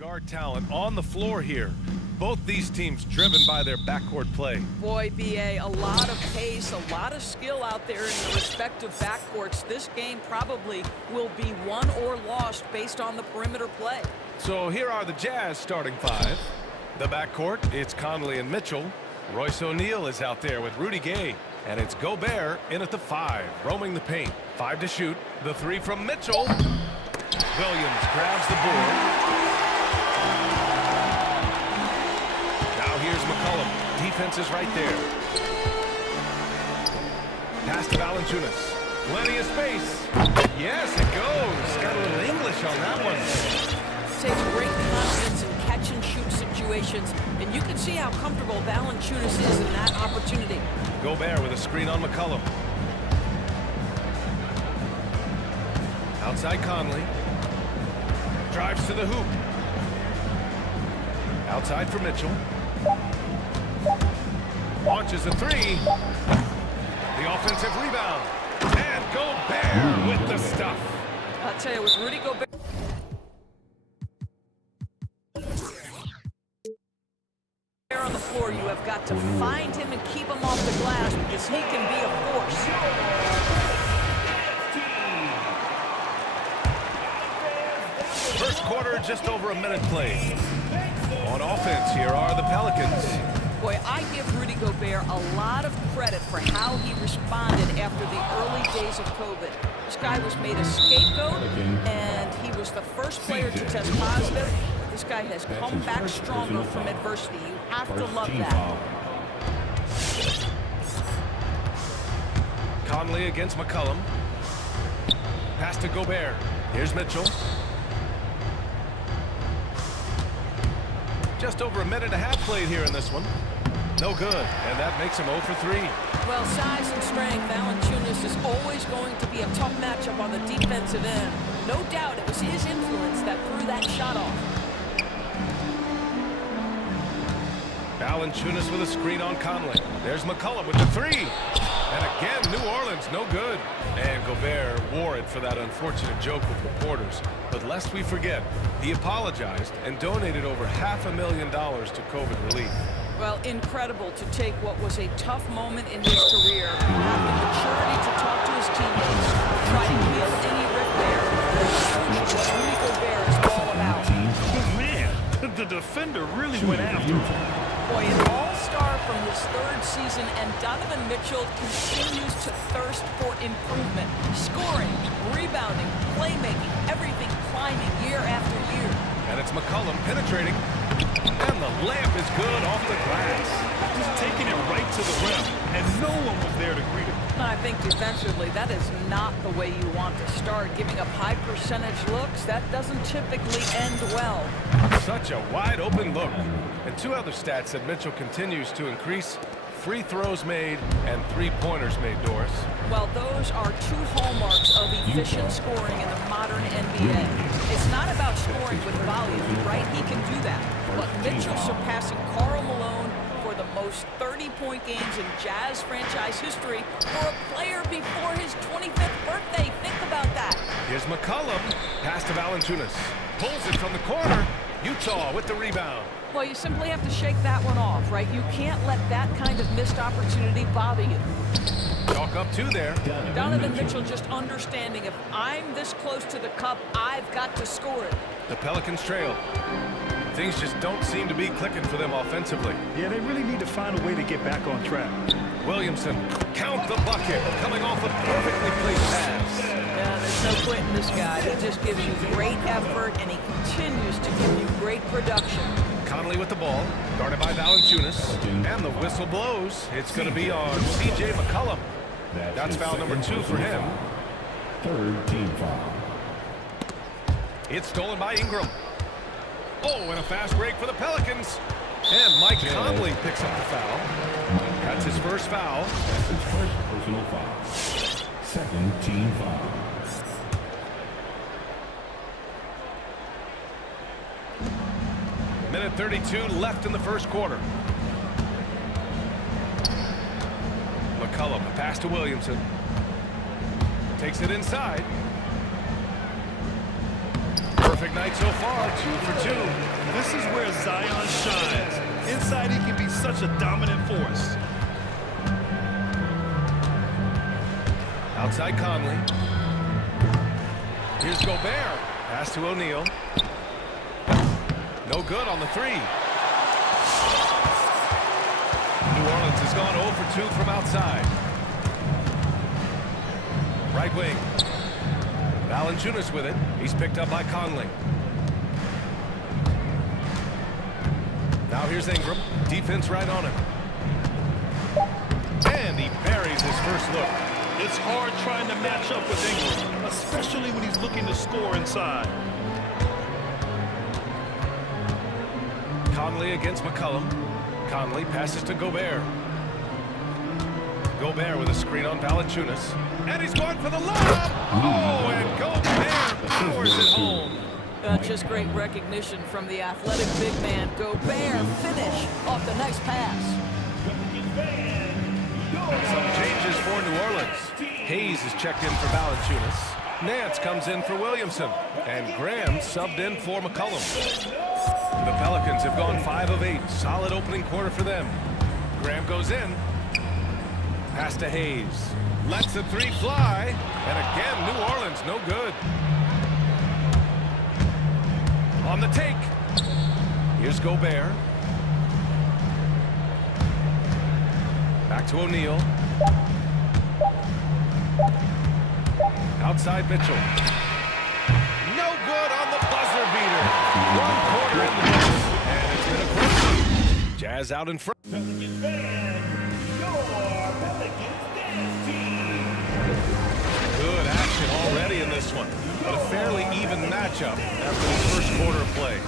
Guard talent on the floor here. Both these teams driven by their backcourt play. Boy, BA, a lot of pace, a lot of skill out there in the respective backcourts. This game probably will be won or lost based on the perimeter play. So here are the Jazz starting five. The backcourt, it's Conley and Mitchell. Royce O'Neal is out there with Rudy Gay. And it's Gobert in at the 5, roaming the paint. 5 to shoot. The 3 from Mitchell. Williams grabs the board. Now here's McCollum. Defense is right there. Pass to Valanciunas. Plenty of space. Yes, it goes. Got a little English on that one. Takes great confidence in catch-and-shoot situations, and you can see how comfortable Valanciunas is in that opportunity. Gobert with a screen on McCollum. Outside Conley. Drives to the hoop. Outside for Mitchell. Launches a 3. The offensive rebound. And Gobert with the stuff. I'll tell you, with Rudy Gobert on the floor, you have got to find him and keep him off the glass because he can be a force. First quarter, just over a minute played. On offense, here are the Pelicans. Boy, I give Rudy Gobert a lot of credit for how he responded after the early days of COVID. This guy was made a scapegoat, and he was the first player to test positive. This guy has come back stronger from adversity. You have to love that. Conley against McCollum. Pass to Gobert. Here's Mitchell. Just over a minute and a half played here in this one. No good, and that makes him 0 for 3. Well, size and strength, Valanciunas is always going to be a tough matchup on the defensive end. No doubt it was his influence that threw that shot off. Valanciunas with a screen on Conley. There's McCollum with the 3. And again, New Orleans, no good. And Gobert wore it for that unfortunate joke with reporters. But lest we forget, he apologized and donated over $500,000 to COVID relief. Well, incredible to take what was a tough moment in his career, have the maturity to talk to his teammates, try to heal any rift there. That's what Rudy Gobert is all about. Man, the defender really went after him. Boy, an all-star from his 3rd season, and Donovan Mitchell continues to thirst for improvement. Scoring, rebounding, playmaking, everything climbing year after year. And it's McCollum penetrating. And the layup is good off the glass. Just taking it right to the rim, and no one was there to greet him. I think defensively, that is not the way you want to start. Giving up high percentage looks, that doesn't typically end well. Such a wide open look. And 2 other stats that Mitchell continues to increase: free throws made and 3-pointers made, Doris. Well, those are 2 hallmarks of efficient scoring in the modern NBA. It's not about scoring with volume, right? He can do that. But Mitchell surpassing Karl Malone for the most 30-point games in Jazz franchise history for a player before his 25th birthday. Think about that. Here's McCollum. Pass to Valanciunas. Pulls it from the corner. Utah with the rebound. Well, you simply have to shake that one off, right? You can't let that kind of missed opportunity bother you. Chalk up 2 there. Donovan Mitchell just understanding, if I'm this close to the cup, I've got to score it. The Pelicans trail. Things just don't seem to be clicking for them offensively. Yeah, they really need to find a way to get back on track. Williamson, count the bucket, coming off a perfectly placed pass. Yeah, there's no quitting this guy. He just gives you great effort, and he continues to give you great production. Conley with the ball, guarded by Valanciunas, and the whistle blows. It's going to be on C.J. McCollum. That's foul number 2 for him. 3rd team foul. It's stolen by Ingram. Oh, and a fast break for the Pelicans. And Mike Conley picks up the foul. That's his first foul. That's his first personal foul. 2nd team foul. Minute 32 left in the first quarter. McCollum, a pass to Williamson. Takes it inside. Perfect Perfect night so far, 2 for 2. This is where Zion shines. Inside, he can be such a dominant force. Outside Conley. Here's Gobert. Pass to O'Neal. No good on the three. New Orleans has gone 0 for 2 from outside. Right wing. Valanciunas with it. He's picked up by Conley. Now here's Ingram. Defense right on him. And he buries his first look. It's hard trying to match up with Ingram, especially when he's looking to score inside. Conley against McCollum. Conley passes to Gobert. Gobert with a screen on Valanciunas. And he's going for the lob! Oh, and Gobert powers it home. Just great recognition from the athletic big man. Gobert finish off the nice pass. Some changes for New Orleans. Hayes is checked in for Valanciunas. Nance comes in for Williamson. And Graham subbed in for McCollum. The Pelicans have gone 5 of 8. Solid opening quarter for them. Graham goes in. Pass to Hayes. Lets the three fly. And again, New Orleans no good. On the take. Here's Gobert. Back to O'Neal. Outside Mitchell. No good on the buzzer beater. 1 quarter in the books. And it's been a close one. Jazz out in front. Good action already in this one. But a fairly even matchup after the first quarter of play.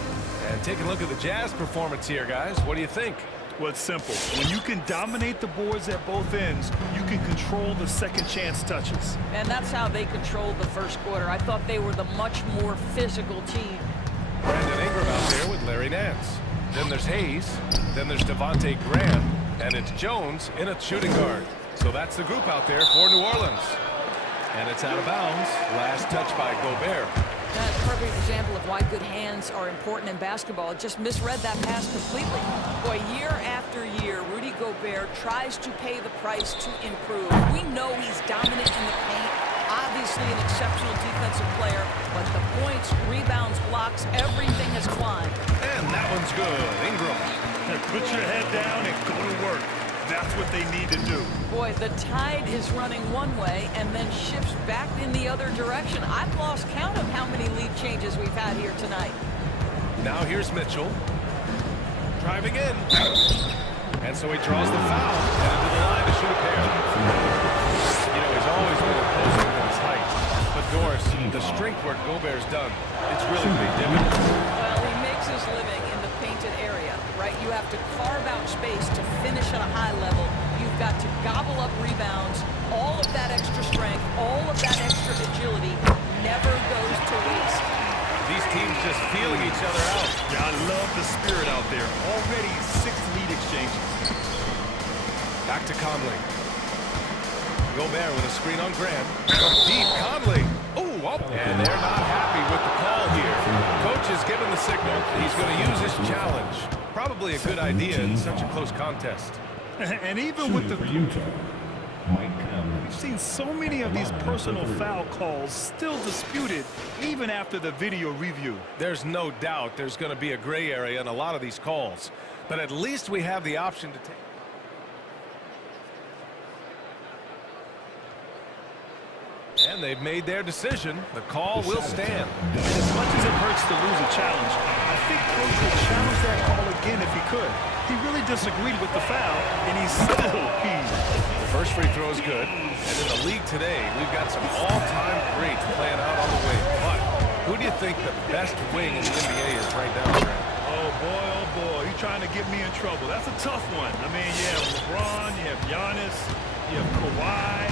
And take a look at the Jazz performance here, guys. What do you think? Well, it's simple. When you can dominate the boards at both ends, you can control the second chance touches. And that's how they controlled the first quarter. I thought they were the much more physical team. Brandon Ingram out there with Larry Nance. Then there's Hayes. Then there's Devontae Graham. And it's Jones in a shooting guard. So that's the group out there for New Orleans. And it's out of bounds. Last touch by Gobert. That's a perfect example of why good hands are important in basketball. It just misread that pass completely. Boy, year after year, Rudy Gobert tries to pay the price to improve. We know he's dominant in the paint. Obviously an exceptional defensive player, but the points, rebounds, blocks, everything has climbed. And that one's good. Ingram. Put your head down and go to work. That's what they need to do. Boy, the tide is running one way and then shifts back in the other direction. I've lost count of how many lead changes we've had here tonight. Now here's Mitchell. Driving in. And so he draws the foul. And into the line to shoot a pair. You know, he's always been imposing with his height. But Doris, the strength work Gobert's done, it's really paid dividends. Well, he makes his living in the painted area, right? You have to carve out space to finish at a high level. You've got to gobble up rebounds. All of that extra strength, all of that extra agility never goes to waste. These teams just feeling each other out. Yeah, I love the spirit out there. Already 6 lead exchanges. Back to Conley. Gobert with a screen on Graham. From deep, Conley. Ooh, oh, and they're not happy with the call here. Coach has given the signal. He's going to use his challenge. Probably a good idea in such a close contest. And even with the... We've seen so many of these personal foul calls still disputed even after the video review. There's no doubt there's going to be a gray area in a lot of these calls. But at least we have the option to take... And they've made their decision. The call will stand. As much as it hurts to lose a challenge, I think Coach would challenge that call again if he could. He really disagreed with the foul, and he's still peeved. The first free throw is good. And in the league today, we've got some all-time greats playing out on the wing. But who do you think the best wing in the NBA is right now, Graham? Oh, boy, he's trying to get me in trouble. That's a tough one. I mean, you have LeBron, you have Giannis, you have Kawhi,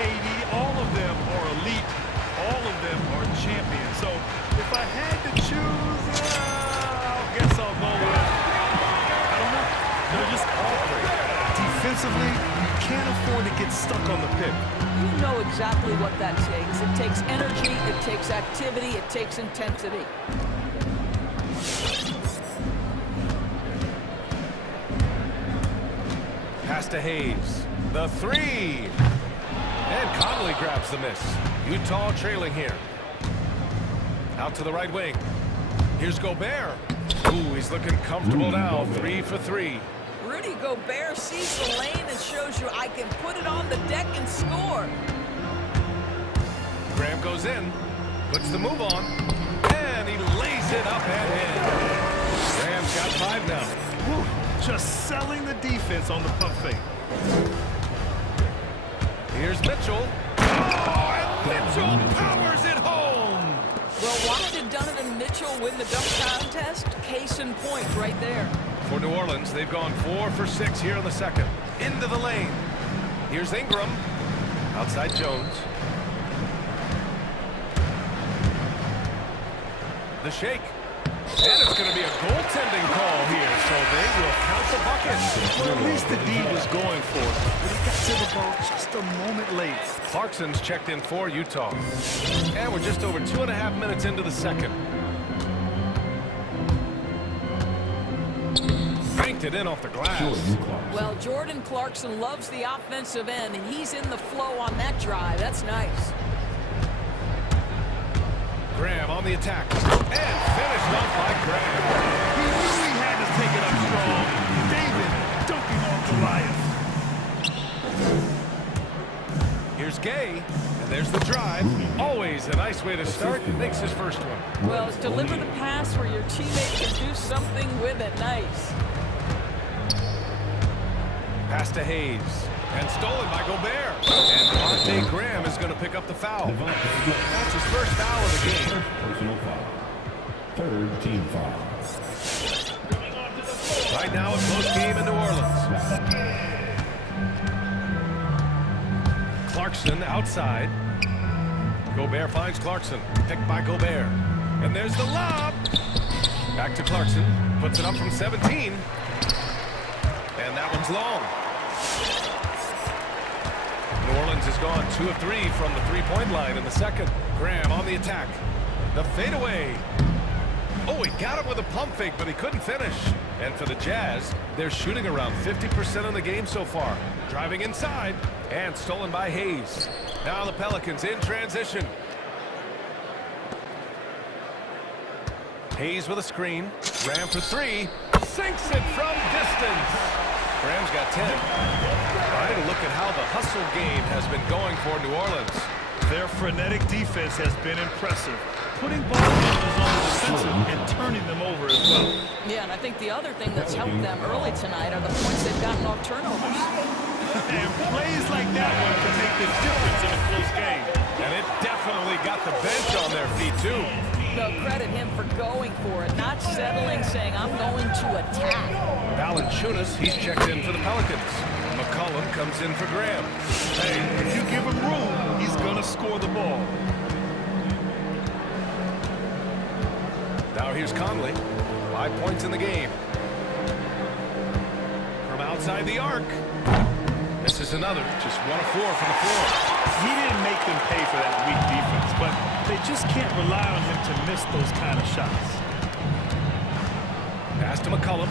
KD, all of them are elite. All of them are champions. So if I had to choose, I guess I'll go with, I don't know. They're just all great. Defensively, you can't afford to get stuck on the pick. you know exactly what that takes. It takes energy, it takes activity, it takes intensity. Pass to Hayes. The three. And Conley grabs the miss. Utah trailing here. Out to the right wing. Here's Gobert. Ooh, he's looking comfortable now. 3 for 3. Rudy Gobert sees the lane and shows you I can put it on the deck and score. Graham goes in, puts the move on, and he lays it up and in. Graham's got 5 now. Whew, just selling the defense on the pump fake. Here's Mitchell. Oh, and Mitchell powers it home. Well, why did Donovan Mitchell win the dunk contest? Case in point right there. For New Orleans, they've gone 4 for 6 here in the second. Into the lane. Here's Ingram. Outside Jones. The shake. And it's going to be a goaltending call here, so they will count the bucket. Well, at least the D was going for it, but he got to the ball just a moment late. Clarkson's checked in for Utah. And we're just over 2.5 minutes into the second. Banked it in off the glass. Well, Jordan Clarkson loves the offensive end, and he's in the flow on that drive. That's nice. Graham on the attack. And finished off by Graham. He knew he had to take it up strong. David dunking on Goliath. Here's Gay. And there's the drive. Always a nice way to start. Makes his first one. Well, deliver the pass where your teammate can do something with it. Nice. Pass to Hayes. And stolen by Gobert. And Devontae Graham is going to pick up the foul. That's his first foul of the game. Personal foul. Third team foul. Right now, a close game in New Orleans. Clarkson outside. Gobert finds Clarkson. Picked by Gobert. And there's the lob. Back to Clarkson. Puts it up from 17. And that one's long. New Orleans has gone 2 of 3 from the three-point line in the second. Graham on the attack. The fadeaway. Oh, he got it with a pump fake, but he couldn't finish. And for the Jazz, they're shooting around 50% of the game so far. Driving inside, and stolen by Hayes. Now the Pelicans in transition. Hayes with a screen. Graham for 3. Sinks it from distance. Graham's got 10. Trying to look at how the hustle game has been going for New Orleans. Their frenetic defense has been impressive, putting ball handlers on the defensive and turning them over as well. Yeah, and I think the other thing that's helped them early tonight are the points they've gotten off turnovers. And plays like that one can make the difference in a close game. And it definitely got the bench on their feet, too. They'll credit him for going for it, not settling, saying, I'm going to attack. Valanciunas, he's checked in for the Pelicans. McCollum comes in for Graham. Hey, if you give him room, he's going to score the ball. Now here's Conley. 5 points in the game. From outside the arc. This is another, just 1 of 4 from the floor. He didn't make them pay for that weak defense, but they just can't rely on him to miss those kind of shots. Pass to McCollum.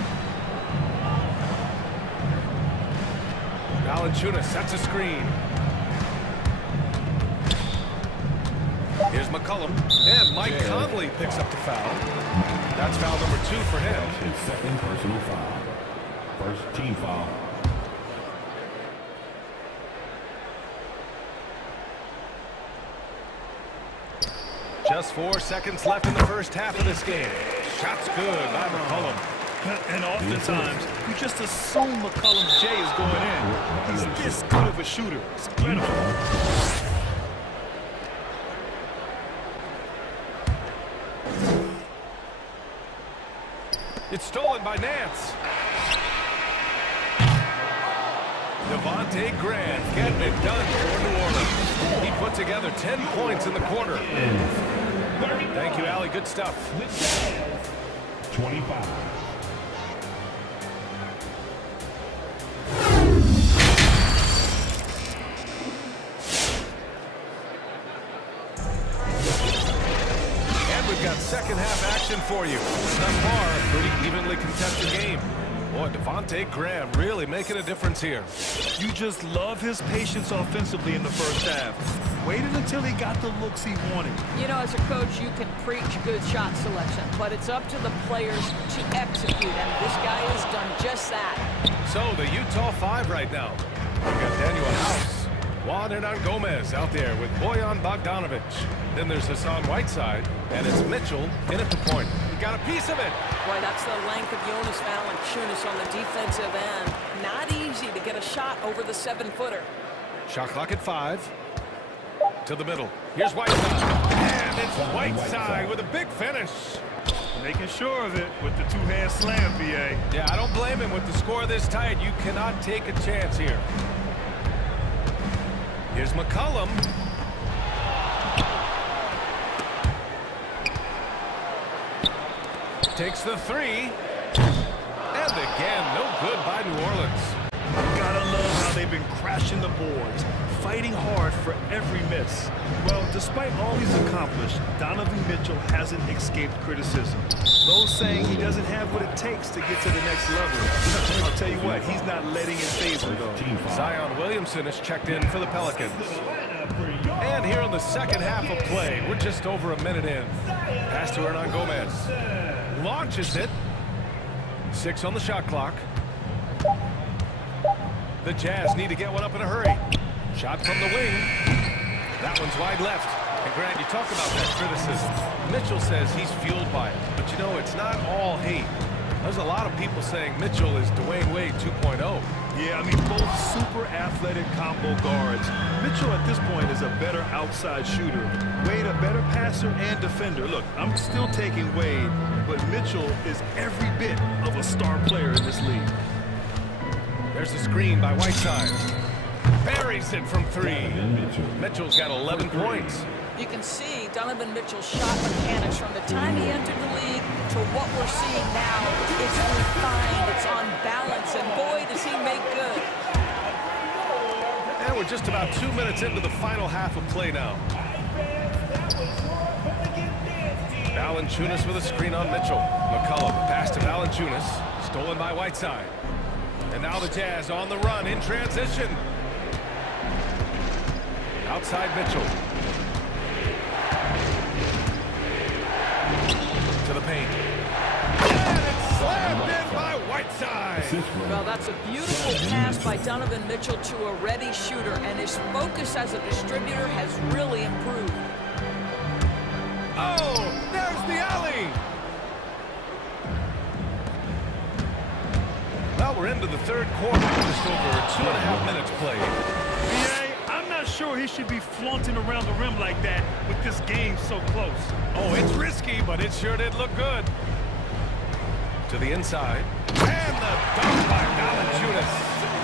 Valanciunas sets a screen. Here's McCollum. And Mike Conley picks up the foul. That's foul number 2 for him. His second personal foul. First team foul. Just 4 seconds left in the first half of this game. Shot's good by McCollum. And oftentimes, you just assume McCollum's J is going in. He's this good of a shooter. It's incredible. It's stolen by Nance. Devontae Graham getting it done for New Orleans. He put together 10 points in the quarter. Thank you, Allie. Good stuff. 25. we've got second half action for you. Thus far, a pretty evenly contested game. Boy, Devontae Graham really making a difference here. You just love his patience offensively in the first half. Waited until he got the looks he wanted. You know, as a coach, you can preach good shot selection, but it's up to the players to execute, and this guy has done just that. So, the Utah 5 right now. We've got Daniel House, Juan Hernan Gomez out there with Bojan Bogdanovic. Then there's Hassan Whiteside, and it's Mitchell in at the point. He got a piece of it. Boy, that's the length of Jonas Valanciunas on the defensive end. Not easy to get a shot over the 7-footer. Shot clock at 5. To the middle. Here's Whiteside. And it's Whiteside with a big finish. Making sure of it with the two-hand slam, BA. Yeah, I don't blame him. With the score this tight, you cannot take a chance here. Here's McCollum. Takes the 3. And again, no good by New Orleans. Gotta love how they've been crashing the boards, fighting hard for every miss. Well, despite all he's accomplished, Donovan Mitchell hasn't escaped criticism. Those saying he doesn't have what it takes to get to the next level. I'll tell you what, he's not letting it phase him, though. Zion Williamson is checked in for the Pelicans. And here in the second half of play, we're just over a minute in. Pass to Hernan Gomez. Launches it. 6 on the shot clock. The Jazz need to get one up in a hurry. Shot from the wing. That one's wide left. And Grant, you talk about that criticism. Mitchell says he's fueled by it. But you know, it's not all hate. There's a lot of people saying Mitchell is Dwayne Wade 2.0. Yeah, I mean, both super athletic combo guards. Mitchell at this point is a better outside shooter. Wade a better passer and defender. Look, I'm still taking Wade, but Mitchell is every bit of a star player in this league. There's the screen by Whiteside. Buries it from 3. Mitchell's got 11 points. You can see Donovan Mitchell's shot mechanics from the time he entered the league to what we're seeing now. It's refined, it's on balance, and boy, does he make good. And we're just about 2 minutes into the final half of play now. Valanciunas with a screen on Mitchell. McCollum, a pass to Valanciunas, stolen by Whiteside. And now the Jazz on the run in transition. Outside Mitchell. To the paint. And it's slammed in by Whiteside. Well, that's a beautiful pass by Donovan Mitchell to a ready shooter, and his focus as a distributor has really improved. Oh, there's the alley. Well, we're into the third quarter, just over 2.5 minutes played. I'm not sure he should be flaunting around the rim like that with this game so close. Oh, it's risky, but it sure did look good. To the inside. And the dunk by Valanciunas.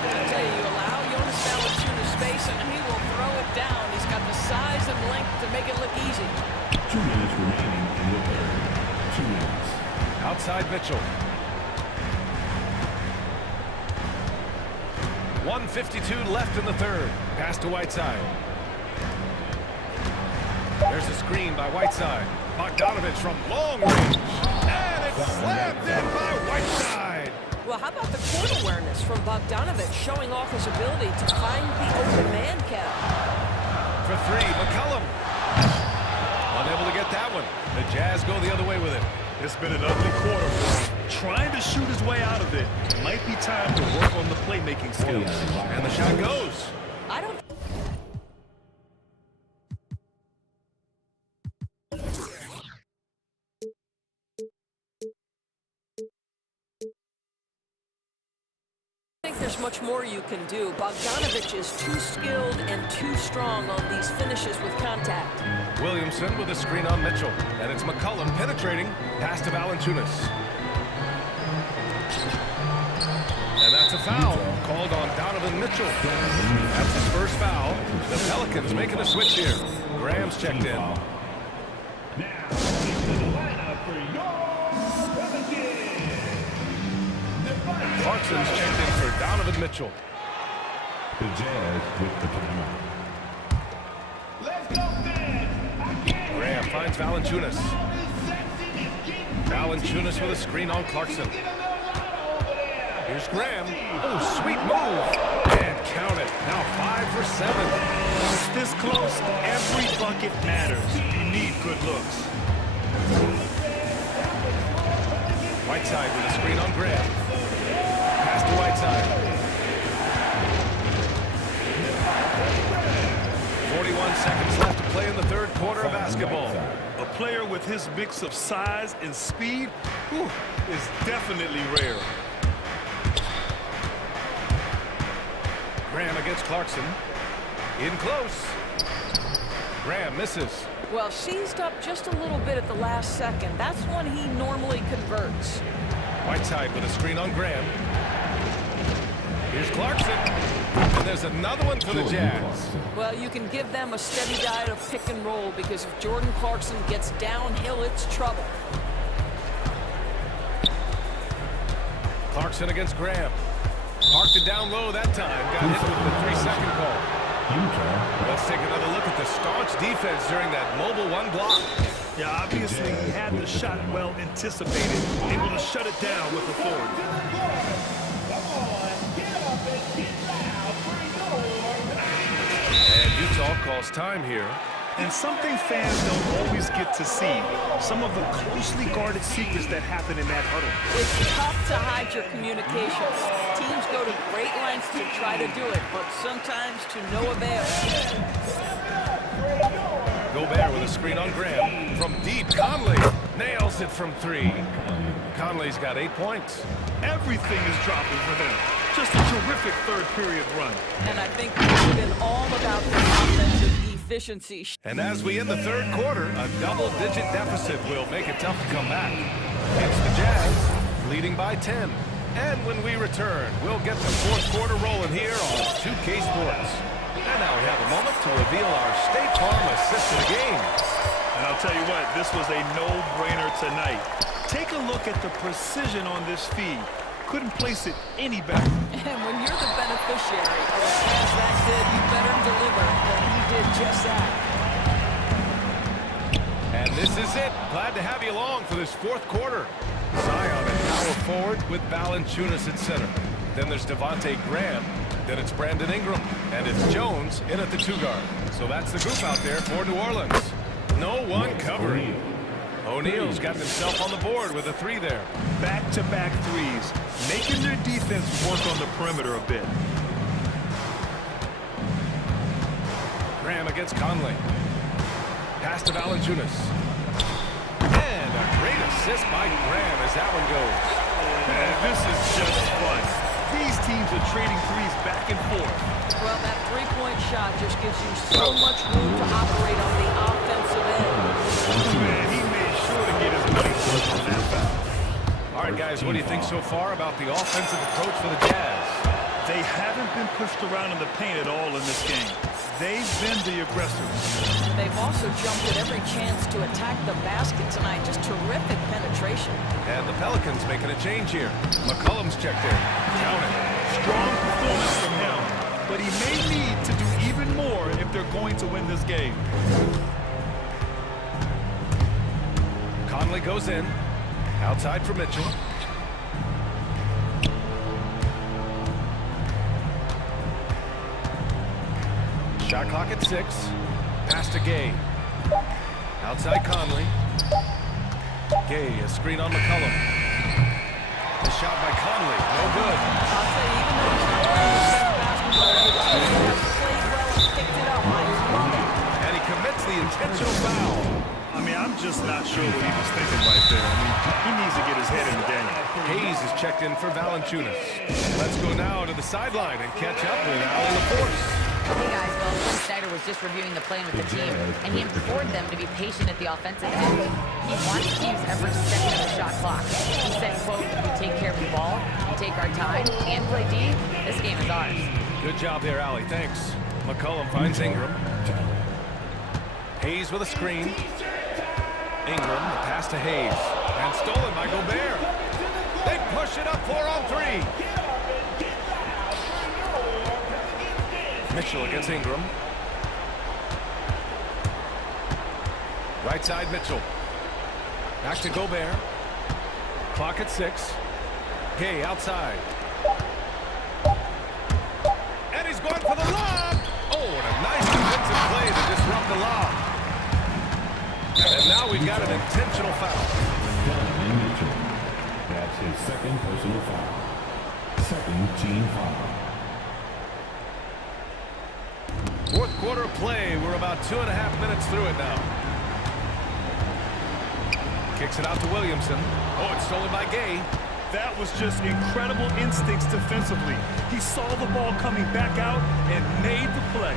I tell you, you allow Jonas Valanciunas space, and he will throw it down. He's got the size and length to make it look easy. 2 minutes remaining in the third. 2 minutes. Outside Mitchell. 1:52 left in the third. Pass to Whiteside. There's a screen by Whiteside. Bogdanovic from long range. And it's slammed in by Whiteside. Well, how about the court awareness from Bogdanovic, showing off his ability to find the open man, Kev? For 3, McCollum. Unable to get that one. The Jazz go the other way with it. It's been an ugly quarter for him. Trying to shoot his way out of it. Might be time to work on the playmaking skills. And the shot goes. I don't... I think there's much more you can do. Bogdanovic is too skilled and too strong on these finishes with contact. Williamson with a screen on Mitchell. And it's McCollum penetrating. Pass to Valanciunas. And that's a foul called on Donovan Mitchell. That's his first foul. The Pelicans making a switch here. Graham's checked in. Clarkson's checked in for Donovan Mitchell. The Jazz with the timeout. Graham finds Valanciunas. Valanciunas with a screen on Clarkson. Here's Graham. Oh, sweet move. And count it. Now 5 for 7. When it's this close, every bucket matters. You need good looks. Whiteside with a screen on Graham. Pass to Whiteside. 41 seconds left to play in the third quarter of basketball. A player with his mix of size and speed is definitely rare. Graham against Clarkson. In close. Graham misses. Well, seized up just a little bit at the last second. That's when he normally converts. Whiteside with a screen on Graham. Here's Clarkson. And there's another one for the Jazz. Well, you can give them a steady diet of pick and roll because if Jordan Clarkson gets downhill, it's trouble. Clarkson against Graham. Parked it down low that time. Got hit with the 3-second call. Let's take another look at the staunch defense during that mobile one block. Yeah, obviously he had the shot well anticipated, able to shut it down with authority. And Utah calls time here. And something fans don't always get to see, some of the closely guarded secrets that happen in that huddle. It's tough to hide your communications. Teams go to great lengths to try to do it, but sometimes to no avail. Gobert with a screen on Graham. From deep, Conley nails it from 3. Conley's got 8 points. Everything is dropping for them. Just a terrific third period run. And I think it's been all about the offensive efficiency. And as we end the third quarter, a double-digit deficit will make it tough to come back. It's the Jazz, leading by 10. And when we return, we'll get the fourth quarter rolling here on 2K Sports. And now we have a moment to reveal our State Farm assist of the game. And I'll tell you what, this was a no-brainer tonight. Take a look at the precision on this feed. Couldn't place it any better. And when you're the beneficiary of a pass that good, you better deliver. And he did just that. And this is it. Glad to have you along for this fourth quarter. Zion at power forward with Valanciunas at center. Then there's Devontae Graham. Then it's Brandon Ingram. And it's Jones in at the 2-guard. So that's the group out there for New Orleans. No one covering. O'Neal's got himself on the board with a 3 there. Back-to-back threes, making their defense work on the perimeter a bit. Graham against Conley. Pass to Valanciunas. And a great assist by Graham as that one goes. Man, this is just fun. These teams are trading threes back and forth. Well, that three-point shot just gives you so much room to operate on the offensive end. Man, he made sure to get his money worth on that foul. All right, guys, what do you think so far about the offensive approach for the Jazz? They haven't been pushed around in the paint at all in this game. They've been the aggressors. They've also jumped at every chance to attack the basket tonight. Just terrific penetration. And the Pelicans making a change here. McCollum's checked in. Count it. Strong performance from him, but he may need to do even more if they're going to win this game. Conley goes in. Outside for Mitchell. Shot clock at 6. Pass to Gay. Outside Conley. Gay, a screen on McCollum. The shot by Conley, no good. I'll say, even though he's not playing basketball, the team has played well and picked it up. I love it. And he commits the intentional foul. I mean, I'm just not sure what he was thinking right there. I mean, he needs to get his head in the game. Hayes is checked in for Valanciunas. Let's go now to the sideline and catch up with Allie LaForce. Hey guys, well, Quinn Snyder was just reviewing the plan with the team, and he implored them to be patient at the offensive end. He wants to use every second of the shot clock. He said, quote, if we take care of the ball, we take our time, and play D, this game is ours. Good job there, Allie. Thanks. McCollum finds Ingram. Hayes with a screen. Ingram, the pass to Hayes. And stolen by Gobert. They push it up 4-on-3. Mitchell against Ingram. Right side Mitchell. Back to Gobert. Clock at 6. Gay outside. And he's going for the lob. Oh, and a nice defensive play to disrupt the lob. And now we've got an intentional foul. That's his second personal foul. Second team foul. Fourth quarter of play. We're about 2.5 minutes through it now. Kicks it out to Williamson. Oh, it's stolen by Gay. That was just incredible instincts defensively. He saw the ball coming back out and made the play.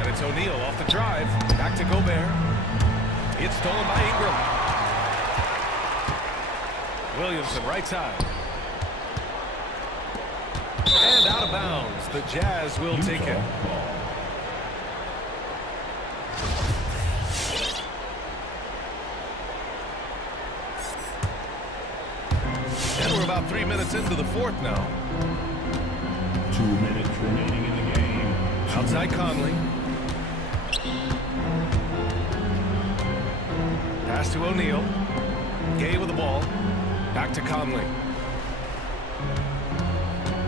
And it's O'Neal off the drive. Back to Gobert. It's stolen by Ingram. Williamson right side. And out of bounds. The Jazz will take it. And we're about 3 minutes into the fourth now. 2 minutes remaining in the game. Outside Conley. Pass to O'Neal. Gay with the ball. Back to Conley.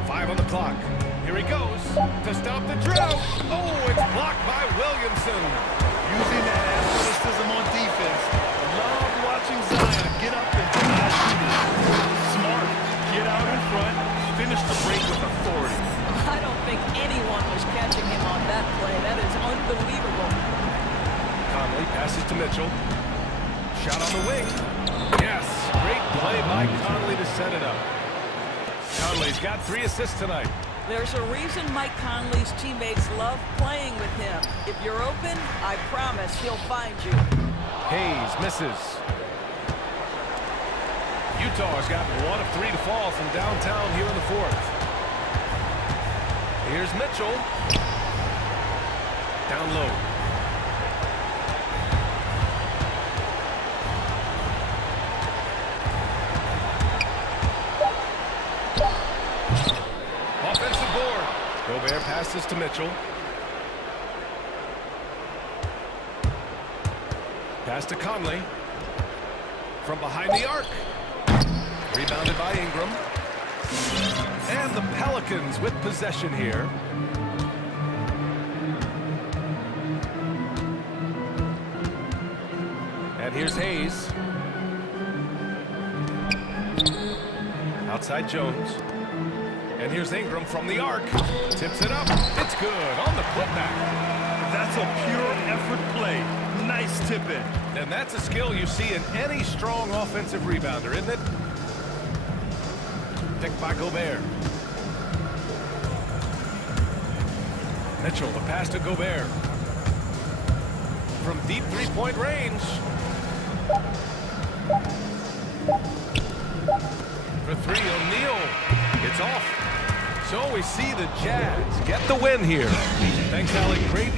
5 on the clock. Here he goes to stop the drought. Oh, it's blocked by Williamson. Using that athleticism on defense. Love watching Zion get up and deny shooters. Smart. Get out in front. Finish the break with authority. I don't think anyone was catching him on that play. That is unbelievable. Conley passes to Mitchell. Shot on the wing. Yes, great play by Conley to set it up. Conley's got 3 assists tonight. There's a reason Mike Conley's teammates love playing with him. If you're open, I promise he'll find you. Hayes misses. Utah's got 1 of 3 to fall from downtown here in the fourth. Here's Mitchell. Down low. Offensive board. Gobert passes to Mitchell. Pass to Conley. From behind the arc. Rebounded by Ingram. And the Pelicans with possession here. And here's Hayes. Outside Jones. And here's Ingram from the arc. Tips it up. It's good on the putback. That's a pure effort play. Nice tip in. And that's a skill you see in any strong offensive rebounder, isn't it? Picked by Gobert. Mitchell, the pass to Gobert. From deep three-point range. For 3, O'Neal. It's off. So we see the Jazz get the win here. Thanks, Alec. Great.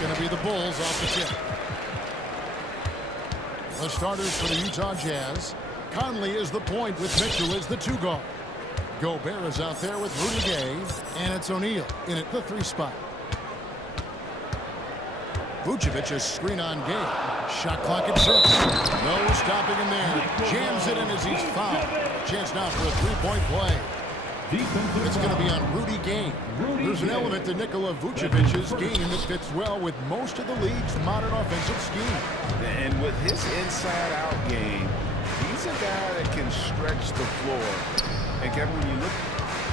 going to be the Bulls off the tip. The starters for the Utah Jazz. Conley is the point with Mitchell as the 2 guard. Gobert is out there with Rudy Gay, and it's O'Neal in at the 3 spot. Vucevic is screen on Gay. Shot clock at 6. No stopping him there. Jams it in as he's fouled. Chance now for a 3-point play. It's going to be on Rudy Gay. There's an element to Nikola Vucevic's game that fits well with most of the league's modern offensive scheme. And with his inside-out game, he's a guy that can stretch the floor. And Kevin, when you look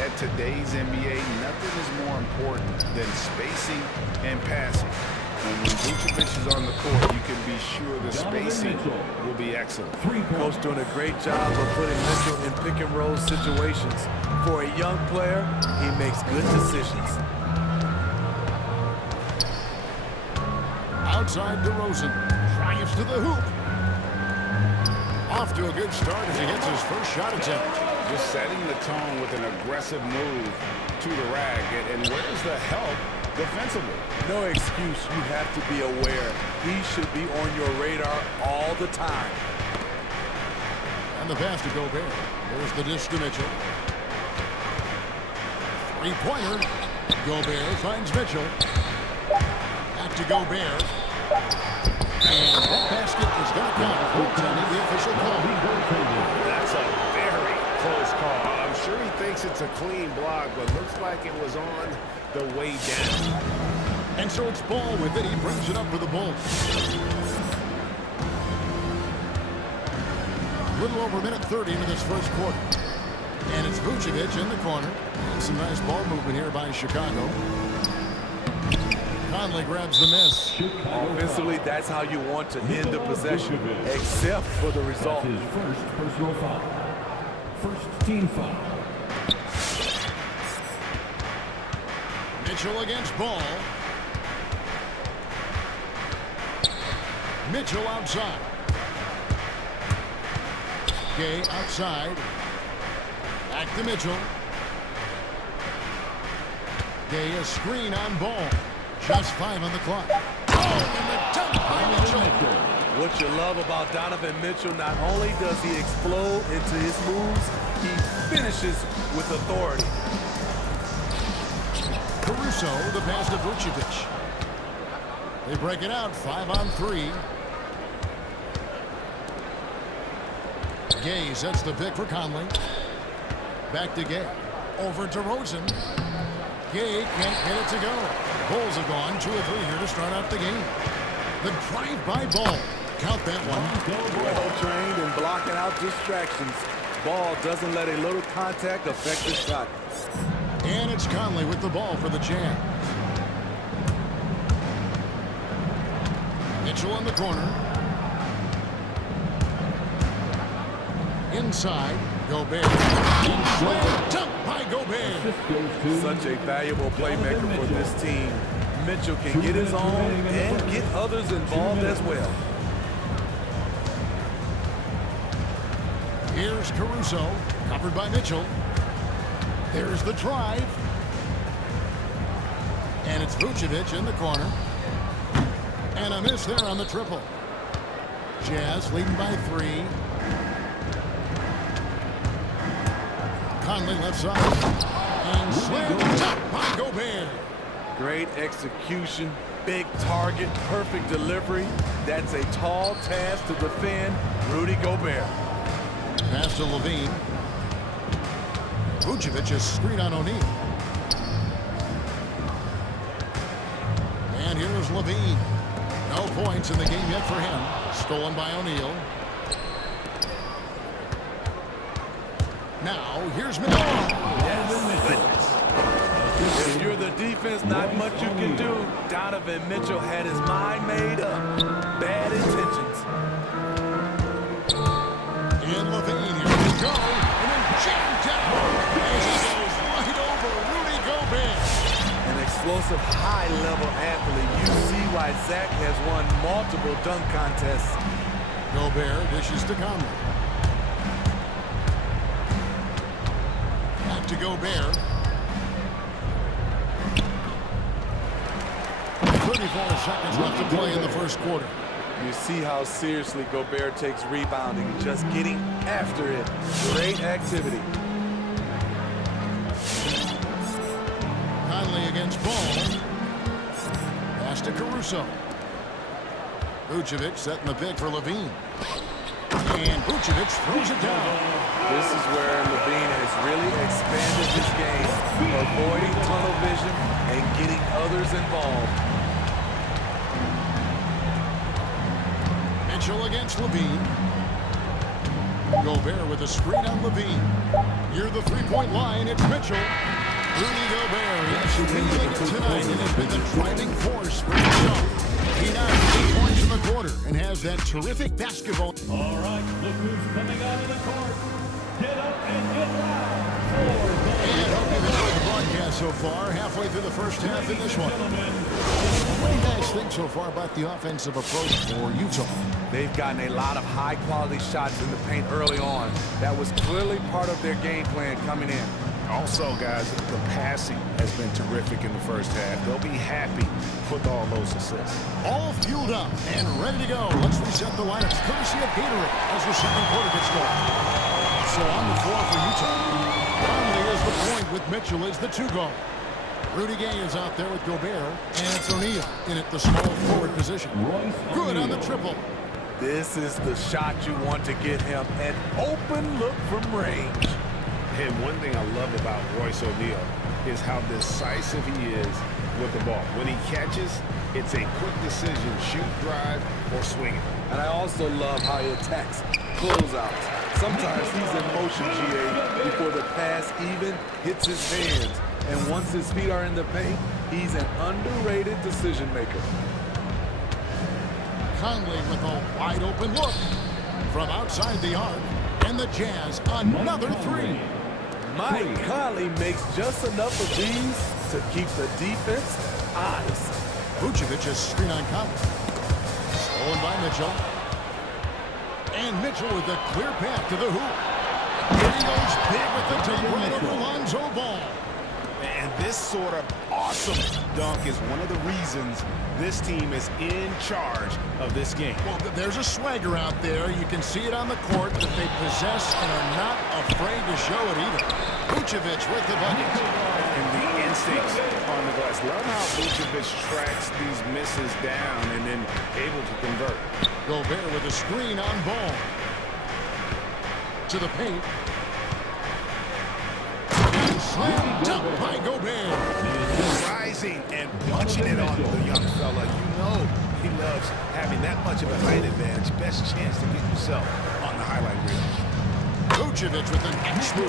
at today's NBA, nothing is more important than spacing and passing. And when Vucevic is on the court, you can be sure the spacing will be excellent. Coach doing a great job of putting Mitchell in pick-and-roll situations. For a young player, he makes good decisions. Outside DeRozan. Drives to the hoop. Off to a good start as he hits his first shot attempt. Just setting the tone with an aggressive move to the rack. And where's the help defensively? No excuse. You have to be aware. He should be on your radar all the time. And the pass to Gobert. There's the dish to Mitchell. Three-pointer. Gobert finds Mitchell. Back to Gobert. And that basket is going to count. Goaltending, the official call. That's a very close call. I'm sure he thinks it's a clean block, but looks like it was on the way down. And so it's Ball with it. He brings it up for the Bulls. A little over a minute 30 into this first quarter. And it's Vucevic in the corner. And some nice ball movement here by Chicago. Conley grabs the miss. Offensively, that's how you want to end the possession, except for the result. His first personal foul. First team foul. Mitchell against Ball. Mitchell outside. Gay outside. Back to Mitchell. Gay a screen on Ball. Just 5 on the clock. Oh, and the dunk by Mitchell. What you love about Donovan Mitchell, not only does he explode into his moves, he finishes with authority. Caruso, the pass to Vucevic. They break it out, 5 on 3. Gay sets the pick for Conley. Back to Gay. Over to Rosen. Gay can't get it to go. Bulls have gone 2 or 3 here to start out the game. The drive-by Ball. Count that one. Well trained in blocking out distractions. Ball doesn't let a little contact affect the shot. And it's Conley with the ball for the Jazz. Mitchell in the corner. Inside, Gobert. Slam dunk by Gobert. Such a valuable playmaker for this team. Mitchell can get his own and get others involved as well. Here's Caruso, covered by Mitchell. There's the drive. And it's Vucevic in the corner. And a miss there on the triple. Jazz leading by 3. Conley left side. And slammed top by Gobert. Great execution, big target, perfect delivery. That's a tall task to defend Rudy Gobert. Pass to Levine. Vucevic is screen on O'Neal. And here's Levine. No points in the game yet for him. Stolen by O'Neal. Now, here's Mitchell. If you're the defense, not much you can do. Donovan Mitchell had his mind made up. Bad intentions. And Levine, here we go. And then jammed down. As he goes right over Rudy Gobert. An explosive, high-level athlete. You see why Zach has won multiple dunk contests. Gobert dishes to Conley. Back to Gobert. 34 seconds left to play in the first quarter. You see how seriously Gobert takes rebounding, just getting after it. Great activity. Conley against Ball. Pass to Caruso. Vucevic setting the pick for Levine. And Vucevic throws it down. This is where Levine has really expanded his game, avoiding tunnel vision and getting others involved. Mitchell against Levine. Gobert with a screen on Levine. Near the three-point line, it's Mitchell. Rudy Gobert is feeling it tonight and has been the driving force for the show. He now has 8 points in the quarter and has that terrific basketball. All right, look who's coming out of the court. Get up and get loud. And hope you've enjoyed the broadcast so far, halfway through the first half in this one. What do you guys think so far about the offensive approach for Utah? They've gotten a lot of high-quality shots in the paint early on. That was clearly part of their game plan coming in. Also, guys, the passing has been terrific in the first half. They'll be happy with all those assists. All fueled up and ready to go. Let's reset the lineups courtesy of Gatorade as the second quarter gets going. So on the floor for Utah. Conley is the point with Mitchell as the two-guard. Rudy Gay is out there with Gobert, and it's O'Neal in at the small forward position. Good on the triple. This is the shot you want to get him, an open look from range. And one thing I love about Royce O'Neal is how decisive he is with the ball. When he catches, it's a quick decision, shoot, drive, or swing it. And I also love how he attacks closeouts. Sometimes he's in motion, GA, before the pass even hits his hands. And once his feet are in the paint, he's an underrated decision maker. Conley with a wide open look from outside the arc. And the Jazz, another three. Mike Conley makes just enough of these to keep the defense honest. Vucevic is screen on Conley. Stolen by Mitchell. And Mitchell with a clear path to the hoop. Here he goes big with the top right over Lonzo Ball. And this sort of awesome dunk is one of the reasons this team is in charge of this game. Well, there's a swagger out there. You can see it on the court that they possess and are not afraid to show it either. Vucevic with the bucket. And the instincts on the glass. Love how Vucevic tracks these misses down and then able to convert. Gobert with a screen on Ball. To the paint. Slam dunk by Gobert. Rising and punching it on the young fella. You know he loves having that much of a height advantage. Best chance to get yourself on the highlight reel. Vucevic with an X move.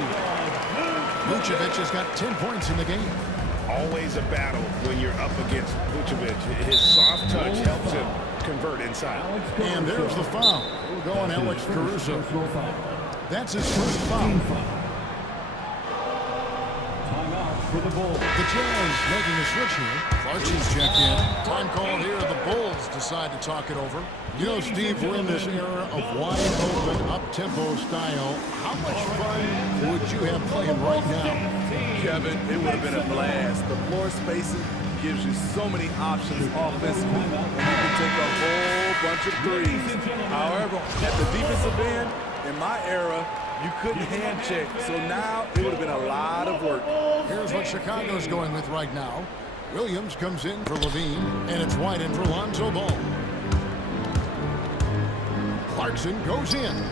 Vucevic has got 10 points in the game. Always a battle when you're up against Vucevic. His soft touch helps him convert inside. And there's the foul. We'll go on Alex Caruso. That's his first foul. For the Bulls. The Jazz making a switch here. Clarkson's checked in. Time called here. The Bulls decide to talk it over. You know, Steve, we're in this era of wide open, up-tempo style. How much fun would you have playing right now? Kevin, it would have been a blast. The floor spacing gives you so many options offensively, and you can take a whole bunch of threes. However, at the defensive end, in my era, you couldn't hand check, so now it would have been a lot of work. Here's what Chicago's going with right now. Williams comes in for Levine, and it's wide in for Lonzo Ball. Clarkson goes in,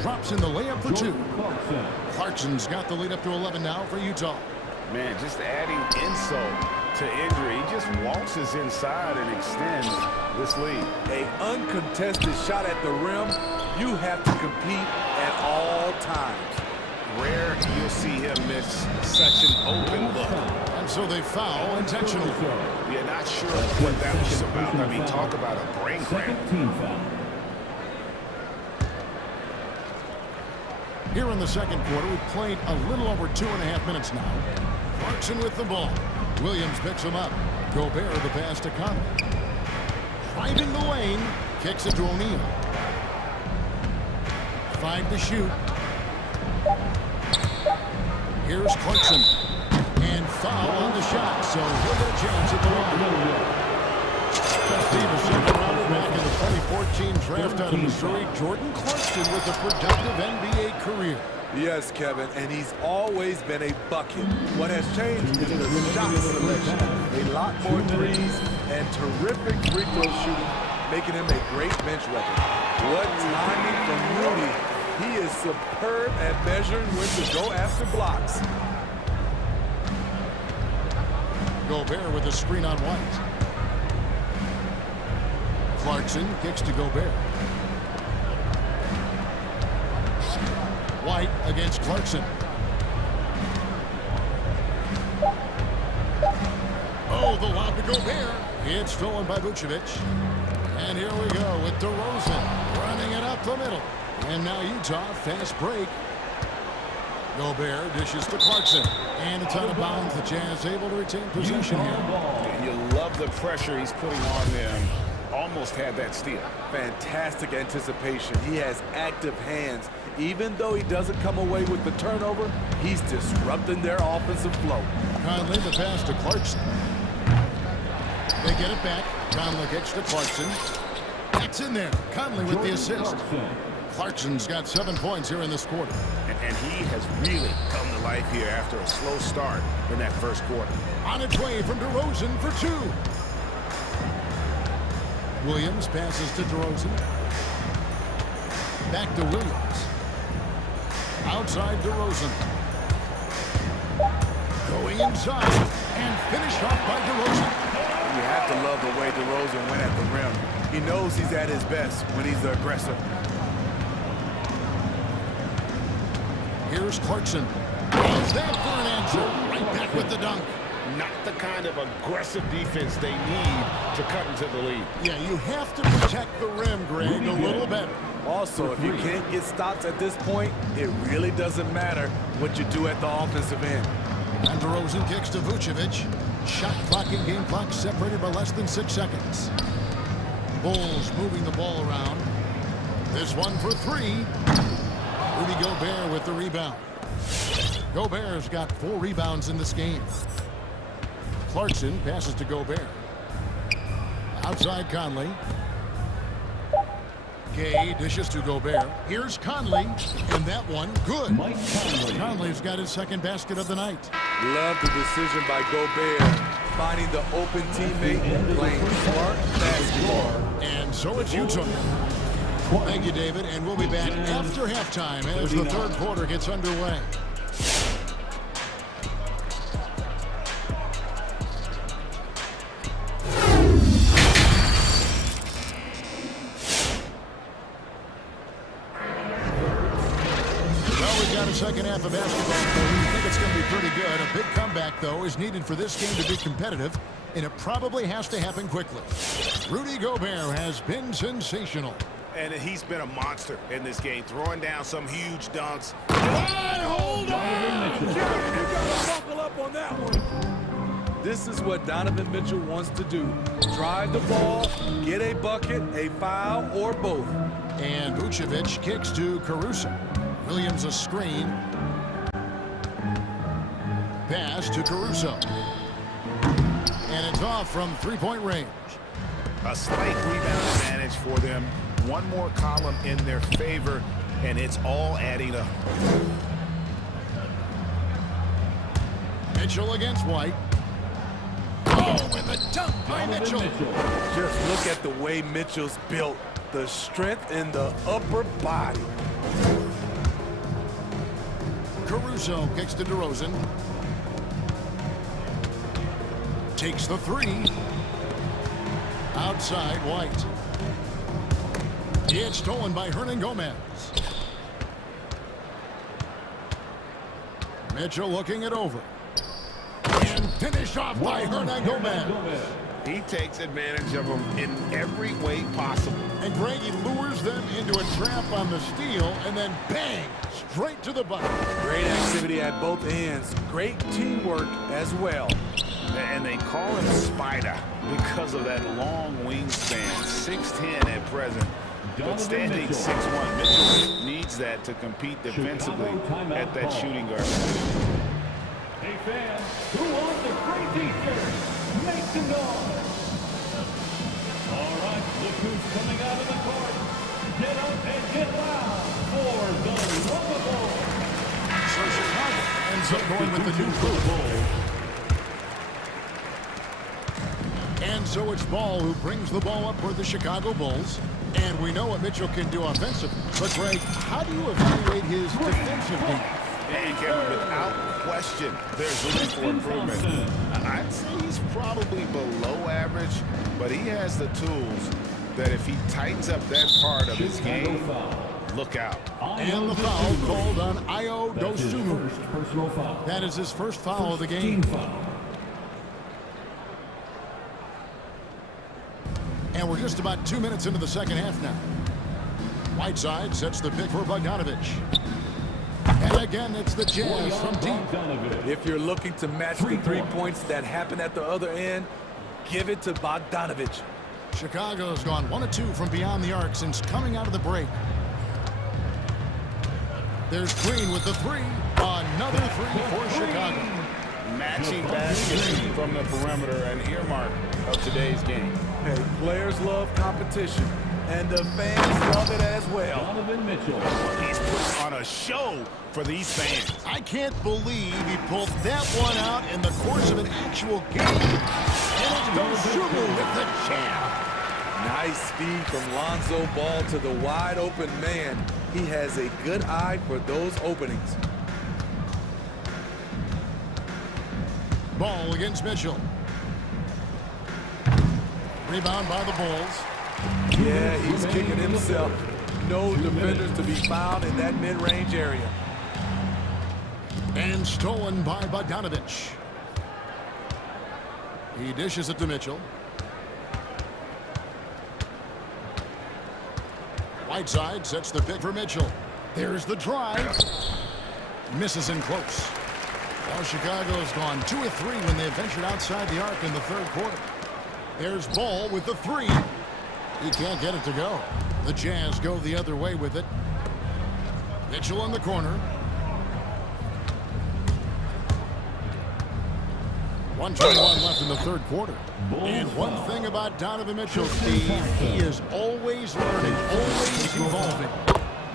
drops in the layup for two. Clarkson's got the lead up to 11 now for Utah. Man, just adding insult to injury. He just waltzes inside and extends this lead. An uncontested shot at the rim, you have to compete at all times. Rare you'll see him miss such an open look. And so they foul intentionally. Yeah, not sure what that was about. I mean, talk about a brain cramp. Here in the second quarter, we've played a little over 2.5 minutes now. Clarkson with the ball. Williams picks him up. Gobert the pass to Conley. Driving the lane. Kicks it to O'Neal. 5 to shoot. Here's Clarkson. And foul on the shot, so he'll get a chance at the line. team draft out of Missouri, Jordan Clarkson, with a productive NBA career. Yes, Kevin, and he's always been a bucket. What has changed is the shot selection. A lot more threes and terrific free throw shooting, making him a great bench weapon. What timing from Rudy. He is superb at measuring when to go after blocks. Gobert with a screen on White. Clarkson kicks to Gobert. White against Clarkson. Oh, the lob to Gobert. It's stolen by Vucevic. And here we go with DeRozan running it up the middle. And now Utah, fast break. Gobert dishes to Clarkson. And it's out of bounds. The Jazz able to retain possession here. You love the pressure he's putting on them. Almost had that steal. Fantastic anticipation. He has active hands. Even though he doesn't come away with the turnover, he's disrupting their offensive flow. Conley, the pass to Clarkson. They get it back. Conley kicks to Clarkson. That's in there. Conley with the assist. Clarkson's got 7 points here in this quarter. And he has really come to life here after a slow start in that first quarter. On its way from DeRozan for two. Williams passes to DeRozan. Back to Williams. Outside DeRozan. Going inside and finished off by DeRozan. You have to love the way DeRozan went at the rim. He knows he's at his best when he's the aggressor. Here's Clarkson. Is that for an answer? Right back with the dunk. Not the kind of aggressive defense they need to cut into the lead. Yeah, you have to protect the rim, Greg, a little better. Also, if you can't get stops at this point, it really doesn't matter what you do at the offensive end. And DeRozan kicks to Vucevic. Shot clock and game clock separated by less than 6 seconds. Bulls moving the ball around. This one for three. Rudy Gobert with the rebound. Gobert's got 4 rebounds in this game. Clarkson passes to Gobert. Outside Conley. Gay dishes to Gobert. Here's Conley, and that one good. Conley's got his second basket of the night. Love the decision by Gobert, finding the open teammate, playing smart basketball. And so it's Utah. Thank you, David, and we'll be back after halftime as the third quarter gets underway. Second half of basketball. We think it's going to be pretty good. A big comeback, though, is needed for this game to be competitive, and it probably has to happen quickly. Rudy Gobert has been sensational. And he's been a monster in this game, throwing down some huge dunks. Hold on! You gotta buckle up on that one. This is what Donovan Mitchell wants to do. Drive the ball, get a bucket, a foul, or both. And Vucevic kicks to Caruso. Williams a screen. Pass to Caruso. And it's off from three-point range. A slight rebound advantage for them. One more column in their favor, and it's all adding up. Mitchell against White. Oh, and the dunk by Mitchell. Just look at the way Mitchell's built. The strength in the upper body. Caruso kicks to DeRozan. Takes the three. Outside White. It's stolen by Hernangomez. Mitchell looking it over. And finished off by Hernangomez. He takes advantage of them in every way possible. And Greg, he lures them into a trap on the steal, and then bang, straight to the bucket. Great activity at both ends. Great teamwork as well. And they call him Spider because of that long wingspan, 6'10" at present. But standing 6'1", Mitchell needs that to compete defensively at that shooting guard. Hey fans, who wants a free t-shirt? Make some noise. All right, look who's coming out of the court. ends up going with the neutral. And so it's Ball who brings the ball up for the Chicago Bulls. And we know what Mitchell can do offensively. But, Greg, how do you evaluate his defensive game? And Kevin, without question, there's room for improvement. I'd say he's probably below average, but he has the tools that if he tightens up that part of his game, look out. And the foul called on Ayo Dosunmu. That is his first foul of the game. And we're just about 2 minutes into the second half now. Whiteside sets the pick for Bogdanovich. And again, it's the Jazz from deep. If you're looking to match the 3 points that happen at the other end, give it to Bogdanovich. Chicago's gone 1 of 2 from beyond the arc since coming out of the break. There's Green with the 3. Another 3 for Chicago. Matching baskets from the perimeter, an earmark of today's game. Hey, players love competition, and the fans love it as well. He's put on a show for these fans. I can't believe he pulled that one out in the course of an actual game. And it's Dosunmu with the jam. Nice speed from Lonzo Ball to the wide open man. He has a good eye for those openings. Ball against Mitchell. Rebound by the Bulls. Yeah, he's kicking himself. No defenders to be found in that mid-range area. And stolen by Bogdanovich. He dishes it to Mitchell. Whiteside sets the pick for Mitchell. There's the drive. Misses in close. Well, Chicago's gone 2 of 3 when they ventured outside the arc in the third quarter. There's Ball with the 3. He can't get it to go. The Jazz go the other way with it. Mitchell in the corner. 1:21 left in the third quarter. And one thing about Donovan Mitchell, Steve, he is always learning, always evolving.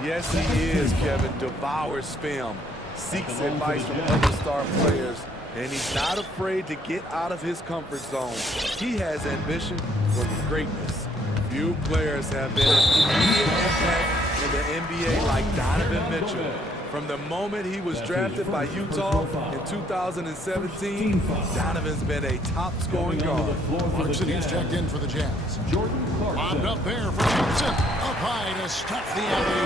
Yes, he is, Kevin. Devours film, seeks advice from other star players, and he's not afraid to get out of his comfort zone. He has ambition for greatness. Few players have been an immediate impact in the NBA like Donovan Mitchell. From the moment he was drafted by Utah in 2017, Donovan's been a top-scoring guard. Clarkson is checked in for the Jazz. Lobbed up there for Thompson. Up high to stuff the alley.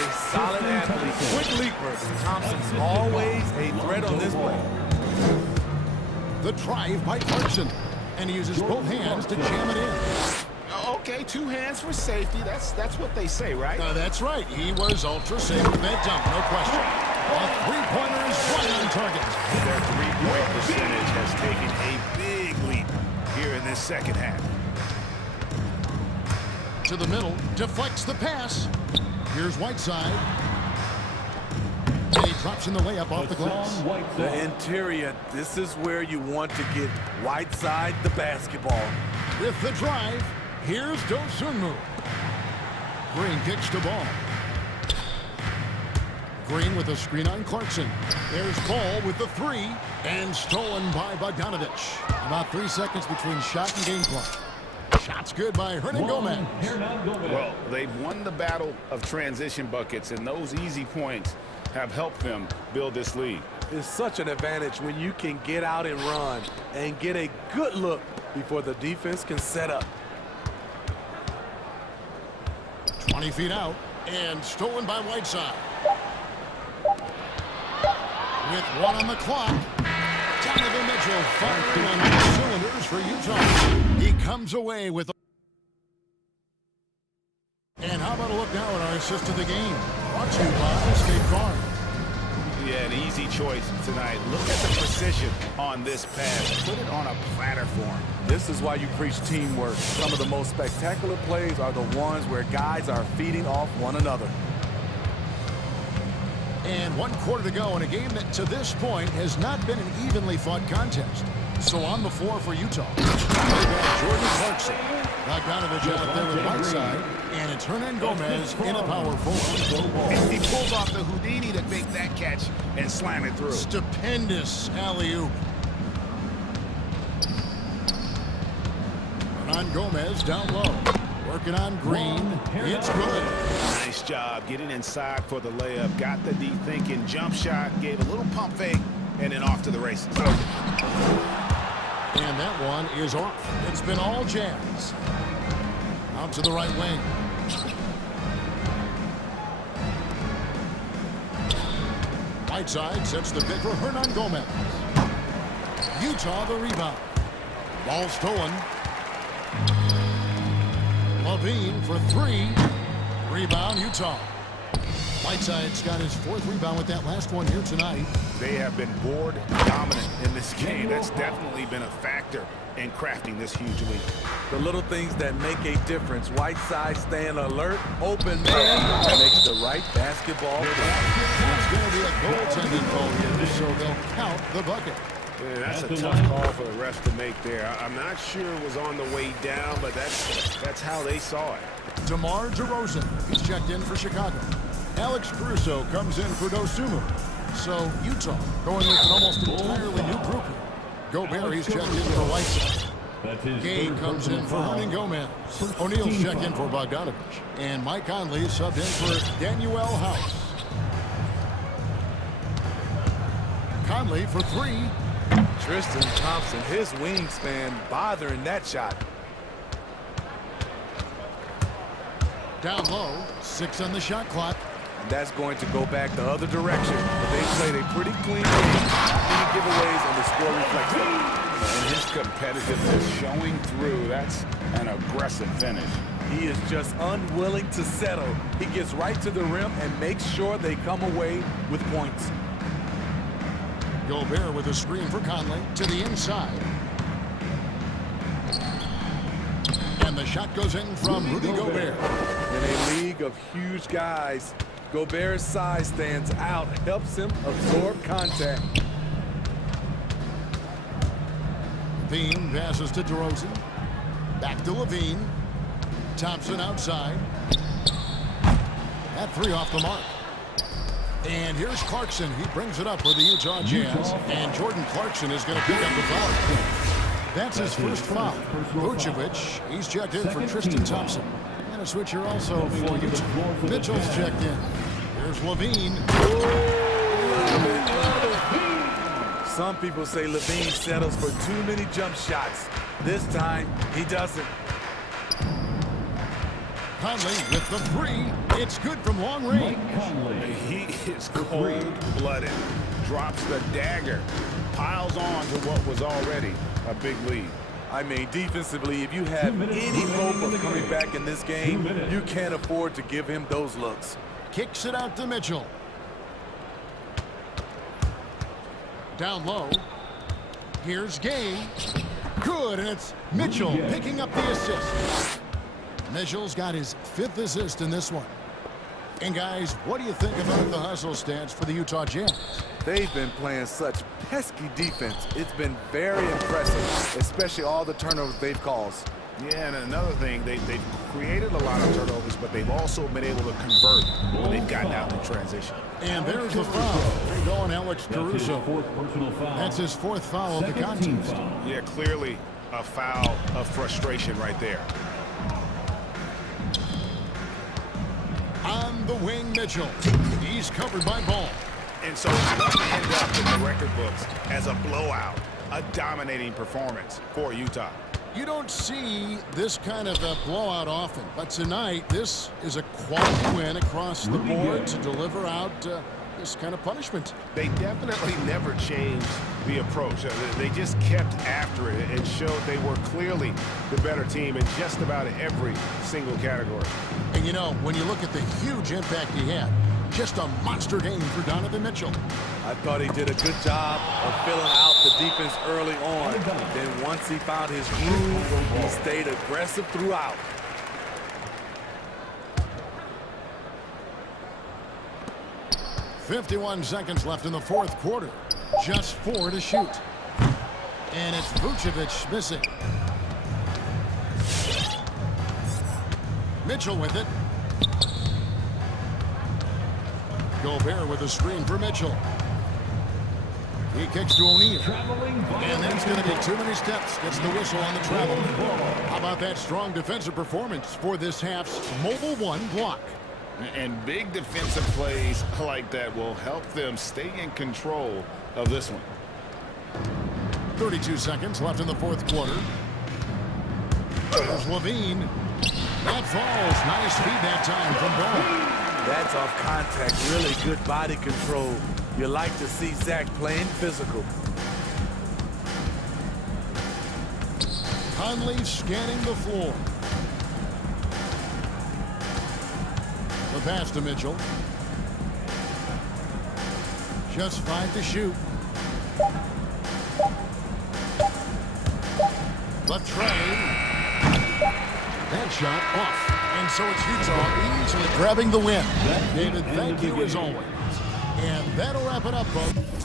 A solid athlete, quick leaper. Thompson's always a threat on this play. The drive by Clarkson. And he uses both hands to jam it in. Okay, 2 hands for safety. That's what they say, right? That's right. He was ultra safe with that dunk, no question. A three-pointer is right on target. Their three-point percentage has taken a big leap here in this second half. To the middle, deflects the pass. Here's Whiteside. And he drops in the layup off the glass. The interior, this is where you want to get Whiteside the basketball. With the drive, here's Dosunmu. Green kicks to Ball. Green with a screen on Clarkson. There's Ball with the 3, and stolen by Bogdanovich. About 3 seconds between shot and game clock. Shot's good by Gomez. Well, they've won the battle of transition buckets, and those easy points have helped them build this lead. It's such an advantage when you can get out and run and get a good look before the defense can set up. 20 feet out, and stolen by Whiteside. With 1 on the clock, Donovan Mitchell firing on all cylinders for Utah. He comes away with. And how about a look now at our assist to the game? Brought to you by State Farm. Yeah, an easy choice tonight. Look at the precision on this pass. Put it on a platter for him. This is why you preach teamwork. Some of the most spectacular plays are the ones where guys are feeding off one another. And 1 quarter to go in a game that to this point has not been an evenly fought contest. So on the floor for Utah, they've got Jordan Clarkson. Bogdanovich out there with Whiteside. And it's Hernan Gomez in a power forward. He pulls off the Houdini to make that catch and slam it through. Stupendous alley-oop. Hernan Gomez down low. Working on Green. It's good. Nice job getting inside for the layup. Got the D thinking jump shot. Gave a little pump fake. And then off to the races. And that one is off. It's been all Jazz. Out to the right wing. Right side sets the pick for Hernan Gomez. Utah the rebound. Ball stolen. Levine for three. Rebound, Utah. Whiteside's got his fourth rebound with that last one here tonight. They have been board dominant in this game. That's definitely been a factor in crafting this huge lead. The little things that make a difference. Whiteside staying alert, open man, makes the right basketball play. It's going to be a goaltending call here, so they'll count the bucket. Yeah, that's a tough call for the refs to make there. I'm not sure it was on the way down, but that's how they saw it. DeMar DeRozan, he's checked in for Chicago. Alex Caruso comes in for Dosumu. So Utah going with an almost entirely new group here. Gobert, he's checked in for Whiteside. Gay comes in for Hernan Gomez. O'Neal's checked in for Bogdanovich. And Mike Conley subbed in for Danuel House. Conley for three. Tristan Thompson, his wingspan bothering that shot. Down low, 6 on the shot clock. And that's going to go back the other direction. But they played a pretty clean game. Any giveaways and the score reflects that. And his competitiveness showing through. That's an aggressive finish. He is just unwilling to settle. He gets right to the rim and makes sure they come away with points. Gobert with a screen for Conley to the inside. And the shot goes in from Rudy Gobert. In a league of huge guys, Gobert's size stands out, helps him absorb contact. Levine passes to DeRozan. Back to Levine. Thompson outside. That three off the mark. And here's Clarkson. He brings it up for the Utah Jazz. And Jordan Clarkson is going to pick up the foul. That's his first foul. Vucevic, he's checked in for Tristan Thompson. And a switcher also for Utah. Mitchell's checked in. Here's Levine. Some people say Levine settles for too many jump shots. This time, he doesn't. Conley with the three. It's good from long range. He is cold-blooded. Drops the dagger. Piles on to what was already a big lead. I mean, defensively, if you have any hope of coming back in this game, you can't afford to give him those looks. Kicks it out to Mitchell. Down low. Here's Gay. Good, and it's Mitchell picking up the assist. Mitchell's got his 5th assist in this one. And guys, what do you think about the hustle stats for the Utah Jazz? They've been playing such pesky defense. It's been very impressive, especially all the turnovers they've caused. Yeah, and another thing, they've created a lot of turnovers, but they've also been able to convert when they've gotten out in transition. And there's the foul. They're going Alex Caruso. That's his 4th foul of the contest. Yeah, clearly a foul of frustration right there. On the wing, Mitchell. He's covered by Ball. And so it's going to end up in the record books as a blowout, a dominating performance for Utah. You don't see this kind of a blowout often, but tonight this is a quality win across the board to deliver out this kind of punishment. They definitely never changed the approach. They just kept after it and showed they were clearly the better team in just about every single category. And you know, when you look at the huge impact he had, just a monster game for Donovan Mitchell. I thought he did a good job of filling out the defense early on. Then once he found his groove, he stayed aggressive throughout. .51 seconds left in the 4th quarter. Just 4 to shoot. And it's Vucevic missing. Mitchell with it. Gobert with a screen for Mitchell. He kicks to O'Neal. And that's going to be too many steps. Gets the whistle on the travel. How about that strong defensive performance for this half's mobile one block? And big defensive plays like that will help them stay in control of this one. 32 seconds left in the fourth quarter. There's Levine. That falls. Nice feed that time from Ball. That's off contact. Really good body control. You like to see Zach playing physical. Conley scanning the floor. The pass to Mitchell. Just 5 to shoot. The trade. That shot off. And so it's Utah easily grabbing the win. David, thank you as always. And that'll wrap it up, folks.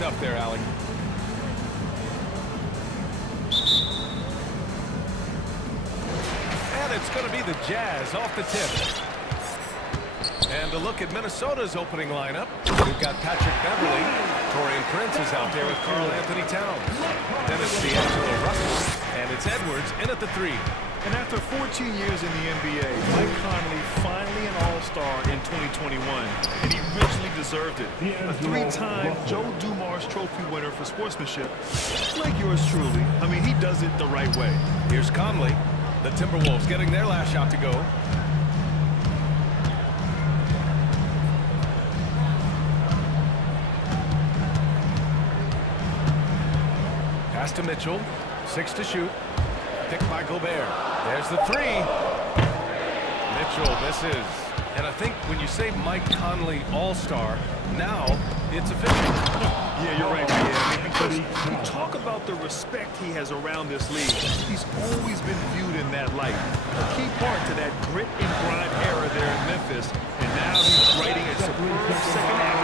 stuff there, Alec. And it's going to be the Jazz off the tip. And a look at Minnesota's opening lineup. We've got Patrick Beverly. Torian Prince is out there with Karl Anthony Towns. Then it's D'Angelo Russell. And it's Edwards in at the 3. And after 14 years in the NBA, Mike Conley finally an All-Star in 2021, and he richly deserved it. A 3-time Joe Dumars Trophy winner for sportsmanship, like yours truly. I mean, he does it the right way. Here's Conley. The Timberwolves getting their last shot to go. Pass to Mitchell. 6 to shoot. Picked by Gobert. There's the 3. Mitchell misses. And I think when you say Mike Conley All-Star, now it's official. Yeah, you're right, man. I mean, because we talk about the respect he has around this league. He's always been viewed in that light. A key part to that grit and grind era there in Memphis. And now he's writing a superb second act.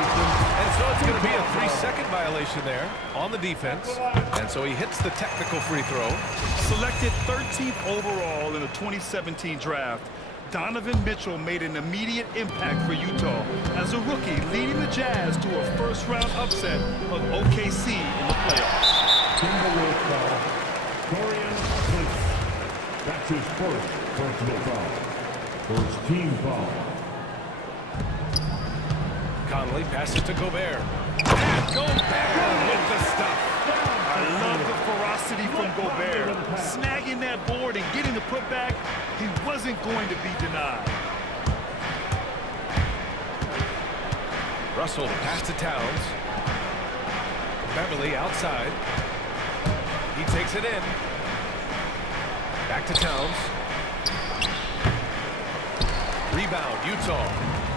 And so it's going to be a 3-second violation there on the defense. And so he hits the technical free throw. Selected 13th overall in the 2017 draft, Donovan Mitchell made an immediate impact for Utah as a rookie, leading the Jazz to a first-round upset of OKC in the playoffs. Timberwolves foul. Torian Prince. That's his first personal foul. First team foul. Conley passes to Gobert. And Gobert with the stuff. I love the ferocity from Gobert. Snagging that board and getting the putback, he wasn't going to be denied. Russell, pass to Towns. Beverly outside. He takes it in. Back to Towns. Rebound, Utah.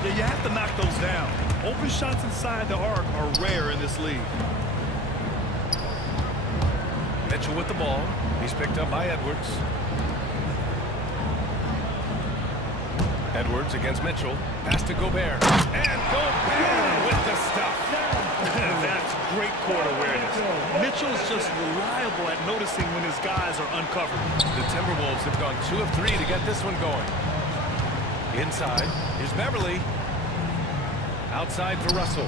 Yeah, you have to knock those down. Open shots inside the arc are rare in this league. Mitchell with the ball. He's picked up by Edwards. Edwards against Mitchell. Pass to Gobert. And Gobert with the stuff. That's great court awareness. Mitchell's just reliable at noticing when his guys are uncovered. The Timberwolves have gone 2 of 3 to get this one going. Inside. Here's Beverly. Outside for Russell.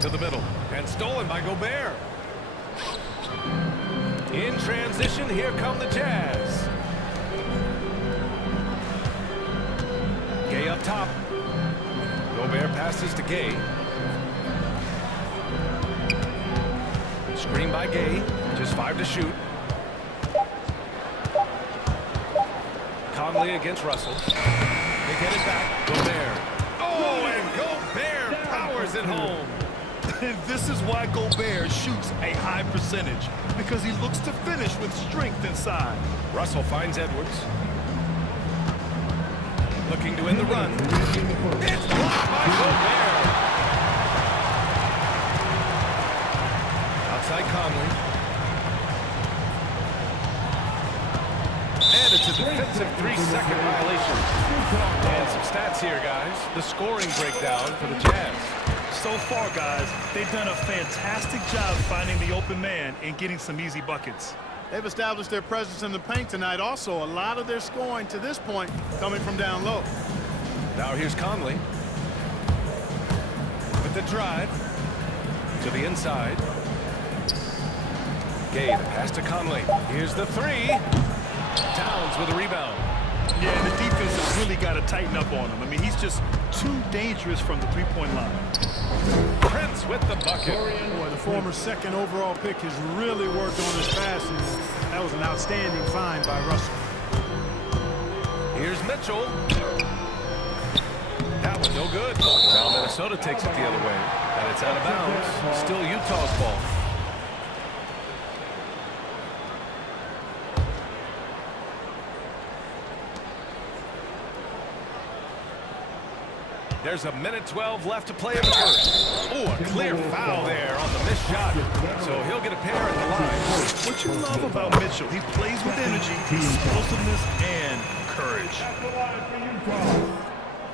To the middle. And stolen by Gobert. In transition, here come the Jazz. Gay up top. Gobert passes to Gay. Screen by Gay. Just 5 to shoot. Conley against Russell. They get it back. Gobert. Oh, and Gobert powers it home. And this is why Gobert shoots a high percentage, because he looks to finish with strength inside. Russell finds Edwards. Looking to win the run. It's blocked by Gobert. Outside Conley. And it's a defensive 3-second violation. And some stats here, guys. The scoring breakdown for the Jazz. So far, guys, they've done a fantastic job finding the open man and getting some easy buckets. They've established their presence in the paint tonight. Also, a lot of their scoring to this point coming from down low. Now here's Conley. With the drive. To the inside. Gay, the pass to Conley. Here's the 3. Towns with a rebound. Yeah, the defense has really got to tighten up on him. I mean, he's just too dangerous from the three-point line. Prince with the bucket. Boy, the former second overall pick has really worked on his passing. That was an outstanding find by Russell. Here's Mitchell. That one no good. Now Minnesota takes it the other way. And it's out of bounds. Still Utah's ball. There's a minute 12 left to play in the first. Oh, a clear foul there on the missed shot. So he'll get a pair at the line. What you love about Mitchell, he plays with energy, explosiveness, and courage.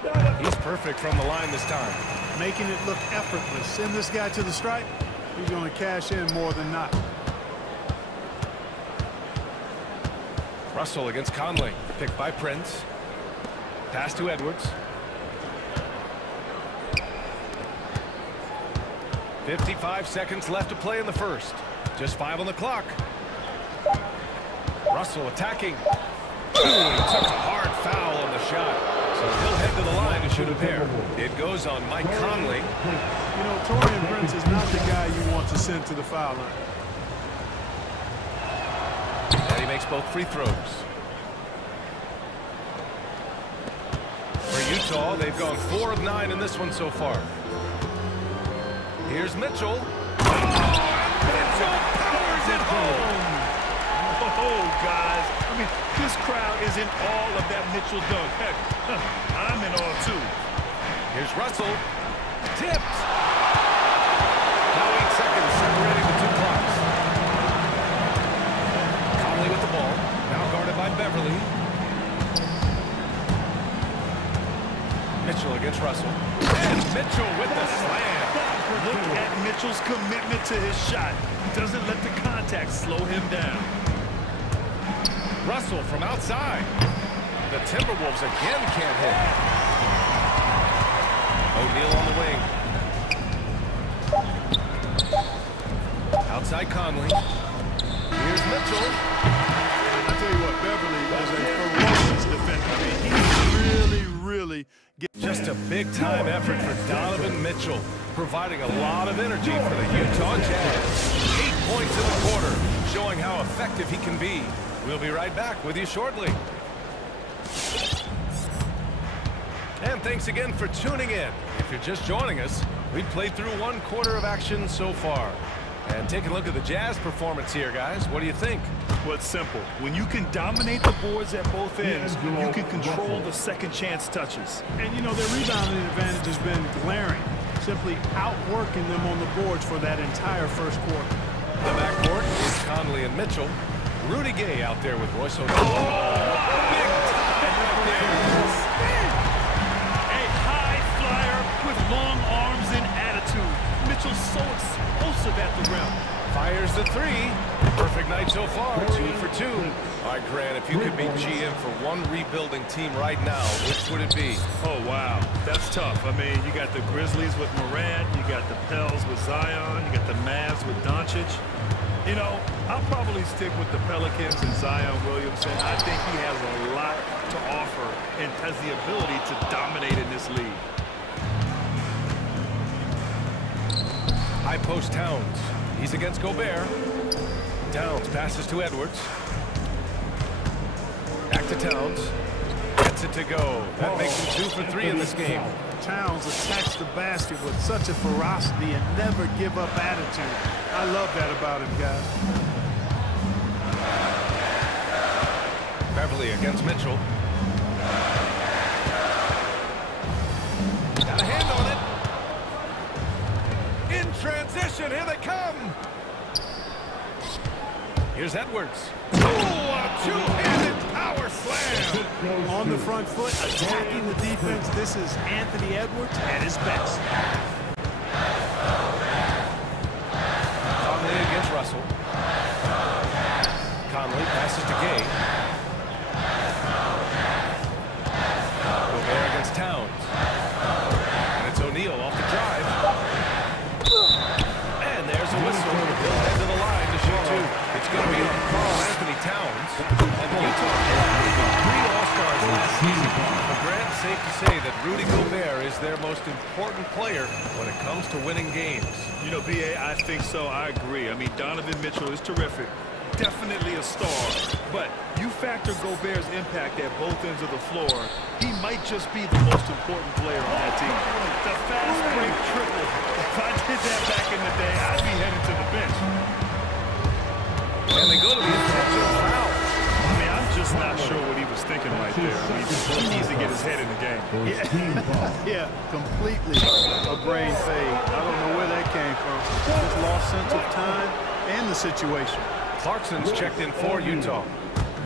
He's perfect from the line this time. Making it look effortless. Send this guy to the stripe. He's going to cash in more than not. Russell against Conley. Picked by Prince. Pass to Edwards. 55 seconds left to play in the first. Just 5 on the clock. Russell attacking. Ooh, he took a hard foul on the shot. So he'll head to the line to shoot a pair. It goes on Mike Conley. You know, Taurean Prince is not the guy you want to send to the foul line. And he makes both free throws. For Utah, they've gone 4 of 9 in this one so far. Here's Mitchell. Oh, and Mitchell powers it home. Oh, guys. I mean, this crowd is in awe of that Mitchell dunk. Heck, I'm in awe, too. Here's Russell. Tipped. Now 8 seconds separating the two clocks. Conley with the ball. Now guarded by Beverly. Mitchell against Russell. And Mitchell with the slam. Look at Mitchell's commitment to his shot. Doesn't let the contact slow him down. Russell from outside. The Timberwolves again can't hit. O'Neal on the wing. Outside Conley. Here's Mitchell. I tell you what, Beverly is a ferocious defender. I mean, he really Just a big-time effort for Donovan Mitchell, providing a lot of energy for the Utah Jazz. 8 points in the quarter, showing how effective he can be. We'll be right back with you shortly. And thanks again for tuning in. If you're just joining us, we've played through 1 quarter of action so far. And taking a look at the Jazz performance here, guys. What do you think? Well, it's simple. When you can dominate the boards at both ends, you can control the second chance touches. And, you know, their rebounding advantage has been glaring. Simply outworking them on the boards for that entire first quarter. The backcourt is Conley and Mitchell. Rudy Gay out there with Royce O'Neal. Big time right there. A high flyer with long arms and attitude. Mitchell's so explosive at the rim. Fires the 3. Perfect night so far, 2 for 2. All right, Grant, if you could be GM for one rebuilding team right now, which would it be? Oh, wow. That's tough. I mean, you got the Grizzlies with Morant, you got the Pels with Zion, you got the Mavs with Doncic. You know, I'll probably stick with the Pelicans and Zion Williamson. I think he has a lot to offer and has the ability to dominate in this league. High post Towns. He's against Gobert. Towns passes to Edwards. Back to Towns. Gets it to go. That makes him 2 for 3 in this game. Towns attacks the basket with such a ferocity and never give up attitude. I love that about him, guys. Beverly against Mitchell. Got a hand on it. In transition, here they come. Here's Edwards. Oh, a two-handed power slam. On the front foot, attacking the defense. This is Anthony Edwards at his best. Conley against Russell. Conley passes to Gay. Gobert against Towns. And it's O'Neal off the drive. And there's a whistle. He'll head to the line to shoot 2. It's going to be on Karl Anthony Towns. And the Utah Jazz got 3 All-Stars last season. But Grant, safe to say that Rudy Gobert is their most important player when it comes to winning games. You know, B.A., I think so. I agree. I mean, Donovan Mitchell is terrific. Definitely a star. But you factor Gobert's impact at both ends of the floor, he might just be the most important player on that team. The fast break triple. If I did that back in the day, I'd be headed to the bench. And they go to the intentional foul. I mean, I'm just not sure what he was thinking right there. I mean, he needs to get his head in the game. Yeah, completely a brain fade. I don't know where that came from. Just lost sense of time and the situation. Clarkson's checked in for Utah.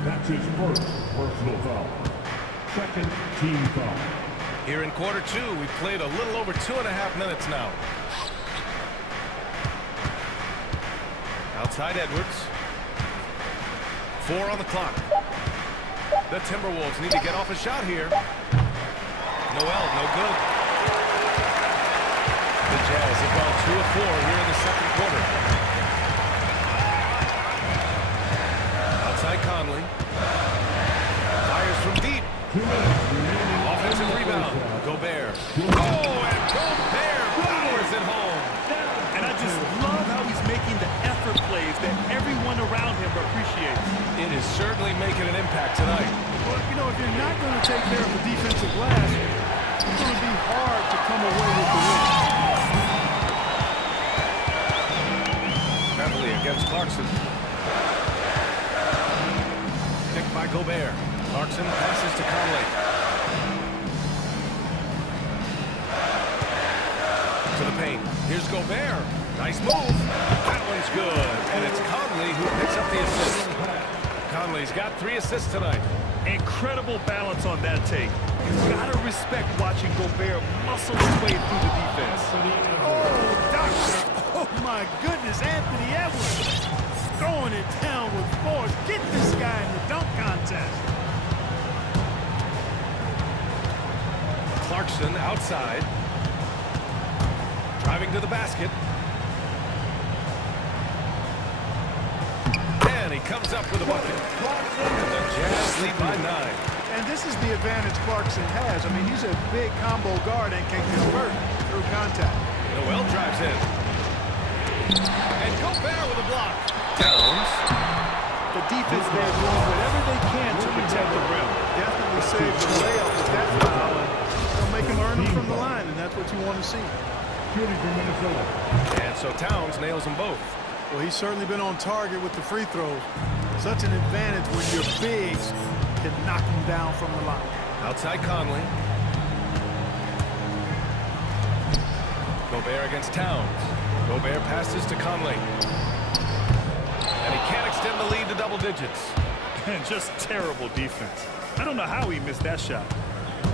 That's his first personal foul. Second team foul. Here in quarter two, we've played a little over 2.5 minutes now. Outside Edwards. 4 on the clock. The Timberwolves need to get off a shot here. Noel, no good. The Jazz have gone 2 of 4 here in the second quarter. Outside Conley. Fires from deep. Offensive rebound. Gobert. Oh, and Gobert powers it home. And I just love how he's making the effort plays that everyone around him appreciates. It is certainly making an impact tonight. Well, you know, if you're not going to take care of the defensive glass, it's going to be hard to come away with the win. Beverly against Clarkson. Picked by Gobert. Clarkson passes to Conley. To the paint. Here's Gobert. Nice move. That one's good. And it's Conley who picks up the assist. Conley's got 3 assists tonight. Incredible balance on that take. You've got to respect watching Gobert muscle his way through the defense. Oh, doctor. Oh, my goodness. Anthony Edwards throwing it down with force. Get this guy in the dunk contest. Clarkson outside. Driving to the basket. And he comes up with a bucket. And the Jazz lead by 9. And this is the advantage Clarkson has. I mean, he's a big combo guard and can convert through contact. Noel drives in. And Gobert with a block. Downs. The defense there doing whatever they can to protect the rim. Definitely save the layup with that foul. They'll make him earn them from the line, and that's what you want to see. And so Towns nails them both. Well, he's certainly been on target with the free throws. Such an advantage when your bigs can knock him down from the line. Outside Conley. Gobert against Towns. Gobert passes to Conley. And he can't extend the lead to double digits. And just terrible defense. I don't know how he missed that shot.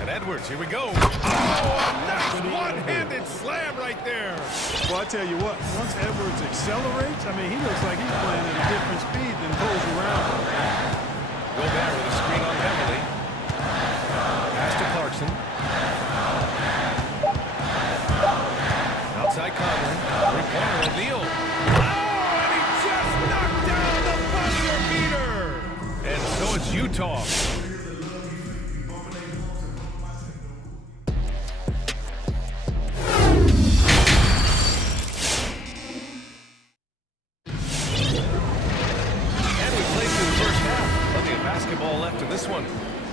And Edwards, here we go. Oh, nice one-handed slam right there. Well, I tell you what, once Edwards accelerates, I mean, he looks like he's playing at a different speed than those around him. Gobert with a screen on Beverly. Pass to Clarkson. Outside Conley. Three-pointer O'Neal. Oh, and he just knocked down the buzzer beater. And so it's Utah.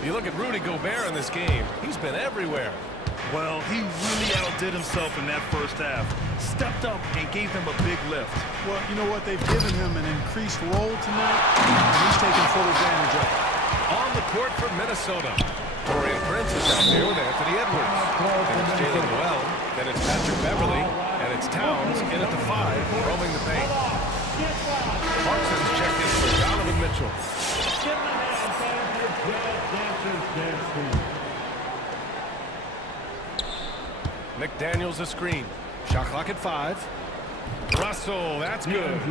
You look at Rudy Gobert in this game. He's been everywhere. Well, he really outdid himself in that first half. Stepped up and gave them a big lift. Well, you know what? They've given him an increased role tonight, and he's taking full advantage of it. On the court for Minnesota. Torian Prince is out there with Anthony Edwards. Then it's Jalen Noel. Then it's Patrick Beverly. And it's Towns in at the 5, roaming the paint. Clarkson's checked in for Donovan Mitchell. McDaniels a screen. Shot clock at 5. Russell, that's good.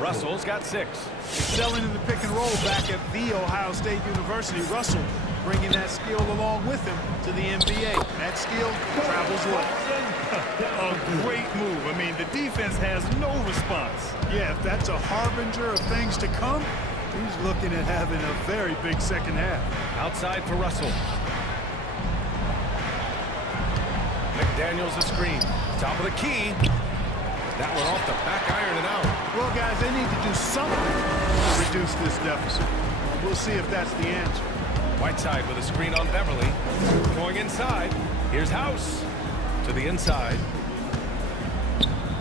Russell's got 6. Excelling in the pick and roll back at the Ohio State University. Russell bringing that skill along with him to the NBA. That skill travels well. A great move. I mean, the defense has no response. Yeah, if that's a harbinger of things to come, he's looking at having a very big second half. Outside for Russell. McDaniels a screen. Top of the key. That one off the back, iron it out. Well, guys, they need to do something to reduce this deficit. We'll see if that's the answer. Whiteside with a screen on Beverly. Going inside. Here's House. To the inside.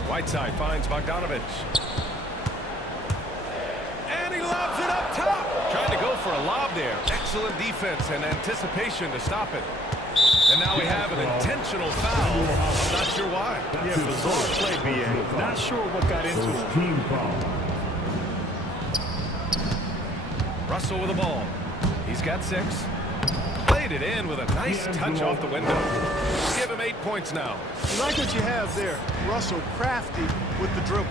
Whiteside finds Bogdanovich. And he lobs it up top. Trying to go for a lob there. Excellent defense and anticipation to stop it. And now we have an intentional foul. I'm not sure why. Yeah, bizarre play, BA. Not sure what got into it. Team foul. Russell with the ball. He's got 6. Lays Laid it in with a nice touch off the window. Give him 8 points now. You like what you have there. Russell crafty with the dribble.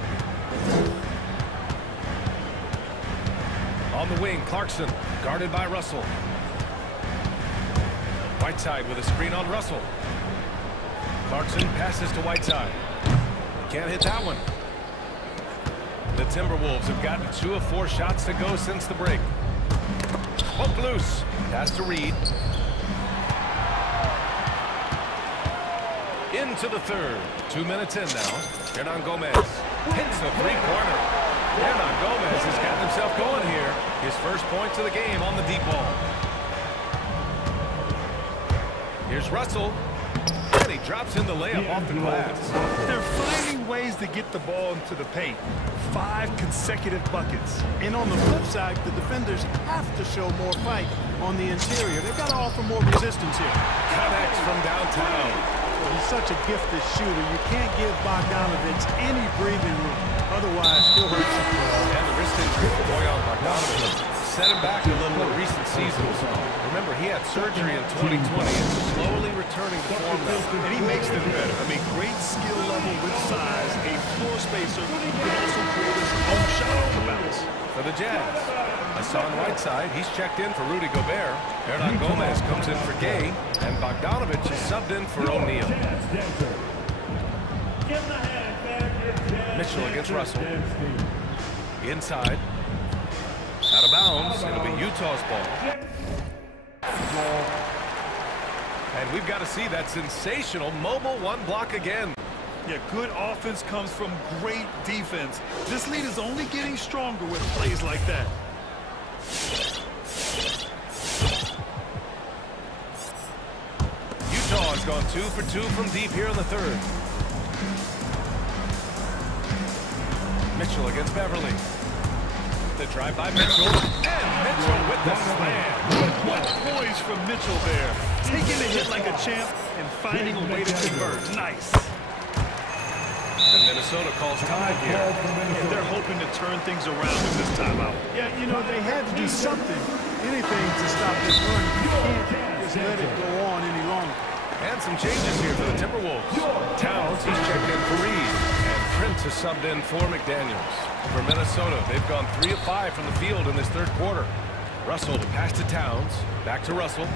On the wing, Clarkson, guarded by Russell. Whiteside with a screen on Russell. Clarkson passes to Whiteside. Can't hit that one. The Timberwolves have gotten 2 of 4 shots to go since the break. Poke loose. Pass to Reed. Into the third. 2 minutes in now. Hernan Gomez hits the three-pointer. Hernan Gomez has gotten himself going here. His first points of the game on the deep ball. Here's Russell. And he drops in the layup off the glass. They're finding ways to get the ball into the paint. 5 consecutive buckets. And on the flip side, the defenders have to show more fight on the interior. They've got to offer more resistance here. Connects from downtown. Well, he's such a gifted shooter. You can't give Bogdanovich any breathing room. Otherwise, he'll hurt you. And the wrist injury for Bojan Bogdanović set him back a little in recent seasons. Remember, he had surgery in 2020 and slowly returning to form now. And he makes them better. I mean, great skill level with size, a floor spacer who can also create his own shot off the bounce. For the Jazz, Hassan Whiteside, he's checked in for Rudy Gobert. Hernan Gomez comes in for Gay, and Bogdanović is subbed in for O'Neal. Mitchell against Russell. Inside. Out of bounds. It'll be Utah's ball. And we've got to see that sensational mobile one block again. Yeah, good offense comes from great defense. This lead is only getting stronger with plays like that. Utah has gone 2 for 2 from deep here in the third. Mitchell against Beverly. The drive by Mitchell. And Mitchell with the slam. What poise from Mitchell there. Taking the hit like a champ and finding a way to convert. Nice. And Minnesota calls time here. And they're hoping to turn things around with this timeout. Yeah, you know, they had to do something, anything to stop this run. You can't just let it go on any longer. And some changes here for the Timberwolves. Towns, he's checked in for Reed. And Prince has subbed in for McDaniels. For Minnesota, they've gone 3 of 5 from the field in this third quarter. Russell to pass to Towns. Back to Russell.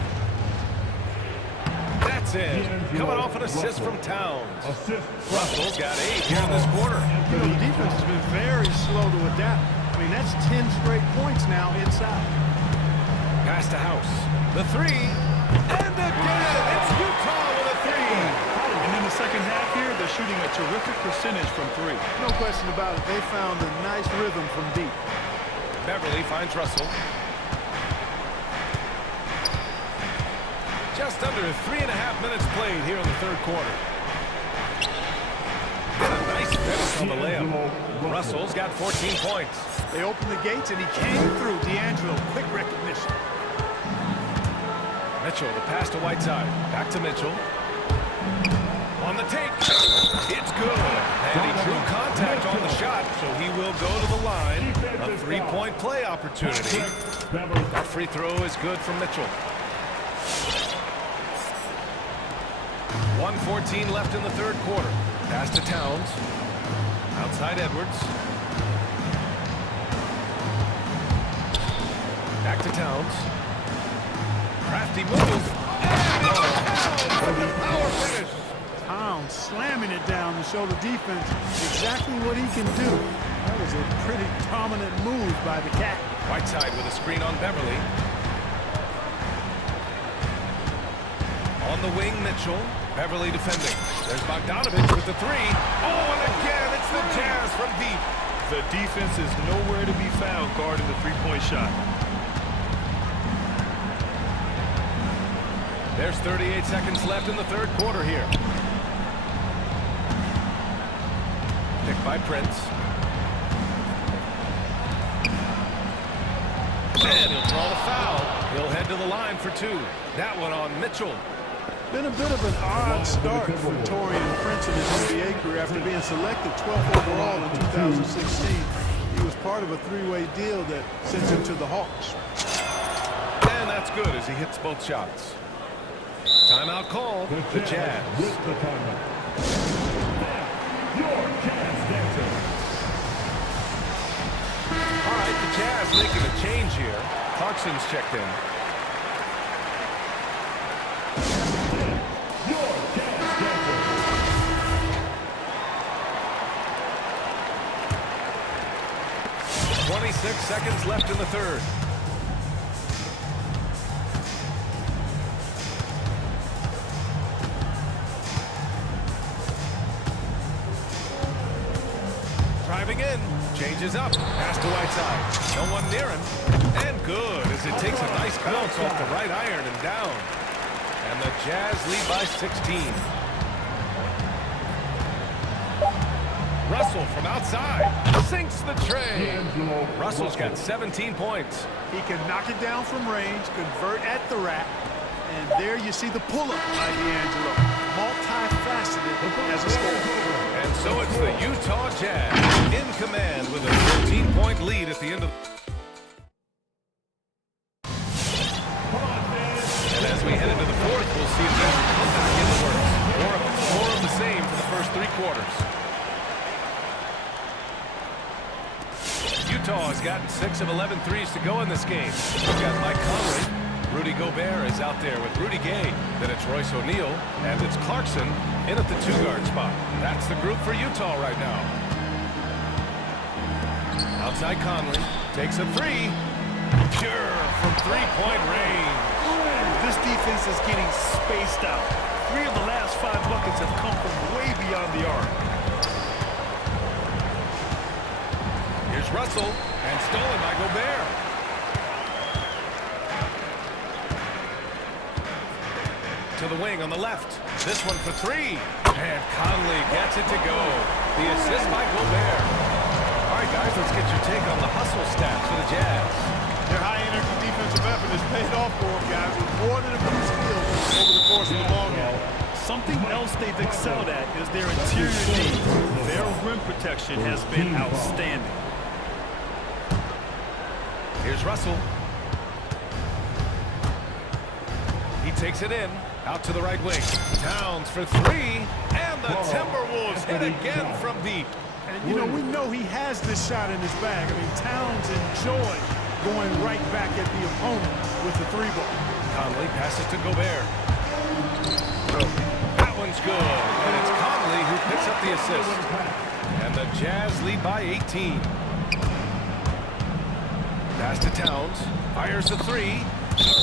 That's it. Coming off an assist from Towns. Russell's got 8 here in this quarter. You know, the defense has been very slow to adapt. I mean, that's 10 straight points now inside. Pass to House. The 3. And again, it's Utah with a 3. And in the second half here, they're shooting a terrific percentage from 3. No question about it. They found a nice rhythm from deep. Beverly finds Russell. Just under 3.5 minutes played here in the third quarter. And a nice finish on the layup. Russell's got 14 points. They opened the gates and he came through. D'Angelo, quick recognition. Mitchell, the pass to Whiteside. Back to Mitchell. On the take. It's good. And he drew contact on the shot, so he will go to the line. A 3-point play opportunity. That free throw is good from Mitchell. 1:14 left in the third quarter. Pass to Towns. Outside Edwards. Back to Towns. Crafty move. And the power finish. Towns slamming it down to show the defense exactly what he can do. That was a pretty dominant move by the Cat. Whiteside with a screen on Beverly. On the wing, Mitchell. Beverly defending. There's Bogdanović with the 3. Oh, and again, it's the Jazz from deep. The defense is nowhere to be found guarding the three-point shot. There's 38 seconds left in the third quarter here. Picked by Prince. And he'll draw the foul. He'll head to the line for 2. That one on Mitchell. Been a bit of an odd start for Taurean Prince in his NBA career after being selected 12th overall in 2016. He was part of a 3-way deal that sent him to the Hawks. And that's good as he hits both shots. Timeout call. The Jazz. With the timeout. Your Jazz dancer. All right, the Jazz making a change here. Clarkson's checked in. Your Jazz dancer. 26 seconds left in the third. Driving in, changes up, pass to right side. No one near him, and good as it takes a nice bounce off the right iron and down. And the Jazz lead by 16. Russell from outside sinks the tray. Russell's got 17 points. He can knock it down from range, convert at the rack, and there you see the pull-up by D'Angelo. Multifaceted as a scorer. And so it's the Utah Jazz in command with a 13-point lead at the end of. And as we head into the fourth, we'll see if there's a comeback in the works, or if it's more of the same for the first three quarters. Utah has gotten 6 of 11 threes to go in this game. We've got Mike Conley. Rudy Gobert is out there with Rudy Gay. Then it's Royce O'Neal, and it's Clarkson in at the two-guard spot. That's the group for Utah right now. Outside Conley takes a three. Pure from three-point range. This defense is getting spaced out. 3 of the last 5 buckets have come from way beyond the arc. Here's Russell, and stolen by Gobert. To the wing on the left. This one for 3. And Conley gets it to go. The assist by Gobert. All right, guys, let's get your take on the hustle stats for the Jazz. Their high-energy defensive effort has paid off for them, guys, with more than a few steals over the course of the ball game. Something else they've excelled at is their interior D. Their rim protection has been outstanding. Here's Russell. He takes it in. Out to the right wing. Towns for 3. And the Timberwolves hit again from deep. And, you know, we know he has this shot in his bag. I mean, Towns enjoyed going right back at the opponent with the 3-ball. Conley passes to Gobert. That one's good. And it's Conley who picks up the assist. And the Jazz lead by 18. Pass to Towns. Fires the 3.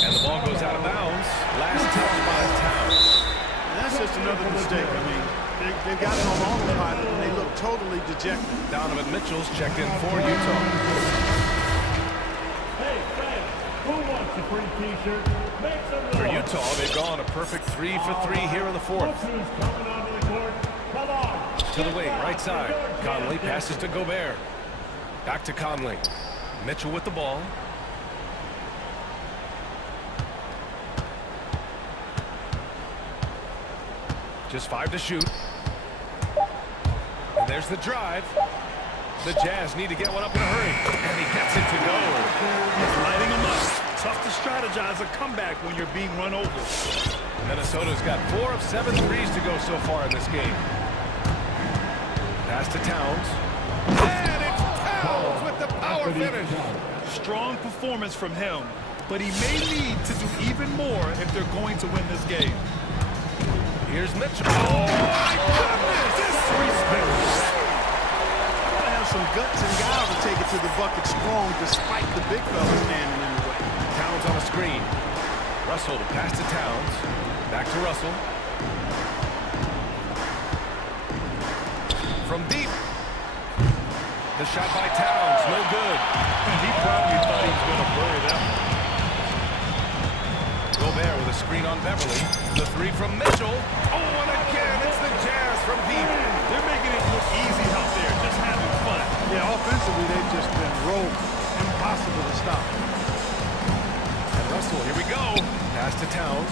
And the ball goes out of bounds. Last touch by Towns. And that's just another mistake. I mean, they got it on autopilot, and they look totally dejected. Donovan Mitchell's checked in for Utah. Hey, fans, who wants a free T-shirt? Make some noise. For Utah, they've gone a perfect 3 for 3 here in the fourth. Look who's coming onto the court. Come on. To the wing, right side. Conley passes to Gobert. Back to Conley. Mitchell with the ball. Just 5 to shoot. And there's the drive. The Jazz need to get one up in a hurry. And he gets it to go. He's lighting them up. Tough to strategize a comeback when you're being run over. Minnesota's got 4 of 7 threes to go so far in this game. Pass to Towns. And it's Towns with the power finish. Strong performance from him, but he may need to do even more if they're going to win this game. Here's Mitchell. Oh, my goodness! Disrespect. Gotta have some guts and guile to take it to the bucket strong despite the big fella standing in the way. Towns on a screen. Russell to pass to Towns. Back to Russell. From deep. The shot by Towns, no good. He probably thought he was going to bury that one. Gobert with a screen on Beverly. The 3 from Mitchell. Oh, and again, it's the Jazz from deep. They're making it look easy out there, just having fun. Yeah, offensively, they've just been rolling. Impossible to stop. And Russell, here we go. Pass to Towns.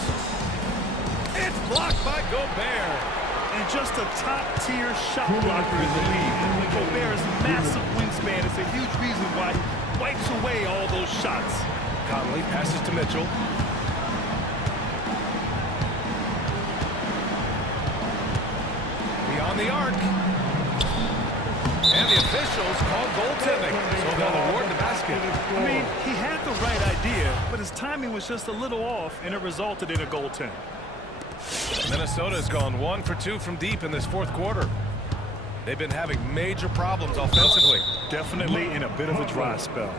It's blocked by Gobert. And just a top-tier shot blocker in the league. Gobert's massive wingspan is a huge reason why he wipes away all those shots. Conley passes to Mitchell. on the arc. And the officials call goaltending, so they'll award the basket. I mean, he had the right idea, but his timing was just a little off, and it resulted in a goaltend. Minnesota's gone 1 for 2 from deep in this fourth quarter. They've been having major problems offensively. Definitely in a bit of a dry spell.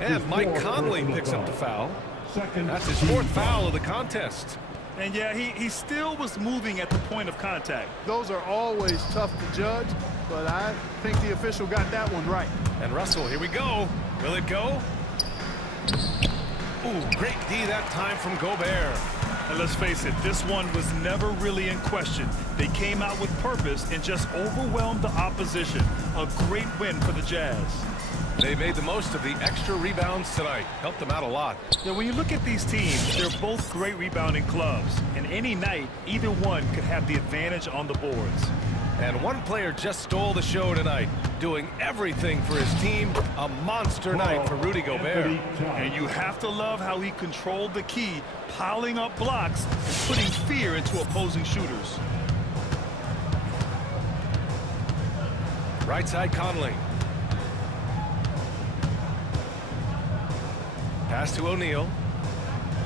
And Mike Conley picks up the foul. That's his fourth foul of the contest. And yeah, he still was moving at the point of contact. Those are always tough to judge, but I think the official got that one right. And Russell, here we go. Will it go? Ooh, great D that time from Gobert. And let's face it, this one was never really in question. They came out with purpose and just overwhelmed the opposition. A great win for the Jazz. They made the most of the extra rebounds tonight. Helped them out a lot. Yeah, when you look at these teams, they're both great rebounding clubs. And any night, either one could have the advantage on the boards. And one player just stole the show tonight, doing everything for his team. A monster night for Rudy Gobert. And you have to love how he controlled the key, piling up blocks and putting fear into opposing shooters. Right side Conley. Pass to O'Neal.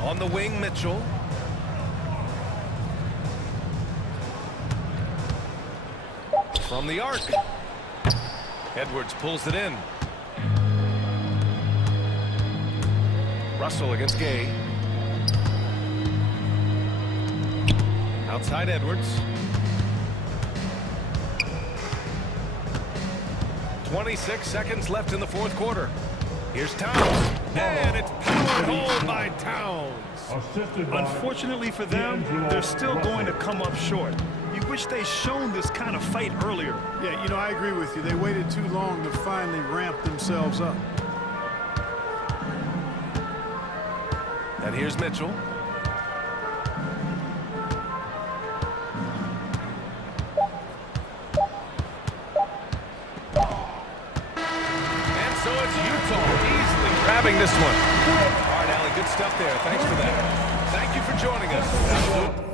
On the wing, Mitchell. From the arc. Edwards pulls it in. Russell against Gay. Outside Edwards. 26 seconds left in the fourth quarter. Here's Towns. And it's powered home by Towns. Unfortunately for them, they're still going to come up short. You wish they'd shown this kind of fight earlier. Yeah, you know, I agree with you. They waited too long to finally ramp themselves up. And here's Mitchell. And so it's Utah easily grabbing this one. All right, Allie, good stuff there. Thanks for that. Thank you for joining us. That'll do.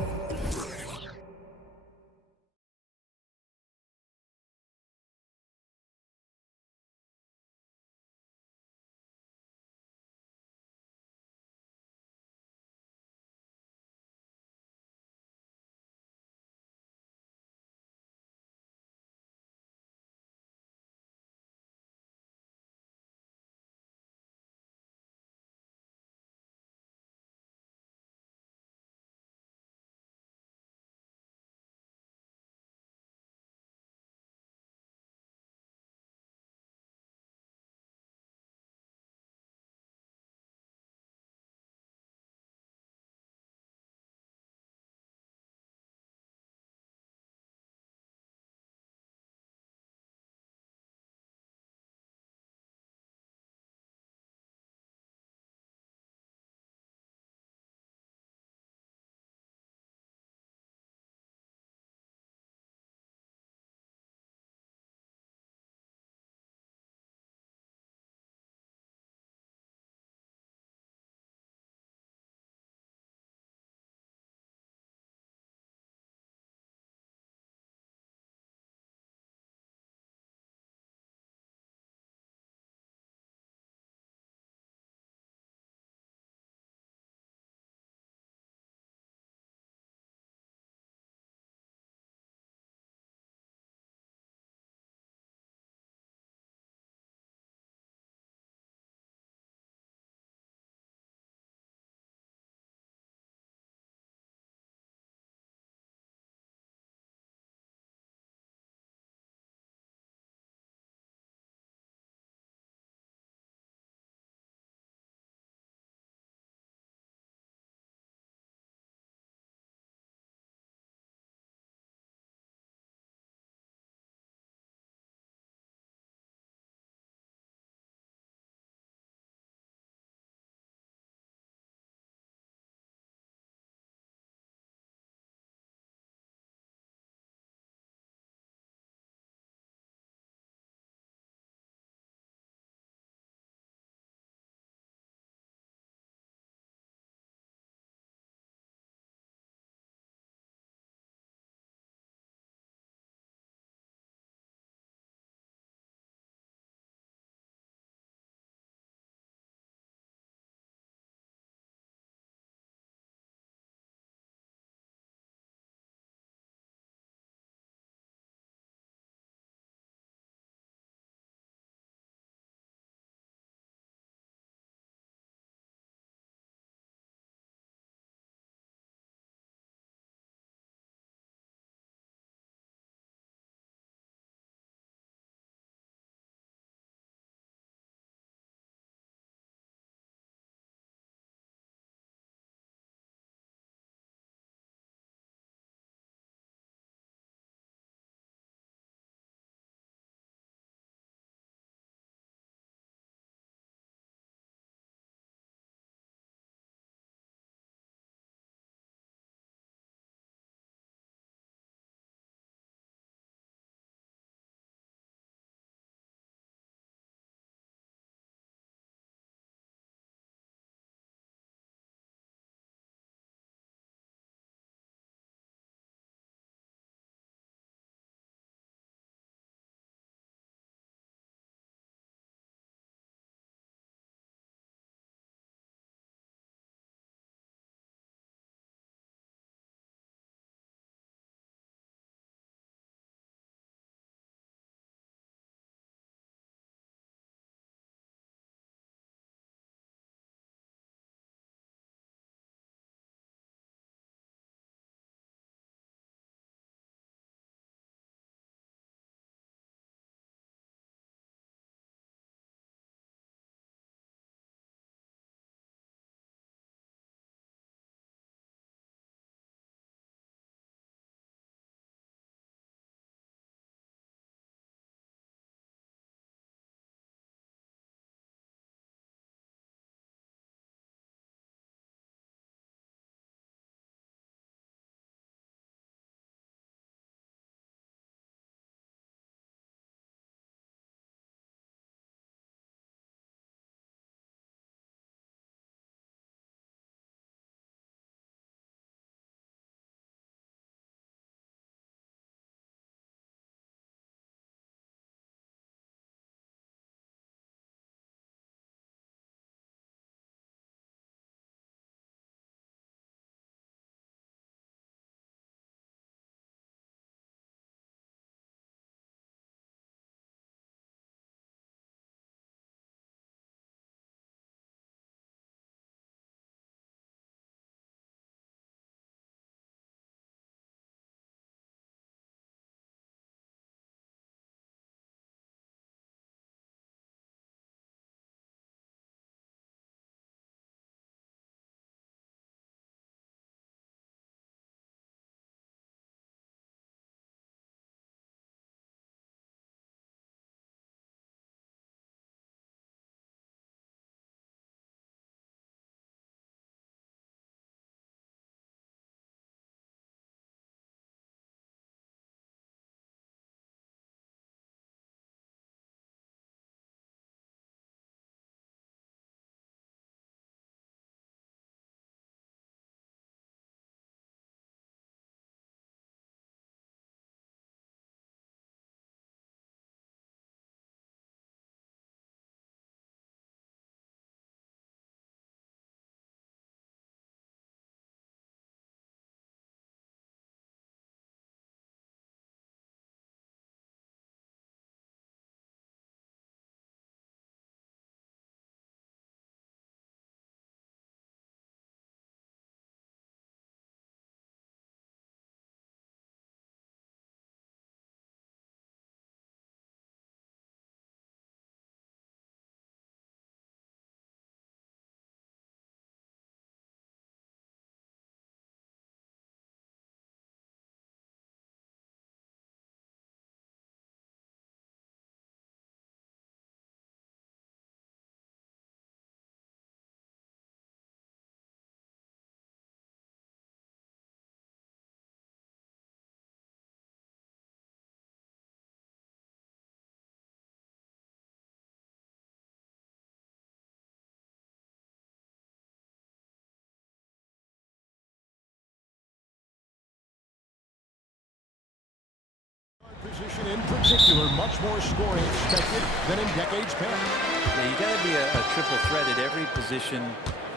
position in particular, much more scoring expected than in decades past. Yeah, you got to be a triple threat at every position,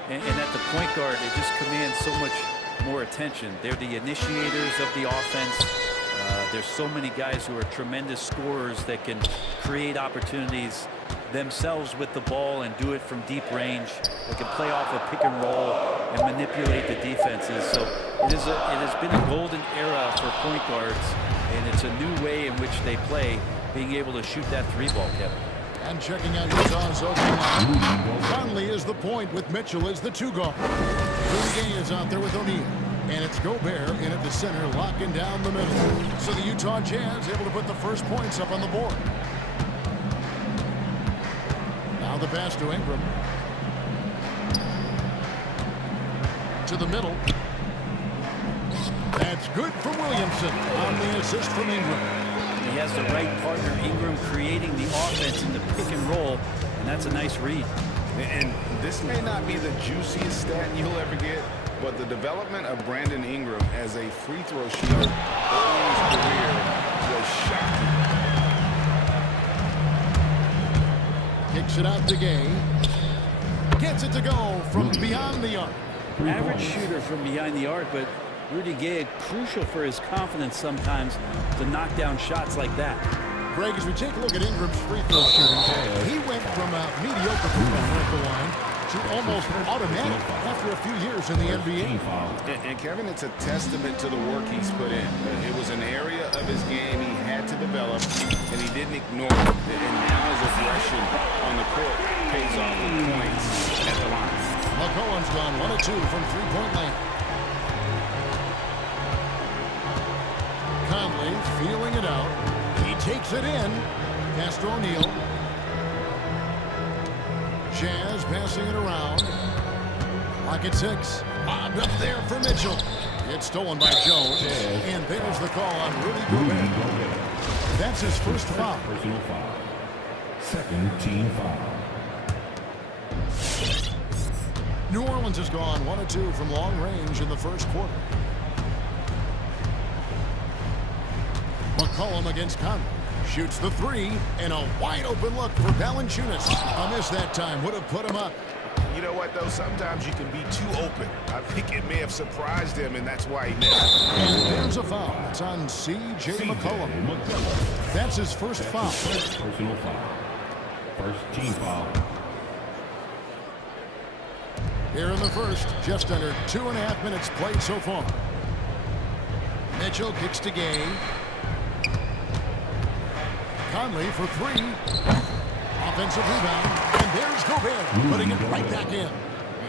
and at the point guard, it just commands so much more attention. They're the initiators of the offense. There's so many guys who are tremendous scorers that can create opportunities themselves with the ball and do it from deep range. They can play off a pick and roll and manipulate the defenses. So it has been a golden era for point guards, and it's a new way in which they play, being able to shoot that three ball, Kevin. And checking out Utah's opening line. Conley is the point with Mitchell as the two guard. Rudy is out there with O'Neal. And it's Gobert in at the center, locking down the middle. So the Utah Jazz able to put the first points up on the board. Now the pass to Ingram. To the middle. That's good from Williamson on the assist from Ingram. He has the right partner, Ingram, creating the offense in the pick and roll, and that's a nice read. And this may not be the juiciest stat you'll ever get, but the development of Brandon Ingram as a free throw shooter early in his career was shocking. Kicks it out to Gay. Gets it to go from beyond the arc. Average shooter from behind the arc, but Rudy Gay, crucial for his confidence sometimes to knock down shots like that. Greg, as we take a look at Ingram's free throw shooting, he went from a mediocre performer at the line to almost automatic after a few years in the NBA. And Kevin, it's a testament to the work he's put in. It was an area of his game he had to develop, and he didn't ignore it. And now his aggression on the court pays off with points at the line. McCollum's gone 1 of 2 from three-point land. Conley feeling it out. He takes it in. Pass to O'Neal. Jazz passing it around. Lock at 6. Bobbed up there for Mitchell. It's stolen by Jones. And there's the call on Rudy Gobert. That's his first foul. Personal foul. Second team foul. New Orleans has gone 1 of 2 from long range in the first quarter. McCollum against Conley. Shoots the three, and a wide open look for Valanciunas. A miss that time would have put him up. You know what, though? Sometimes you can be too open. I think it may have surprised him, and that's why he missed. And there's a foul. It's on C.J. McCollum. That's his first foul. Personal foul. First team foul. Here in the first, just under 2.5 minutes played so far. Mitchell kicks to Gay. Conley for 3. Offensive rebound. And there's Gobert putting it right back in.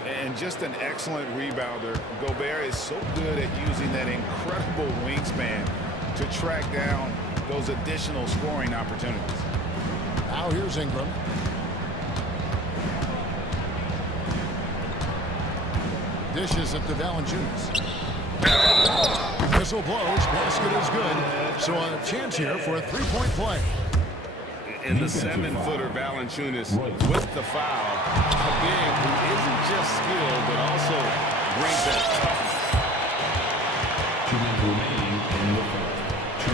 And just an excellent rebounder. Gobert is so good at using that incredible wingspan to track down those additional scoring opportunities. Now here's Ingram. Dishes it to Valanciunas. Whistle blows. Basket is good. So a chance here for a three-point play. And the 7-footer Valanciunas with the foul. A big who isn't just skilled, but also brings that toughness.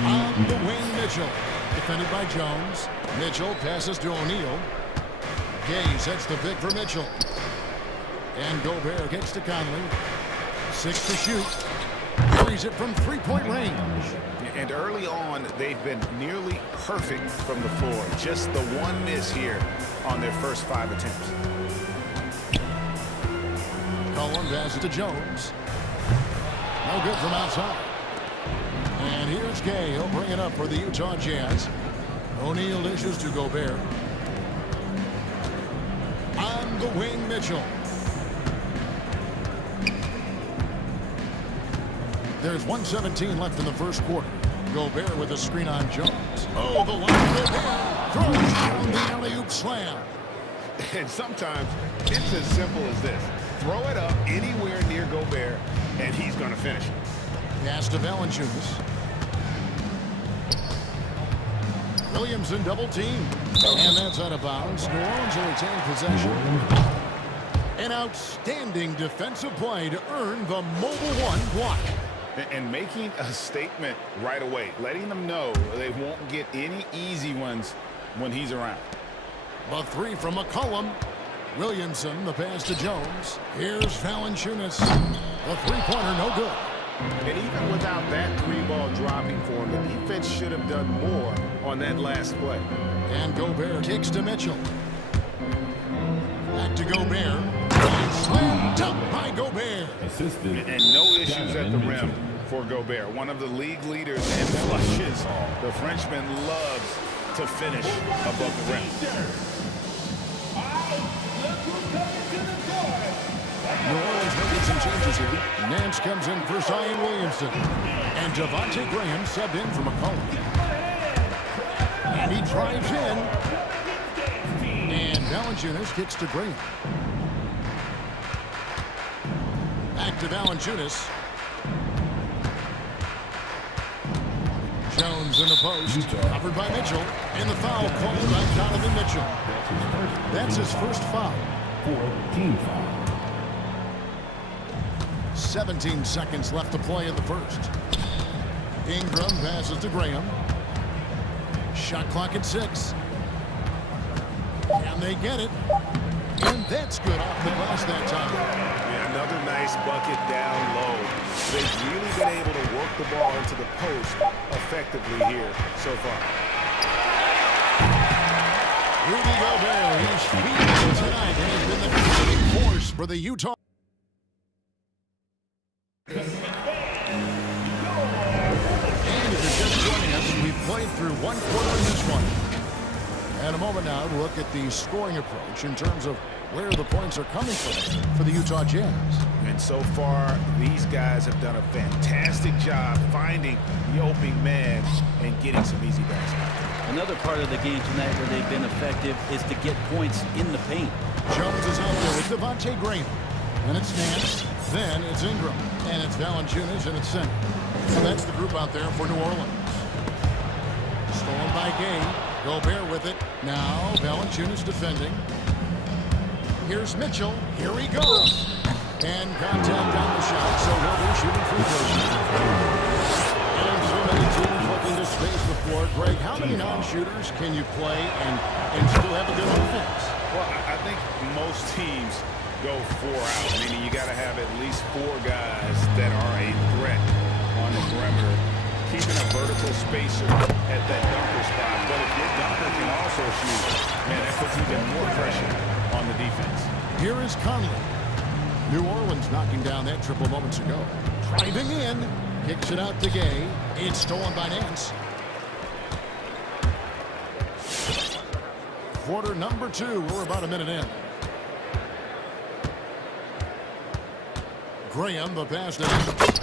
On the wing, Mitchell. Defended by Jones. Mitchell passes to O'Neal. Gay sets the pick for Mitchell. And Gobert gets to Conley. 6 to shoot. Carries it from three-point range. And early on, they've been nearly perfect from the floor. Just the one miss here on their first 5 attempts. Cullen passes to Jones. No good from outside. And here's Gay. He'll bring it up for the Utah Jazz. O'Neal dishes to Gobert. On the wing, Mitchell. There's 1:17 left in the first quarter. Gobert with a screen on Jones. Oh, the line Gobert throws down the alley-oop slam. And sometimes it's as simple as this. Throw it up anywhere near Gobert, and he's going to finish it. Pass to Valanciunas. Williamson double team. And that's out of bounds. New Orleans will retain possession. An outstanding defensive play to earn the Mobile One block. And making a statement right away, letting them know they won't get any easy ones when he's around. The three from McCollum. Williamson, the pass to Jones. Here's Valanciunas. The three-pointer, no good. And even without that three-ball dropping for him, the defense should have done more on that last play. And Gobert kicks to Mitchell. Back to Gobert. Slam dunk by Gobert. And no issues at the rim for Gobert. One of the league leaders in flushes. The Frenchman loves to finish above the rim. New Orleans making some changes here. Nance comes in for Zion Williamson. And Devontae Graham subbed in for McCollum. And he drives in. And Valanciunas kicks to Graham. Back to Valanciunas. Jones in the post. Covered by Mitchell. And the foul called by Donovan Mitchell. That's his first foul. 14 foul. 17 seconds left to play in the first. Ingram passes to Graham. Shot clock at 6. And they get it. And that's good off the glass that time. Yeah, another nice bucket down low. They've really been able to work the ball into the post effectively here so far. Rudy Gobert, he's feeding tonight and has been the driving force for the Utah. And if you're just joining us, we've played through one quarter in this one. And a moment now to look at the scoring approach in terms of where the points are coming from for the Utah Jazz. And so far, these guys have done a fantastic job finding the opening man and getting some easy baskets. Another part of the game tonight where they've been effective is to get points in the paint. Jones is out there with Devontae Graham. And it's Nance. Then it's Ingram. And it's Valanciunas and it's center. So that's the group out there for New Orleans. Stolen by Gay. Gobert with it. Now Valanciunas defending. Here's Mitchell. Here he goes. And contact on the shot. So he'll be shooting free throws. And so many teams looking to space the floor. Greg, how many non-shooters can you play and still have a good offense? Well, I think most teams go 4 out, meaning you got to have at least 4 guys that are a threat on the perimeter, keeping a vertical spacer at that dunker spot. But if your dunker can also shoot, man, that puts even more pressure on the defense. Here is Conley. New Orleans knocking down that triple moments ago. Driving in, kicks it out to Gay. It's stolen by Nance. Quarter number 2. We're about a minute in. Graham, the pass to him,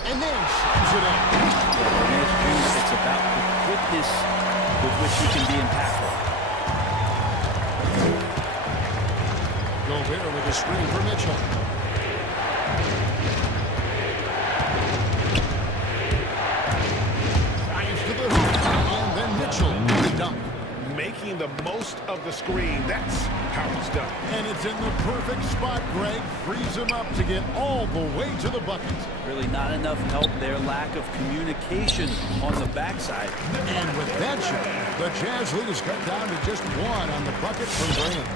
and then slams it in. It's about the quickness with which you can be impactful. Gobert with a screen for Mitchell. Drives to the hoop, and then Mitchell with a dunk. Making the most of the screen, that's how it's done. And it's in the perfect spot, Greg. Frees him up to get all the way to the bucket. Really not enough help there. Lack of communication on the backside. And with that shot, the Jazz lead is cut down to just 1 on the bucket from Graham.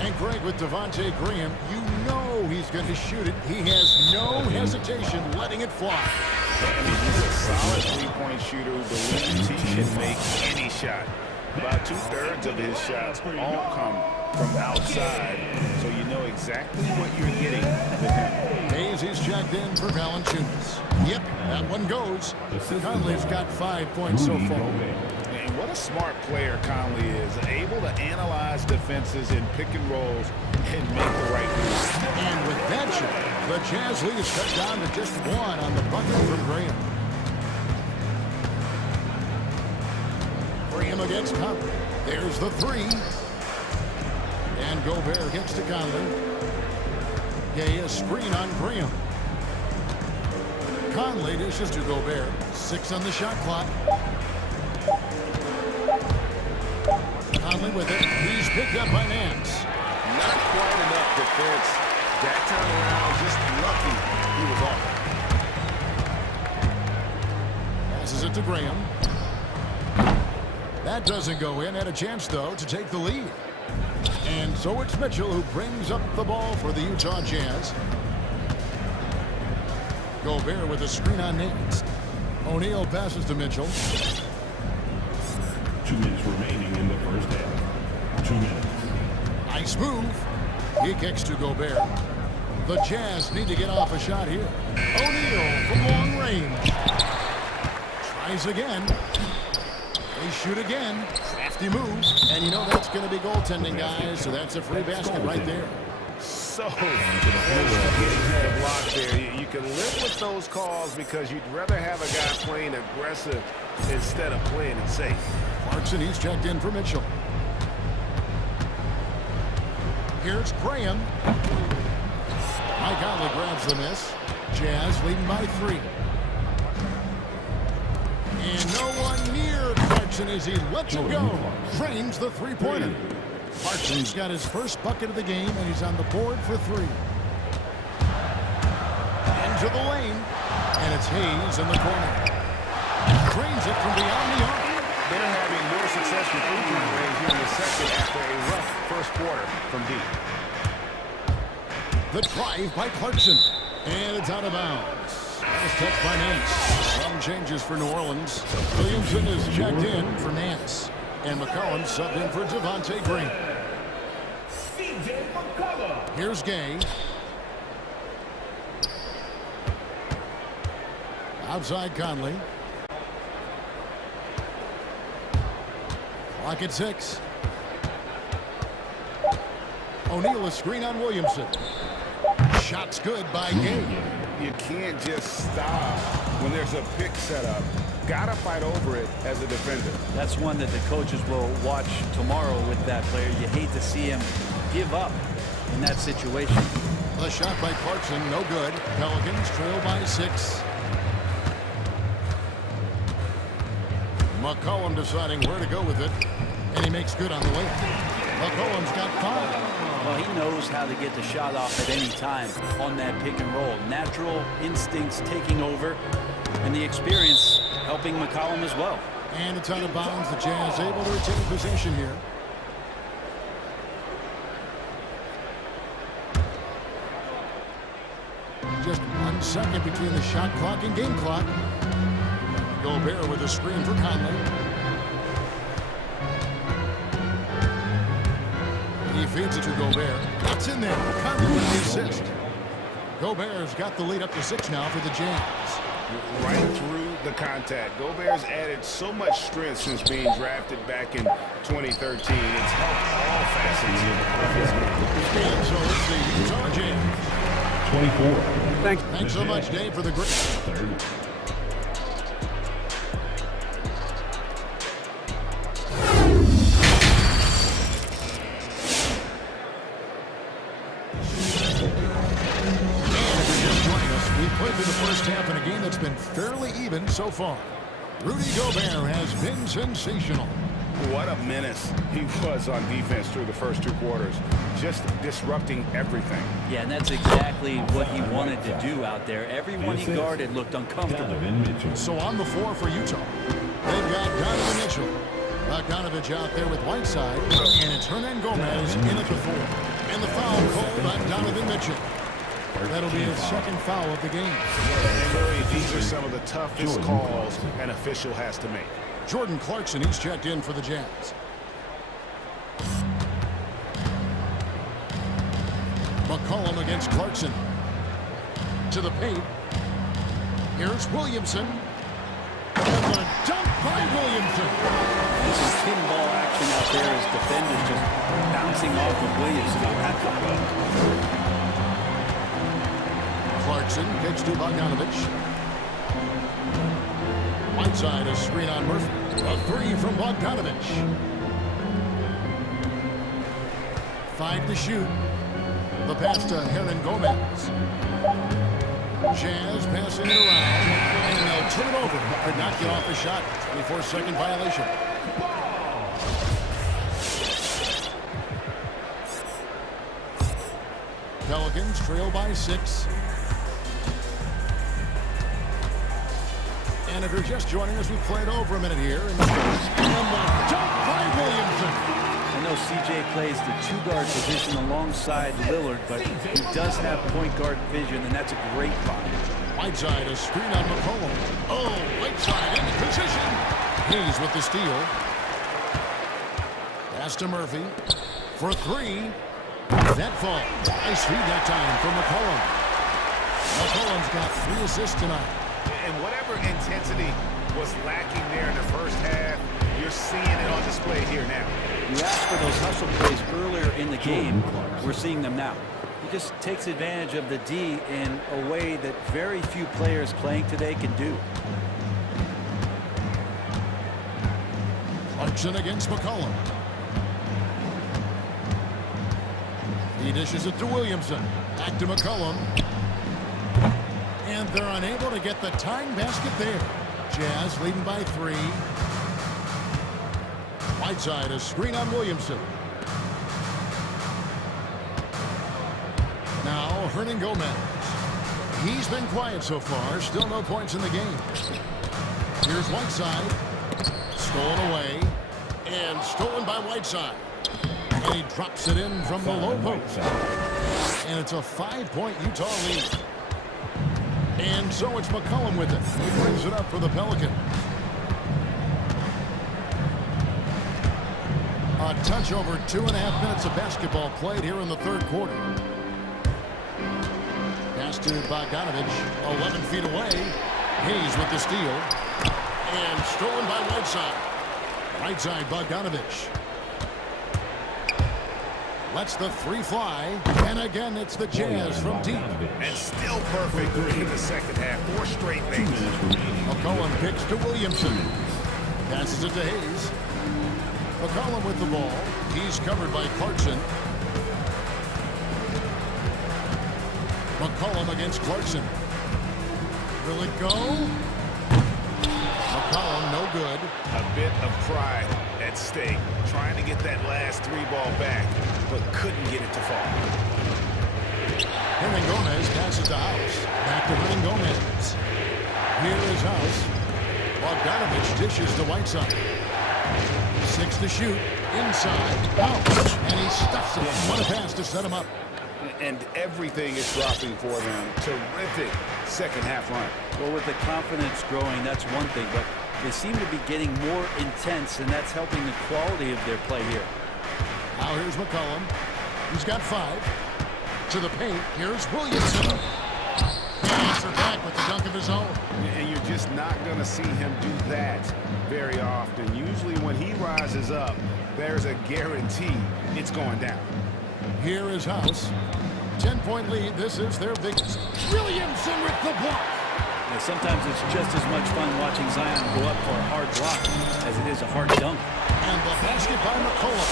And Greg, with Devontae Graham, you know he's going to shoot it. He has no hesitation letting it fly. I mean, he's a solid three-point shooter who believes he can make any shot. About 2/3 of his shots all come from outside, so you know exactly what you're getting with him. Hayes is checked in for Valanciunas. Yep, that one goes. Conley's got 5 points so far. And what a smart player Conley is, able to analyze defenses in pick and rolls and make the right move. And with that shot, the Jazz lead is cut down to just 1 on the bucket from Graham. Graham against Conley. There's the 3. And Gobert gets to Conley. Gay, a screen on Graham. Conley dishes to Gobert. 6 on the shot clock. Conley with it. He's picked up by Nance. Not quite enough defense. That time around, just lucky he was off. Passes it to Graham. That doesn't go in. Had a chance, though, to take the lead. And so it's Mitchell who brings up the ball for the Utah Jazz. Gobert with a screen on Nate. O'Neal passes to Mitchell. 2 minutes remaining in the first half. 2 minutes. Nice move. He kicks to Gobert. The Jazz need to get off a shot here. O'Neal from long range. Tries again. They shoot again. Crafty move. And you know that's going to be goaltending, guys. So that's a free basket right there. So close to getting that block there. You can live with those calls because you'd rather have a guy playing aggressive instead of playing it safe. Clarkson, he's checked in for Mitchell. Here's Graham. Mike Conley grabs the miss. Jazz leading by 3. And no one near Clarkson as he lets it go. Drains the three-pointer. Clarkson's got his first bucket of the game, and he's on the board for 3. Into the lane, and it's Hayes in the corner. Drains it from beyond the arc. They're having more success with three-point range here in the second after a rough first quarter from deep. The drive by Clarkson, and it's out of bounds. Nice touch by Nance. Some changes for New Orleans. Williamson is checked in for Nance. And McCollum subbed in for Devontae Green. Here's Gay. Outside Conley. Clock at 6. O'Neal a screen on Williamson. Shot's good by Gay. You can't just stop when there's a pick set up. Gotta fight over it as a defender. That's one that the coaches will watch tomorrow with that player. You hate to see him give up in that situation. The shot by Clarkson, no good. Pelicans trail by 6. McCollum deciding where to go with it, and he makes good on the way. McCollum's got 5. Well, he knows how to get the shot off at any time on that pick and roll. Natural instincts taking over, and the experience helping McCollum as well. And it's out of bounds. The Jazz able to retain possession here. Just 1 second between the shot clock and game clock. Gobert with a screen for Conley. He feeds it to Gobert. That's in there. Conley with the assist. Gobert's got the lead up to 6 now for the Jazz. Right through the contact. Gobert's added so much strength since being drafted back in 2013. It's helped all facets of his game. And so it's the Utah Jazz. 24. Thanks so much, Dave, for the great. 30. Played through the first half in a game that's been fairly even so far. Rudy Gobert has been sensational. What a menace he was on defense through the first 2 quarters. Just disrupting everything. Yeah, and that's exactly what he wanted to do out there. Everyone he guarded looked uncomfortable. So on the floor for Utah, they've got Donovan Mitchell. Bogdanovich out there with Whiteside, and it's Hernan Gomez in at the 4. And the foul called on Donovan Mitchell. That'll be his second foul of the game. And really, these are some of the toughest calls an official has to make. Jordan Clarkson, he's checked in for the Jazz. McCollum against Clarkson. To the paint. Here's Williamson. And the dunk by Williamson. There's some pinball action out there as defenders just bouncing off of Williamson on that one. Clarkson kicks to Bogdanovich. Whiteside, a screen on Murphy. A 3 from Bogdanovich. 5 to shoot. The pass to Hernan Gomez. Jazz passing it around, and they'll turn it over. Could not get off the shot. 24-second violation. Pelicans trail by 6. And if you're just joining us, we've played over a minute here. And the dunk by Williamson. I know CJ plays the two-guard position alongside Lillard, but he does have point guard vision, and that's a great find. Whiteside, a screen on McCollum. Oh, Whiteside in position. Hayes with the steal. Pass to Murphy for three. That fall. Nice feed that time from McCollum. McCollum's got 3 assists tonight. And whatever intensity was lacking there in the first half, you're seeing it on display here now. You asked for those hustle plays earlier in the game. We're seeing them now. He just takes advantage of the D in a way that very few players playing today can do. Clarkson against McCollum. He dishes it to Williamson. Back to McCollum. And they're unable to get the tying basket there. Jazz leading by 3. Whiteside, a screen on Williamson. Now, Hernan Gomez. He's been quiet so far. Still no points in the game. Here's Whiteside. Stolen away. And stolen by Whiteside. And he drops it in from the low post. And it's a 5-point Utah lead. And so it's McCollum with it. He brings it up for the Pelicans. A touch over 2.5 minutes of basketball played here in the third quarter. Pass to Bogdanovich, 11 feet away. Hayes with the steal. And stolen by Whiteside. Right-side Bogdanovich. Lets the 3 fly. And again, it's the Jazz from deep. And still perfect in the second half. 4 straight things. McCollum kicks to Williamson. Passes it to Hayes. McCollum with the ball. He's covered by Clarkson. McCollum against Clarkson. Will it go? McCollum, no good. A bit of pride at stake. Trying to get that last 3 ball back, but couldn't get it to fall. Hernan Gomez passes to House. Back to Hernan Gomez. Here is House. Bogdanovich dishes to Whiteside. 6 to shoot. Inside. House. And he stuffs it. What a pass to set him up. And everything is dropping for them. Terrific second half run. Well, with the confidence growing, that's one thing, but they seem to be getting more intense, and that's helping the quality of their play here. Now here's McCollum. He's got 5. To the paint. Here's Williamson. He answers back with the dunk of his own. And you're just not going to see him do that very often. Usually when he rises up, there's a guarantee it's going down. Here is House. 10-point lead. This is their biggest. Williamson with the block. Yeah, sometimes it's just as much fun watching Zion go up for a hard block as it is a hard dunk. And the basket by McCollum.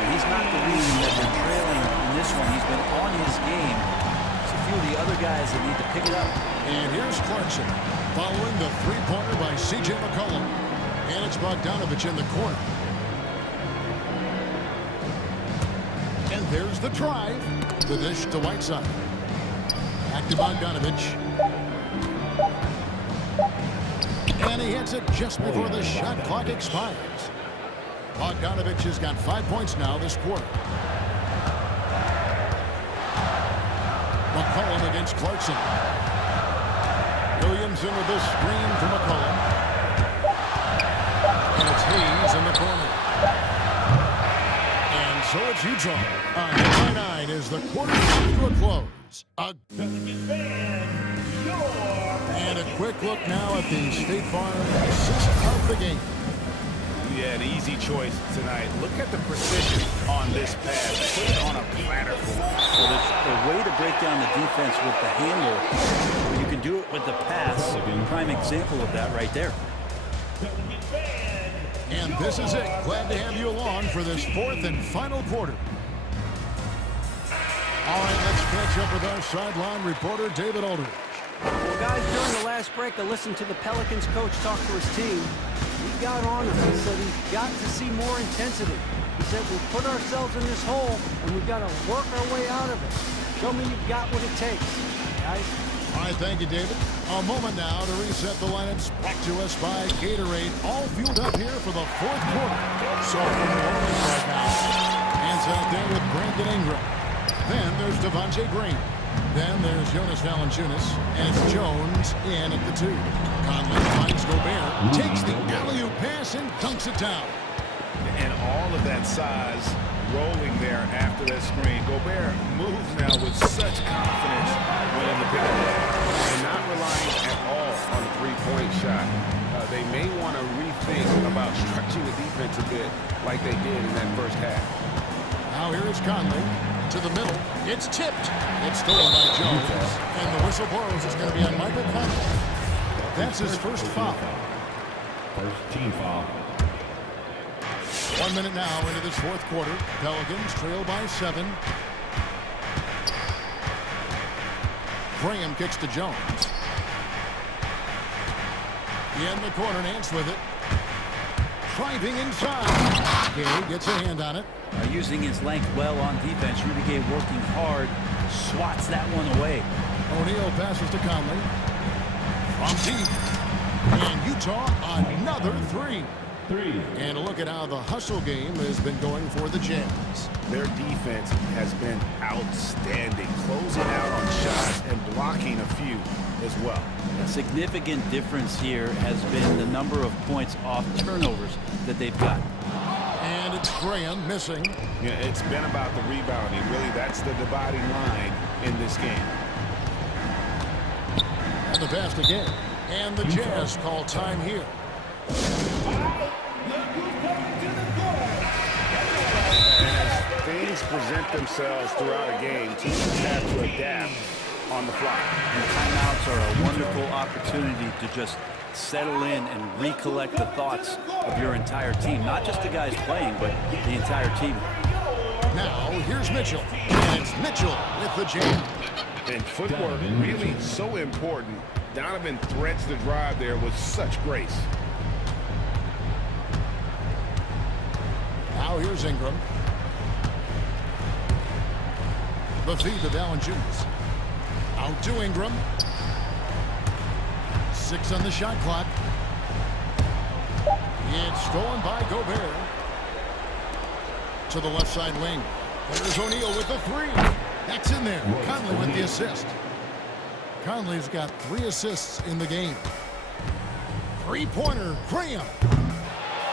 And he's not the reason that they're trailing in this one. He's been on his game. There's a few of the other guys that need to pick it up. And here's Clarkson following the 3-pointer by C.J. McCollum. And it's Bogdanovich in the corner. And there's the drive. The dish to Whiteside. Back to Bogdanovich. And he hits it just before the shot clock expires. Bogdanovich has got 5 points now this quarter. McCollum against Clarkson. Williamson with the screen to McCollum. And it's Hayes in the corner. And so it's Utah. On 9 is the quarter comes to a close. And a quick look now at the State Farm assist of the game. Yeah, an easy choice tonight. Look at the precision on this pass. Put it on a platter for him. So there's a way to break down the defense with the handle. You can do it with the pass. Prime example of that right there. And this is it. Glad to have you along for this 4th and final quarter. All right, let's catch up with our sideline reporter, David Aldridge. Well, guys, during the last break, I listened to the Pelicans coach talk to his team. He got on him. He said he's got to see more intensity. He said we've put ourselves in this hole, and we've got to work our way out of it. Show me you've got what it takes. Guys, All right, thank you, David. A moment now to reset the lineups. Brought to us by Gatorade. All fueled up here for the fourth quarter. So from New Orleans right now. Hands out there with Brandon Ingram. Then there's Devontae Green. Then there's Jonas Valanciunas. And it's Jones in at the 2. Conley finds Gobert. Takes the alley-oop pass and dunks it down. And all of that size rolling there after that screen. Gobert moves now with such confidence when in the pick and roll. And not relying at all on the three-point shot. They may want to rethink about stretching the defense a bit like they did in that first half. Now here is Conley to the middle. It's tipped. It's stolen by Jones. And the whistle blows. It's going to be on Michael Conley. That's his first foul. First team foul. 1 minute now into this fourth quarter. Pelicans trail by 7. Graham kicks to Jones. In the corner, Nance with it. Driving inside. Gay gets a hand on it. Using his length well on defense. Rudy Gay working hard. Swats that one away. O'Neal passes to Conley. From deep. And Utah, another 3. And look at how the hustle game has been going for the Jazz. Their defense has been outstanding, closing out on shots and blocking a few as well. A significant difference here has been the number of points off turnovers that they've got. And it's Graham missing. Yeah, it's been about the rebounding. Really, that's the dividing line in this game. And the pass again. And the Jazz call time here. As things present themselves throughout a game, teams have to adapt on the fly. And timeouts are a wonderful opportunity to just settle in and recollect the thoughts of your entire team. Not just the guys playing, but the entire team. Now, here's Mitchell. And it's Mitchell with the jam. And footwork really so important. Donovan threads the drive there with such grace. Now here's Ingram. The feed to Valanciunas. Out to Ingram. 6 on the shot clock. It's stolen by Gobert. To the left side wing. There's O'Neal with the 3. That's in there. Conley with the assist. Conley's got 3 assists in the game. 3-pointer, Graham.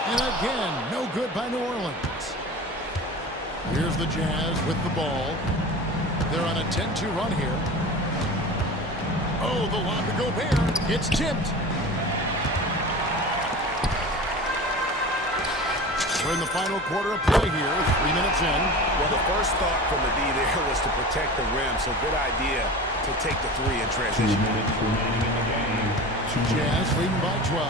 And again, no good by New Orleans. Here's the Jazz with the ball. They're on a 10-2 run here. Oh, the lob to Gobert. It's tipped. We're in the final quarter of play here. 3 minutes in. Well, the first thought from the D there was to protect the rim, so good idea to take the 3 in transition. 2 minutes remaining in the game. Jazz leading by 12.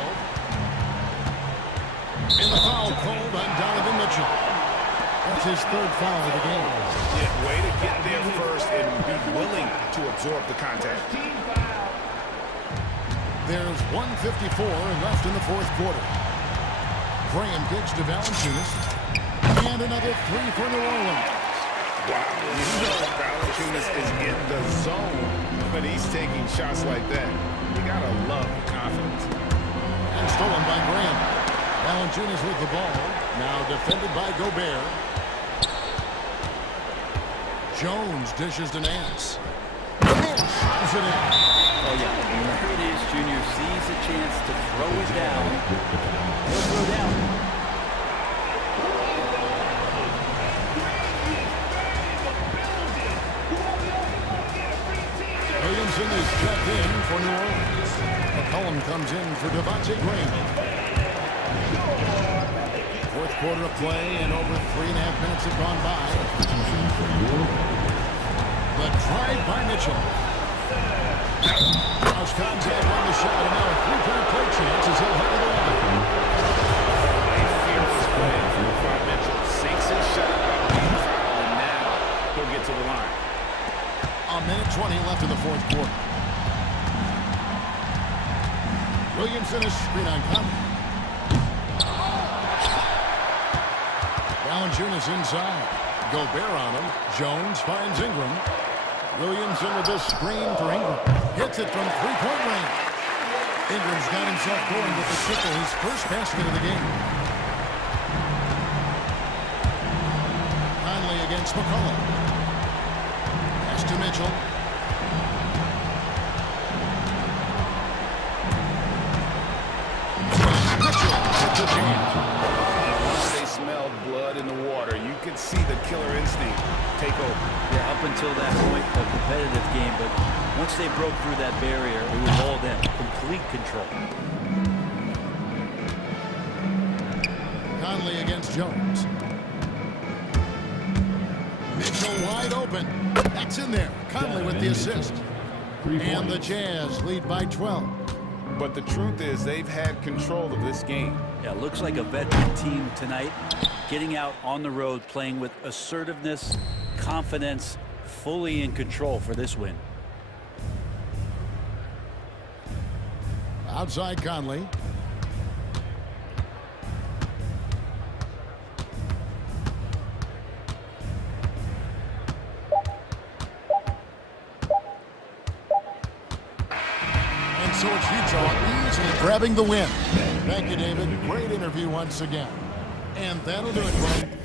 And the foul called on Donovan Mitchell. That's his 3rd foul of the game. Yeah, way to get there first and be willing to absorb the contact. There's 1:54 left in the fourth quarter. Graham kicks to Valanciunas. And another 3 for New Orleans. Wow, you know Valanciunas is in the zone when he's taking shots like that. You gotta love the confidence. And stolen by Graham. Valanciunas with the ball. Now defended by Gobert. Jones dishes to Nance. Nance is it in. Oh, yeah. Here it is, Junior sees a chance to throw it down. He'll throw down. Williamson is checked in for New Orleans. McCollum comes in for Devontae Green. Fourth quarter of play, and over 3.5 minutes have gone by. The drive by Mitchell. Cross contact on the shot, and now a 3-point play chance as he'll head to the line. A fearless play by Mitchell. Sinks his shot, and now he'll get to the line. A minute 20 left in the fourth quarter. Williamson is screen on Conley. Valanciunas inside. Gobert on him. Jones finds Ingram. Williamson with this screen for Ingram. Hits it from three-point range. Ingram's got himself going with the triple, his first basket of the game. Conley against McCullough. Pass to Mitchell. Mitchell with the jam. They smelled blood in the water. You could see the killer instinct take over. Yeah, up until that point, a competitive game, but once they broke through that barrier, it was all them. Complete control. Conley against Jones. Mitchell wide open. That's in there. Conley with the assist. And the Jazz lead by 12. But the truth is they've had control of this game. Yeah, looks like a veteran team tonight, getting out on the road, playing with assertiveness, confidence, fully in control for this win. Outside Conley. And so it's Utah easily grabbing the win. Thank you, David. Great interview once again. And that'll do it, Brian.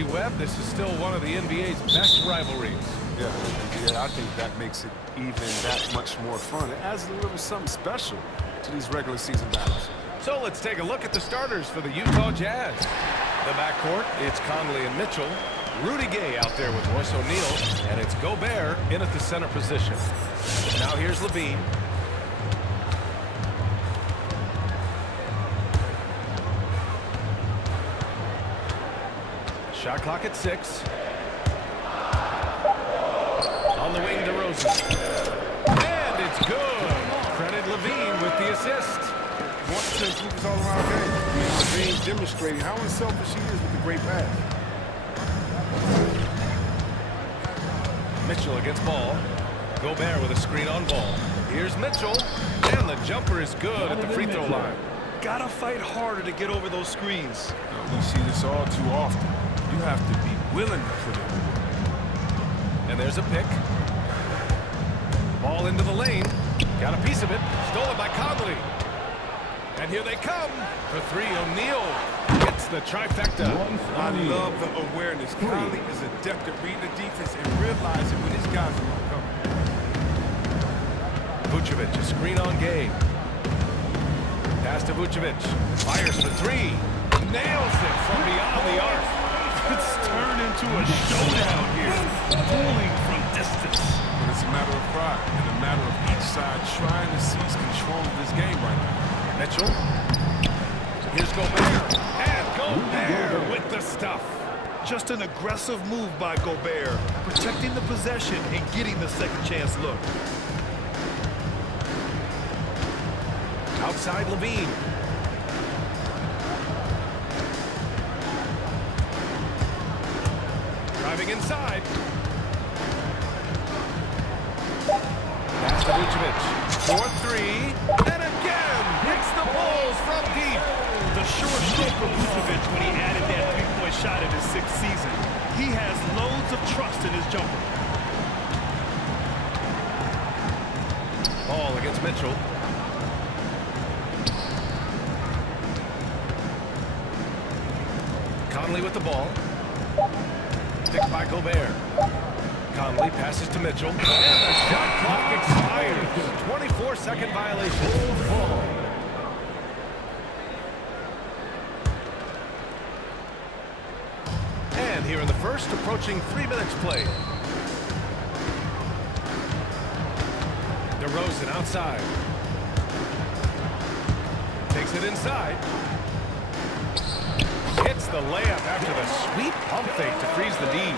G. Webb, this is still one of the NBA's best rivalries. Yeah, I think that makes it even that much more fun. It adds a little something special to these regular season battles. So let's take a look at the starters for the Utah Jazz. The backcourt, it's Conley and Mitchell. Rudy Gay out there with Royce O'Neal, and it's Gobert in at the center position. Now here's Levine. Shot clock at 6. On the wing, DeRozan. And it's good. Credit Levine with the assist. Wants to improve his all-around game. Levine's demonstrating how unselfish he is with the great pass. Mitchell against Ball. Gobert with a screen on Ball. Here's Mitchell. And the jumper is good at the free throw line. Gotta fight harder to get over those screens. We see this all too often. You have to be willing to put it in. And there's a pick. Ball into the lane. Got a piece of it. Stolen by Conley. And here they come. For 3, O'Neal gets the trifecta. I love the awareness. Conley is adept at reading the defense and realizing when his guys are going to come. Vucevic, a screen on Gay. Pass to Vucevic. Fires for 3. Nails it from beyond the arc. It's turned into a showdown here. Dueling from distance. But it's a matter of pride and a matter of each side trying to seize control of this game right now. Mitchell. Here's Gobert. And Gobert with the stuff. Just an aggressive move by Gobert, protecting the possession and getting the second chance look. Outside Levine. Driving inside. Pass to Vucevic. 4-3. And again, hits the Bulls from deep. The short stroke for Vucevic when he added that three-point shot in his 6th season. He has loads of trust in his jumper. Ball against Mitchell. Conley with the ball. Picked by Gobert. Conley passes to Mitchell. And the shot clock expires. 24-second violation. And here in the first, approaching 3 minutes played. DeRozan outside. Takes it inside. Hits the layup after the sweet pump fake to freeze the lead.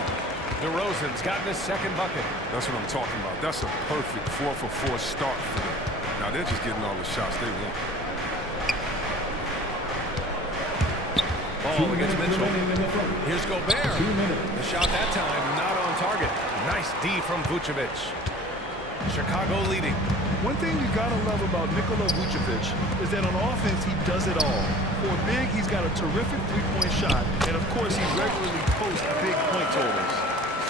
DeRozan's gotten his second bucket. That's what I'm talking about. That's a perfect 4-for-4 start for them. Now they're just getting all the shots they want. Ball against Mitchell. Here's Gobert. The shot that time not on target. Nice D from Vucevic. Chicago leading. One thing you gotta love about Nikola Vucevic is that on offense he does it all. For big, he's got a terrific three-point shot, and of course he regularly posts big point totals.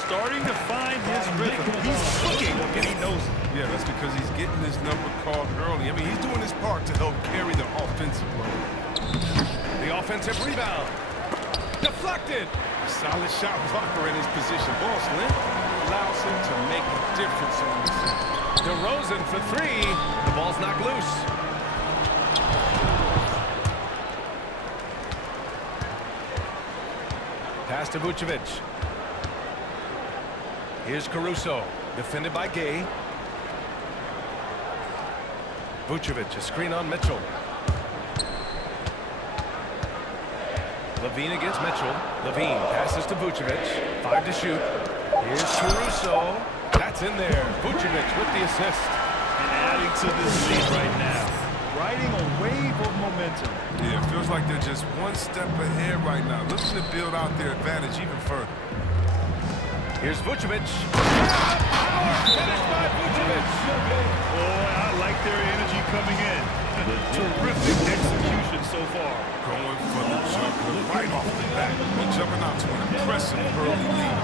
Starting to find his rhythm. He's cooking, and he knows it. Yeah, that's because he's getting his number called early. I mean, he's doing his part to help carry the offensive load. The offensive rebound. Deflected. Solid shot blocker in his position. Ball slim allows him to make a difference on this. DeRozan for 3. The ball's knocked loose. Pass to Vucevic. Here's Caruso. Defended by Gay. Vucevic, a screen on Mitchell. Levine against Mitchell. Levine passes to Vucevic. 5 to shoot. Here's Caruso. That's in there. Vucevic with the assist. And adding to this lead right now. Riding a wave of momentum. Yeah, it feels like they're just one step ahead right now. Looking to build out their advantage even further. Here's Vucevic. Finished by Vucevic. Boy, I like their energy coming in. Terrific execution so far. Going for the jumper right off the bat. And jumping out to an impressive early lead.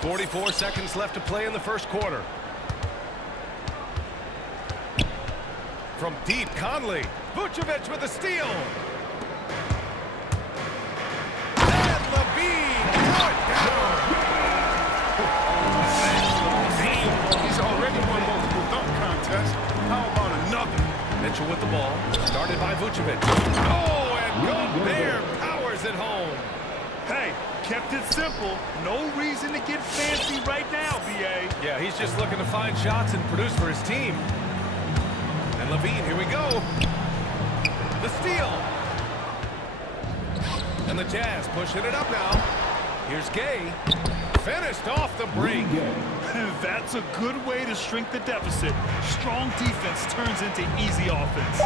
44 seconds left to play in the first quarter. From deep, Conley. Vucevic with a steal. And Levine threw it down. He's already won multiple dunk contests. How about another? Mitchell with the ball. Started by Vucevic. Oh, and Gobert powers it home. Hey, kept it simple. No reason to get fancy right now, B.A. Yeah, he's just looking to find shots and produce for his team. And Levine, here we go. The steal. And the Jazz pushing it up now. Here's Gay. Finished off the break. That's a good way to shrink the deficit. Strong defense turns into easy offense.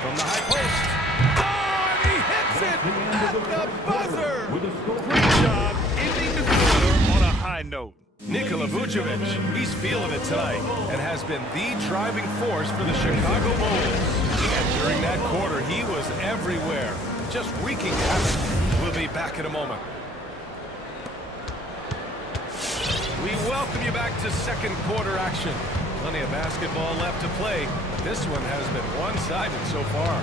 From the high post. Oh, and he hits it at the buzzer. Great job ending the quarter on a high note. Nikola Vucevic, he's feeling it tonight and has been the driving force for the Chicago Bulls. And during that quarter, he was everywhere, just wreaking havoc. We'll be back in a moment. We welcome you back to second quarter action. Plenty of basketball left to play, but this one has been one-sided so far.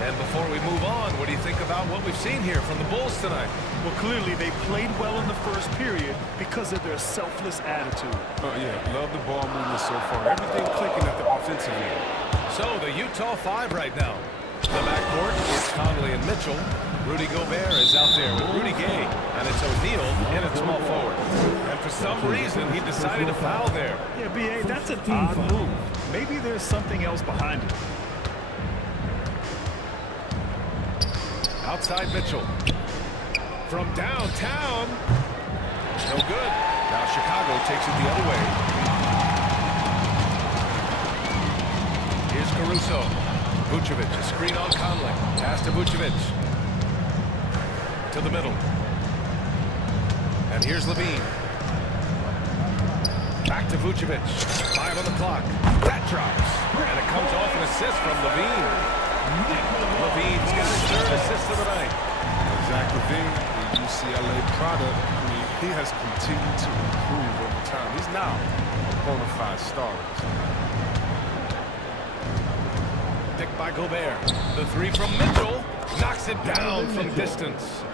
And before we move on, what do you think about what we've seen here from the Bulls tonight? Well, clearly they played well in the first period because of their selfless attitude. Oh, yeah, love the ball movement so far. Everything clicking at the offensive end. So the Utah 5 right now. The backcourt is Conley and Mitchell. Rudy Gobert is out there with Rudy Gay, and it's O'Neal in at small forward. And for some reason, he decided to foul there. Yeah, B.A., that's an odd move. Maybe there's something else behind it. Outside Mitchell. From downtown. No good. Now Chicago takes it the other way. Here's Caruso. Vucevic, a screen on Conley. Pass to Vucevic. To the middle. And here's Levine. Back to Vucevic. 5 on the clock. That drops. And it comes off an assist from Levine. Levine's got his third assist of the night. Zach Levine, the UCLA product, I mean, he has continued to improve over time. He's now a bona fide star. Picked by Gobert. The three from Mitchell. Knocks it down from distance.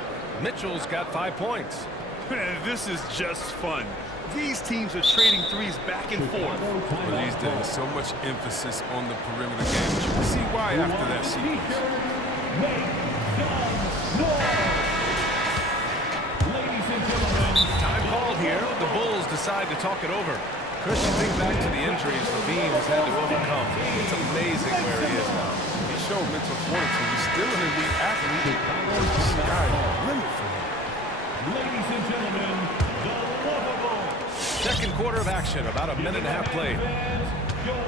Mitchell's got 5 points. This is just fun. These teams are trading threes back and forth. But these days, so much emphasis on the perimeter game. But you can see why after that sequence. Time called here. The Bulls decide to talk it over. Chris, you think back to the injuries Levine has had to overcome. It's amazing where he is now. He showed mental fortitude. He's still an elite athlete. The sky is the limit for him. Ladies and gentlemen, the lovable. Second quarter of action, about a minute and a half played. Your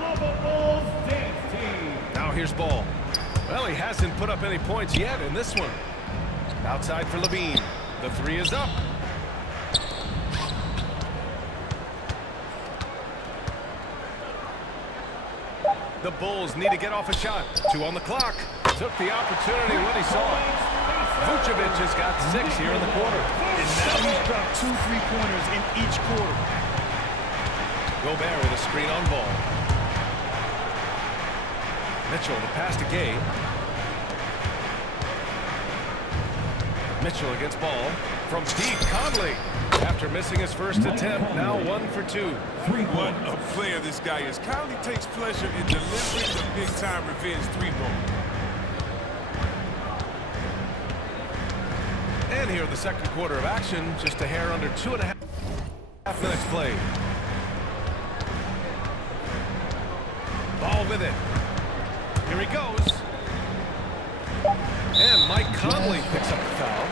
lovable dance team. Now here's Ball. Well, he hasn't put up any points yet in this one. Outside for Levine. The three is up. The Bulls need to get off a shot. 2 on the clock. Took the opportunity when he saw it. Vucevic has got 6 here in the quarter. And now he's dropped 2 3-pointers in each quarter. Gobert with a screen on Ball. Mitchell, the pass to Gay. Mitchell against Ball. From deep, Conley. After missing his first attempt, now 1 for 2. What a player this guy is. Conley takes pleasure in delivering the big-time revenge 3-ball. And here in the second quarter of action, just a hair under 2.5 minutes played. Ball with it. Here he goes. And Mike Conley picks up the foul.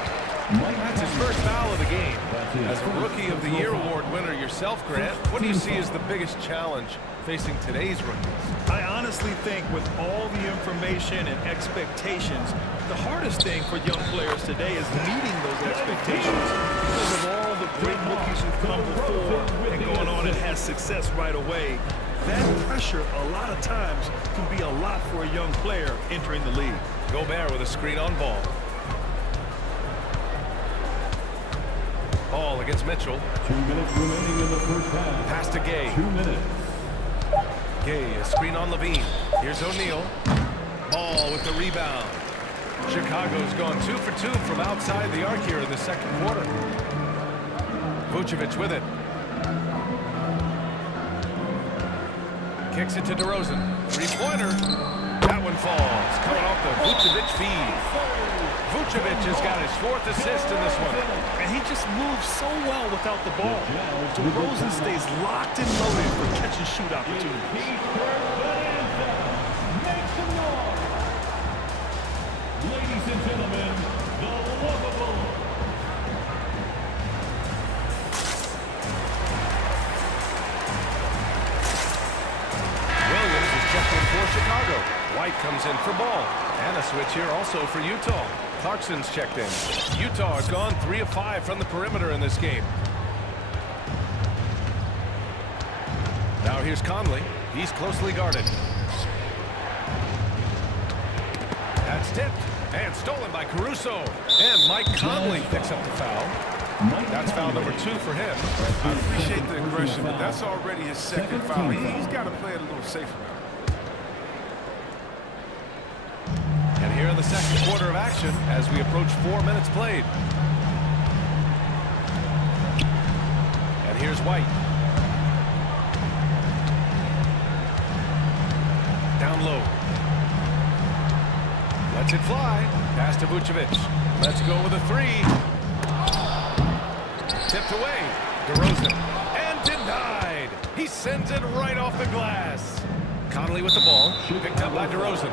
That's his first foul of the game. As a Rookie of the Year award winner yourself, Grant, what do you see as the biggest challenge facing today's rookies? I honestly think with all the information and expectations, the hardest thing for young players today is meeting those expectations. Because of all the great rookies who've come before and going on and had success right away, that pressure a lot of times can be a lot for a young player entering the league. Gobert with a screen on Ball. Ball against Mitchell. 2 minutes remaining in the first half. Pass to Gay. 2 minutes. Gay, a screen on Levine. Here's O'Neal. Ball with the rebound. Chicago's gone 2 for 2 from outside the arc here in the second quarter. Vucevic with it. Kicks it to DeRozan. Three-pointer. That one falls. Coming off the Vucevic feed. Vucevic has got his 4th assist in this one. And he just moves so well without the ball. DeRozan stays locked and loaded for catch-and-shoot opportunities. Ladies and gentlemen, the lovable. Williams is checked in for Chicago. White comes in for Ball. And a switch here also for Utah. Clarkson's checked in. Utah has gone 3 of 5 from the perimeter in this game. Now here's Conley. He's closely guarded. That's tipped and stolen by Caruso. And Mike Conley picks up the foul. That's foul number 2 for him. I appreciate the aggression, but that's already his 2nd foul. He's got to play it a little safer now. And here in the second quarter of action as we approach 4 minutes played. And here's White. Down low. Lets it fly. Pass to Vucevic. Let's go with a 3. Tipped away. DeRozan. And denied. He sends it right off the glass. Conley with the ball. Picked up by DeRozan.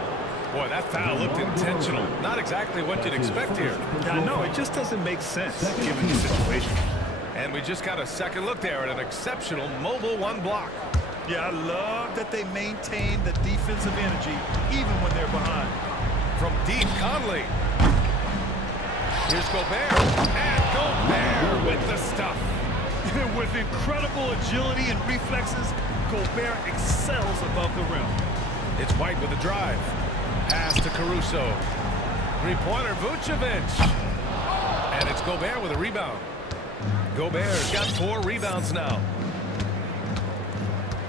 Boy, that foul looked intentional. Not exactly what you'd expect here. Yeah, no, it just doesn't make sense given the situation. And we just got a second look there at an exceptional mobile 1 block. Yeah, I love that they maintain the defensive energy even when they're behind. From deep, Conley. Here's Gobert. And Gobert with the stuff. With incredible agility and reflexes, Gobert excels above the rim. It's White with a drive. Pass to Caruso. Three-pointer, Vucevic. And it's Gobert with a rebound. Gobert's got 4 rebounds now.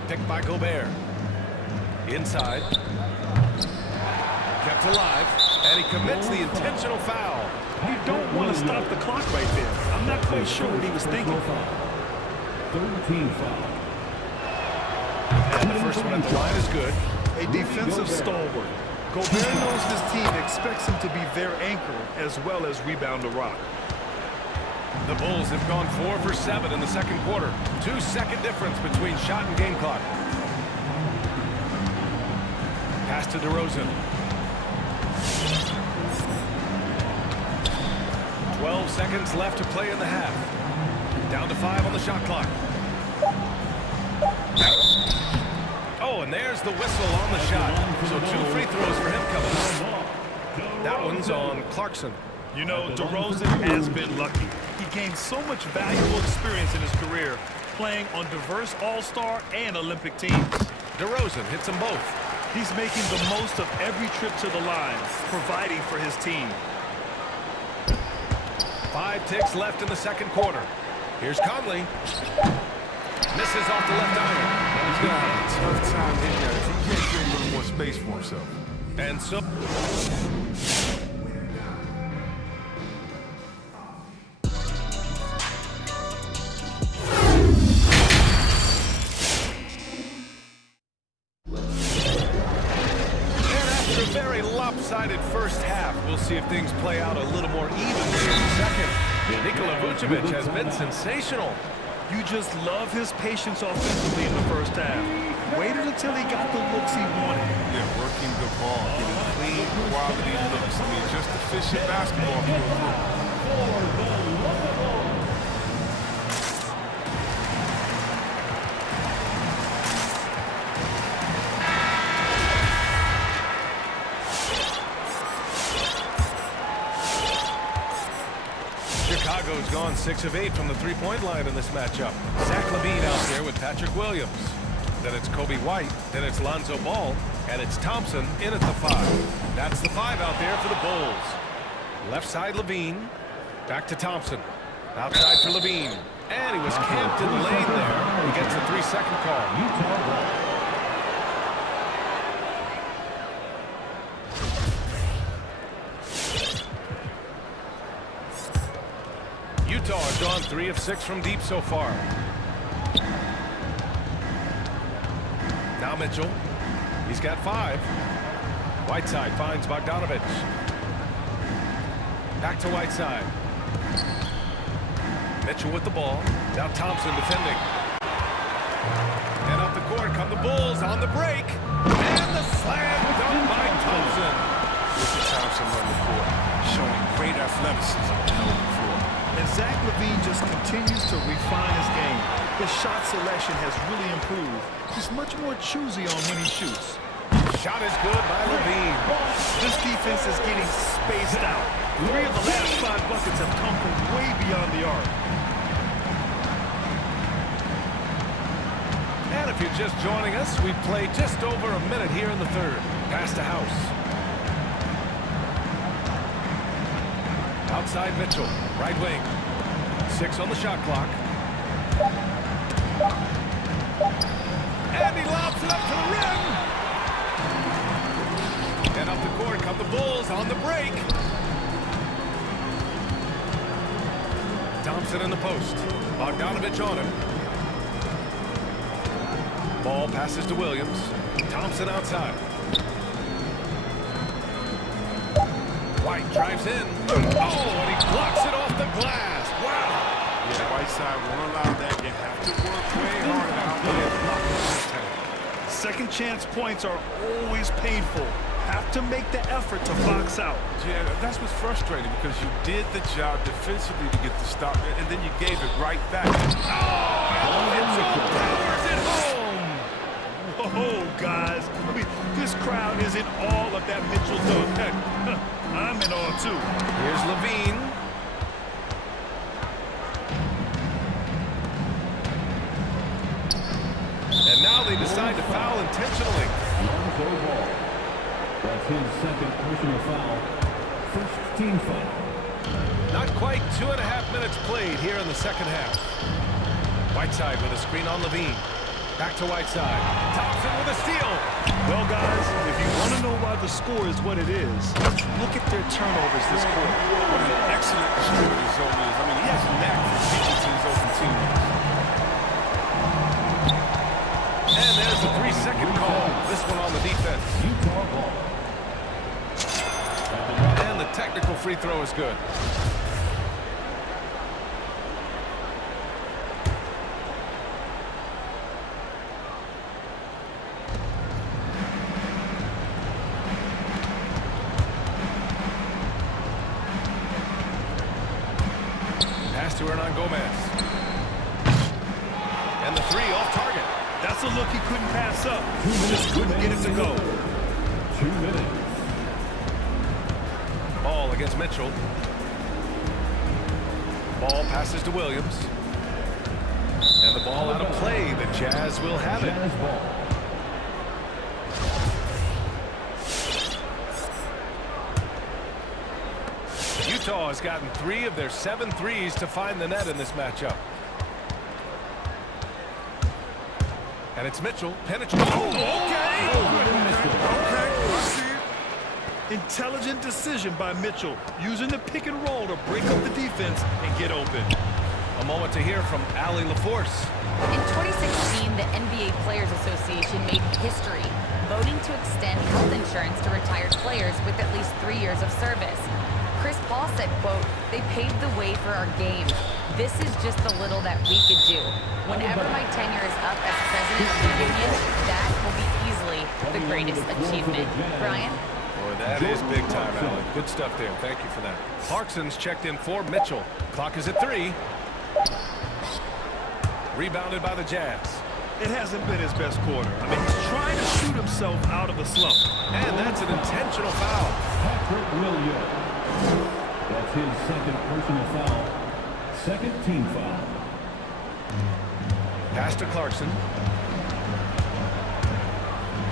Picked by Gobert. Inside. Kept alive. And he commits the intentional foul. You don't want to stop the clock right there. I'm not quite sure what he was thinking. 13 foul. And the first one at the line is good. A defensive stalwart. Gobert knows his team expects him to be their anchor as well as rebound the rock. The Bulls have gone 4 for 7 in the second quarter. 2-second difference between shot and game clock. Pass to DeRozan. 12 seconds left to play in the half. Down to 5 on the shot clock. Oh, and there's the whistle on the shot. So 2 free throws for him coming up. That one's on Clarkson. You know, DeRozan has been lucky. He gained so much valuable experience in his career playing on diverse All-Star and Olympic teams. DeRozan hits them both. He's making the most of every trip to the line, providing for his team. 5 ticks left in the second quarter. Here's Conley. Misses off the left iron. He's going to have a tough time hitting that if he can't create a little more space for himself. And so... lopsided first half. We'll see if things play out a little more evenly in the second. Nikola Vucevic has been sensational. You just love his patience offensively in the first half. Waited until he got the looks he wanted. Yeah, working the ball, getting clean, quality looks. I mean, just efficient basketball. Chicago's gone 6 of 8 from the three-point line in this matchup. Zach LaVine out there with Patrick Williams. Then it's Kobe White. Then it's Lonzo Ball. And it's Thompson in at the 5. That's the 5 out there for the Bulls. Left side LaVine. Back to Thompson. Outside for LaVine. And he was camped in the lane there. He gets a 3-second call. 3 of 6 from deep so far. Now Mitchell. He's got 5. Whiteside finds Bogdanovich. Back to Whiteside. Mitchell with the ball. Now Thompson defending. And up the court come the Bulls on the break. And the slam dunk by Thompson. Look at Thompson on the court, showing great athleticism on the open floor. And Zach LaVine just continues to refine his game. His shot selection has really improved. He's much more choosy on when he shoots. Shot is good by LaVine. This defense is getting spaced out. 3 of the last 5 buckets have come from way beyond the arc. And if you're just joining us, we've played just over a minute here in the third. Pass to House. Outside Mitchell, right wing. 6 on the shot clock. And he lobs it up to the rim. And up the court come the Bulls on the break. Thompson in the post. Bogdanovich on him. Ball passes to Williams. Thompson outside. White drives in. Oh, and he blocks it off the glass. Wow. Yeah, Whiteside won't allow that. You have to work way hard to outplay a block. Second chance points are always painful. Have to make the effort to box out. Yeah, that's what's frustrating because you did the job defensively to get the stop, and then you gave it right back. Oh, Mitchell powers it home. Whoa, guys. I mean, this crowd is in awe of that Mitchell dunk. Heck, I'm in awe, too. Here's LaVine. And now they decide to foul intentionally. That's his second personal foul. First team foul. Not quite 2.5 minutes played here in the second half. Whiteside with a screen on LaVine. Back to Whiteside. Thompson with a steal. Well, guys, if you want to know why the score is what it is, look at their turnovers this quarter. What an excellent distributor zone is. I mean, he has a knack for speaking to his open teammates. And there's a 3-second call. This one on the defense. And the technical free throw is good. Pass to Hernan Gomez. And the 3 off target. That's a look he couldn't pass up. Just couldn't get it to go. 2 minutes. Ball against Mitchell. Ball passes to Williams. And the ball out of play. The Jazz will have it. Jazz ball. Utah has gotten 3 of their 7 threes to find the net in this matchup. And it's Mitchell. Penetrating. Oh, okay. Okay, I see it. Intelligent decision by Mitchell, using the pick and roll to break up the defense and get open. A moment to hear from Allie LaForce. In 2016, the NBA Players Association made history, voting to extend health insurance to retired players with at least 3 years of service. Chris Paul said, quote, "They paved the way for our game. This is just the little that we could do. Whenever my tenure is up as president of the union, that will be easily the greatest achievement." Brian? Boy, that is big time, Allie. Good stuff there. Thank you for that. Clarkson's checked in for Mitchell. Clock is at 3. Rebounded by the Jazz. It hasn't been his best quarter. I mean, he's trying to shoot himself out of a slump. And that's an intentional foul. Patrick Williams. That's his second personal foul. Second team foul. Pass to Clarkson.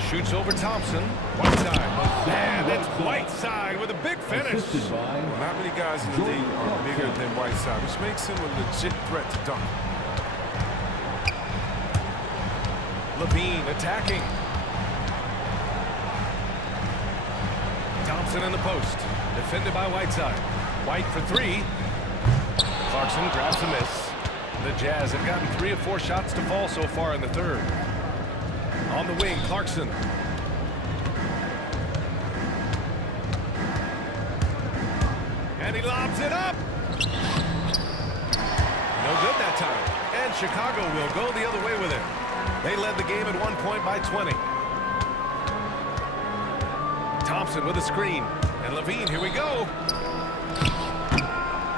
Shoots over Thompson. Whiteside. And it's Whiteside with a big finish. Well, not many guys in the league are bigger than Whiteside, which makes him a legit threat to dunk. LaVine attacking. Thompson in the post. Defended by Whiteside. White for 3. Clarkson grabs a miss. The Jazz have gotten 3 of 4 shots to fall so far in the third. On the wing, Clarkson. And he lobs it up. No good that time. And Chicago will go the other way with it. They led the game at 1 point by 20. Thompson with a screen. And Levine, here we go.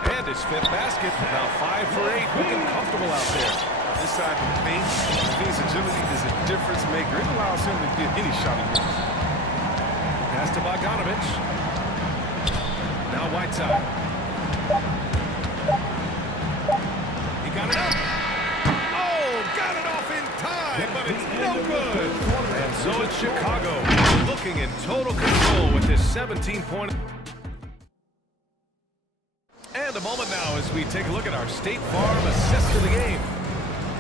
And his 5th basket. Now 5 for 8. Looking comfortable out there. Inside the paint, Levine's agility is a difference maker. It allows him to get any shot he wants. Pass to Bogdanovich. Now Whiteside. He got it up. Oh, got it off in time, but it's no good. And so it's Chicago looking in total control with this 17-point. And a moment now as we take a look at our State Farm assist of the game.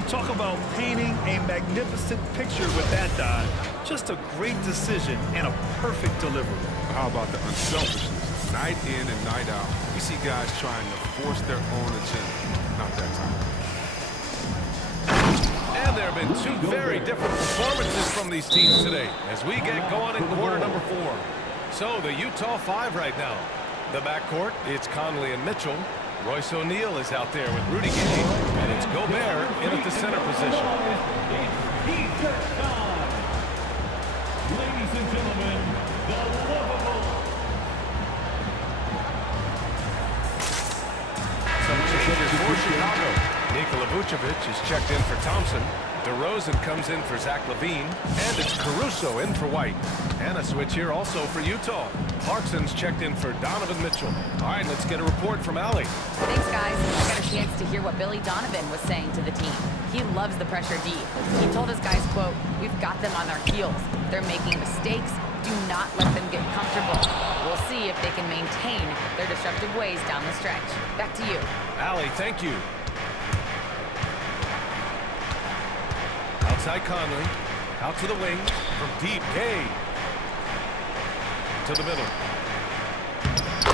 Talk about painting a magnificent picture with that dive. Just a great decision and a perfect delivery. How about the unselfishness? Night in and night out, we see guys trying to force their own agenda. Not that time. And there have been 2 very different performances from these teams today as we get going in quarter number 4. So the Utah 5 right now. The backcourt, it's Conley and Mitchell. Royce O'Neal is out there with Rudy Gay, and it's Gobert in at the center position. Ladies and gentlemen, the lovable. Some changes for Chicago. Nikola Vucevic is checked in for Thompson. DeRozan comes in for Zach LaVine, and it's Caruso in for White. And a switch here also for Utah. Clarkson's checked in for Donovan Mitchell. All right, let's get a report from Allie. Thanks, guys. I got a chance to hear what Billy Donovan was saying to the team. He loves the pressure deep. He told his guys, quote, "We've got them on their heels. They're making mistakes. Do not let them get comfortable. We'll see if they can maintain their disruptive ways down the stretch." Back to you. Allie, thank you. Outside Conley, out to the wing, from deep, Gay. To the middle.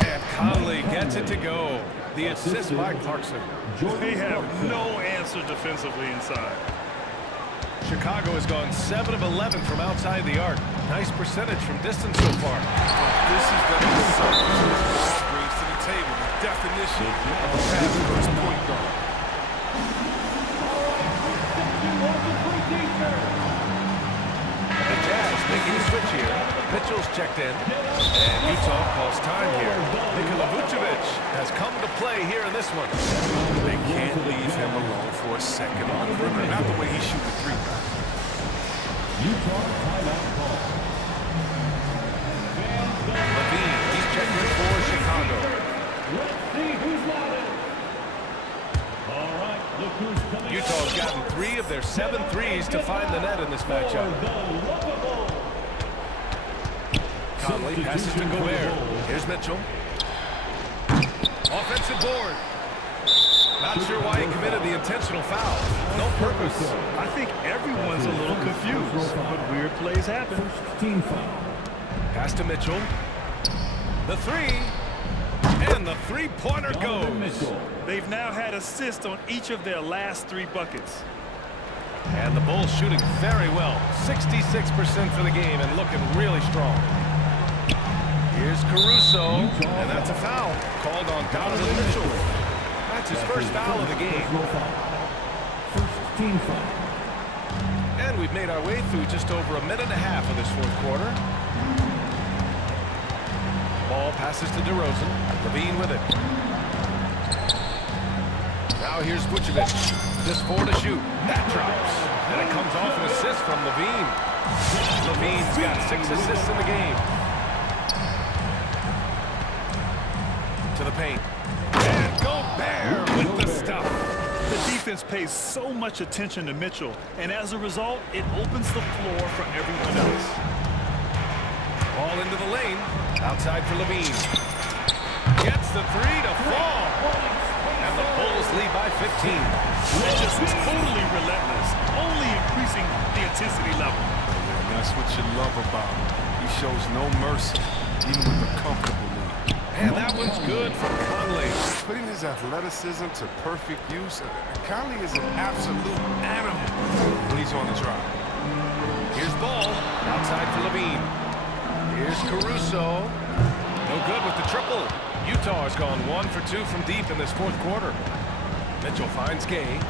And Conley gets it to go. The assist by Clarkson. They have no answer defensively inside. Chicago has gone 7 of 11 from outside the arc. Nice percentage from distance so far. This is the ball brings to the table, the definition of a pass-first point guard. The Jazz making a switch here. Mitchell's checked in. And Utah calls time here. Nikola Vucevic has come to play here in this one. They can't leave him alone for a second on the perimeter. Not the way he shoots the 3. Utah timeout call. LaVine, he's checked in for Chicago. Let's see who's loaded. All right, look who's coming. Utah's gotten 3 of their 7 threes to find the net in this matchup. Conley passes to Gobert. Here's Mitchell. Offensive board. Not sure why he committed the intentional foul. No purpose. I think everyone's a little confused, but weird plays happen. Team foul. Pass to Mitchell. The 3. And the 3-pointer goes. They've now had assists on each of their last 3 buckets. And the Bulls shooting very well. 66% for the game and looking really strong. Here's Caruso, and that's a foul called on Donovan Mitchell. That's his first foul of the game. First team foul. And we've made our way through just over a minute and a half of this 4th quarter. Ball passes to DeRozan. LaVine with it. Now here's Vucevic. Just 4 to shoot. That drops. And it comes off an assist from LaVine. LaVine's got 6 assists in the game. To the paint. And Gobert with the stuff. The defense pays so much attention to Mitchell, and as a result, it opens the floor for everyone else. Ball into the lane. Outside for LaVine. Gets the 3 to fall. And the Bulls lead by 15. They're just totally relentless, only increasing the intensity level. And that's what you love about him. He shows no mercy, even with a comfortable lead. And that one's good for Conley. Putting his athleticism to perfect use, Conley is an absolute animal when he's on the drive. Here's ball. Outside for Levine. Here's Caruso. No good with the triple. Utah has gone 1 for 2 from deep in this fourth quarter. Mitchell finds Gay.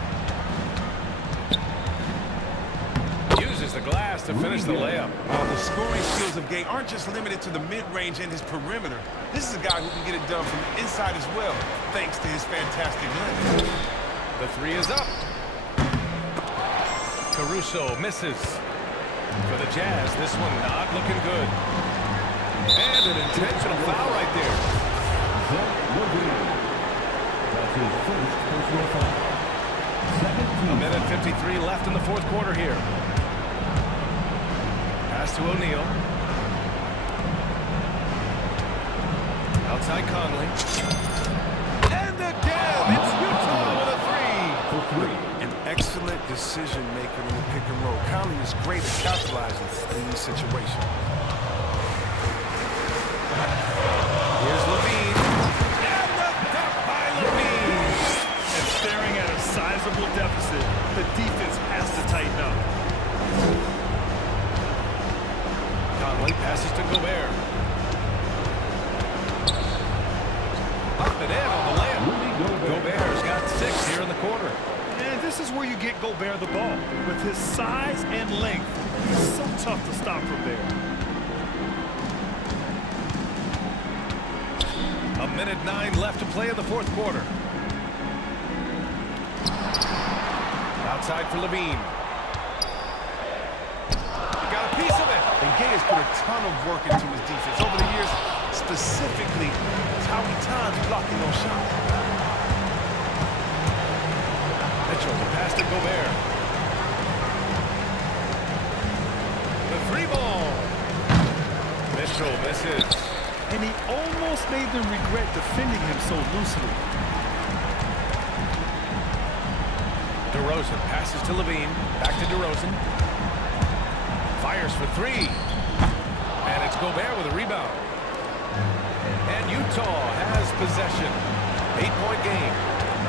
Uses the glass to finish the layup. The scoring skills of Gay aren't just limited to the mid-range and his perimeter. This is a guy who can get it done from the inside as well, thanks to his fantastic length. The three is up. Caruso misses. For the Jazz, this one not looking good. And an intentional foul right there. That's his first personal foul. A minute 53 left in the fourth quarter here. Pass to O'Neal. Outside Conley. And again, it's Utah with a three. An excellent decision-maker in the pick and roll. Conley is great at capitalizing in these situations. Here's Levine. And the dunk by Levine. And staring at a sizable deficit, the defense has to tighten up. Conley passes to Gobert. Up and in on the layup. Gobert's got 6 here in the quarter. And this is where you get Gobert the ball. With his size and length, he's so tough to stop from there. A minute 9 left to play in the fourth quarter. Outside for Levine. He got a piece of it. And Gay has put a ton of work into his defense over the years, specifically how many times blocking those shots. Mitchell, the pass to Gobert. The three ball. Mitchell misses. And he almost made them regret defending him so loosely. DeRozan passes to Levine. Back to DeRozan. Fires for 3. And it's Gobert with a rebound. And Utah has possession. 8-point game.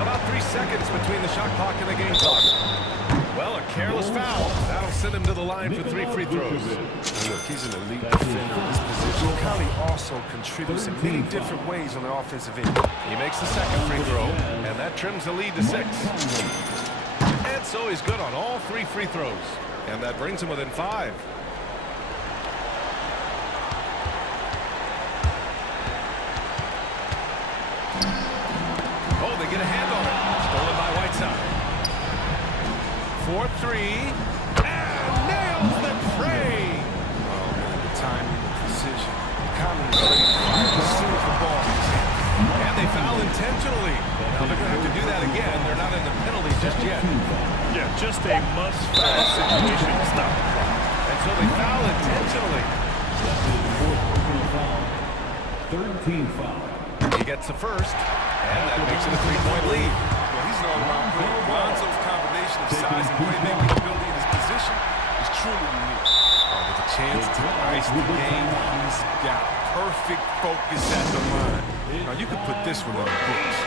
About 3 seconds between the shot clock and the game clock. Well, a careless foul. That'll send him to the line for 3 free throws. Look, he's an elite defender in this position. Conley also contributes in many different ways on the offensive end. He makes the second free throw, and that trims the lead to 6. And so he's good on all 3 free throws. And that brings him within 5. Oh, they get a hand on it. Stolen by Whiteside. 4-3. And nails the tray. Oh, man, the timing, the precision. Conley is ready to fire as soon as the ball is hit. And they foul intentionally. Now they're going to have to do that again. They're not in the penalty just yet. Yeah, just a must-foul situation to stop the clock. And so they foul intentionally. That's his fourth personal foul. 13 foul. He gets the first, and that makes it a 3-point lead. Well, he's an all-around player. Lonzo's combination of size and playmaking ability in his position is truly unique. With a chance to ice the game, he's got perfect focus at the line. Now, you can put this one on the books.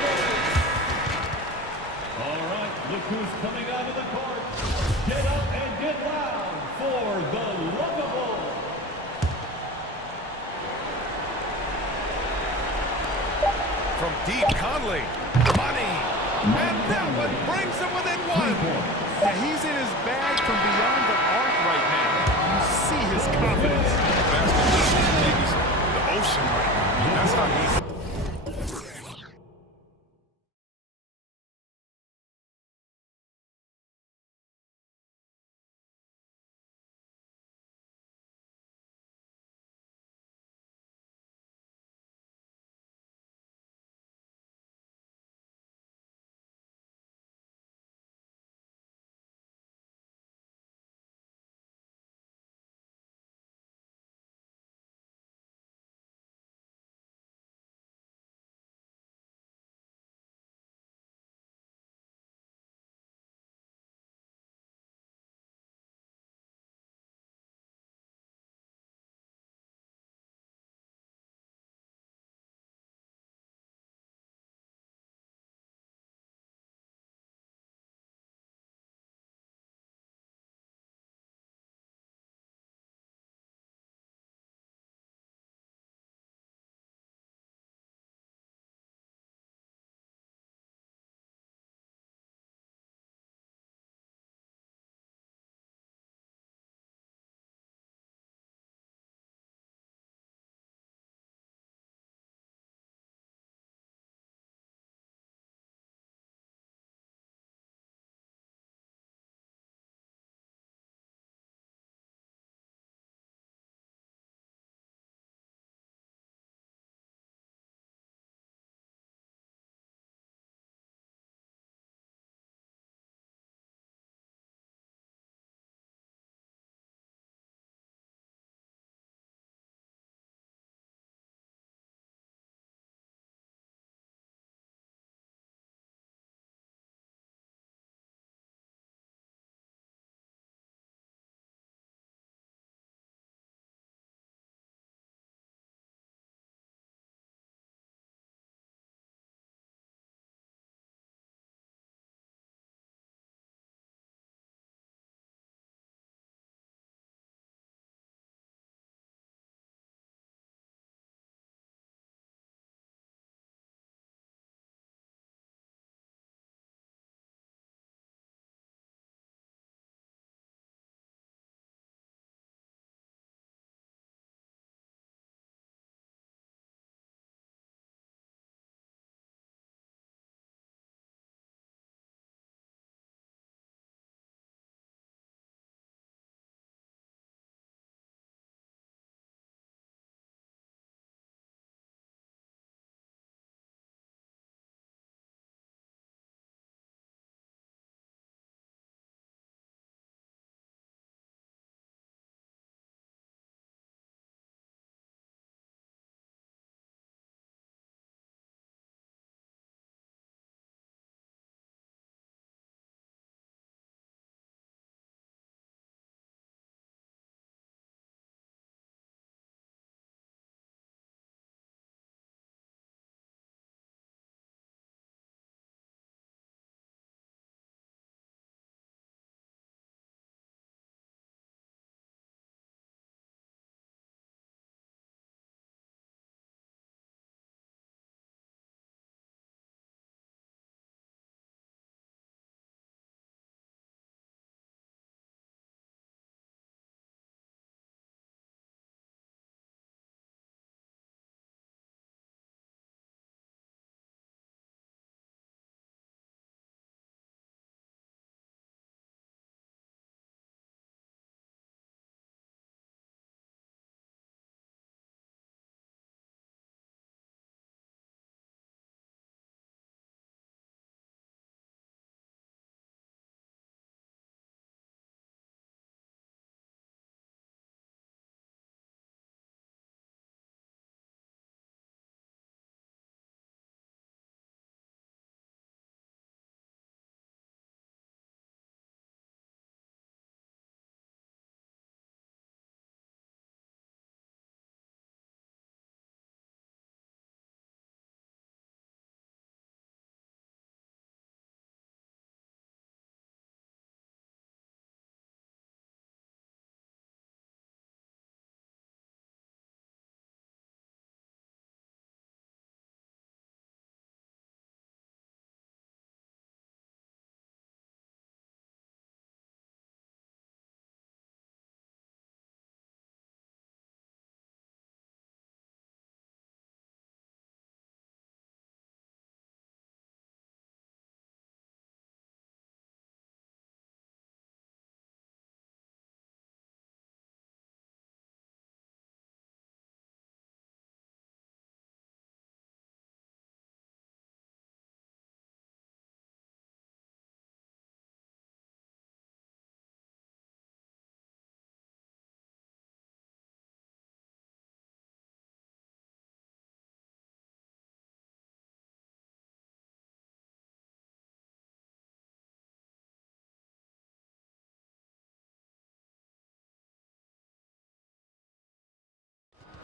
All right, look who's coming out of the court. Get up and get loud for the lovable. From deep, Conley. Money. And that one brings him within 1. Yeah, he's in his bag from beyond the arc right now. You see his confidence. Basketball is the ocean right now. That's how he's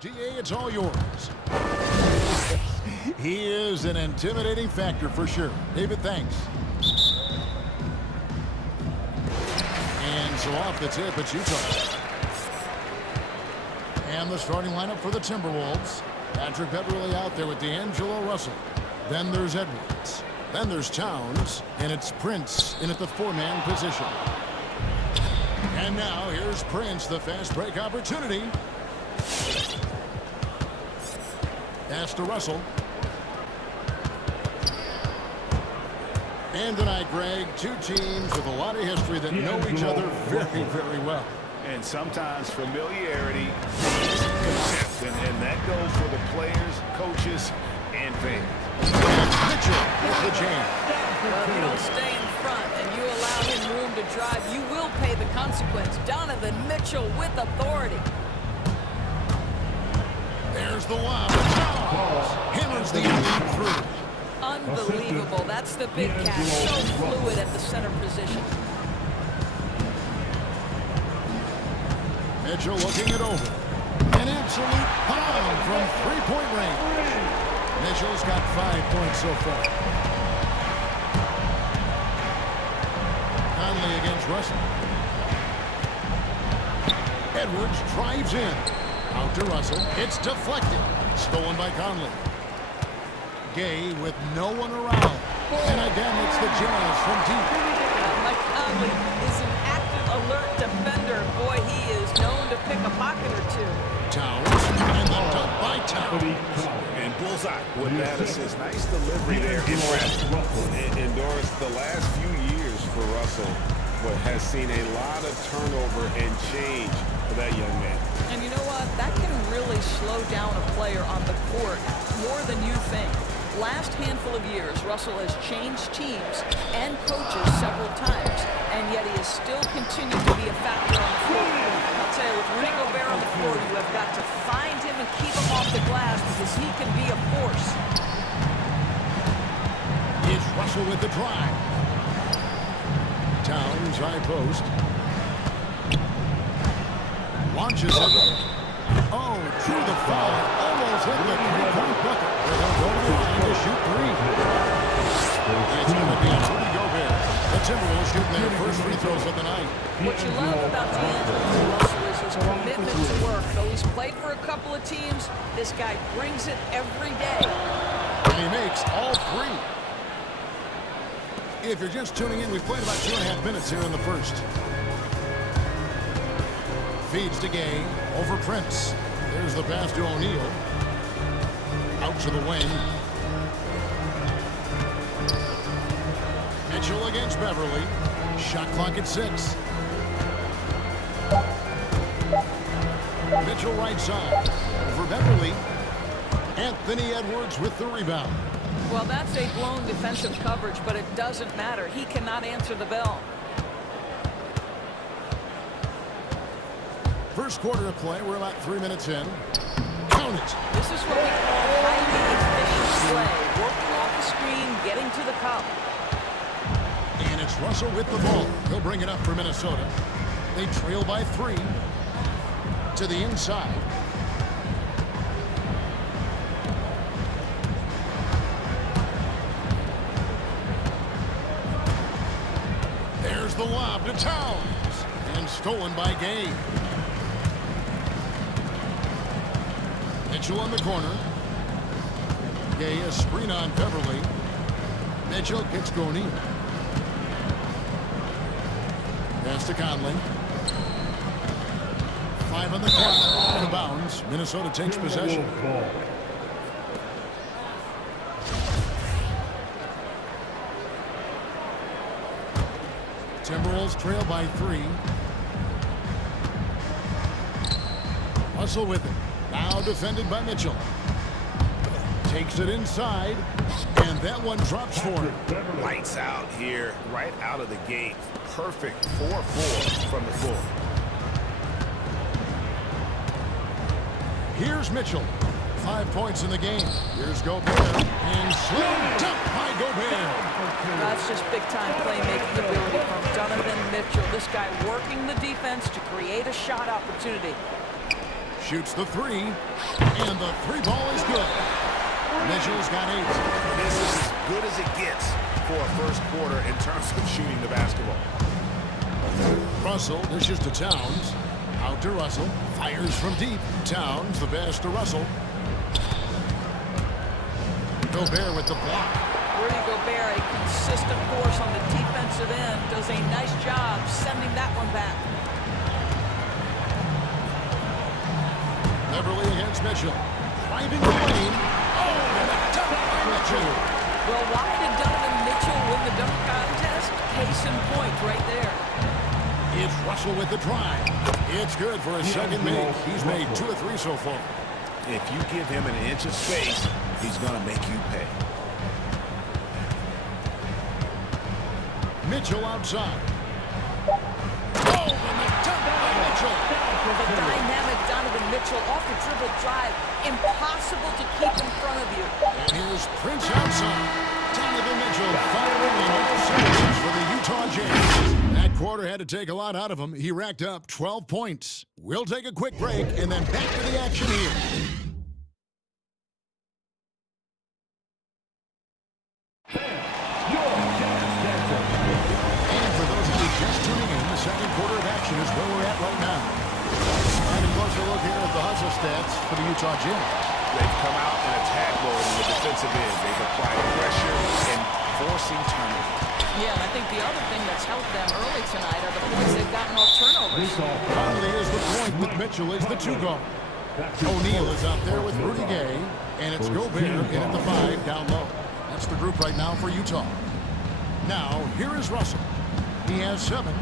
DA, it's all yours. He is an intimidating factor for sure. David, thanks. And so off the tip, it's Utah. And the starting lineup for the Timberwolves. Patrick Beverly out there with D'Angelo Russell. Then there's Edwards. Then there's Towns. And it's Prince in at the four-man position. And now here's Prince, the fast break opportunity. Pass to Russell. And tonight, Greg, two teams with a lot of history that know each other very, very well. And sometimes familiarity is contempt, and that goes for the players, coaches, and fans. Mitchell with the jam. Well, if you don't stay in front and you allow him room to drive, you will pay the consequence. Donovan Mitchell with authority. There's the lob. Hammers the elite through. Unbelievable. That's the big cat. So fluid at the center position. Mitchell looking it over. An absolute bomb from three-point range. Mitchell's got 5 points so far. Conley against Russell. Edwards drives in. Out to Russell. It's deflected. Stolen by Conley. Gay with no one around. And again, it's the Jazz from deep. Mike Conley is an active, alert defender. Boy, he is known to pick a pocket or two. Towns. And the dunk by Towns. And bullseye with that assist. Nice delivery there in Russell. And Doris, the last few years for Russell has seen a lot of turnover and change for that young man. And you know what? That can really slow down a player on the court more than you think. Last handful of years, Russell has changed teams and coaches several times, and yet he has still continued to be a factor on the floor. I'll tell you, with Rudy Gobert on the floor, you have got to find him and keep him off the glass because he can be a force. It's Russell with the drive. Towns, high post. Launches it. Oh, through the foul. Almost hit the three-point bucket. They'll go to the line to shoot three. It's going to be on Rudy Gobert. The Timberwolves shooting their first free throws of the night. What you love about D'Angelo Russell is his commitment to work. Though he's played for a couple of teams, this guy brings it every day. And he makes all three. If you're just tuning in, we've played about 2.5 minutes here in the first. Feeds to Gay, over Prince. There's the pass to O'Neal. Out to the wing. Mitchell against Beverly. Shot clock at 6. Mitchell right side. Over Beverly. Anthony Edwards with the rebound. Well, that's a blown defensive coverage, but it doesn't matter. He cannot answer the bell. First quarter of play, we're about 3 minutes in. Count it. This is what we call highly efficient play. Working off the screen, getting to the cup. And it's Russell with the ball. He'll bring it up for Minnesota. They trail by 3. To the inside. There's the lob to Towns. And stolen by Gay. Mitchell on the corner. Gay, a screen on Beverly. Mitchell kicks to O'Neal. Pass to Conley. 5 on the clock. Out of bounds. Minnesota takes possession. Timberwolves trail by 3. Russell with it. Now defended by Mitchell. Takes it inside. And that one drops for him. Lights out here, right out of the gate. Perfect 4-4 from the floor. Here's Mitchell. 5 points in the game. Here's Gobert. And slammed up by Gobert. That's just big-time playmaking ability from Donovan Mitchell. This guy working the defense to create a shot opportunity. Shoots the three, and the three ball is good. Mitchell's got 8. This is as good as it gets for a first quarter in terms of shooting the basketball. Russell dishes to Towns. Out to Russell. Fires from deep. Towns the pass to Russell. Gobert with the block. Rudy Gobert, a consistent force on the defensive end, does a nice job sending that one back. Beverly against Mitchell. Driving the lane. Oh, and a dunk by Mitchell. Well, why did Donovan Mitchell win the dunk contest? Case in point right there. It's Russell with the drive. It's good for a second make. He's made 2 of 3 so far. If you give him an inch of space, he's going to make you pay. Mitchell outside. Oh, and the dunk by Mitchell. The dynamic Donovan Mitchell off the dribble drive. Impossible to keep in front of you. And here's Prince outside. Donovan Mitchell firing on all cylinders for the Utah Jazz. That quarter had to take a lot out of him. He racked up 12 points. We'll take a quick break and then back to the action here. And for those of you just tuning in, the second quarter of action is where we're at right now. And a closer look here at the hustle stats for the Utah Jazz. They've come out in attack mode in the defensive end. They've applied pressure and forcing turnovers. Yeah, and I think the other thing that's helped them early tonight are the points they've gotten off turnovers. Conley is the point with Mitchell is the 2 guard. O'Neal is out there with Rudy Gay, and it's Gobert in at the 5 down low. That's the group right now for Utah. Now, here is Russell. He has 7.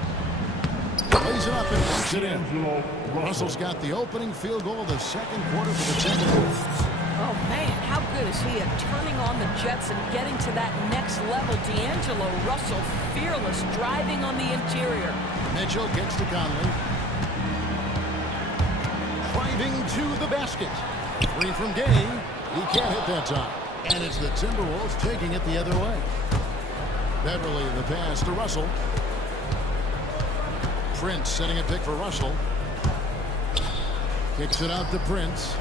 Plays it up and puts it in. Russell's got the opening field goal of the second quarter for the Timberwolves. Oh, man, how good is he at turning on the Jets and getting to that next level? D'Angelo Russell, fearless, driving on the interior. Mitchell gets to Conley. Driving to the basket. 3 from Gay. He can't hit that time. And it's the Timberwolves taking it the other way. Beverly the pass to Russell. Prince setting a pick for Russell. Kicks it out to Prince.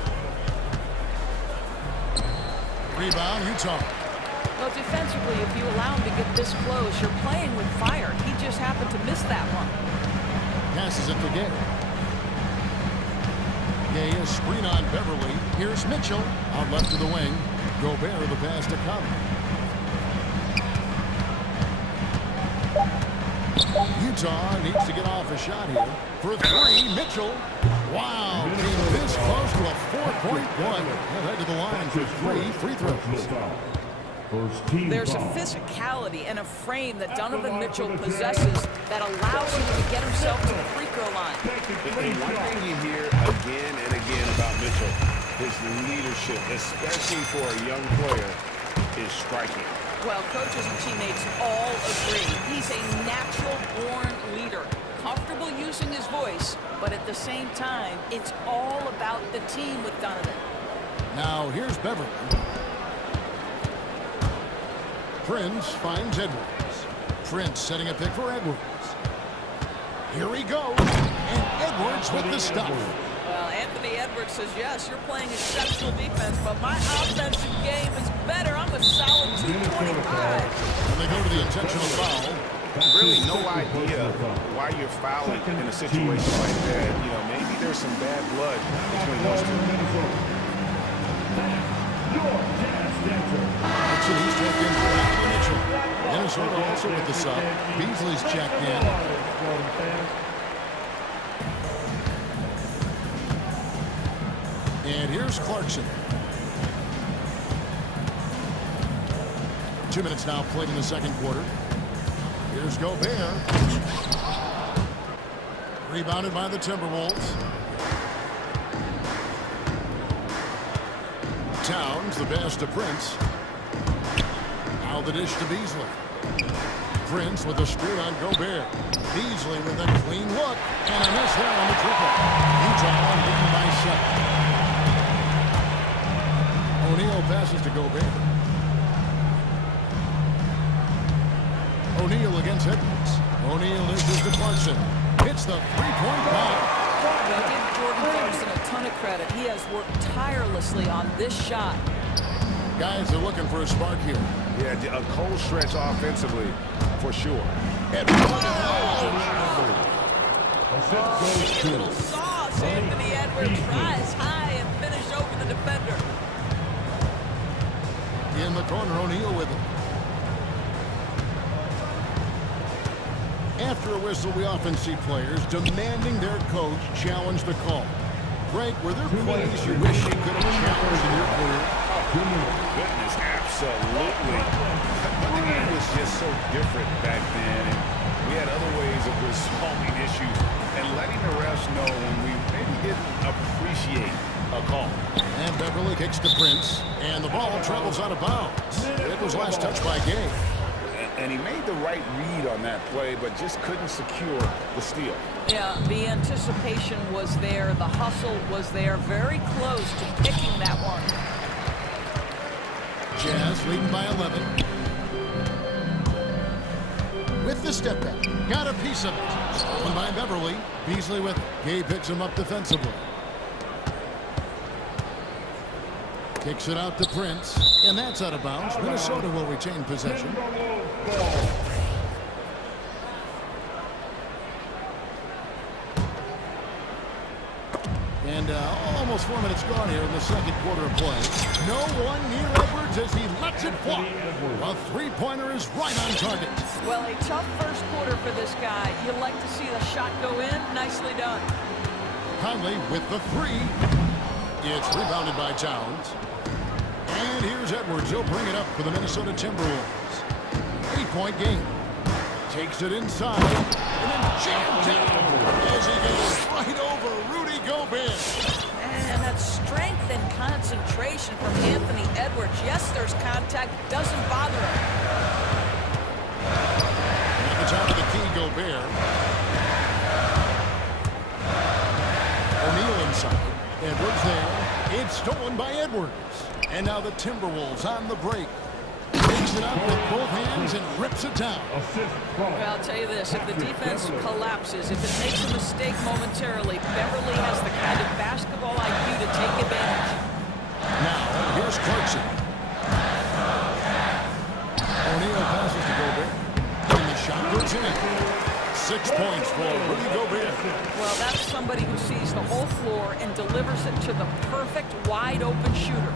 Rebound, Utah. Well, defensively, if you allow him to get this close, you're playing with fire. He just happened to miss that one. Passes it to Gay. Gay is screen on Beverly. Here's Mitchell out left to the wing. Gobert the pass to Conley. Utah needs to get off a shot here. For 3, Mitchell. Wow, came this close to a 4-point play. He'll head to the line for 3 free throws. There's a physicality and a frame that Donovan Mitchell possesses that allows him to get himself to the free throw line. One thing you hear again and again about Mitchell, his leadership, especially for a young player, is striking. Well, coaches and teammates all agree. He's a natural-born leader, comfortable using his voice, but at the same time, it's all about the team with Donovan. Now, here's Beverly. Prince finds Edwards. Prince setting a pick for Edwards. Here he goes, and Edwards with the stuff. Well, Anthony Edwards says, yes, you're playing exceptional defense, but my offensive game is better. I'm a solid 225. And they go to the intentional foul. Really no idea why you're fouling in a situation like that. You know, maybe there's some bad blood between those two. He's checked in for Anthony Mitchell. Minnesota also with the sub. Beasley's checked in. And here's Clarkson. 2 minutes now played in the second quarter. Here's Gobert. Rebounded by the Timberwolves. Towns, the pass to Prince. Now the dish to Beasley. Prince with a screen on Gobert. Beasley with a clean look. And a miss there on the triple. Utah leading by 7. O'Neal passes to Gobert. O'Neal against Edwards. O'Neal is to Clarkson. Hits the 3-point bomb. Well, give Jordan Clarkson a ton ton of credit. He has worked tirelessly on this shot. Guys are looking for a spark here. Yeah, a cold stretch offensively, for sure. Little sauce. Anthony Edwards rise high and finish over the defender. In the corner, O'Neal with it. After a whistle, we often see players demanding their coach challenge the call. Greg, were there plays you wish you could have challenged in your career? Goodness, absolutely. But the game was just so different back then, and we had other ways of resolving issues and letting the refs know when we maybe didn't appreciate a call. And Beverly kicks to Prince, and the ball travels out of bounds. It was last touched by Gay. And he made the right read on that play, but just couldn't secure the steal. Yeah, the anticipation was there. The hustle was there. Very close to picking that one. Jazz leading by 11. With the step back. Got a piece of it. Stolen by Beverly. Beasley with it. Gay picks him up defensively. Kicks it out to Prince. And that's out of bounds. Minnesota will retain possession. And almost 4 minutes gone here in the second quarter of play. No one near Edwards as he lets it fly. A three-pointer is right on target. Well, a tough first quarter for this guy. You like to see the shot go in. Nicely done. Conley with the three. It's rebounded by Towns. And here's Edwards. He'll bring it up for the Minnesota Timberwolves. 8-point game. Takes it inside. And then jammed down as he goes right over Rudy Gobert. And that strength and concentration from Anthony Edwards. Yes, there's contact. Doesn't bother him. At the top of the key, Gobert. O'Neal inside. Edwards there. It's stolen by Edwards. And now the Timberwolves on the break. Takes it up with both hands and rips it down. Well, I'll tell you this. If the defense collapses, if it makes a mistake momentarily, Beverly has the kind of basketball IQ to take advantage. Now, here's Clarkson. O'Neal passes to Gobert. And the shot goes in. 6 points for Rudy Gobert. Well, that's somebody who sees the whole floor and delivers it to the perfect wide-open shooter.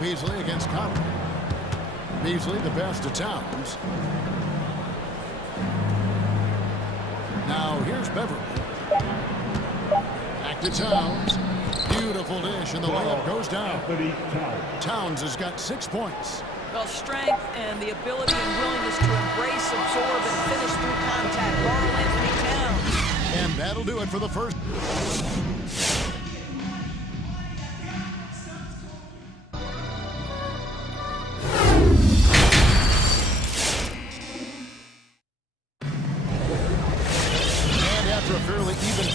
Beasley against Conley. Beasley the pass to Towns. Now here's Beverly. Back to Towns. Beautiful dish, and the layup goes down. Towns has got 6 points. Well, strength and the ability and willingness to embrace, absorb, and finish through contact. Carl Anthony Towns. And that'll do it for the first.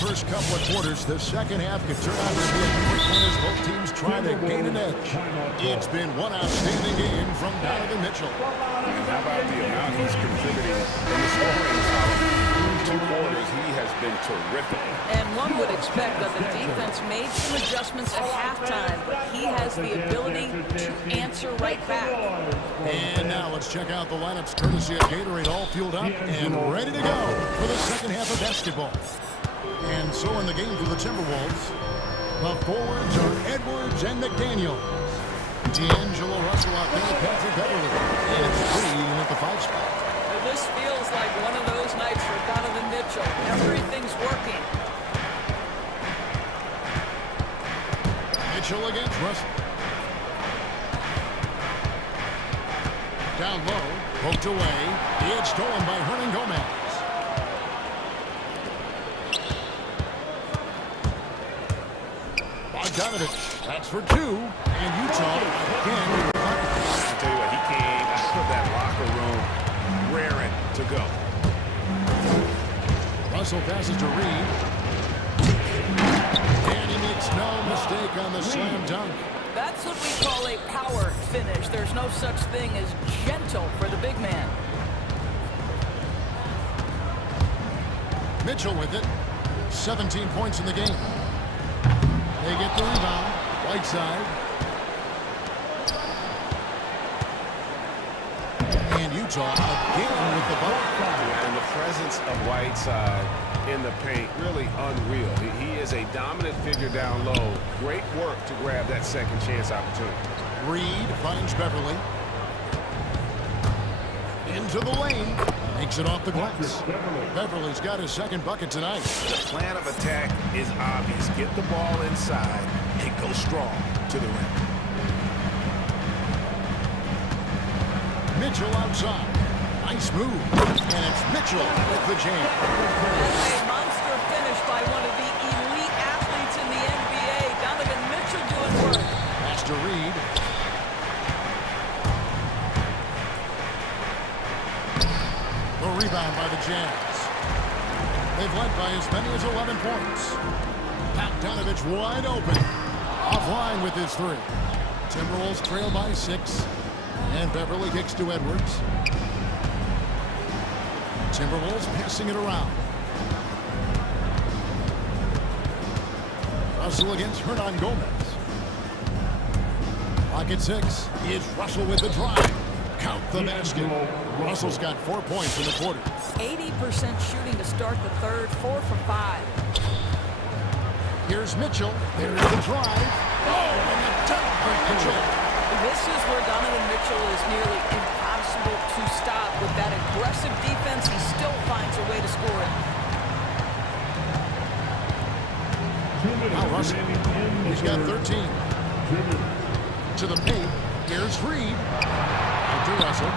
First couple of quarters, the second half could turn out to be a quick one as both teams try to gain an edge. It's been one outstanding game from Donovan Mitchell. And how about the amount he's contributing in the scoring column? 2 quarters, he has been terrific. And one would expect that the defense made some adjustments at halftime, but he has the ability to answer right back. And now let's check out the lineups courtesy of Gatorade, all fueled up and ready to go for the second half of basketball. And so in the game for the Timberwolves, the forwards are Edwards and McDaniel. D'Angelo Russell out there, Patrick Beverly. And it's Green at the 5 spot. Well, this feels like one of those nights for Donovan Mitchell. Everything's working. Mitchell against Russell. Down low, poked away. It's stolen by Hernan Gomez. Bogdanovich, that's for 2, and Utah again. I'll tell you what, he came out of that locker room raring to go. Russell passes to Reed. And he makes no mistake on the slam dunk. That's what we call a power finish. There's no such thing as gentle for the big man. Mitchell with it. 17 points in the game. They get the rebound. Whiteside. And Utah again with the ball. And the presence of Whiteside in the paint, really unreal. He is a dominant figure down low. Great work to grab that second chance opportunity. Reed finds Beverly. Into the lane. Makes it off the glass. Beverly's got his second bucket tonight. The plan of attack is obvious. Get the ball inside and go strong to the rim. Mitchell outside. Nice move. And it's Mitchell with the jam. That's a monster finish by one of the elite athletes in the NBA. Donovan Mitchell doing work. Pass to Reed. The rebound by the Jazz. They've led by as many as 11 points. Bogdanovich wide open. Offline with his three. Timberwolves trail by 6. And Beverly kicks to Edwards. Timberwolves passing it around. Russell against Hernan Gomez. Pocket 6. Here's Russell with the drive. Count the basket. Russell's got 4 points in the quarter. 80% shooting to start the third, 4 for 5. Here's Mitchell. There's the drive. Oh, and the dunk by Mitchell. This is where Donovan Mitchell is nearly impossible to stop. With that aggressive defense, he still finds a way to score it. Now Russell. He's got 13. To the paint. Here's Reed. To Russell.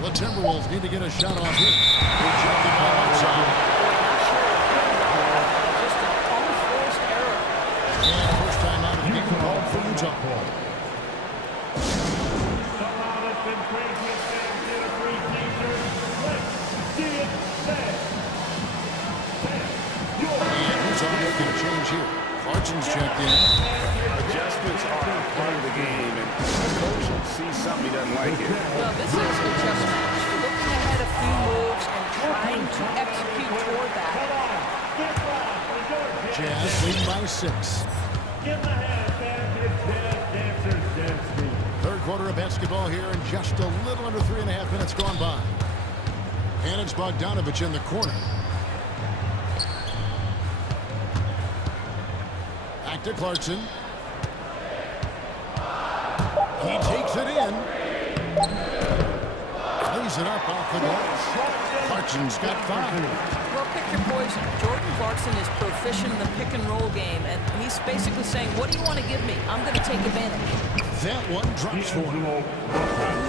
The Timberwolves need to get a shot off here. Rejected by outside. Just an unforced error. And first time out of the game called for Utah. And Utah making a change here. Clarkson's checked in. Adjustments are a part of the game, and the coach sees something he doesn't like here. Well, this is a chess match. Looking ahead a few moves and trying to execute toward that. Jazz leading by 6. Third quarter of basketball here, and just a little under 3.5 minutes gone by. And it's Bogdanovich in the corner. Back to Clarkson. He takes it in. Lays it up off the glass. Clarkson's got 5. Well, pick your poison. Jordan Clarkson is proficient in the pick and roll game, and he's basically saying, what do you want to give me? I'm going to take advantage. That one drops for him. I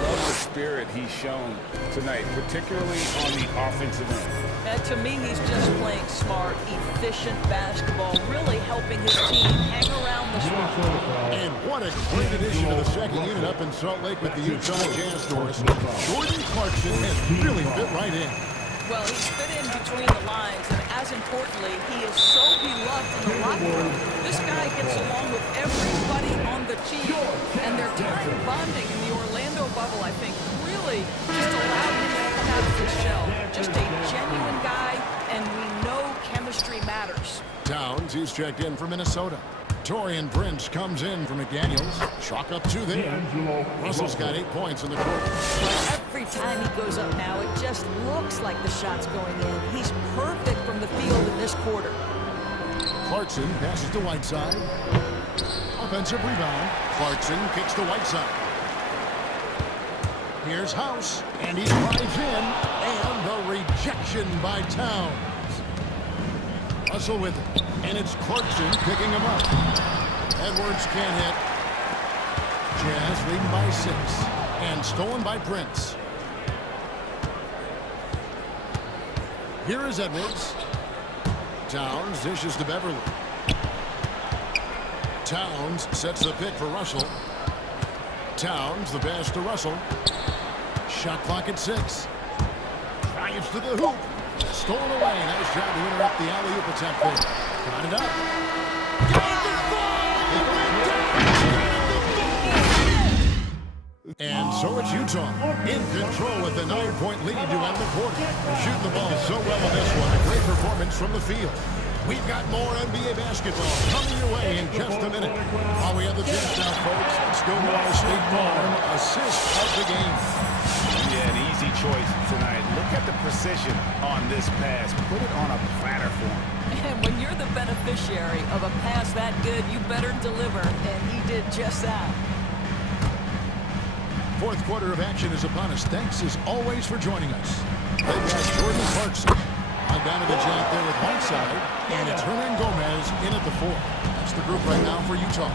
love the spirit he's shown tonight, particularly on the offensive end. To me, he's just playing smart, efficient basketball, really helping his team hang around the swamp. And what a great addition to the second unit up in Salt Lake with the Utah Jazz doors. Jordan Clarkson has really fit right in. Well, he's fit in between the lines, and as importantly, he is so beloved in the locker room. This guy gets along with everybody on the team, and their time bonding in the Orlando bubble, I think, really just allowed him to come out of his shell. Just a genuine guy, and we know chemistry matters. Towns, he's checked in for Minnesota. Torian Prince comes in for McDaniels. Chalk up 2 there. Russell's got 8 points in the quarter. Every time he goes up now, it just looks like the shot's going in. He's perfect from the field in this quarter. Clarkson passes to Whiteside. Offensive rebound. Clarkson kicks to Whiteside. Here's House, and he drives in, and the rejection by Towns. Russell with it, and it's Clarkson picking him up. Edwards can't hit. Jazz leading by 6, and stolen by Prince. Here is Edwards. Towns dishes to Beverly. Towns sets the pick for Russell. Towns, the pass to Russell. Shot clock at 6. Drives to the hoop. Stolen away. Nice job to interrupt the alley-oop attempt there. Got it up. Got the ball! And So it's Utah in control with a 9-point lead to end the quarter. They're shooting the ball so well on this one. A great performance from the field. We've got more NBA basketball coming your way in just a minute. While we have the tips now, folks, let's go to our State Farm assist of the game. Yeah, an easy choice tonight. Look at the precision on this pass. Put it on a platter for him. And when you're the beneficiary of a pass that good, you better deliver, and he did just that. Fourth quarter of action is upon us. Thanks as always for joining us. They've got Jordan Clarkson. Bogdanovich out there with Whiteside, and it's Hernan Gomez in at the 4. That's the group right now for Utah.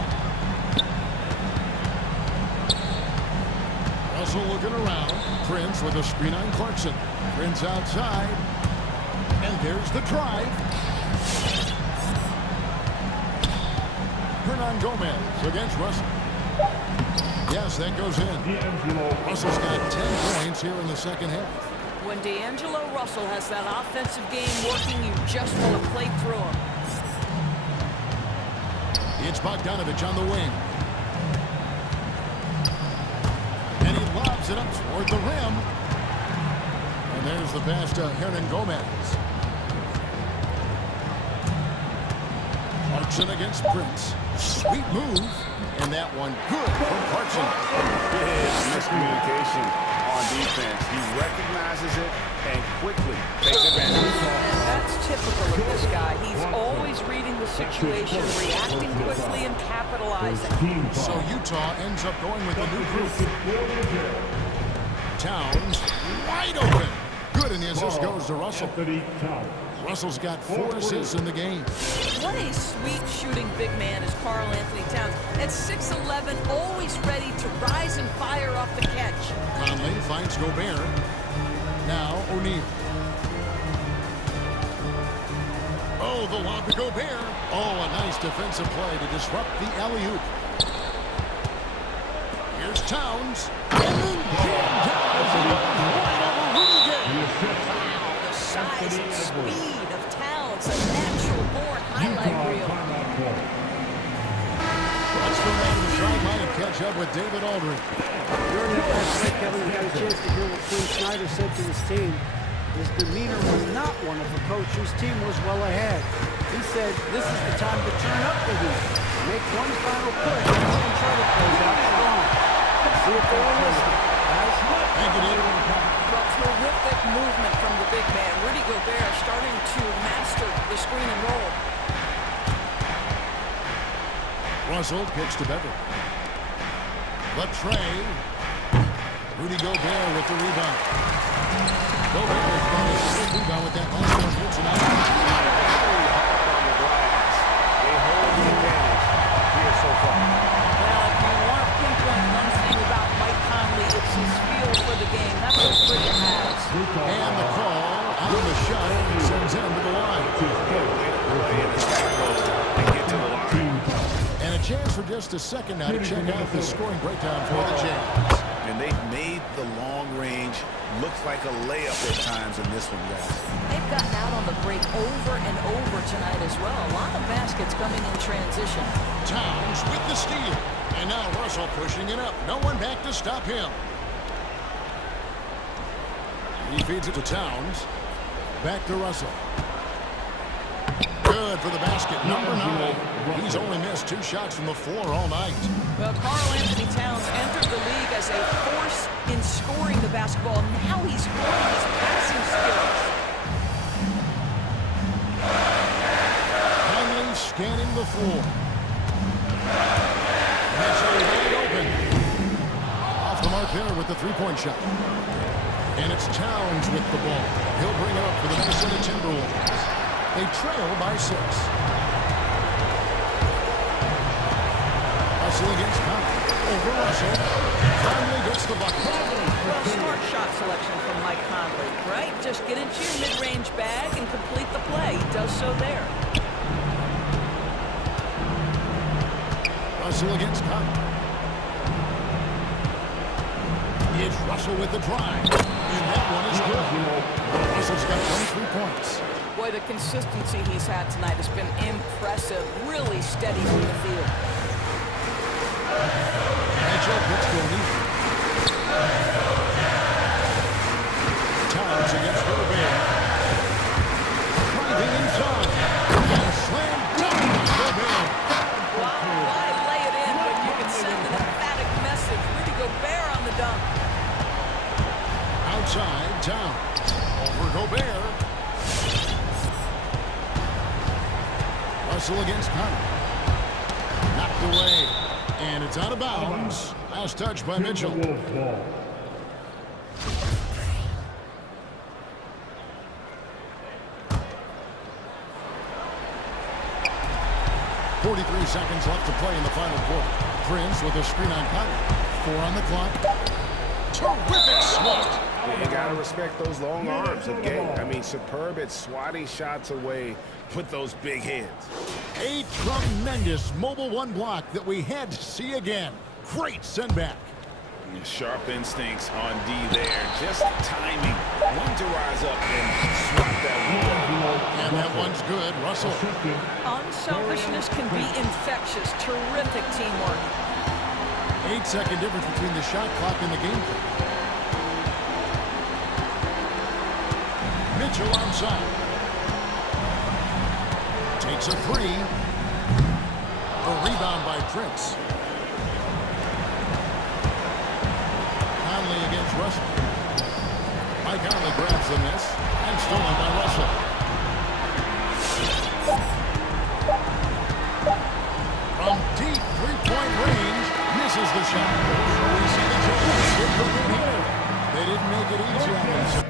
Russell looking around. Prince with a screen on Clarkson. Prince outside. And there's the drive. Hernan Gomez against Russell. Yes, that goes in. Russell's got 10 points here in the second half. When D'Angelo Russell has that offensive game working, you just want to play through him. It's Bogdanovich on the wing. And he lobs it up toward the rim. And there's the pass to Hernan Gomez. Clarkson against Prince. Sweet move. And that one good from Clarkson. Big miscommunication on defense. He recognizes it and quickly takes advantage. And that's typical of this guy. He's always reading the situation, reacting quickly, and capitalizing. So Utah ends up going with a new group. Towns wide open. Good, and the assist goes to Russell. Russell's got 4 assists in the game. What a sweet shooting big man is Karl Anthony Towns. At 6'11", always ready to rise and fire off the catch. Conley finds Gobert. Now O'Neal. Oh, the lob to Gobert. Oh, a nice defensive play to disrupt the alley-oop. Here's Towns. And then jammed down as he goes right over Rudy Gay. Wow, the size and speed of Towns, a natural-born highlight reel. Let's go down to the sideline and catch up with David Aldridge. During that last break, Kevin, we got a chance to hear what Quinn Snyder said to his team. His demeanor was not one of a coach whose team was well ahead. He said, this is the time to turn up the heat, make one final push, and try to close out strong. See if they're listening. Guys, thank you, David. Well, terrific movement from the big man. Rudy Gobert starting to master the screen and roll. Russell kicks to Beverly. Latrey. Rudy Gobert with the rebound. Gobert has got a quick rebound with that last one here tonight. They hold the advantage here so far. Well, if you want to pinpoint one thing about Mike Conley, it's his feel for the game. That's what Britain has. And the call on the shot sends him to the line. And a chance for just a second now to check out the scoring breakdown for the Jazz. And they've made the long range look like a layup at times in this one, guys. They've gotten out on the break over and over tonight as well. A lot of baskets coming in transition. Towns with the steal. And now Russell pushing it up. No one back to stop him. He feeds it to Towns. Back to Russell. Good for the basket. Number 9. He's only missed 2 shots from the floor all night. Well, Karl Anthony Towns entered the league as a force in scoring the basketball. Now he's growing his passing skills. Conley scanning the floor. That's wide open. Off the mark there with the 3-point shot. And it's Towns with the ball. He'll bring it up for the Minnesota Timberwolves. They trail by 6. Russell against Conley. Over Russell. Conley gets the bucket. Smart shot selection from Mike Conley, right? Just get into your mid-range bag and complete the play. He does so there. Russell against Conley. It's Russell with the drive. And that one is good. Russell's got 23 points. Boy, the consistency he's had tonight has been impressive. Really steady from the field. Mitchell gets to O'Neal. outside, down. Over Gobert. Russell against Connor. Knocked away. And it's out of bounds. Last touch by Mitchell. 43 seconds left to play in the final quarter. Prince with a screen on Connor. 4 on the clock. Terrific swat. You got to respect those long arms of Gay. I mean, superb at swatting shots away with those big hands. A tremendous mobile one block that we had to see again. Great send back. Sharp instincts on D there. Just timing. One to rise up and swat that one. And that one's good. Russell. Unselfishness can be infectious. Terrific teamwork. 8-second difference between the shot clock and the game clock. Mitchell onside. Takes a three. A rebound by Prince. Conley against Russell. Mike Conley grabs the miss and stolen by Russell. From deep three-point range, misses the shot. So we see the Jazz get the win here. They didn't make it easy on themselves.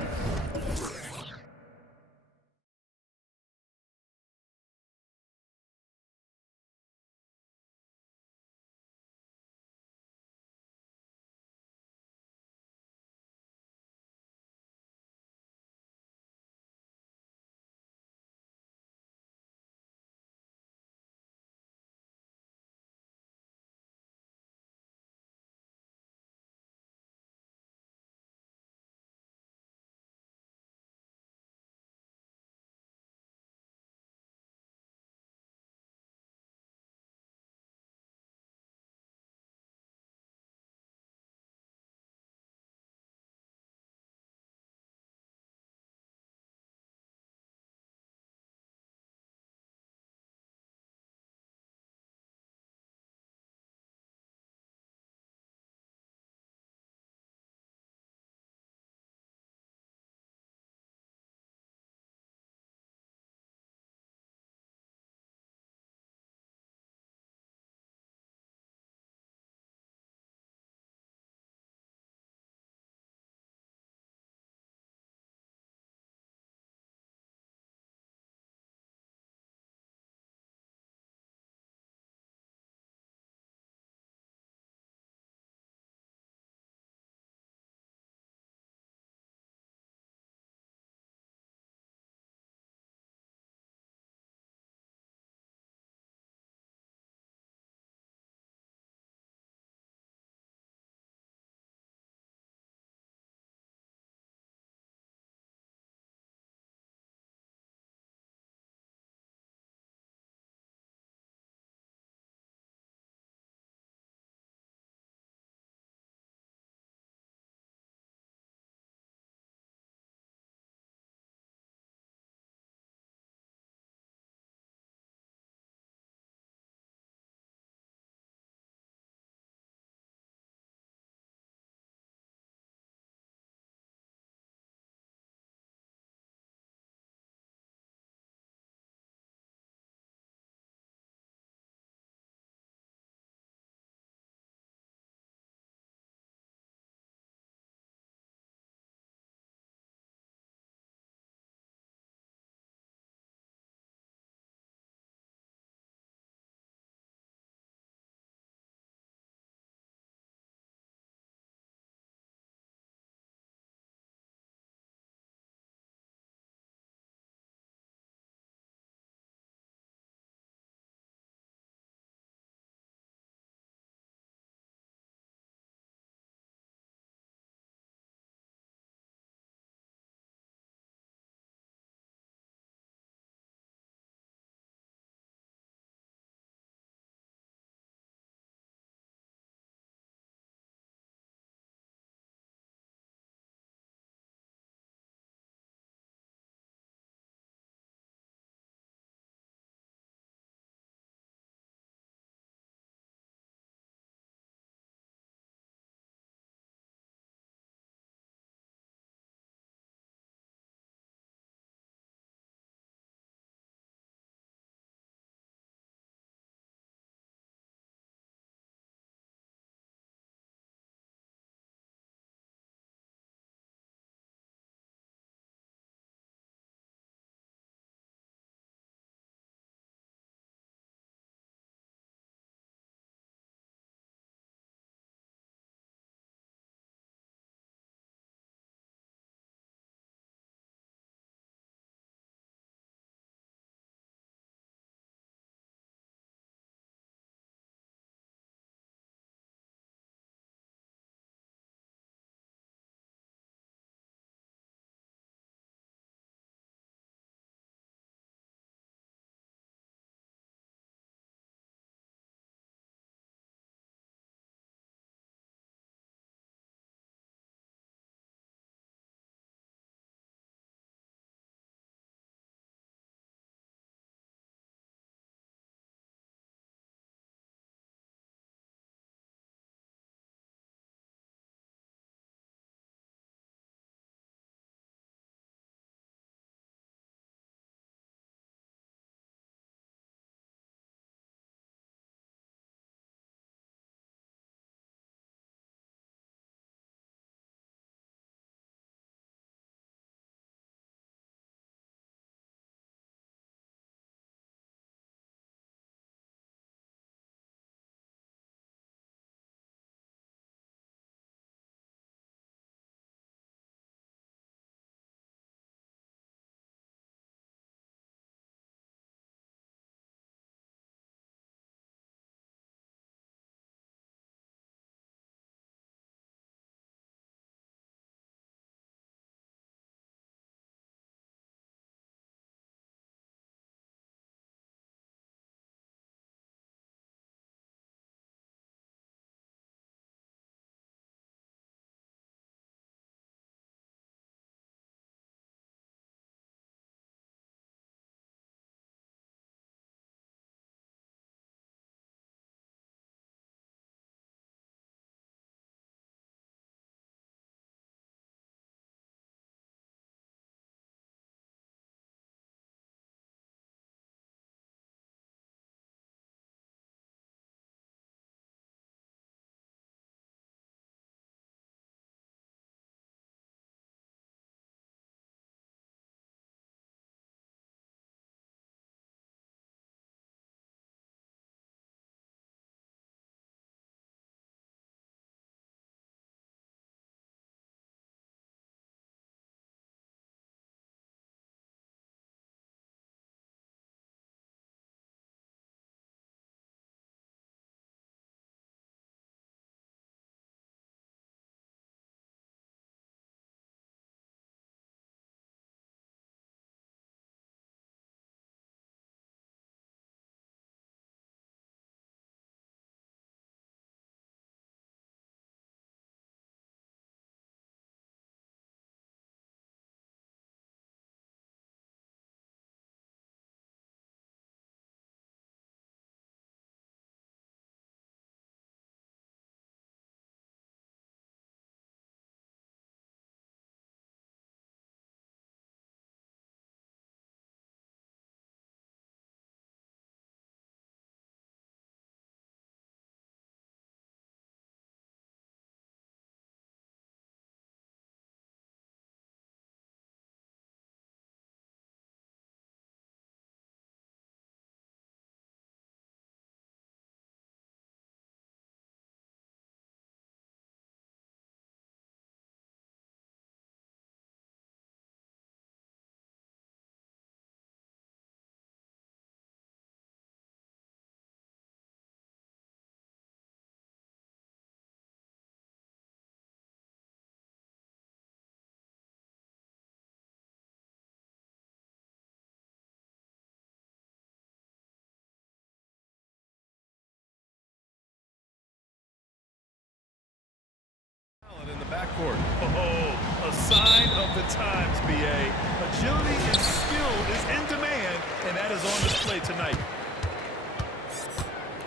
backcourt. Oh, a sign of the times, B.A. Agility and skill is in demand, and that is on display tonight.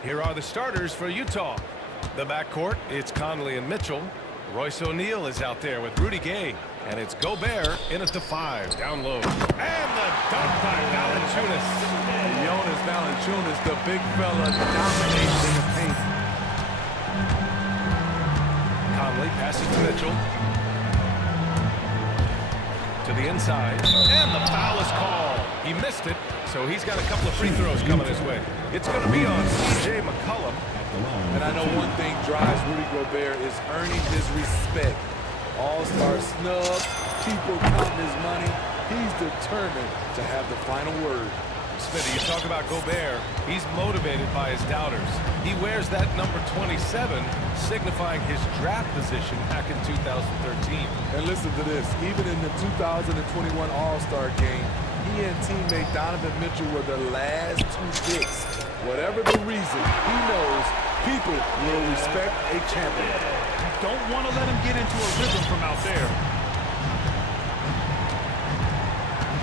Here are the starters for Utah. The backcourt, it's Conley and Mitchell. Royce O'Neal is out there with Rudy Gay. And it's Gobert in at the 5, down low. And the dunk by Valanciunas. Jonas Valanciunas, the big fella, dominates in the paint. Conley passes to Mitchell. To the inside. And the foul is called. He missed it, so he's got a couple of free throws coming his way. It's going to be on C.J. McCollum. And I know one thing drives Rudy Gobert is earning his respect. All-star snub, people counting his money. He's determined to have the final word. Smithy, you talk about Gobert. He's motivated by his doubters. He wears that number 27, signifying his draft position back in 2013. And listen to this. Even in the 2021 All-Star game, he and teammate Donovan Mitchell were the last 2 picks. Whatever the reason, he knows people will respect a champion. Don't want to let him get into a rhythm from out there.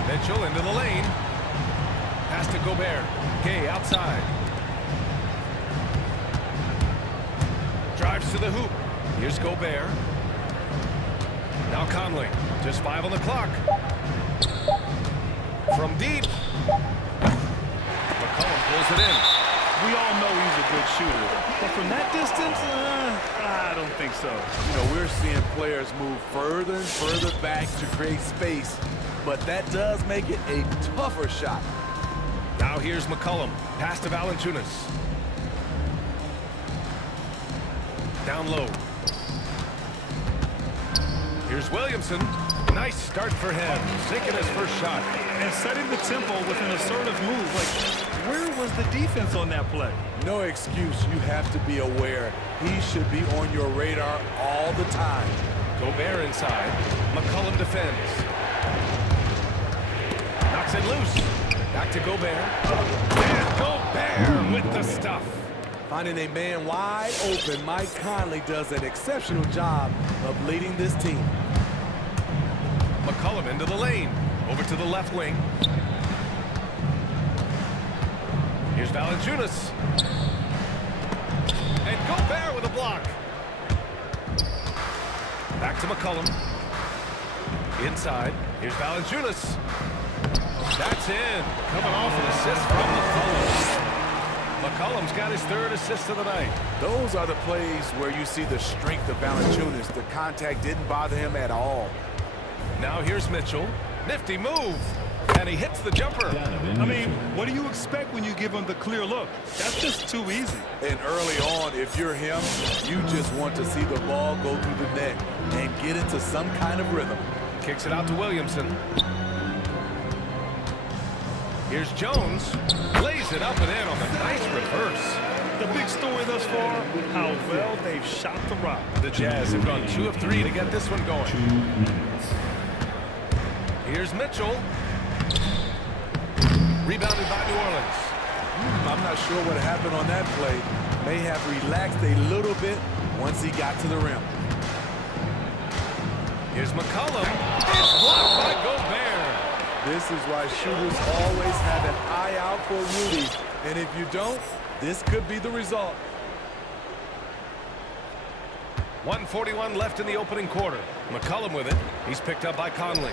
Mitchell into the lane. Pass to Gobert. Gay outside. Drives to the hoop. Here's Gobert. Now Conley. Just 5 on the clock. From deep. McCollum pulls it in. We all know he's a good shooter, but from that distance, I don't think so. You know, we're seeing players move further and further back to create space, but that does make it a tougher shot. Now here's McCollum. Pass to Valanciunas. Down low. Here's Williamson. Nice start for him. Sinking his first shot. And setting the tempo with an assertive move. Like, where was the defense on that play? No excuse. You have to be aware. He should be on your radar all the time. Gobert inside. McCollum defends. Knocks it loose. Back to Gobert. And Gobert with the stuff. Finding a man wide open, Mike Conley does an exceptional job of leading this team. McCollum into the lane. Over to the left wing. Here's Valanciunas. And Gobert with a block. Back to McCollum. Inside. Here's Valanciunas. That's in. Coming off an assist from McCollum. McCollum's got his 3rd assist of the night. Those are the plays where you see the strength of Valanciunas. The contact didn't bother him at all. Now here's Mitchell. Nifty move. And he hits the jumper. I mean, what do you expect when you give him the clear look? That's just too easy. And early on, if you're him, you just want to see the ball go through the net and get into some kind of rhythm. Kicks it out to Williamson. Here's Jones. Lays it up and in on the nice reverse. The big story thus far, how well they've shot the rock. The Jazz have gone 2 of 3 to get this one going. Here's Mitchell. Rebounded by New Orleans. I'm not sure what happened on that play. May have relaxed a little bit once he got to the rim. Here's McCollum. It's blocked by Gobert. This is why shooters always have an eye out for Rudy. And if you don't, this could be the result. 1:41 left in the opening quarter. McCollum with it. He's picked up by Conley.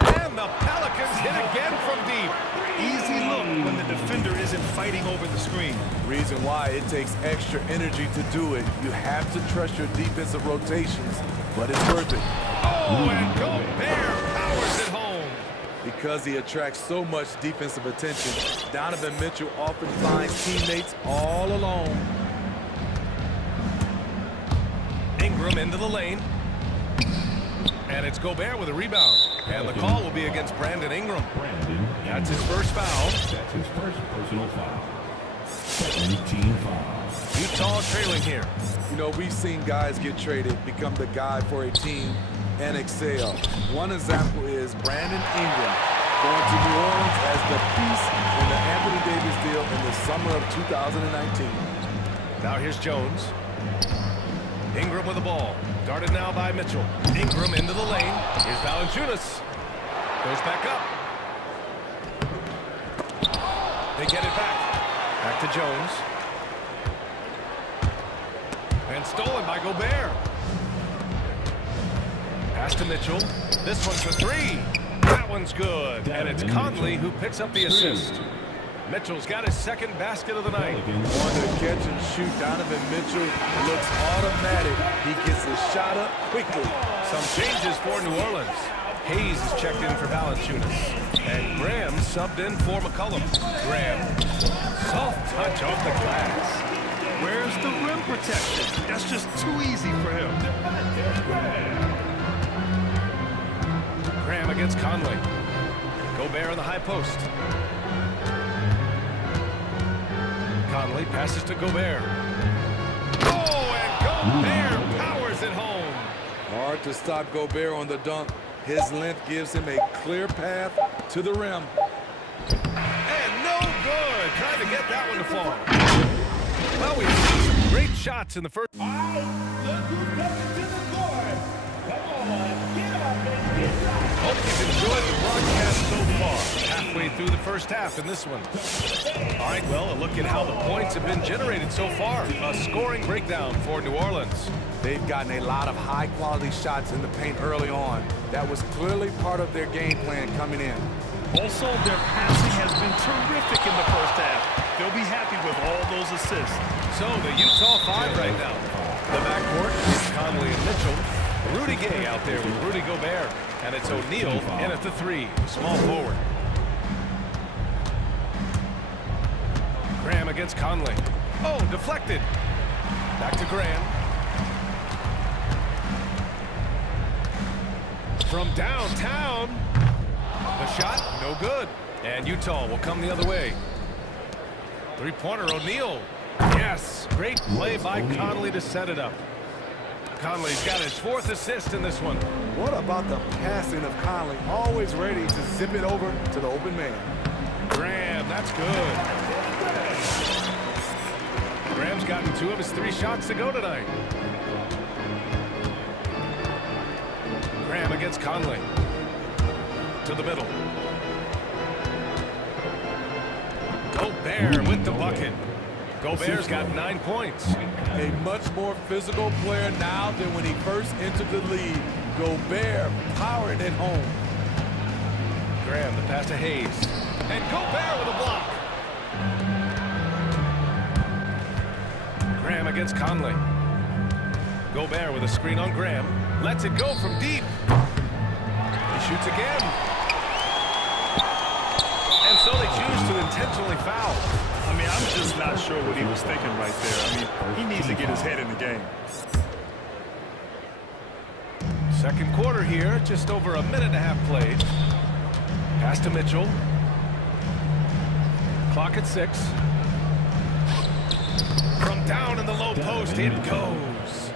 And the Pelicans hit again from deep. Easy look when the defender isn't fighting over the screen. Reason why it takes extra energy to do it. You have to trust your defensive rotations, but it's worth it. Oh, and Gobert powers it home. Because he attracts so much defensive attention, Donovan Mitchell often finds teammates all alone. Ingram into the lane. And it's Gobert with a rebound. And the call will be against Brandon Ingram. That's his first foul. That's his first personal foul. 17 fouls. Utah trailing here. You know, we've seen guys get traded, become the guy for a team, and excel. One example is Brandon Ingram going to New Orleans as the piece in the Anthony Davis deal in the summer of 2019. Now here's Jones. Ingram with the ball. Guarded now by Mitchell. Ingram into the lane. Here's Valanciunas. Goes back up. They get it back. Back to Jones. And stolen by Gobert. Pass to Mitchell. This one's for three. That one's good. And it's Conley who picks up the assist. Mitchell's got his second basket of the night. On the catch and shoot, Donovan Mitchell looks automatic. He gets his shot up quickly. Some changes for New Orleans. Hayes is checked in for Valanciunas. And Graham subbed in for McCollum. Graham, soft touch off the glass. Where's the rim protection? That's just too easy for him. Graham against Conley. Gobert in the high post. Conley passes to Gobert. Oh, and Gobert powers it home. Hard to stop Gobert on the dunk. His length gives him a clear path to the rim. And no good. Trying to get that one to fall. Well, we've seen some great shots in the first. All right, look who's coming to the court. Come on, get up and get right. Hope you've enjoyed the broadcast so far. Halfway through the first half in this one. All right, well, a look at how the points have been generated so far. A scoring breakdown for New Orleans. They've gotten a lot of high-quality shots in the paint early on. That was clearly part of their game plan coming in. Also, their passing has been terrific in the first half. They'll be happy with all those assists. So the Utah 5 right now. The backcourt is Conley and Mitchell. Rudy Gay out there with Rudy Gobert. And it's O'Neal in at the 3, small forward. Graham against Conley. Oh, deflected. Back to Graham. From downtown. The shot, no good. And Utah will come the other way. Three-pointer, O'Neal. Yes, great play by Conley to set it up. Conley's got his 4th assist in this one. What about the passing of Conley? Always ready to zip it over to the open man. Graham, that's good. Graham's gotten 2 of his 3 shots to go tonight. Graham against Conley. To the middle. Gobert with the bucket. Gobert's got 9 points. A much more physical player now than when he first entered the league. Gobert powering it home. Graham, the pass to Hayes. And Gobert with a block. Graham against Conley. Gobert with a screen on Graham. Lets it go from deep. He shoots again. And so they choose to intentionally foul. I mean, I'm just not sure what he was thinking right there. I mean, he needs to get his head in the game. Second quarter here, just over a minute and a half played. Pass to Mitchell. Clock at 6. From down in the low post, it goes.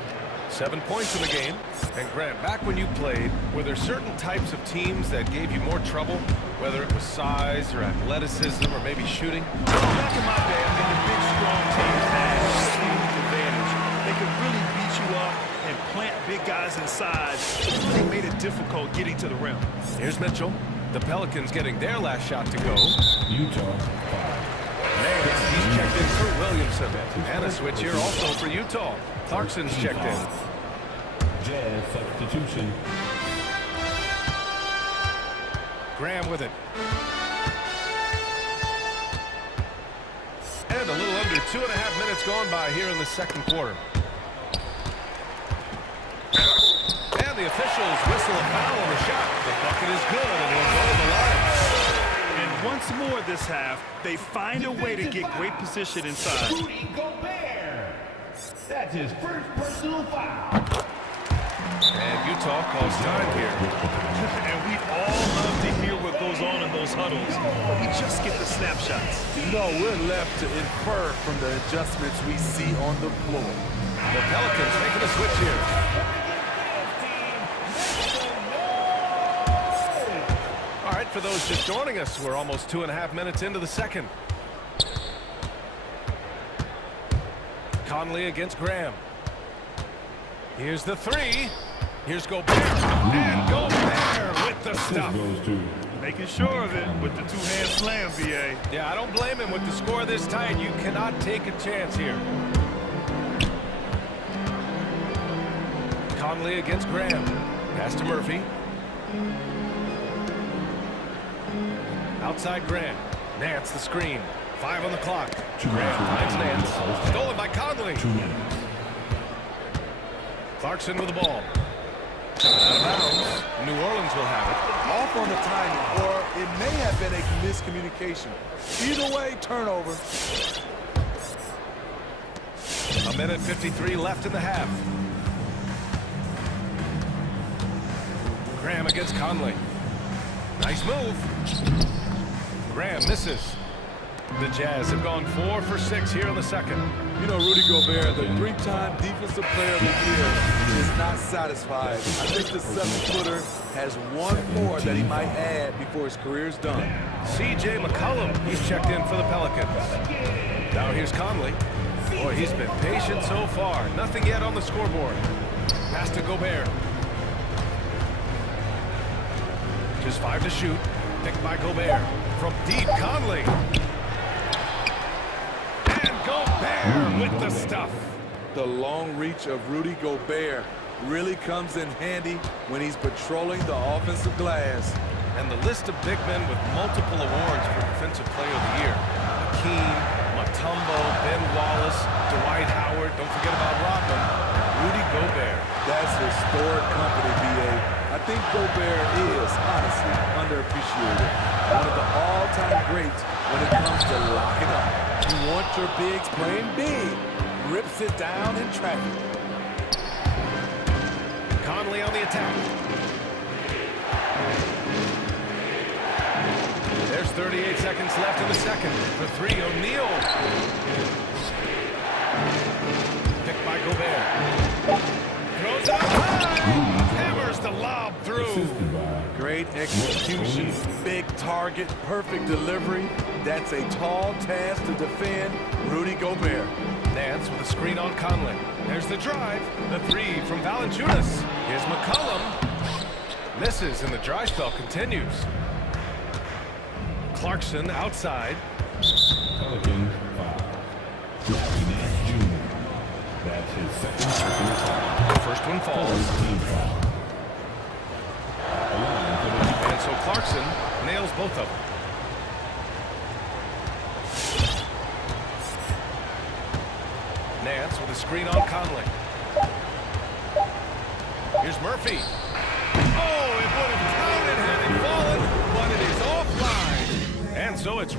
7 points in the game. And Grant, back when you played, were there certain types of teams that gave you more trouble, whether it was size or athleticism or maybe shooting? Back in my day, I mean, the big, strong teams had a huge advantage. They could really beat you up and plant big guys inside. It really made it difficult getting to the rim. Here's Mitchell. The Pelicans getting their last shot to go. Utah. Nance, he's checked in for Williamson. And a switch here also for Utah. Clarkson's checked in. Jazz substitution. Graham with it. And a little under 2.5 minutes gone by here in the second quarter. And the officials whistle a foul on the shot. The bucket is good and he'll go to the line. And once more this half, they find a way to get great position inside. Rudy Gobert. That's his first personal foul. And Utah calls time here. And we all love to hear what goes on in those huddles. We just get the snapshots. No, we're left to infer from the adjustments we see on the floor. The Pelicans making a switch here. All right, for those just joining us, we're almost 2.5 minutes into the second. Conley against Graham. Here's the three. Here's Gobert. And Gobert with the stuff. Making sure of it with the two-hand slam, BA. Yeah, I don't blame him. With the score this tight, you cannot take a chance here. Conley against Graham. Pass to Murphy. Outside Graham. Nance the screen. 5 on the clock. Graham finds Nance. Stolen by Conley. Clarkson with the ball. Out of bounds. New Orleans will have it. Off on the timing, or it may have been a miscommunication. Either way, turnover. A minute 53 left in the half. Graham against Conley. Nice move. Graham misses. The Jazz have gone 4 for 6 here in the second. You know, Rudy Gobert, the 3-time Defensive Player of the Year, is not satisfied. I think the 7-footer has one more that he might add before his career is done. C.J. McCollum, he's checked in for the Pelicans. Now here's Conley. Boy, he's been patient so far. Nothing yet on the scoreboard. Pass to Gobert. Just 5 to shoot. Picked by Gobert. From deep, Conley. And Gobert with the stuff. The long reach of Rudy Gobert really comes in handy when he's patrolling the offensive glass. And the list of big men with multiple awards for Defensive Player of the Year. Hakeem, Mutombo, Ben Wallace, Dwight Howard, don't forget about Rodman, and Rudy Gobert. That's historic company, B.A. I think Gobert is, honestly, underappreciated. One of the all-time greats when it comes to locking up. You want your bigs playing big. Rips it down in traffic. Conley on the attack. There's 38 seconds left in the second. For 3, O'Neal. Picked by Gobert. Throws out high. Hammers the lob through. Great execution. Big target. Perfect delivery. That's a tall task to defend Rudy Gobert. Nance with a screen on Conley. There's the drive. The 3 from Valanciunas. Here's McCollum. Misses, and the dry spell continues. Clarkson outside. Pelicans foul. Nance Jr. That's his second personal foul. The first one falls. And so Clarkson nails both of them. Nance with a screen on Conley. Here's Murphy. Oh, it would have counted had it fallen, but it is offline. And so it's...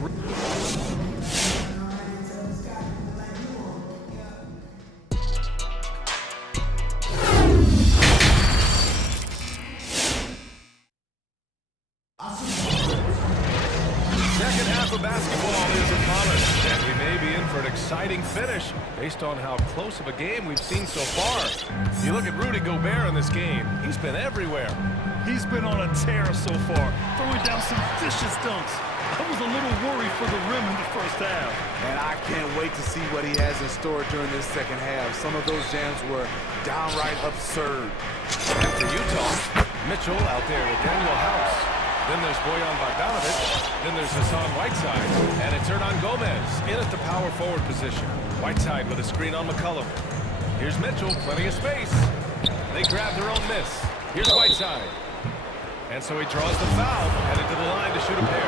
Second half of basketball is upon us, and we may be in for an exciting finish based on how close of a game we've seen so far. You look at Rudy Gobert in this game, he's been everywhere. He's been on a tear so far, throwing down some vicious dunks. I was a little worried for the rim in the first half. And I can't wait to see what he has in store during this second half. Some of those jams were downright absurd. After Utah, Mitchell out there with Daniel House. Then there's Bojan Bogdanovic. Then there's Hassan Whiteside. And it's Hernan Gomez in at the power forward position. Whiteside with a screen on McCollum. Here's Mitchell, plenty of space. They grab their own miss. Here's Whiteside. And so he draws the foul, headed to the line to shoot a pair.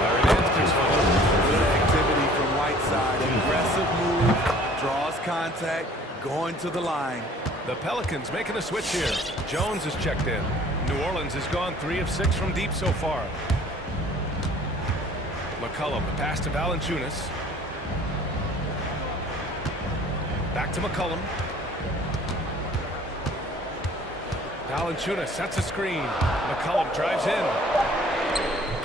Larry Nance picks one up. Good activity from Whiteside. Aggressive move, draws contact, going to the line. The Pelicans making a switch here. Jones is checked in. New Orleans has gone 3 of 6 from deep so far. McCollum, the pass to Valanciunas. Back to McCollum. Valanciunas sets a screen. McCollum drives in.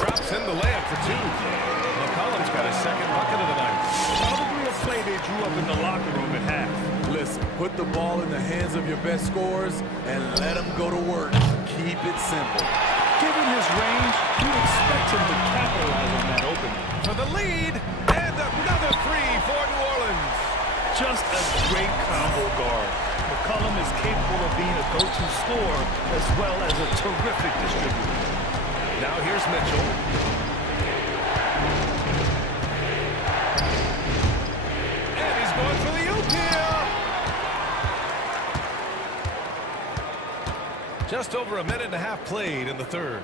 Drops in the layup for 2. McCollum's got his second bucket of the night. Probably a play they drew up in the locker room at half. Listen, put the ball in the hands of your best scorers and let them go to work. Keep it simple. Given his range, you'd expect him to capitalize on that opening. For the lead, and another 3 for New Orleans. Just a great combo guard. McCollum is capable of being a go-to scorer as well as a terrific distributor. Now here's Mitchell. And he's going for the oop here. Just over a minute and a half played in the third.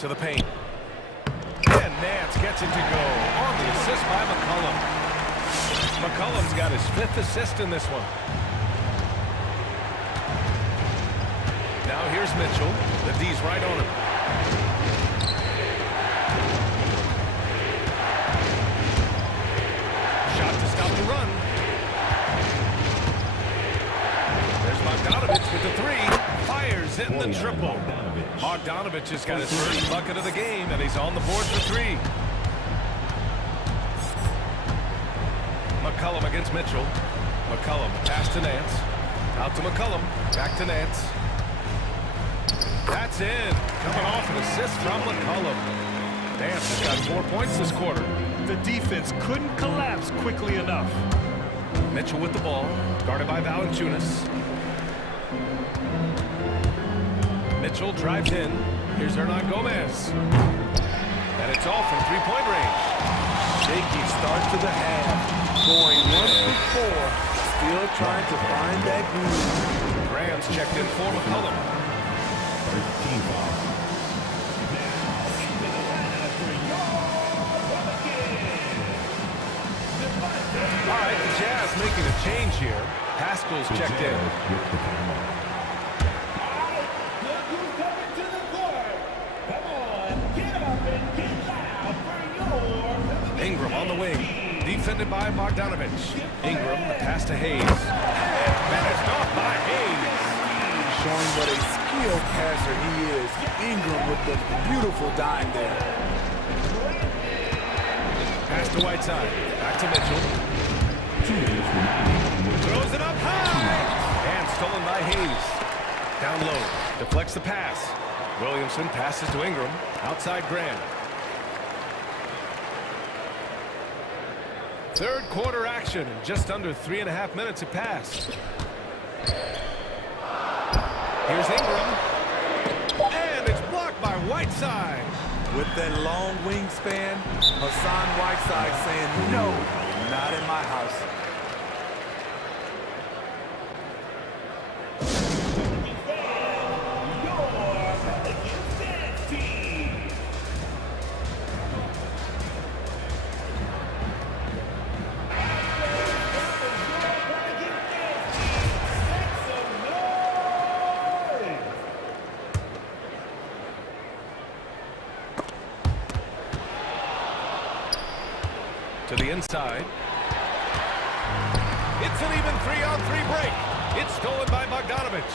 To the paint. And Nance gets it to go on the assist by McCollum. McCollum's got his 5th assist in this one. Now here's Mitchell. The D's right on him. Shot to stop the run. There's Bogdanovich with the 3. Fires in the triple. Bogdanovich has got his first bucket of the game, and he's on the board for 3. McCollum against Mitchell. McCollum pass to Nance. Out to McCollum. Back to Nance. That's in. Coming off an assist from McCollum. Nance has got 4 points this quarter. The defense couldn't collapse quickly enough. Mitchell with the ball. Guarded by Valanciunas. Mitchell drives in. Here's Hernan Gomez. And it's all from 3-point range. Shaky start to the half. Going 1 through 4. Still trying to find that groove. Graham's checked in for McCollum. All right, the Jazz making a change here. Haskell's checked in. Ingram on the wing, defended by Bogdanovich. Ingram, the pass to Hayes. And finished off by Hayes. Showing what a skilled passer he is. Ingram with the beautiful dime there. Pass to Whiteside. Back to Mitchell. Throws it up high. And stolen by Hayes. Down low. Deflects the pass. Williamson passes to Ingram. Outside Graham. Third quarter action. Just under 3.5 minutes have passed. Here's Ingram. And it's blocked by Whiteside. With that long wingspan, Hassan Whiteside saying, no, not in my house. To the inside. It's an even 3-on-3 break. It's stolen by Bogdanovich.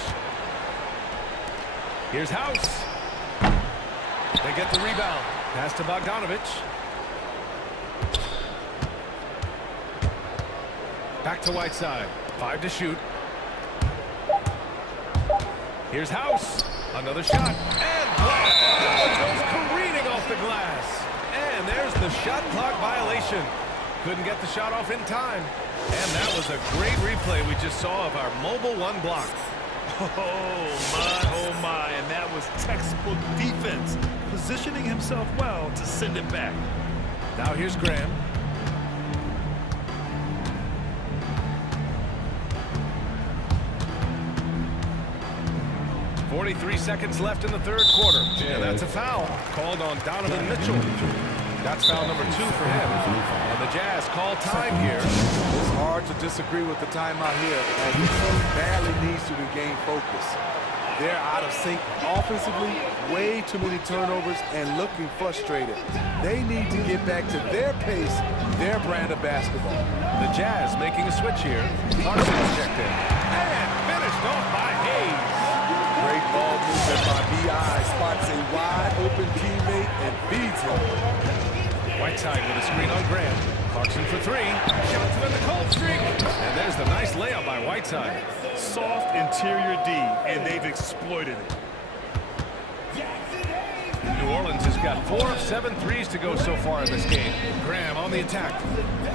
Here's House. They get the rebound. Pass to Bogdanovich. Back to Whiteside. 5 to shoot. Here's House. Another shot. And blocked. Goes careening off the glass. And there's the shot clock violation. Couldn't get the shot off in time. And that was a great replay we just saw of our mobile 1 block. Oh my, and that was textbook defense. Positioning himself well to send it back. Now here's Graham. .43 seconds left in the third quarter. And that's a foul called on Donovan Mitchell. That's foul number 2 for him. And the Jazz call time here. It's hard to disagree with the timeout here, as the team badly needs to regain focus. They're out of sync offensively, way too many turnovers, and looking frustrated. They need to get back to their pace, their brand of basketball. The Jazz making a switch here. Carson's checked in. And finished off by Hayes. Great ball movement by B.I. Spots a wide open teammate and feeds him. Whiteside with a screen on Graham. Clarkson for 3. Shots him in the cold streak. And there's the nice layup by Whiteside. Soft interior D, and they've exploited it. New Orleans has got 4 of 7 threes to go so far in this game. Graham on the attack.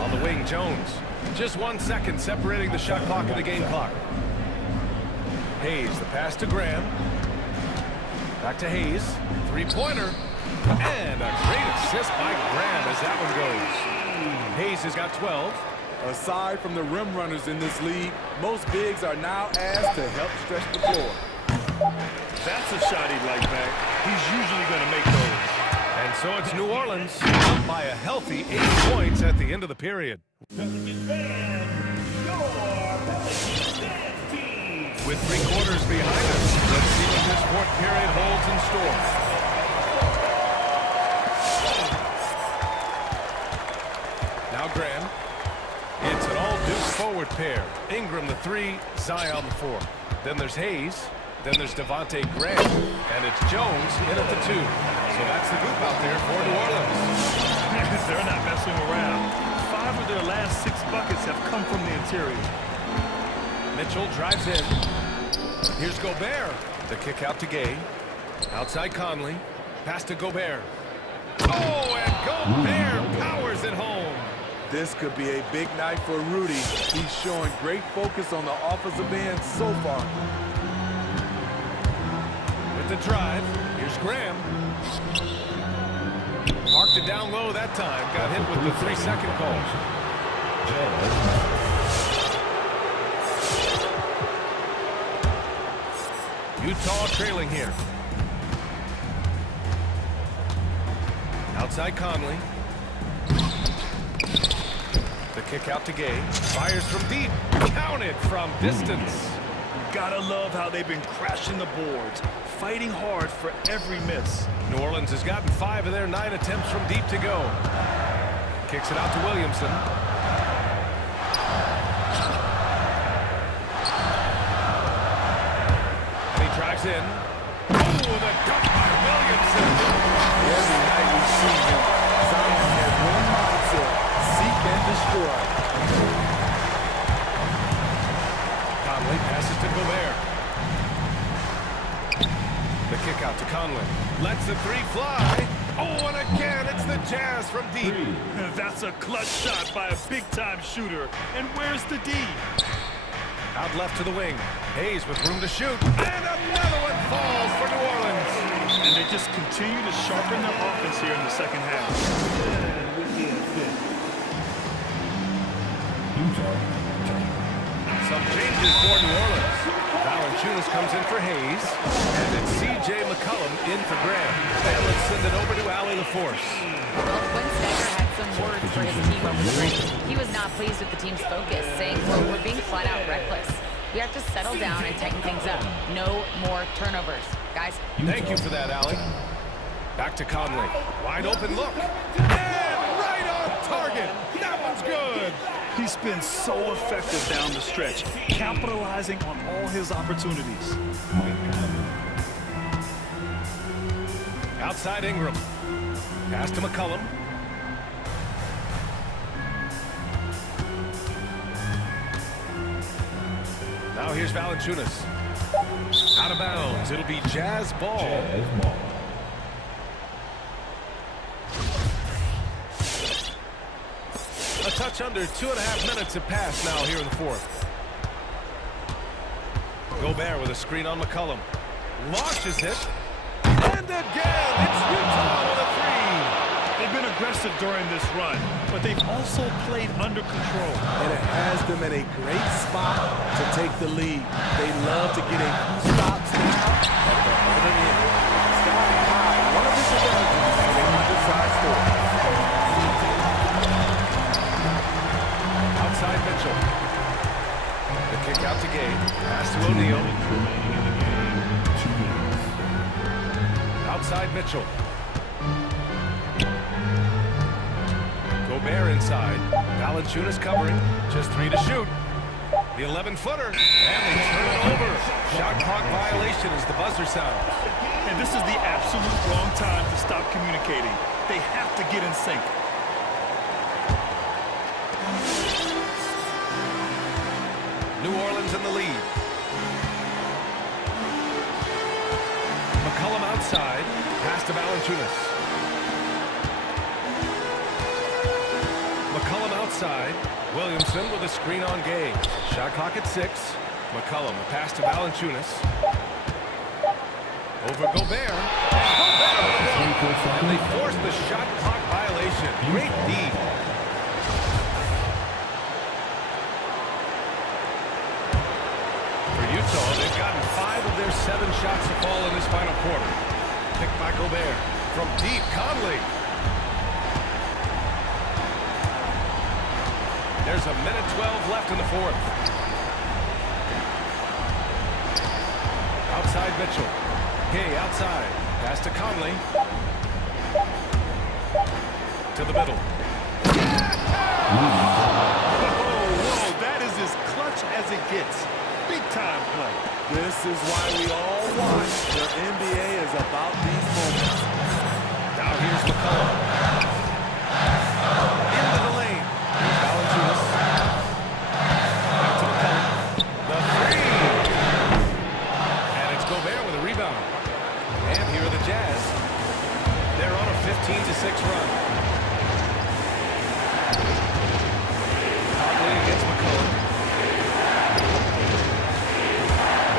On the wing, Jones. Just 1 second separating the shot clock and the game clock. Hayes, the pass to Graham. Back to Hayes. Three-pointer. And a great assist by Graham as that one goes. Hayes has got 12. Aside from the rim runners in this league, most bigs are now asked to help stretch the floor. That's a shot he'd like back. He's usually going to make those. And so it's New Orleans up by a healthy 8 points at the end of the period. With 3 quarters behind us, let's see what this fourth period holds in store. Now Graham. It's an all-Duke forward pair. Ingram the 3, Zion the 4. Then there's Hayes. Then there's Devontae Graham. And it's Jones in at the 2. So that's the group out there for New Orleans. They're not messing around. 5 of their last 6 buckets have come from the interior. Mitchell drives in. Here's Gobert. The kick out to Gay. Outside Conley. Pass to Gobert. Oh, and Gobert powers it home. This could be a big night for Rudy. He's showing great focus on the offensive end so far. With the drive, here's Graham. Parked it down low that time. Got hit with the 3-second call. Utah trailing here. Outside Conley. The kick out to Gay. Fires from deep. Counted from distance. Gotta love how they've been crashing the boards, fighting hard for every miss. New Orleans has gotten 5 of their 9 attempts from deep to go. Kicks it out to Williamson. And he drives in. Oh, the dunk by Williamson. Every night we see him, Zion has one mindset: seek and destroy. Conley passes to Gobert. The kick out to Conley. Lets the 3 fly. Oh, and again, it's the Jazz from deep. That's a clutch shot by a big-time shooter. And where's the D? Out left to the wing. Hayes with room to shoot. And another one falls for New Orleans. And they just continue to sharpen their offense here in the second half. Some changes for New Orleans. Valanciunas comes in for Hayes. And it's C.J. McCollum in for Graham. And let's send it over to Allie LaForce. Well, Quinn Snyder had some words for his team over the break. He was not pleased with the team's focus, saying, quote, "We're being flat out reckless. We have to settle down and tighten things up. No more turnovers. Guys." Thank you for that, Allie. Back to Conley. Wide open look. And right on target. That one's good. He's been so effective down the stretch, capitalizing on all his opportunities. Outside Ingram. Pass to McCollum. Now here's Valanciunas. Out of bounds. It'll be Jazz ball. A touch under 2.5 minutes have passed now here in the fourth. Gobert with a screen on McCollum. Launches it. And again, it's Utah with a 3. They've been aggressive during this run, but they've also played under control. And it has them in a great spot to take the lead. They love to get a few stops now at the other end. Sky high, one of his advantages, and they decide score. Outside Mitchell. The kick out to Gay. Pass to O'Neal. Outside Mitchell. Gobert inside. Valanciunas covering. Just 3 to shoot. The 11-footer. And they turn it over. Shot clock violation as the buzzer sounds. And this is the absolute wrong time to stop communicating. They have to get in sync. New Orleans in the lead. McCollum outside. Pass to Valanciunas. McCollum outside. side. Williamson with a screen on Gay. Shot clock at 6. McCollum, a pass to Valanciunas. Over Gobert. And they forced the shot clock violation. Great D. For Utah, they've gotten 5 of their 7 shots to fall in this final quarter. Picked by Gobert. From deep, Conley. There's a minute 12 left in the fourth. Outside Mitchell. Gay outside. Pass to Conley. To the middle. Whoa, that is as clutch as it gets. Big time play. This is why we all watch. The NBA is about these moments. Now here's McCollum. Into the lane. Here's Valanciunas. Back to McCollum. The three. And it's Gobert with a rebound. And here are the Jazz. They're on a 15-6 run. Conley against McCollum.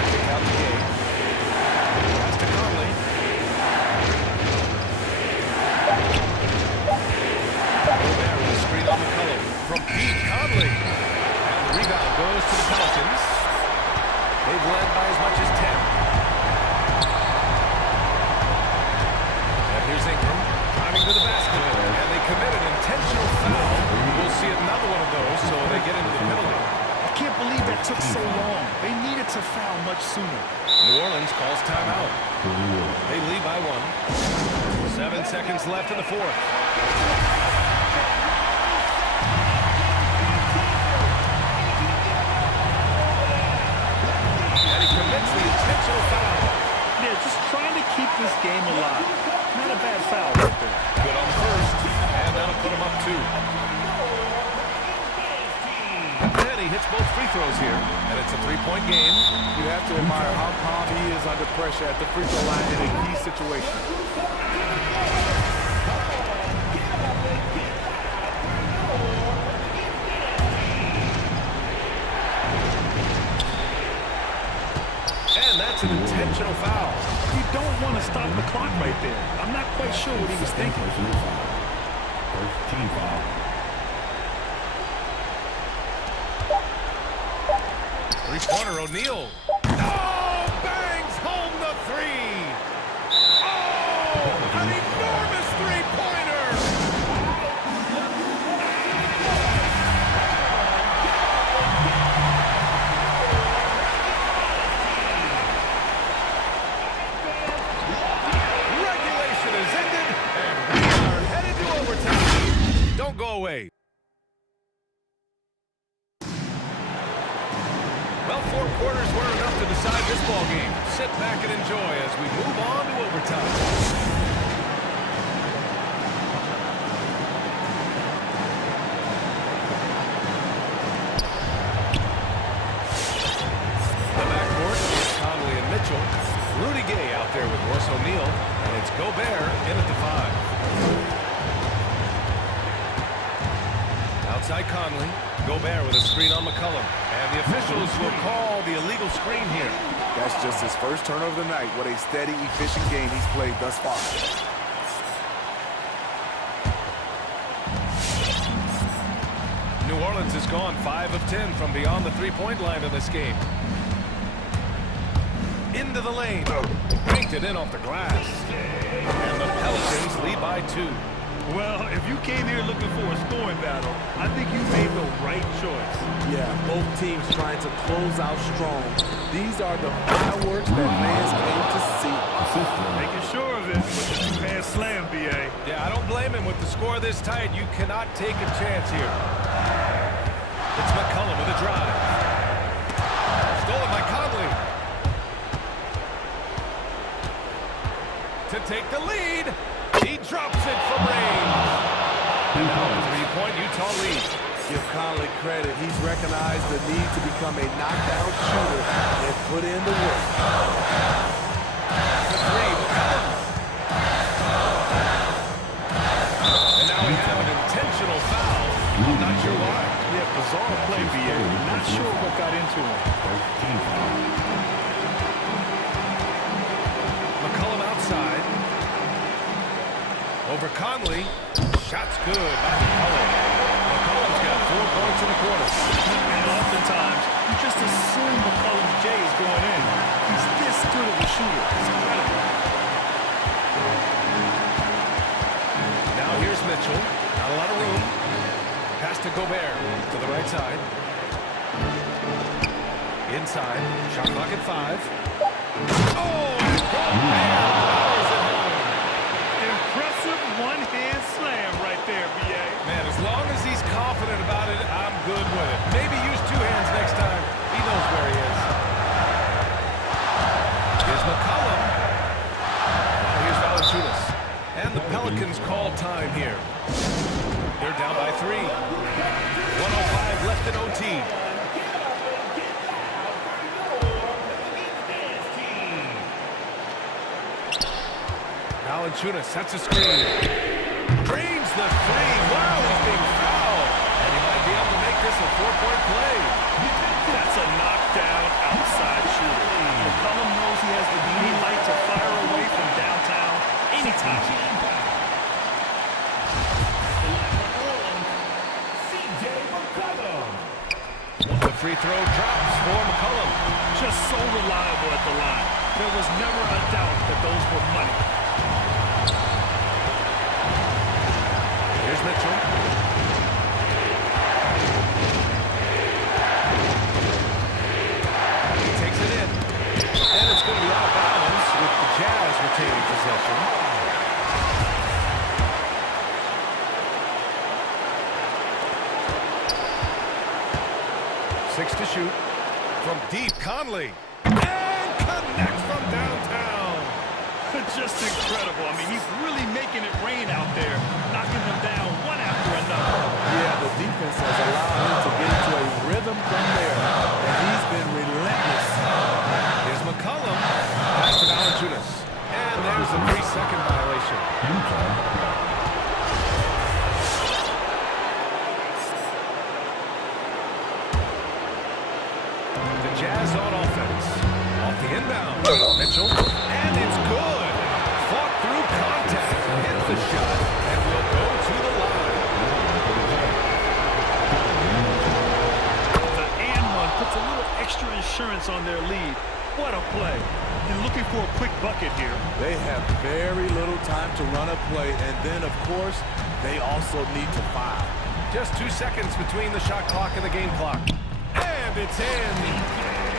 Kick out the game. Pass to Conley. Gobert with a screen on McCollum. From deep, Conley. And the rebound goes to the Pelicans. They've led by as much as 10. And here's Ingram driving to the basket. And they commit an intentional foul. We'll see another one of those, so they get into the penalty. I can't believe that took so long. They needed to foul much sooner. New Orleans calls timeout. They lead by 1. 7 seconds left in the fourth. And he commits the intentional foul. Yeah, just trying to keep this game alive. Not a bad foul right there. Good on the first. And that'll put him up 2. And he hits both free throws here. And it's a 3-point game. You have to admire how calm he is under pressure at the free throw line in a key situation. And that's an intentional foul. You don't want to stop the clock right there. I'm not quite sure what he was thinking. First team foul. Three-pointer, O'Neal. Oh, bangs home the 3. Oh, an enormous three-pointer. Regulation is ended, and we are headed to overtime. Don't go away. Well, 4 quarters weren't enough to decide this ball game. Sit back and enjoy as we move on to overtime. The backcourt is Conley and Mitchell. Rudy Gay out there with Royce O'Neal, and it's Gobert in at the 5. Outside Conley. Gobert with a screen on McCollum. And the officials will call the illegal screen here. That's just his first turnover of the night. What a steady, efficient game he's played thus far. New Orleans has gone 5 of 10 from beyond the three-point line in this game. Into the lane. Banked it in off the glass. And the Pelicans lead by 2. Well, if you came here looking for a scoring battle, I think you made the right choice. Yeah, both teams trying to close out strong. These are the fireworks that fans came to see. Making sure of it with the two-hand slam, B.A. Yeah, I don't blame him. With the score this tight, you cannot take a chance here. It's McCollum with a drive. Stolen by Conley. To take the lead. He drops it from range. And now a 3-point Utah lead. Give Conley credit. He's recognized the need to become a knockdown shooter and put in the work. The 3 will come. And now we have an intentional foul. I'm not sure why. team foul. McCollum outside. Over Conley. Shot's good by McCollum. McCollum's got 4 points in the quarter. And oftentimes, you just assume McCollum's J is going in. He's this good of a shooter. It's incredible. Now here's Mitchell. Not a lot of room. Pass to Gobert to the right side. Inside. Shot clock at 5. Oh, and Gobert powers it home. Impressive one-hand slam right there, B.A. Man, as long as he's confident about it, I'm good with it. Maybe use 2 hands next time. He knows where he is. Here's McCollum. Now here's Valanciunas. And the Pelicans call time here. They're down by 3. 1:05 left in OT. Valanciunas sets a screen. Drains the 3. Wow, he's being fouled. And he might be able to make this a 4-point play. That's a knockdown outside shooter. McCollum knows he has the green light to fire away from downtown anytime. The free throw drops for McCollum. Just so reliable at the line. There was never a doubt that those were money. Here's Mitchell. He takes it in. And it's going to be out of bounds with the Jazz retaining possession. Six to shoot. From deep, Conley. And connects from downtown. Just incredible. I mean, he's really making it rain out there, knocking them down one after another. Yeah, the defense has allowed him to get into a rhythm from there, and he's been relentless. Here's McCollum. Pass to Valanciunas. And there's a 3-second violation. The Jazz on offense. Off the inbound. Mitchell. And it's good. Fought through contact. Hits the shot. And will go to the line. The and one puts a little extra insurance on their lead. What a play. They're looking for a quick bucket here. They have very little time to run a play, and then, of course, they also need to foul. Just 2 seconds between the shot clock and the game clock. And it's in.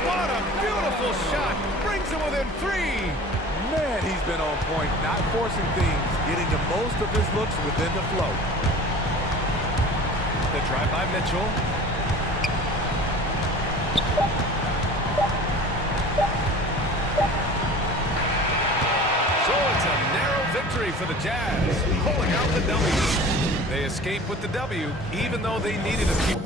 What a beautiful shot. Brings him within 3. Man, he's been on point, not forcing things, getting the most of his looks within the flow. The drive by Mitchell. So it's a narrow victory for the Jazz, pulling out the W. They escape with the W, even though they needed a few.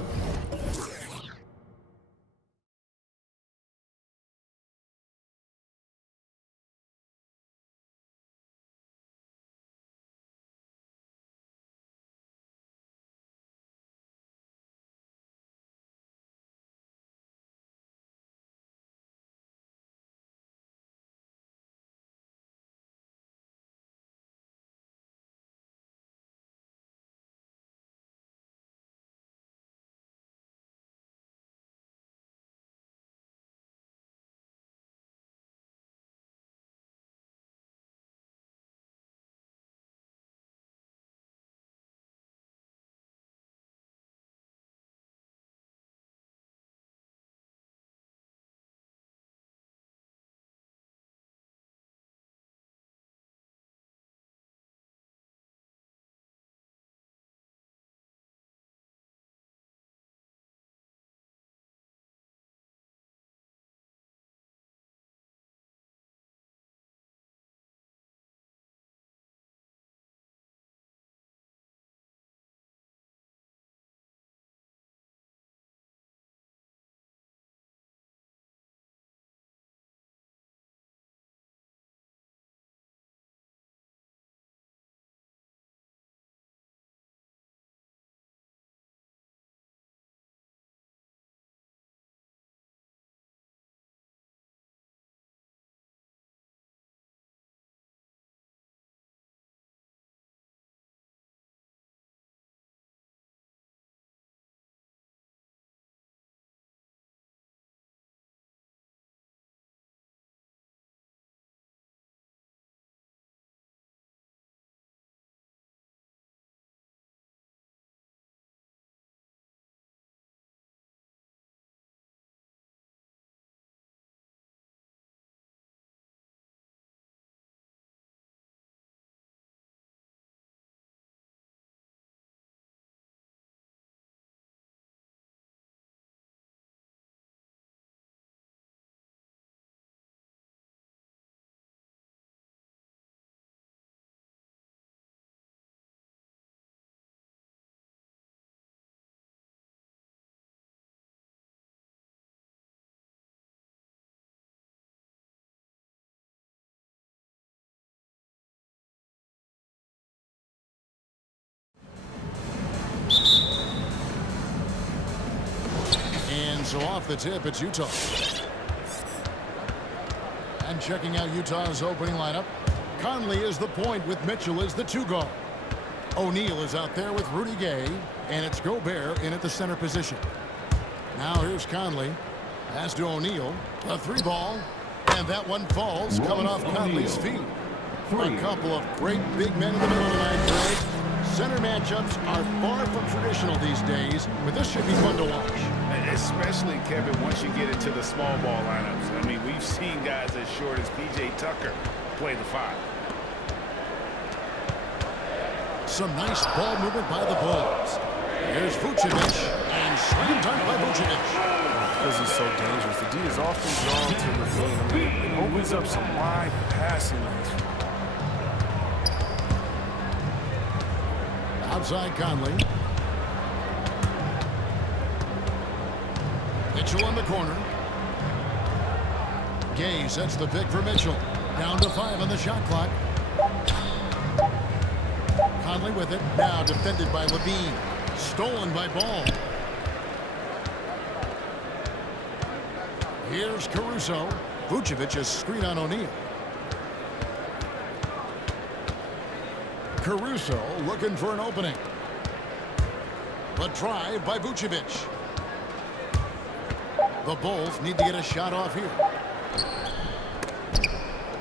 So off the tip, it's Utah. And checking out Utah's opening lineup, Conley is the point with Mitchell as the 2 guard. O'Neal is out there with Rudy Gay, and it's Gobert in at the center position. Now here's Conley. Pass to O'Neal. A 3 ball. And that one falls coming off Conley's feet. A couple of great big men in the middle of the line, Greg. Center matchups are far from traditional these days, but this should be fun to watch. Especially, Kevin, once you get into the small ball lineups. I mean, we've seen guys as short as P.J. Tucker play the 5. Some nice ball movement by the Bulls. Here's Vucevic, and slam dunk by Vucevic. Because he's so dangerous, the D is often drawn to Levine. It opens up some wide passing lanes. Outside Conley. Mitchell on the corner. Gay sets the pick for Mitchell. Down to 5 on the shot clock. Conley with it. Now defended by Levine. Stolen by Ball. Here's Caruso. Vucevic is screen on O'Neal. Caruso looking for an opening. A drive by Vucevic. The Bulls need to get a shot off here.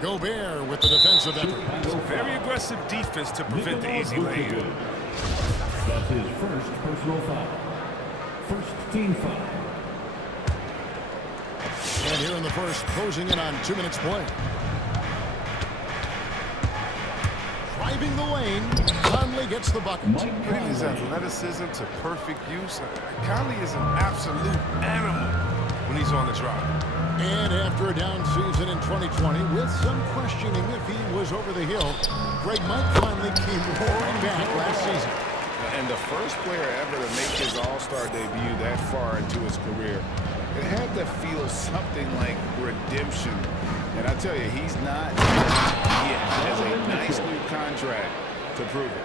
Gobert with the defensive effort. Very aggressive defense to prevent the easy lane. That's his first personal foul. First team foul. And here in the first, closing in on 2 minutes play. Driving the lane, Conley gets the bucket. Putting his athleticism to perfect use. Conley is an absolute animal when he's on the drive. And after a down season in 2020, with some questioning if he was over the hill, Greg Mike Conley came roaring back last season. And the first player ever to make his All-Star debut that far into his career, it had to feel something like redemption. And I tell you, he's not yet. He has a nice new contract to prove it.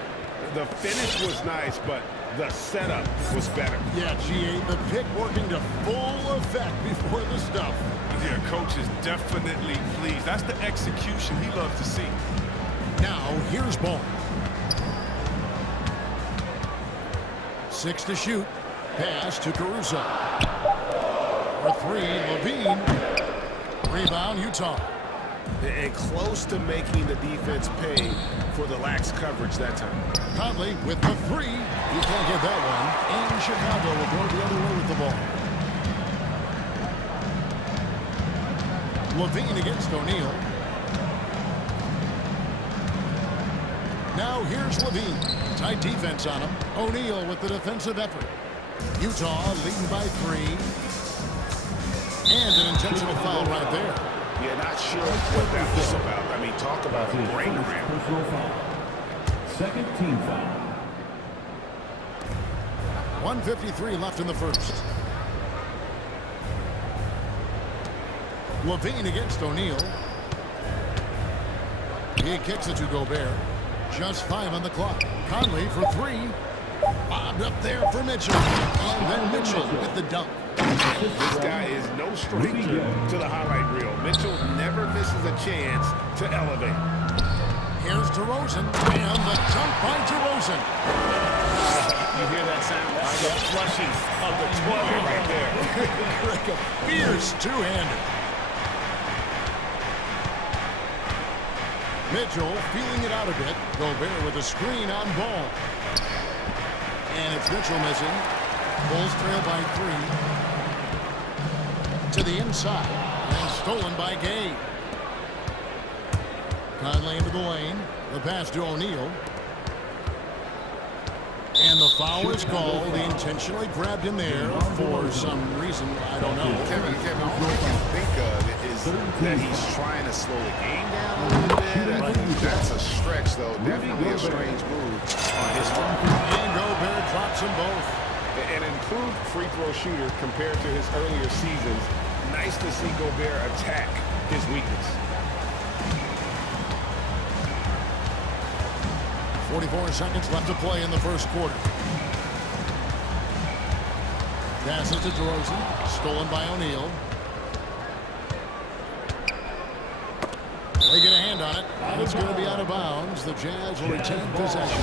The finish was nice, but the setup was better. Yeah, GA, the pick working to full effect before the stuff. Yeah, coach is definitely pleased. That's the execution he loves to see. Now, here's Ball. 6 to shoot. Pass to Caruso. For 3, Levine. Rebound, Utah. And close to making the defense pay for the lax coverage that time. Conley with the 3. He can't get that one. And Chicago will go the other way with the ball. Levine against O'Neal. Now here's Levine. Tight defense on him. O'Neal with the defensive effort. Utah leading by 3. And an intentional foul right there. Yeah, not sure what that was about. I mean, talk about a brain cramp. Personal foul. Second team foul. 1:53 left in the first. Levine against O'Neal. He kicks it to Gobert. Just 5 on the clock. Conley for 3. Bobbed up there for Mitchell. And then Mitchell with the dunk. This guy is no stranger to the highlight reel. Mitchell never misses a chance to elevate. Here's DeRozan. And the dunk by DeRozan. You hear that sound? Like the flushing of the toilet right there. Like a fierce two-hander. Mitchell feeling it out a bit. Gobert with a screen on Ball. And it's Mitchell missing. Bulls trail by 3. To the inside. And stolen by Gay. Conley into the lane. The pass to O'Neal. And the foul is called. He intentionally grabbed him there for some reason. I don't know. Kevin, all I can think of is that he's trying to slow the game down a little bit. That's a stretch, though. Definitely a strange move on his part. And Gobert drops them both. An improved free throw shooter compared to his earlier seasons. Nice to see Gobert attack his weakness. 44 seconds left to play in the first quarter. Passes to DeRozan. Stolen by O'Neal. They get a hand on it. And it's going to be out of bounds. The Jazz will retain possession.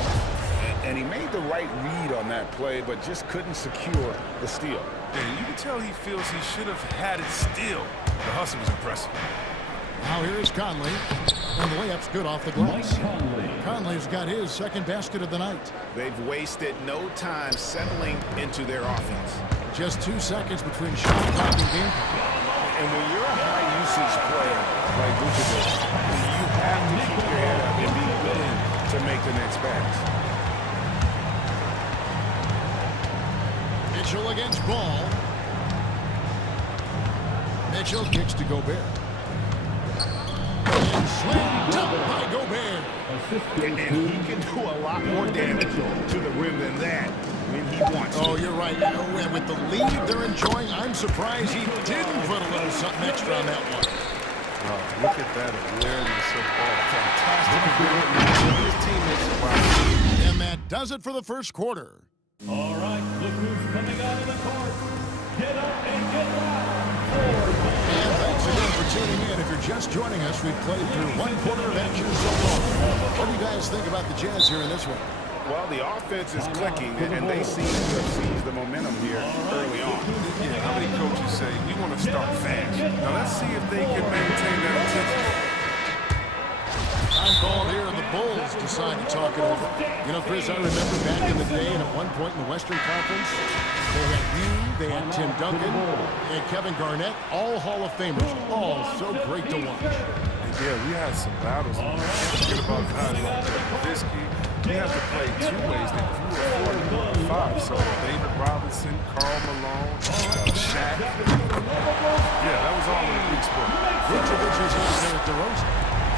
And he made the right read on that play, but just couldn't secure the steal. Yeah, you can tell he feels he should have had it still. The hustle was impressive. Now here is Conley. And the layup's good off the glass. Conley's got his second basket of the night. They've wasted no time settling into their offense. Just 2 seconds between shot clock and game clock. And when you're a high-usage player like Vucevic, you have to keep your head up and be willing to make the next pass. Mitchell against Ball. Mitchell kicks to Gobert. And slammed up by Gobert. And he can do a lot more damage to the rim than that when he wants to. Oh, you're right. And with the lead they're enjoying, I'm surprised he didn't put a little something extra on that one. Oh, look at that awareness of ball. Fantastic ability to his teammates around. And that does it for the first quarter. All right, look who's coming out of the court. Get up and get loud. And thanks again for tuning in. If you're just joining us, we've played through one quarter of action so far. What do you guys think about the Jazz here in this one? Well, the offense is clicking, and they seem to have seized the momentum here early on. Yeah, how many coaches say, we want to start fast? Now, let's see if they can maintain that intensity. Time call here, and the Bulls decide to talk it over. You know, Chris, I remember back in the day, and at one point in the Western Conference, they had you, they had Tim Duncan, they had Kevin Garnett, all Hall of Famers, all so great to watch. Yeah, we had some battles. You can't forget about guys like Nowitzki. We have to play two ways. They grew a 4-5. So David Robinson, Karl Malone, Shaq. Yeah, that was all in the weak spot. Vucevic is out there at DeRozan.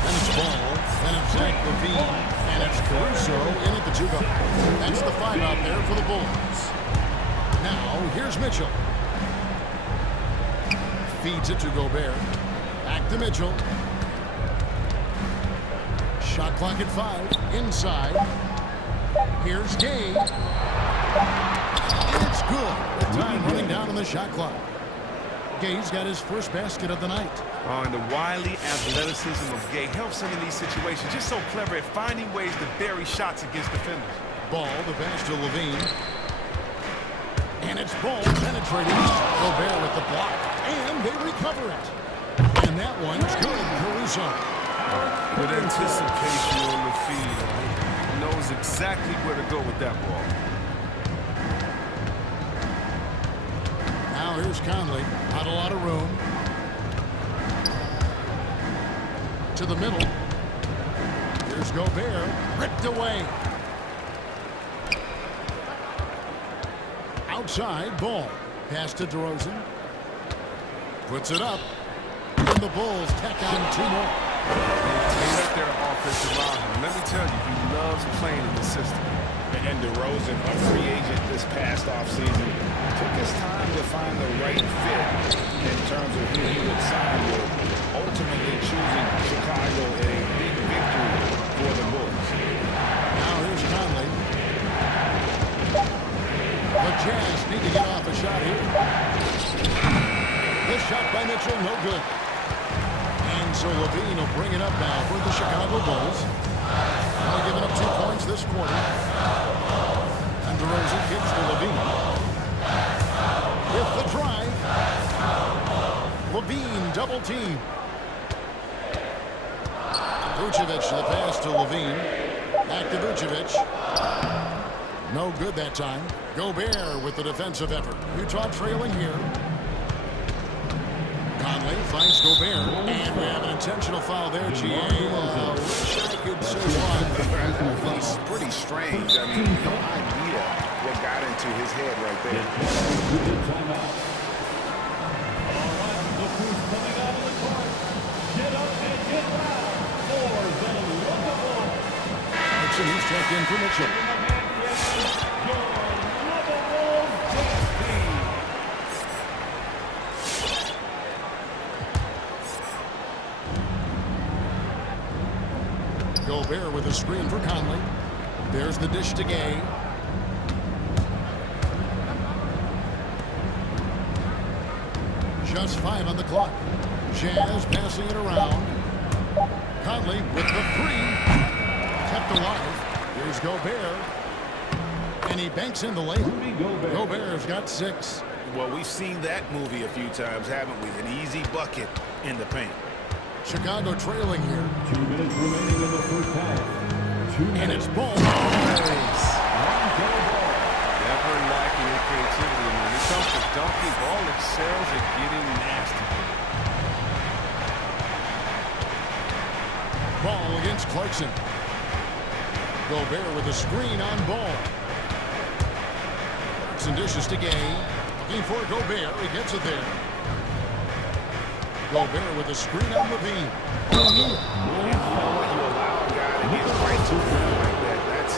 And it's Ball, and it's Zach LaVine, and it's Caruso in at the 2 guard. That's the 5 out there for the Bulls. Now, here's Mitchell. Feeds it to Gobert. Back to Mitchell. Shot clock at 5. Inside. Here's Gay. And it's good. The time running down on the shot clock. Gay's got his first basket of the night. Oh, and the wily athleticism of Gay helps him in these situations. Just so clever at finding ways to bury shots against defenders. Ball, the pass to LaVine. And it's Ball penetrating. Gobert with the block. And they recover it. And that one's good. Caruso. With anticipation on the feed. He knows exactly where to go with that ball. Now here's Conley. Not a lot of room. To the middle. Here's Gobert. Ripped away. Outside, Ball. Pass to DeRozan. Puts it up. And the Bulls tack on 2 more. Clean up their offensive line. Let me tell you, he loves playing in the system. And DeRozan, a free agent this past offseason, took his time to find the right fit in terms of who he would sign with, ultimately choosing Chicago in a big victory for the Bulls. Now here's Conley. The Jazz need to get off a shot here. This shot by Mitchell, no good. And so LaVine will bring it up now for the Chicago Bulls. Only giving up 2 points this quarter. And DeRozan gives to LaVine. With the drive. LaVine double team. Vucevic the pass to LaVine. Back to Vucevic. No good that time. Gobert with the defensive effort. Utah trailing here. Conley finds Gobert, and we have an intentional foul there, G.A. Wish I could say why. It's pretty strange. I mean, no idea what got into his head right there. All right, look who's coming out of the court. Get up and get loud for the lovable. Hudson, he's checked in for Mitchell. Your lovable Jazz team. Gobert with a screen for Conley. There's the dish to Gay. Just 5 on the clock. Jazz passing it around. Conley with the 3. Kept alive. Here's Gobert. And he banks in the layup. Gobert's got 6. Well, we've seen that movie a few times, haven't we? An easy bucket in the paint. Chicago trailing here. 2 minutes remaining in the first half. 2 minutes. And it's ball. Never lacking in creativity. And when it comes to dunking, ball excels at getting nasty. Ball against Clarkson. Gobert with a screen on ball. Clarkson dishes to Gay. Looking for Gobert. He gets it there. Gobert with a screen on Levine. You allow a guy to get right to the rim like that. That's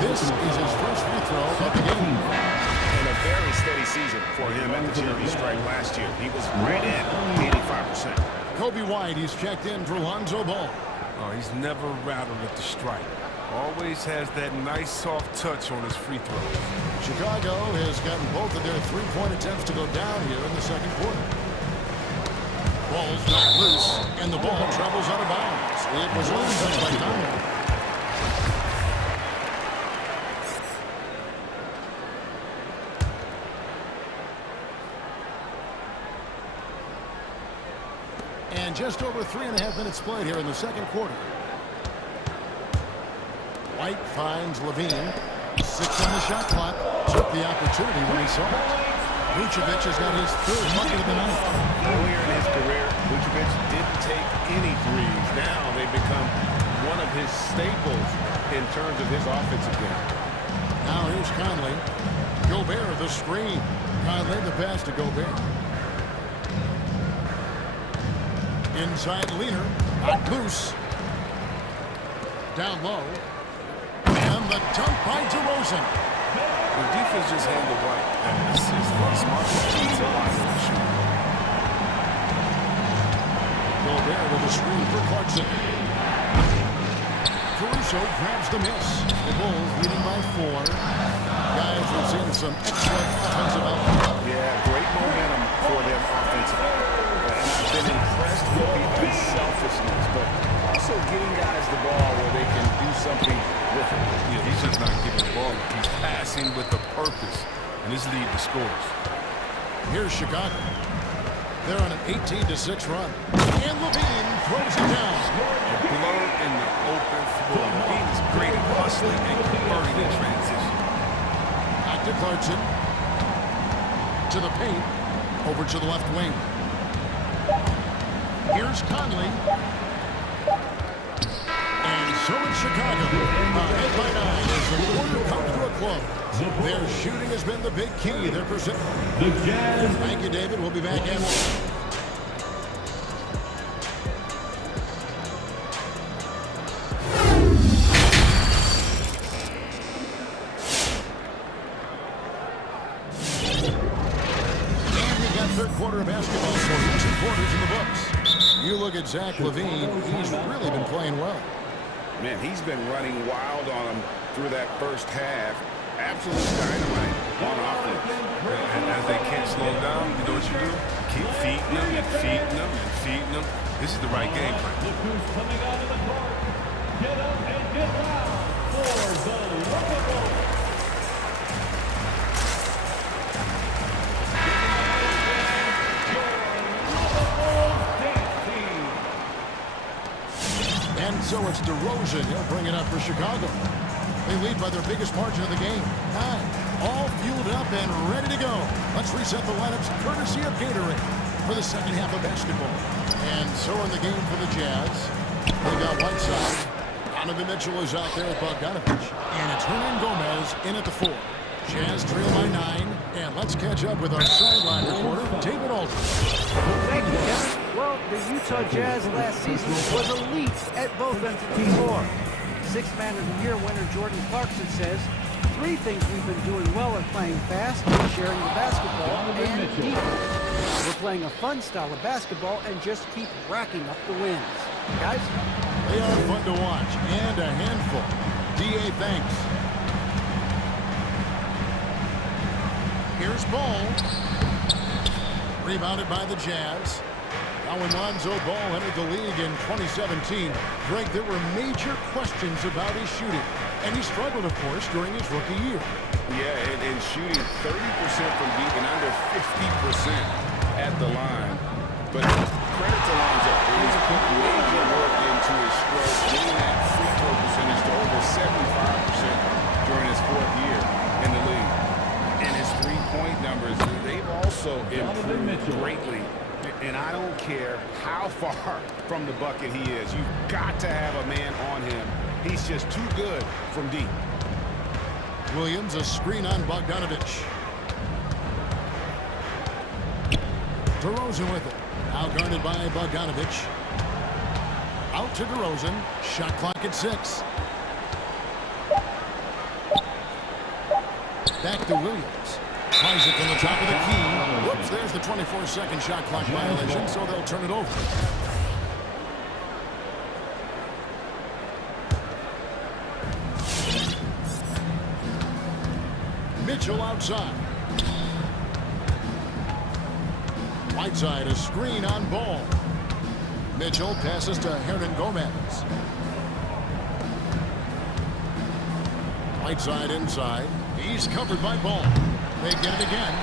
This is his first free throw of the game. and a very steady season for him at the charity stripe last year. He was right at 85%. Kobe White, he's checked in for Lonzo Ball. Oh, he's never rattled at the stripe. Always has that nice soft touch on his free throws. Chicago has gotten both of their three-point attempts to go down here in the second quarter. Ball's knocked loose, and the ball travels out of bounds. It was untouched by Conley. And just over 3.5 minutes played here in the second quarter. White finds Levine. 6 on the shot clock. Took the opportunity when he saw it. Vucevic has got his third bucket of the night. Earlier in his career, Vucevic didn't take any threes. Now they become one of his staples in terms of his offensive game. Now here's Conley. Gobert the screen. Conley the pass to Gobert. Inside leaner. Not loose. Down low. And the dunk by DeRozan. The defense just handled right. And this is the smartest team to watch for sure. Gobert with a screen for Clarkson. Caruso grabs the miss. The Bulls leading by 4. Guys, we've seen some excellent offensive output. Yeah, great momentum for them offensively. And I've been impressed with the unselfishness, but also getting guys the ball where they can do something with it. Yeah, he's just not giving the ball. He's passing with a purpose, and this lead to scores. Here's Chicago. They're on an 18-6 run. And Levine throws it down. A blur in the open floor. Levine is great at hustling and converting in transition. Back to Clarkson. To the paint. Over to the left wing. Here's Conley. And so it's Chicago. Ahead by 9 as the quarter comes to a close. Their shooting has been the big key. They're presenting. Thank you, David. We'll be back in. And we got third quarter of basketball for 2 quarters in the books. You look at Zach LaVine. He's really been playing well. Man, he's been running wild on them through that first half. Absolute dynamite on offense. And as they can't slow him down, you know what you do? Keep feeding them and feeding them and feeding them. This is the right game plan. Look who's coming onto the court. Get up and get loud for the lovable. And so it's DeRozan. He'll bring it up for Chicago. They lead by their biggest margin of the game, 9. All fueled up and ready to go. Let's reset the lineups courtesy of Gatorade for the second half of basketball. And so in the game for the Jazz, they got Whiteside. Donovan Mitchell is out there with Bogdanovich. And it's Hernan Gomez in at the 4. Jazz trail by 9. And let's catch up with our sideline reporter, David Aldridge. Thank you, Kevin. Well, the Utah Jazz last season was elite at both ends of the floor. Sixth Man of the Year winner Jordan Clarkson says, 3 things we've been doing well are playing fast, sharing the basketball, and defense. We're playing a fun style of basketball and just keep racking up the wins. Guys? They are fun to watch and a handful. D.A. thanks. Here's Ball. Rebounded by the Jazz. Now when Lonzo Ball entered the league in 2017, Greg, there were major questions about his shooting. And he struggled, of course, during his rookie year. Yeah, and shooting 30% from deep and under 50% at the line. But credit to Lonzo. He's put major work into his stroke, getting that free throw percentage to over 75% during his fourth year in the league. And his three-point numbers, they've also improved greatly. And I don't care how far from the bucket he is. You've got to have a man on him. He's just too good from deep. Williams, a screen on Bogdanovich. DeRozan with it. Now guarded by Bogdanovich. Out to DeRozan. Shot clock at 6. Back to Williams. Tries it from the top of the key. Whoops, there's the 24-second shot clock violation, so they'll turn it over. Mitchell outside. Whiteside, a screen on Ball. Mitchell passes to Hernan Gomez. Whiteside inside. He's covered by Ball. They get it again.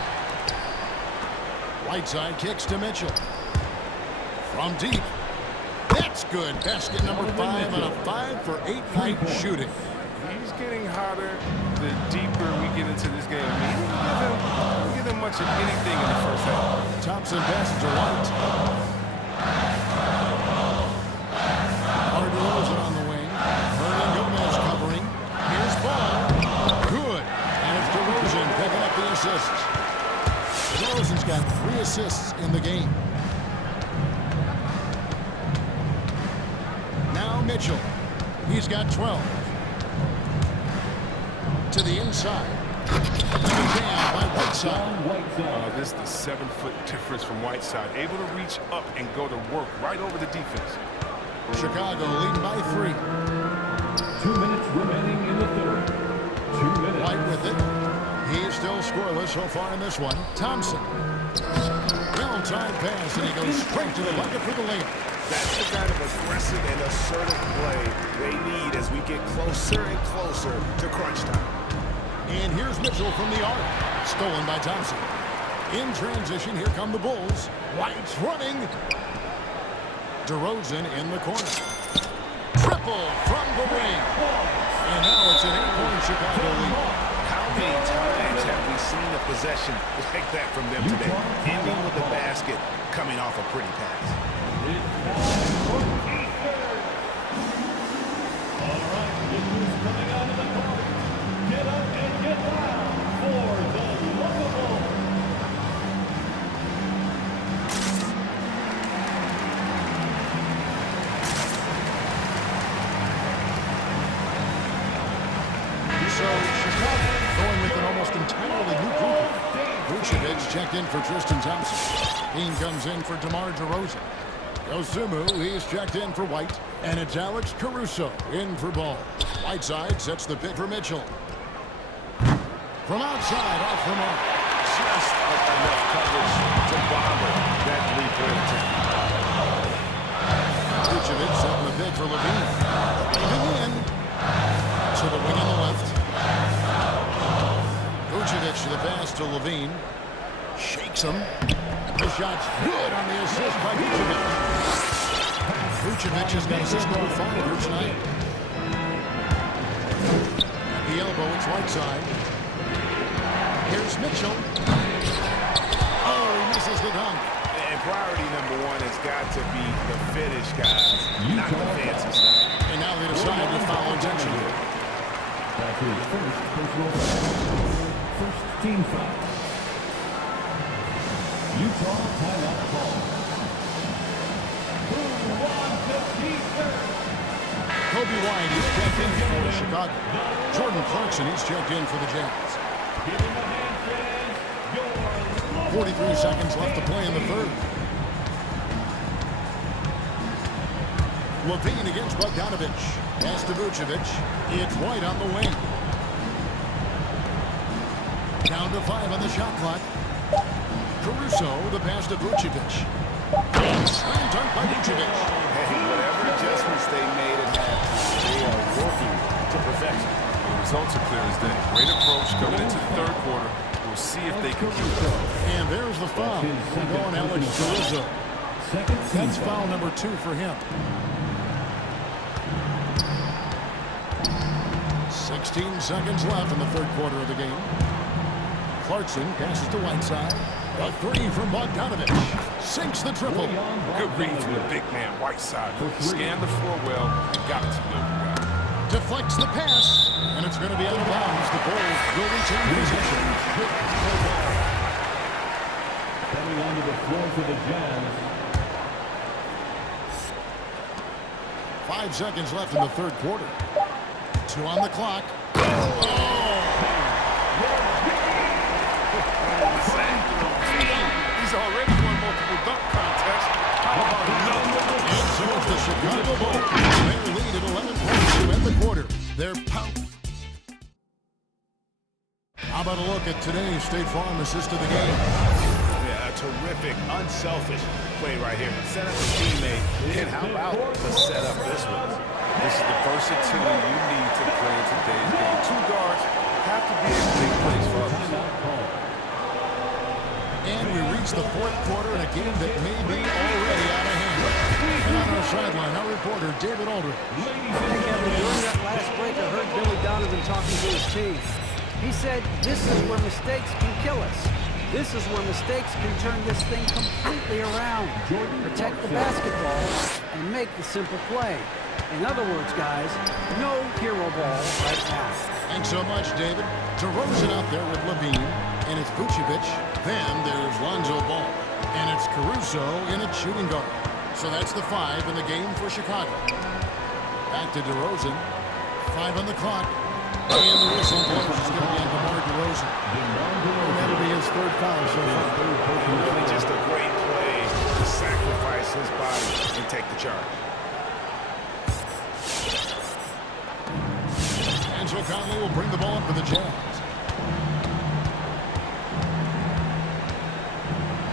Whiteside kicks to Mitchell. From deep. That's good. Basket number 5 on a 5-for-8 night shooting. He's getting hotter the deeper we get into this game. I mean, he didn't give them much of anything in the first half. Thompson passes to White. DeRozan on the wing. Hernan Gomez covering. Here's Ball. Good. And it's DeRozan picking up the assists. DeRozan's got 3 assists in the game. Now Mitchell. He's got 12. To the inside. Jam by Whiteside. This is the 7-foot difference from Whiteside. Able to reach up and go to work right over the defense. Chicago leading by 3. 2 minutes remaining in the third. 2 minutes. White with it. He's still scoreless so far in this one. Thompson. Well-timed pass, and he goes straight to the bucket for the layup. That's the kind of aggressive and assertive play they need as we get closer and closer to crunch time. And here's Mitchell from the arc. Stolen by Thompson. In transition, here come the Bulls. White's running. DeRozan in the corner. Triple from the wing. And now it's an 8-point Chicago lead. How many times have we seen a possession like that from them today? Ending with the basket coming off a pretty pass. Checked in for Tristan Thompson. Dean comes in for DeMar DeRozan. Yosumu, he's checked in for White. And it's Alex Caruso in for Ball. Whiteside sets the pick for Mitchell. From outside, off the mark. Just enough coverage to bother that three-point attempt. Vucevic setting the pick for Levine. Driving in. To the wing on the left. Vucevic the pass to Levine. Shakes him. The shot's good on the assist by Vucevic. Vucevic has got assist number 5 here tonight. At the elbow, it's Whiteside. Here's Mitchell. Oh, he misses the dunk. And priority number 1 has got to be the finish, guys, not the fancy stuff. And now they decide to foul intentionally. That's his first personal foul. First team foul. Utah timeout call. Kobe White is checked in for Chicago. Jordan Clarkson is checked in for the Jazz. 43 seconds left to play in the third. Levine against Bogdanovich. Pass to Vucevic. It's White on the wing. Down to 5 on the shot clock. Caruso, the pass to Vucevic. Slam dunk by Vucevic. Hey, whatever adjustments they made at halftime, they are working to perfection. The results are clear as day. Great approach coming into the third quarter. We'll see if they can keep it up. And there's the foul. Going Alex Caruso. That's foul number 2 for him. 16 seconds left in the third quarter of the game. Clarkson passes to Whiteside. A 3 from Bogdanovich. Sinks the triple. Good read from the big man, Whiteside. Scanned the floor well and got it to the open guy. Deflects the pass, and it's going to be out of bounds. The Bulls will retain possession. Coming onto the floor for the Jazz. 5 seconds left in the third quarter. 2 on the clock. He's already won multiple dunk contests. How about another? And so is the Chicago Bulls. Their lead at 11 points to end the quarter. They're pound. How about a look at today's State Farm assist of the game? Yeah, a terrific, unselfish play right here. Set up a teammate, and how about the setup this one? This is the versatility you need to play in today's game. 2 guards have to be able to make plays for others. And we reach the fourth quarter in a game that may be already out of hand. And on our sideline, our reporter, David Aldridge. During that last break, I heard Billy Donovan talking to his team. He said, this is where mistakes can kill us. This is where mistakes can turn this thing completely around. Protect the basketball and make the simple play. In other words, guys, no hero ball right now. Thanks so much, David. DeRozan out there with Levine, and it's Vucevic. Then there's Lonzo Ball, and it's Caruso in at shooting guard. So that's the 5 in the game for Chicago. Back to DeRozan. 5 on the clock. And the whistle blows. It's going to be on DeMar DeRozan. And that'll be his 3rd foul so far. Really just a great play to sacrifice his body and take the charge. Angelo Conley will bring the ball up for the Jazz.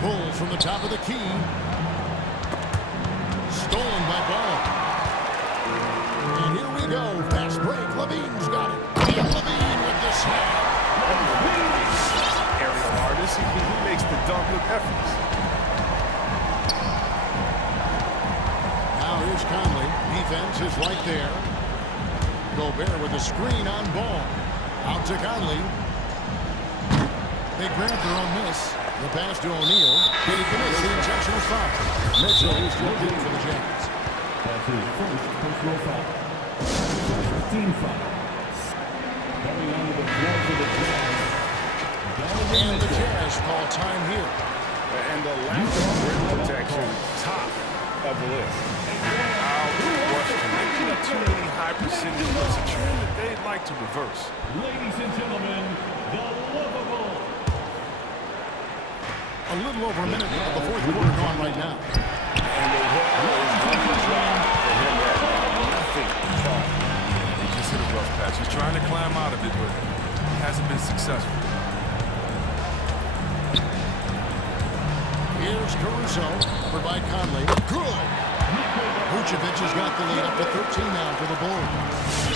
Bull from the top of the key. Stolen by Ball. And here we go. Fast break. Levine's got it. And Levine with the slam. Aerial artist, he makes the dunk look effortless. Now here's Conley. Defense is right there. Gobert with a screen on Ball. Out to Conley. They grab their own miss. The pass to O'Neal. He commits the intentional foul. Mitchell is dropped in for the Jazz. That's his first personal foul. Team foul. Coming onto the floor for the Jazz. And the Jazz call time here. And the lack of rim protection, top of the list. Too many high percentage looks, a trend that they'd like to reverse. Ladies and gentlemen, the lovable. A little over a minute of the fourth quarter gone right now. And the hook is going to drop for him right now. Nothing far. He just hit a rough patch. He's trying to climb out of it, but he hasn't been successful. Here's Caruso, covered by Conley. Good! Vucevic has got the lead up to 13 now for the Bulls.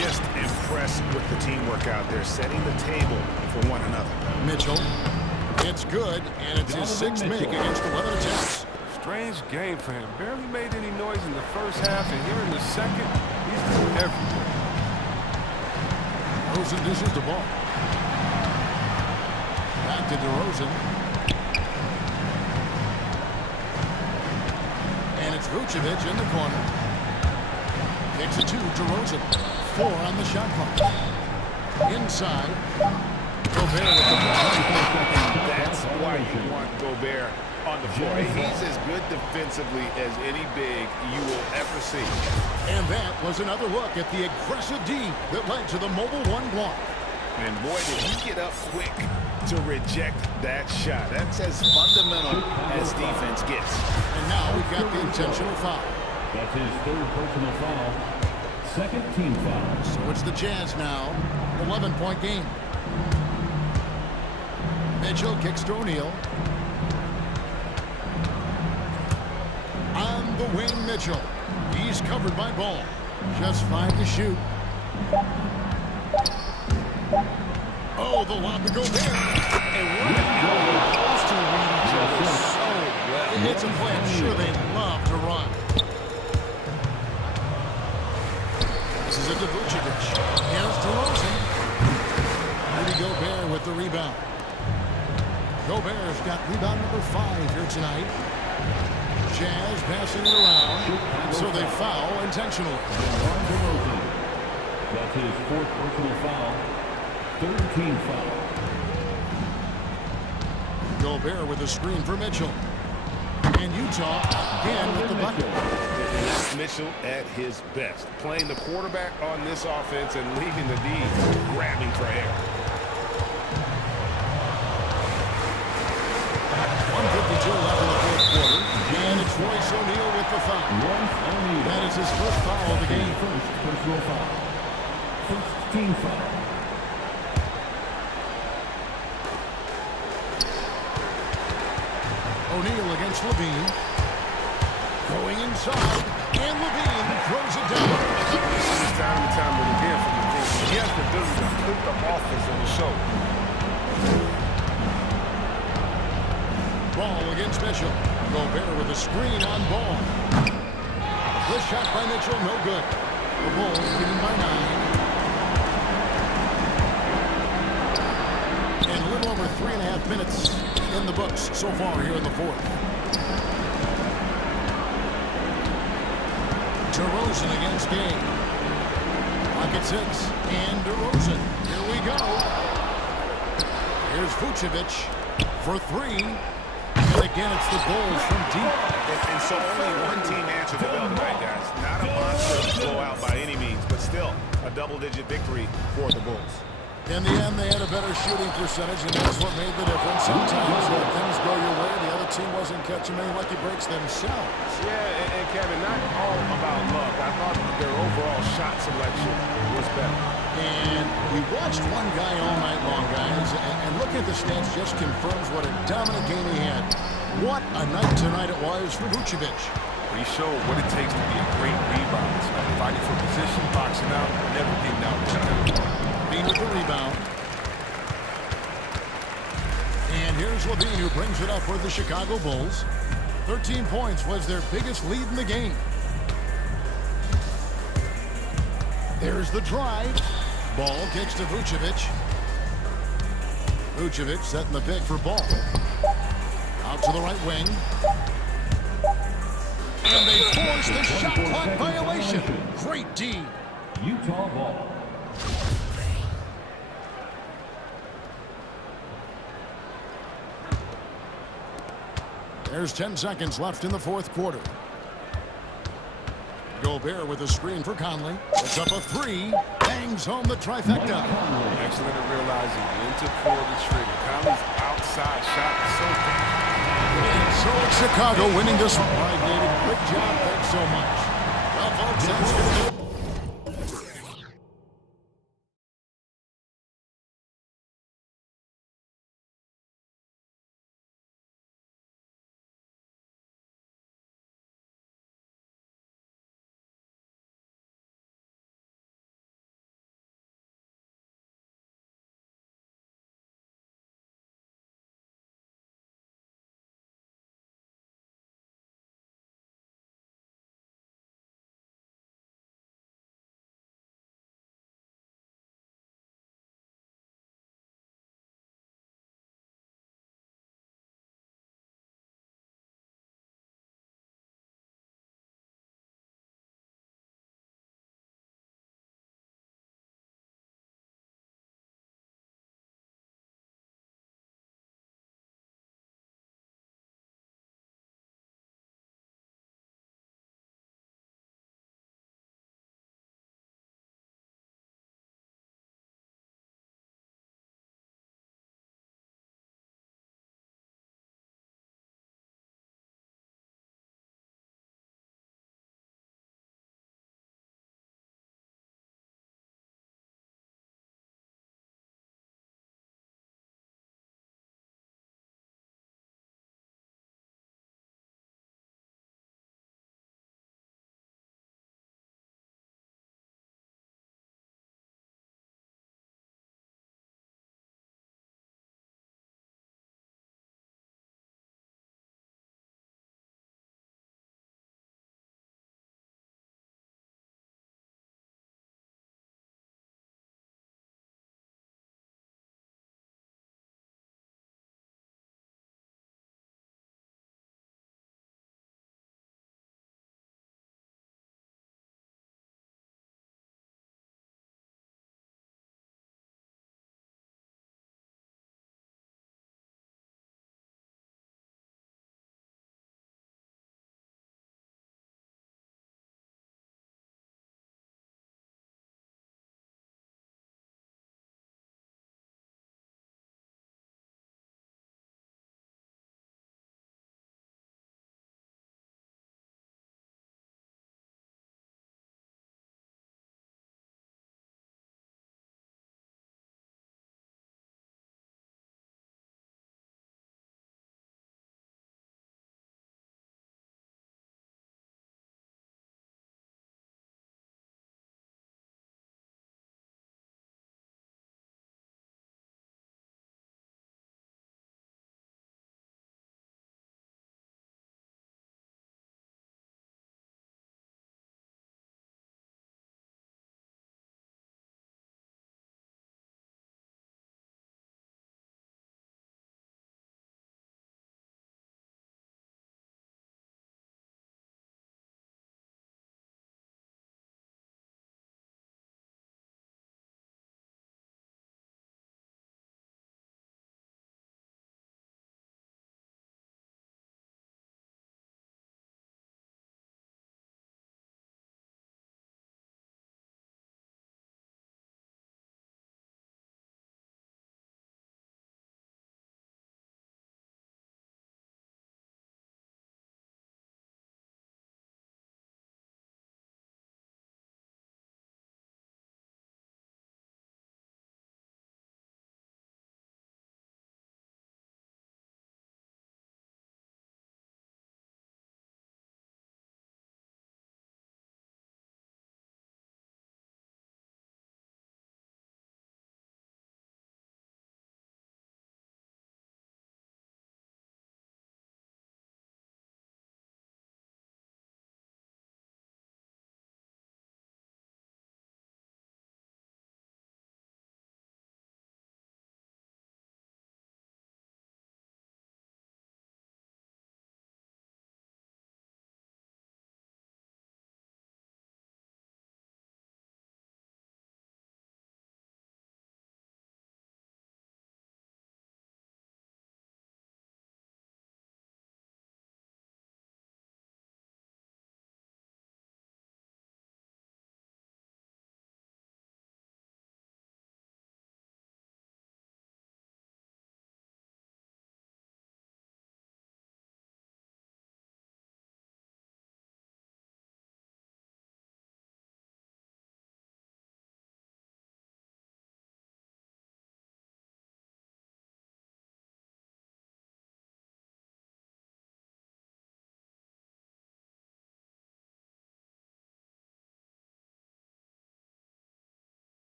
Just impressed with the teamwork out there, setting the table for one another. Mitchell. It's good, and it's his 6th make against 11 attempts. Strange game for him. Barely made any noise in the first half, and here in the second, he's been everywhere. DeRozan dishes the ball. Back to DeRozan. And it's Vucevic in the corner. Kicks it to DeRozan. 4 on the shot clock. Inside. Gobert with the ball. That's why you want Gobert on the floor. He's as good defensively as any big you will ever see. And that was another look at the aggressive D that led to the mobile 1 block. And boy, did he get up quick to reject that shot. That's as fundamental as defense gets. And now we've got the intentional foul. That's his 3rd personal foul. 2nd team foul. So it's the Jazz now. 11-point game. Mitchell kicks to O'Neal. On the wing, Mitchell. He's covered by Ball. Just 5 to shoot. Oh, the lob to go there. And what those two read each other so well. It's a play I'm sure they love to run. This is a Vucevic. Here's DeRozan. Rudy Gobert with the rebound. Gobert's got rebound number 5 here tonight. Jazz passing it around, so they foul intentionally. That's his 4th personal foul. 3rd team foul. Gobert with a screen for Mitchell. And Utah again with the bucket. And that's Mitchell at his best. Playing the quarterback on this offense and leaving the D grabbing for air. 1:52 left in the 4th quarter. And it's Royce O'Neal with the foul. That is his 1st foul of the game. First personal foul. 1st team foul. O'Neal against Levine. Going inside. And Levine throws it down. This is time and time again from the team. He has the ability to put the offense on the shoulder. Ball against Mitchell. Gobert with a screen on Ball. The shot by Mitchell, no good. The Bulls leading by 9. And a little over 3.5 minutes in the books so far here in the 4th. DeRozan against Gay. Pocket 6. And DeRozan. Here we go. Here's Vucevic for 3. And again, it's the Bulls from deep. And so only one team answered the bell tonight, guys. Not a monster blowout by any means, but still a double-digit victory for the Bulls. In the end, they had a better shooting percentage, and that's what made the difference. Sometimes when things go your way, the other team wasn't catching many lucky breaks themselves. Yeah, and Kevin, not all about luck. I thought their overall shot selection was better. And we watched one guy all night long, guys, and looking at the stats just confirms what a dominant game he had. What a night tonight it was for Vucevic. He showed what it takes to be a great rebounder. Fighting for position, boxing out, never getting out. Levine with the rebound. And here's Levine who brings it up for the Chicago Bulls. 13 points was their biggest lead in the game. There's the drive. Ball kicks to Vucevic. Vucevic setting the pick for Ball. Out to the right wing. And they force the shot clock violation. Great D. Utah ball. There's 10 seconds left in the 4th quarter. Gobert with a screen for Conley. Puts up a 3. Bangs home the trifecta. Excellent at realizing when to pull the trigger. Conley's outside shot is so dangerous. And so it's Chicago winning this one. All right, David, great job. Thanks so much. Well, folks, that's going to do it.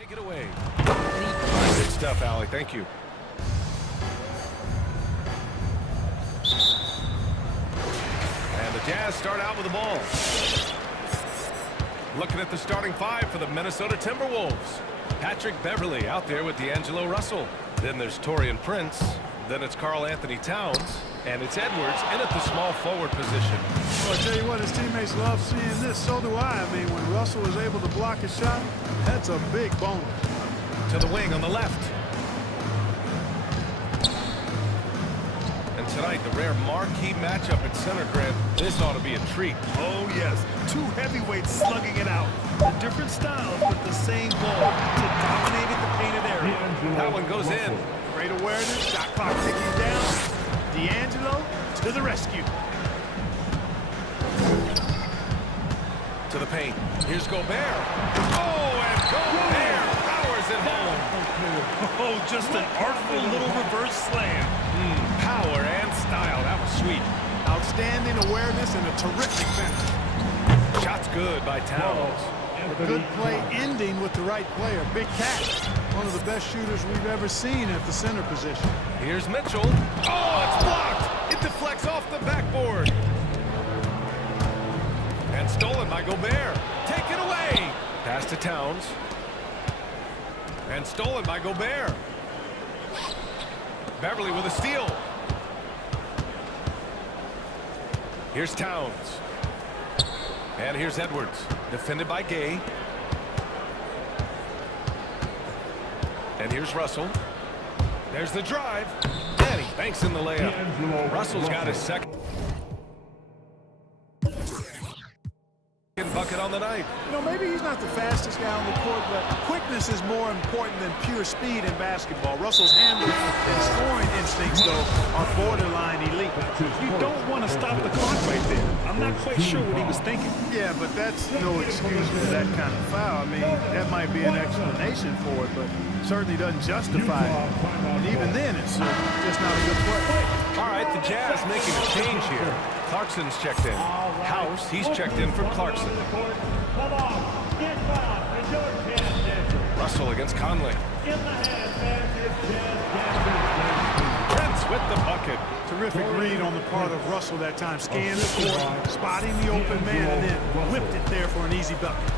Take it away. Good stuff, Allie. Thank you. And the Jazz start out with the ball. Looking at the starting five for the Minnesota Timberwolves. Patrick Beverley out there with D'Angelo Russell. Then there's Taurean Prince. Then it's Karl Anthony Towns. And it's Edwards in at the small forward position. Well, I tell you what, his teammates love seeing this. So do I. I mean, when Russell was able to block a shot, that's a big bonus. To the wing on the left. And tonight, the rare marquee matchup at center, Grant. This ought to be a treat. Oh, yes. Two heavyweights slugging it out. The different styles, but the same goal to dominate the painted area. That one goes in. Great awareness. Shot clock ticking down. D'Angelo to the rescue. To the paint. Here's Gobert. Oh, and Gobert powers it home. Oh, just an artful little reverse slam. Power and style. That was sweet. Outstanding awareness and a terrific finish. Shot's good by Towns. Good play ending with the right player. Big catch. One of the best shooters we've ever seen at the center position. Here's Mitchell. Oh, it's blocked. It deflects off the backboard. And stolen by Gobert. Taken away. Pass to Towns. And stolen by Gobert. Beverley with a steal. Here's Towns. And here's Edwards. Defended by Gay. And here's Russell. There's the drive. And he banks in the layup. Russell's got his second bucket on the night. You know, maybe he's not the fastest guy on the court, but quickness is more important than pure speed in basketball. Russell's handling and scoring instincts, though, are borderline elite. You don't want to stop the clock right there. I'm not quite sure what he was thinking. Yeah, but that's no excuse for that kind of foul. I mean, that might be an explanation for it, but certainly doesn't justify it. And even then, it's just not a good play. All right, the Jazz making a change here. Clarkson's checked in. House, he's checked in for Clarkson. Russell against Conley. Prince with the bucket. Terrific read on the part of Russell that time. Scanned the court, spotting the open man, and then whipped it there for an easy bucket.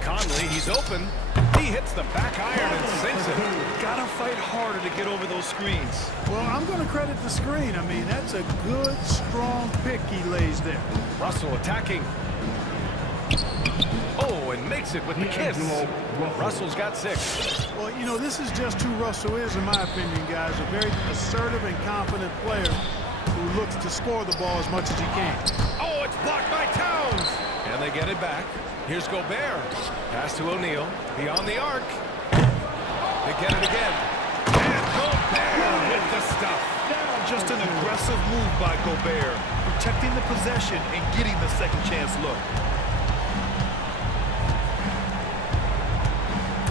Conley, he's open. He hits the back iron and sinks it. Gotta fight harder to get over those screens. Well, I'm going to credit the screen. I mean, that's a good, strong pick he lays there. Russell attacking. Oh, and makes it with the kiss. Russell's got 6. Well, you know, this is just who Russell is, in my opinion, guys. A very assertive and confident player who looks to score the ball as much as he can. Oh, it's blocked by Towns. And they get it back. Here's Gobert. Pass to O'Neal. Beyond the arc. They get it again. And Gobert with the stuff. Just an aggressive move by Gobert, protecting the possession and getting the second chance look.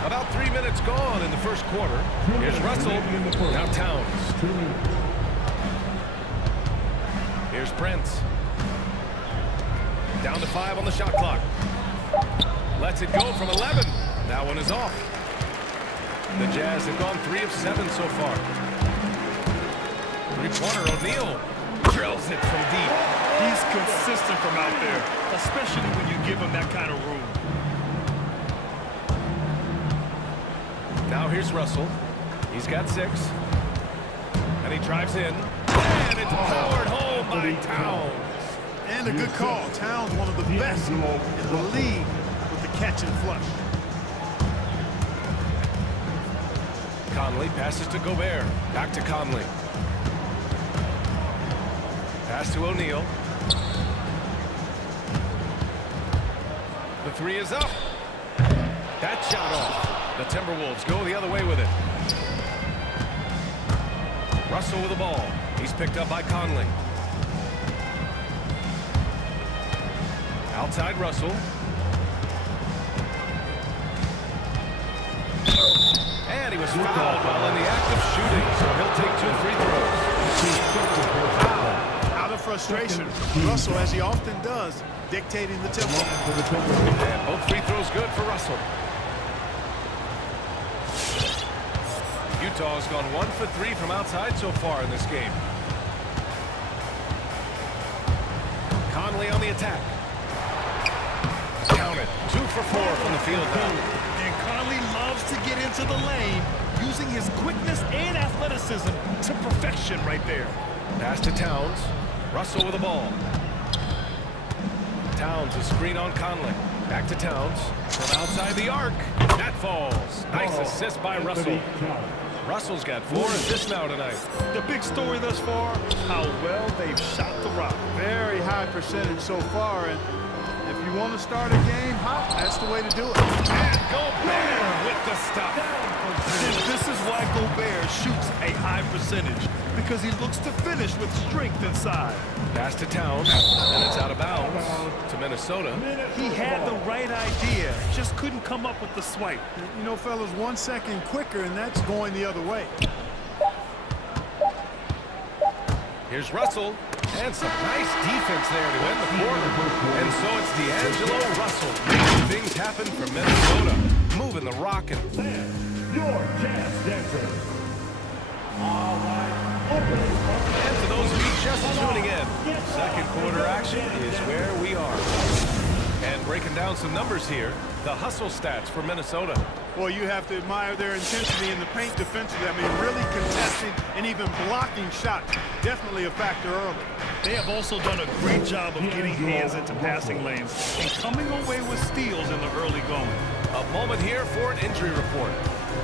About 3 minutes gone in the first quarter. Here's Russell. Now Towns. Here's Prince. Down to 5 on the shot clock. Lets it go from 11. That one is off. The Jazz have gone 3 of 7 so far. Three-pointer, O'Neal drills it from deep. He's consistent from out there, especially when you give him that kind of room. Now here's Russell. He's got 6. And he drives in. And it's powered home by Towns. And a good call. Towns, one of the best in the league with the catch and flush. Conley passes to Gobert. Back to Conley. Pass to O'Neal. The 3 is up. That shot off. The Timberwolves go the other way with it. Russell with the ball. He's picked up by Conley. Outside Russell. And he was fouled while in the act of shooting, so he'll take 2 free throws. Out of frustration, Russell, as he often does, dictating the tempo. And both free throws good for Russell. Utah's gone 1 for 3 from outside so far in this game. Conley on the attack. Counted. 2 for 4 from the field now. And Conley loves to get into the lane, using his quickness and athleticism to perfection right there. Pass to Towns. Russell with the ball. Towns, a screen on Conley. Back to Towns. From outside the arc. That falls. Nice assist by Russell. Russell's got 4 assists now tonight. The big story thus far, how well they've shot the rock. Very high percentage so far, and if you want to start a game hot, that's the way to do it. And Gobert with the stuff. This is why Gobert shoots a high percentage, because he looks to finish with strength inside. Pass to Towns, and it's out of bounds to Minnesota. He had the right idea, just couldn't come up with the swipe. You know, fellas, 1 second quicker, and that's going the other way. Here's Russell, and some nice defense there to end the quarter. And so it's D'Angelo Russell making things happen for Minnesota, moving the rock. And Your chance, Denver. All right. And for those of you just tuning in, second quarter action is where we are. And breaking down some numbers here, the hustle stats for Minnesota. Well, you have to admire their intensity in the paint defensively. I mean, really contesting and even blocking shots. Definitely a factor early. They have also done a great job of getting hands into passing lanes and coming away with steals in the early going. A moment here for an injury report.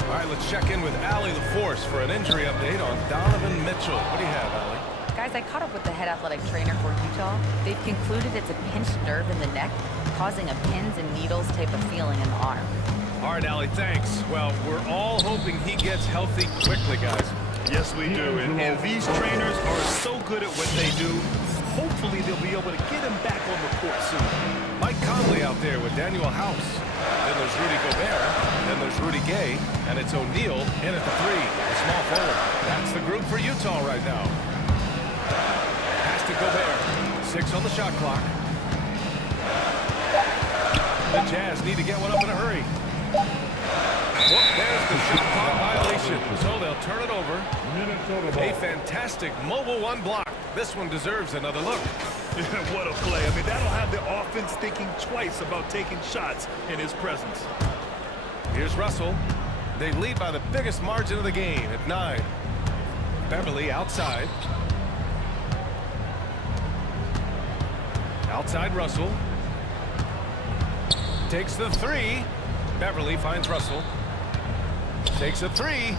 All right, let's check in with Allie LaForce for an injury update on Donovan Mitchell. What do you have, Allie? Guys, I caught up with the head athletic trainer for Utah. They've concluded it's a pinched nerve in the neck, causing a pins and needles type of feeling in the arm. All right, Allie, thanks. Well, we're all hoping he gets healthy quickly, guys. Yes, we do. And these trainers are so good at what they do. Hopefully, they'll be able to get him back on the court soon. Mike Conley out there with Daniel House. Then there's Rudy Gobert. Then there's Rudy Gay. And it's O'Neal in at the 3, a small forward. That's the group for Utah right now. Pass to Gobert. 6 on the shot clock. The Jazz need to get one up in a hurry. Well, there's the shot clock violation. So they'll turn it over. A fantastic mobile 1 block. This one deserves another look. What a play. I mean, that'll have the offense thinking twice about taking shots in his presence. Here's Russell. They lead by the biggest margin of the game at 9. Beverly outside. Outside Russell. Takes the 3. Beverly finds Russell. Takes a 3.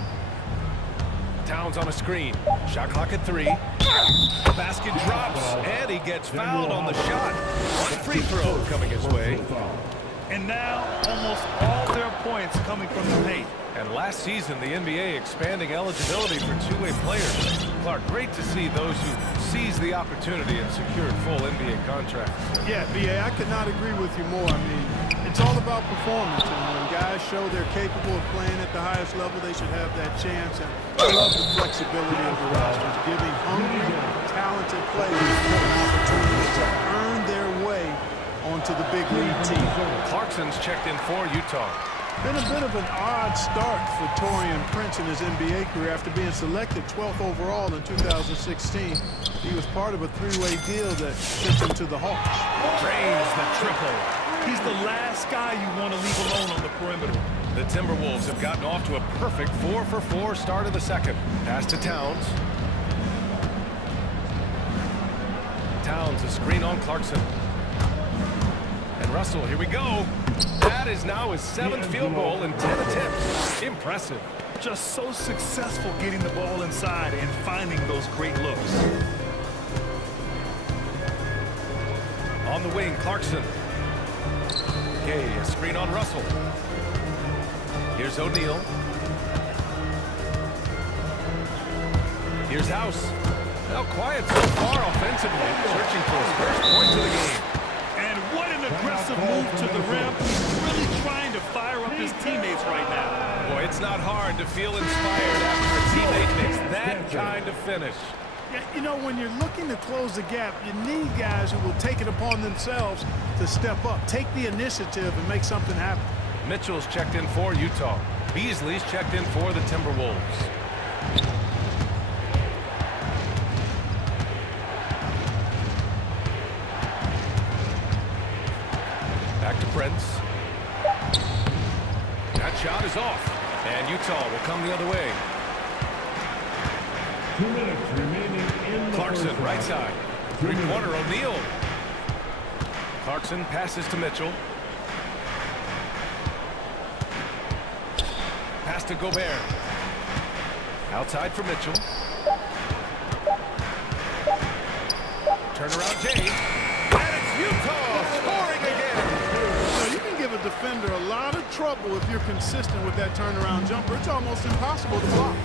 Towns on a screen. Shot clock at 3. The basket drops, and he gets fouled on the shot. 1 free throw coming his way. And now, almost all their points coming from the paint. And last season, the NBA expanding eligibility for two-way players. Clark, great to see those who seized the opportunity and secured full NBA contracts. Yeah, B.A., I could not agree with you more. I mean, it's all about performance. And when guys show they're capable of playing at the highest level, they should have that chance. And I love the flexibility of the rosters, giving hungry, talented players an opportunity to earn their way onto the big league team. Clarkson's checked in for Utah. Been a bit of an odd start for Taurean Prince in his NBA career after being selected 12th overall in 2016. He was part of a 3-way deal that sent him to the Hawks. Drains the triple. He's the last guy you want to leave alone on the perimeter. The Timberwolves have gotten off to a perfect 4-for-4 start of the second. Pass to Towns. Towns, a screen on Clarkson. And Russell, here we go. That is now his 7th field goal in 10 attempts. Impressive. Just so successful getting the ball inside and finding those great looks. On the wing, Clarkson. Gay, a screen on Russell. Here's O'Neal. Here's House. Now quiet so far offensively, searching for his first points of the game. And what an aggressive move to the rim. He's really trying to fire up his teammates right now. Boy, it's not hard to feel inspired after a teammate makes that kind of finish. Yeah, you know, when you're looking to close the gap, you need guys who will take it upon themselves to step up, take the initiative, and make something happen. Mitchell's checked in for Utah. Beasley's checked in for the Timberwolves. Back to Prince. That shot is off, and Utah will come the other way. 2 minutes remaining in the Clarkson, first right half. side. Three-pointer, O'Neal. Clarkson passes to Mitchell. Pass to Gobert. Outside for Mitchell. Turnaround Jay. And it's Utah scoring again. You can give a defender a lot of trouble if you're consistent with that turnaround jumper. It's almost impossible to block.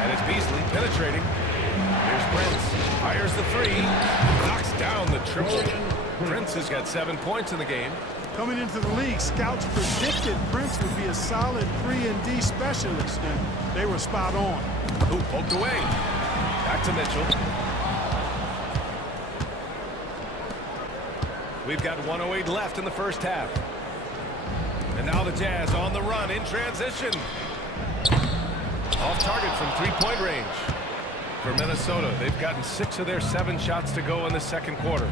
And it's Beasley penetrating. Here's Prince. Fires the three. Knocks down the triple. Prince has got 7 points in the game. Coming into the league, scouts predicted Prince would be a solid 3-and-D specialist, and they were spot on. Ooh, poked away. Back to Mitchell. We've got 1:08 left in the first half. And now the Jazz on the run in transition. Off target from three-point range. For Minnesota, they've gotten 6 of their 7 shots to go in the second quarter.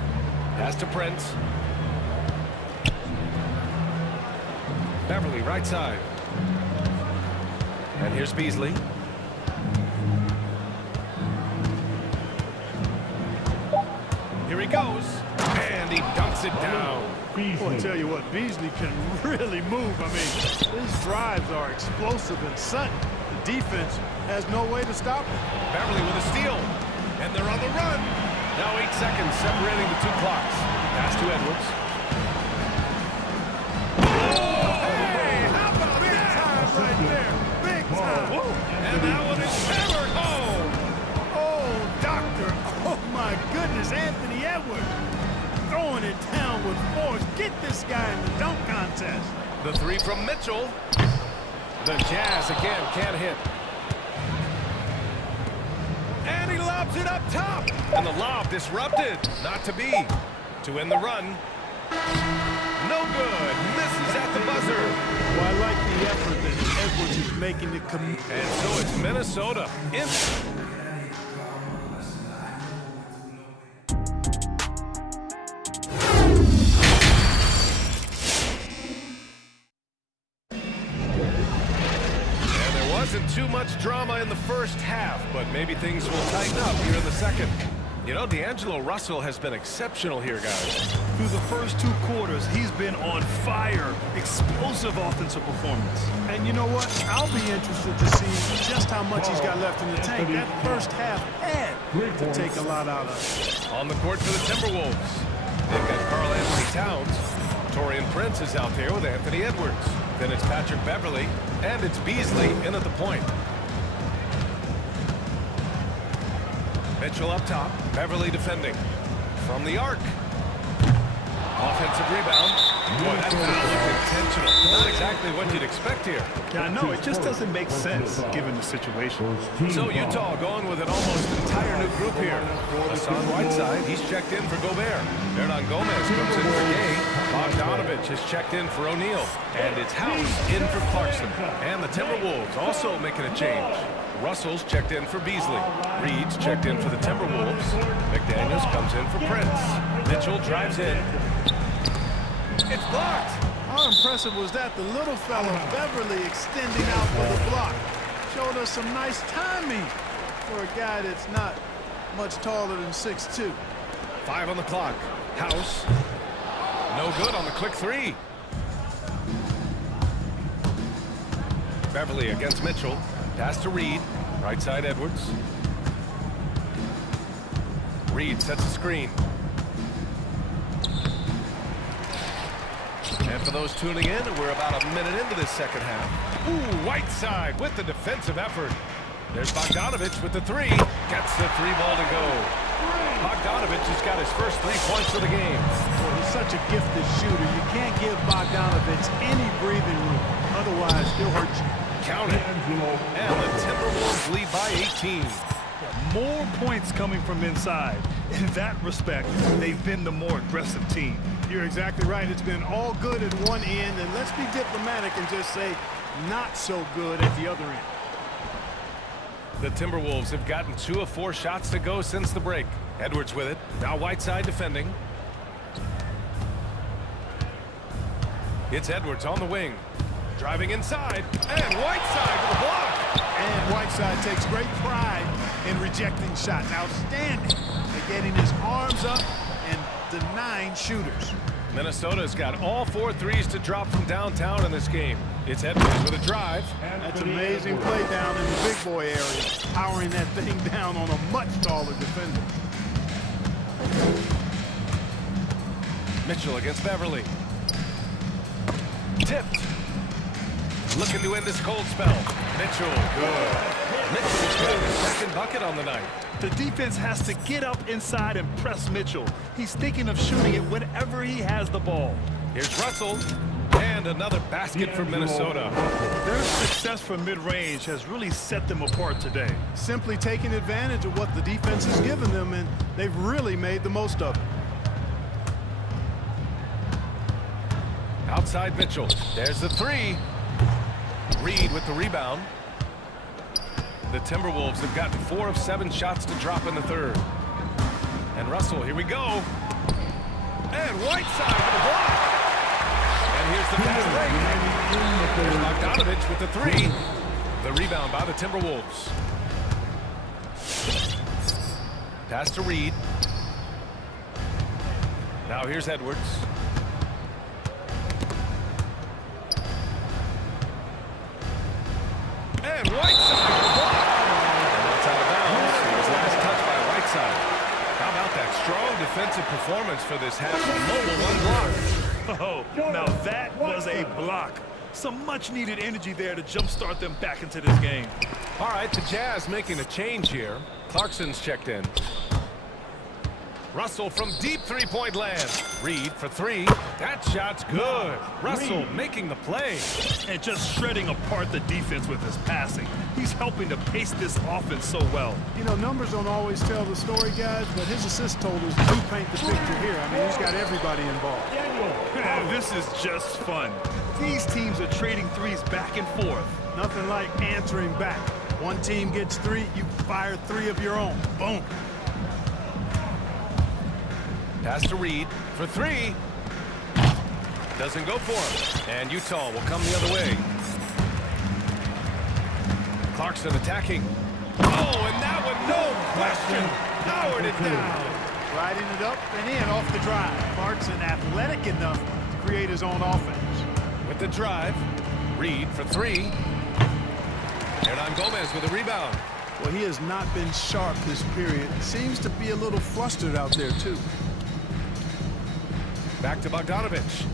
Pass to Prince. Beverly, right side. And here's Beasley. Here he goes. And he dunks it down. Boy, I tell you what, Beasley can really move. I mean, his drives are explosive and sudden. The defense has no way to stop him. Beverly with a steal. And they're on the run. Now 8 seconds separating the 2 clocks. Pass to Edwards. Right there, big time. And that one is hammered home. Oh, doctor. Oh, my goodness, Anthony Edwards. Throwing it down with force. Get this guy in the dunk contest. The three from Mitchell. The Jazz again can't hit. And he lobs it up top. And the lob disrupted. Not to be. To end the run. No good. Misses at the buzzer. Well, I like the effort that Edwards is making to commit. And so it's Minnesota. And there wasn't too much drama in the first half, but maybe things will tighten up here in the second. You know, D'Angelo Russell has been exceptional here, guys. Through the first 2 quarters, he's been on fire. Explosive offensive performance. And you know what? I'll be interested to see just how much he's got left in the tank. That first half had to take a lot out of it. On the court for the Timberwolves. They've got Karl Anthony Towns. Torian Prince is out there with Anthony Edwards. Then it's Patrick Beverly. And it's Beasley in at the point. Mitchell up top. Beverly defending. From the arc. Offensive rebound. Boy, that foul looked intentional. Not exactly what you'd expect here. Yeah, I know. It just doesn't make sense given the situation. So Utah going with an almost entire new group here. Hassan Whiteside, he's checked in for Gobert. Hernan Gomez comes in for Gay. Bogdanovich has checked in for O'Neal. And it's House in for Clarkson. And the Timberwolves also making a change. Russell's checked in for Beasley. Reed's checked in for the Timberwolves. McDaniels comes in for Prince. Mitchell drives in. It's blocked. How impressive was that? The little fellow, Beverly, extending out for the block. Showed us some nice timing for a guy that's not much taller than 6'2". 5 on the clock. House. No good on the quick three. Beverly against Mitchell. Pass to Reed. Right side Edwards. Reed sets a screen. And for those tuning in, we're about a minute into this second half. Ooh, Whiteside with the defensive effort. There's Bogdanovich with the three. Gets the 3 ball to go. Bogdanovich has got his first 3 points of the game. Well, he's such a gifted shooter. You can't give Bogdanovich any breathing room. Otherwise, he'll hurt you. Count it. And the Timberwolves lead by 18. more points coming from inside. In that respect, they've been the more aggressive team. You're exactly right. It's been all good at one end, and let's be diplomatic and just say not so good at the other end. The Timberwolves have gotten 2 of 4 shots to go since the break. Edwards with it. Now Whiteside defending. It's Edwards on the wing. Driving inside. And Whiteside with a block. And Whiteside takes great pride in rejecting shots. Outstanding at getting his arms up and denying shooters. Minnesota's got all 4 threes to drop from downtown in this game. It's Edwards with a drive. That's amazing play down in the big boy area, powering that thing down on a much taller defender. Mitchell against Beverly. Tipped. Looking to end this cold spell. Mitchell, good. Mitchell's got his second bucket on the night. The defense has to get up inside and press Mitchell. He's thinking of shooting it whenever he has the ball. Here's Russell. And another basket for Minnesota. Their success from mid-range has really set them apart today. Simply taking advantage of what the defense has given them, and they've really made the most of it. Outside Mitchell. There's the 3. Reed with the rebound. The Timberwolves have gotten 4 of 7 shots to drop in the third. And Russell, here we go. And Whiteside with the block. And here's the fast break. There's Bogdanovich with the 3. The rebound by the Timberwolves. Pass to Reed. Now here's Edwards. And Whiteside with the block. And that's out of bounds. It was last touched by Whiteside. How about that strong defensive performance for this half? A mobile 1 block. Oh, now that was a block. Some much-needed energy there to jumpstart them back into this game. All right, the Jazz making a change here. Clarkson's checked in. Russell from deep 3-point land. Reed for 3. That shot's good. Russell making the play. And just shredding apart the defense with his passing. He's helping to pace this offense so well. You know, numbers don't always tell the story, guys, but his assist totals do paint the picture here. I mean, he's got everybody involved. This is just fun. These teams are trading threes back and forth. Nothing like answering back. One team gets 3, you fire 3 of your own. Boom. Pass to Reed for 3. Doesn't go for him. And Utah will come the other way. Clarkson attacking. Oh, and that one, no question. Powered it down. Riding it up and in off the drive. Clarkson athletic enough to create his own offense. With the drive. Reed for 3. Hernan Gomez with a rebound. Well, he has not been sharp this period. Seems to be a little flustered out there, too. Back to Bogdanovich.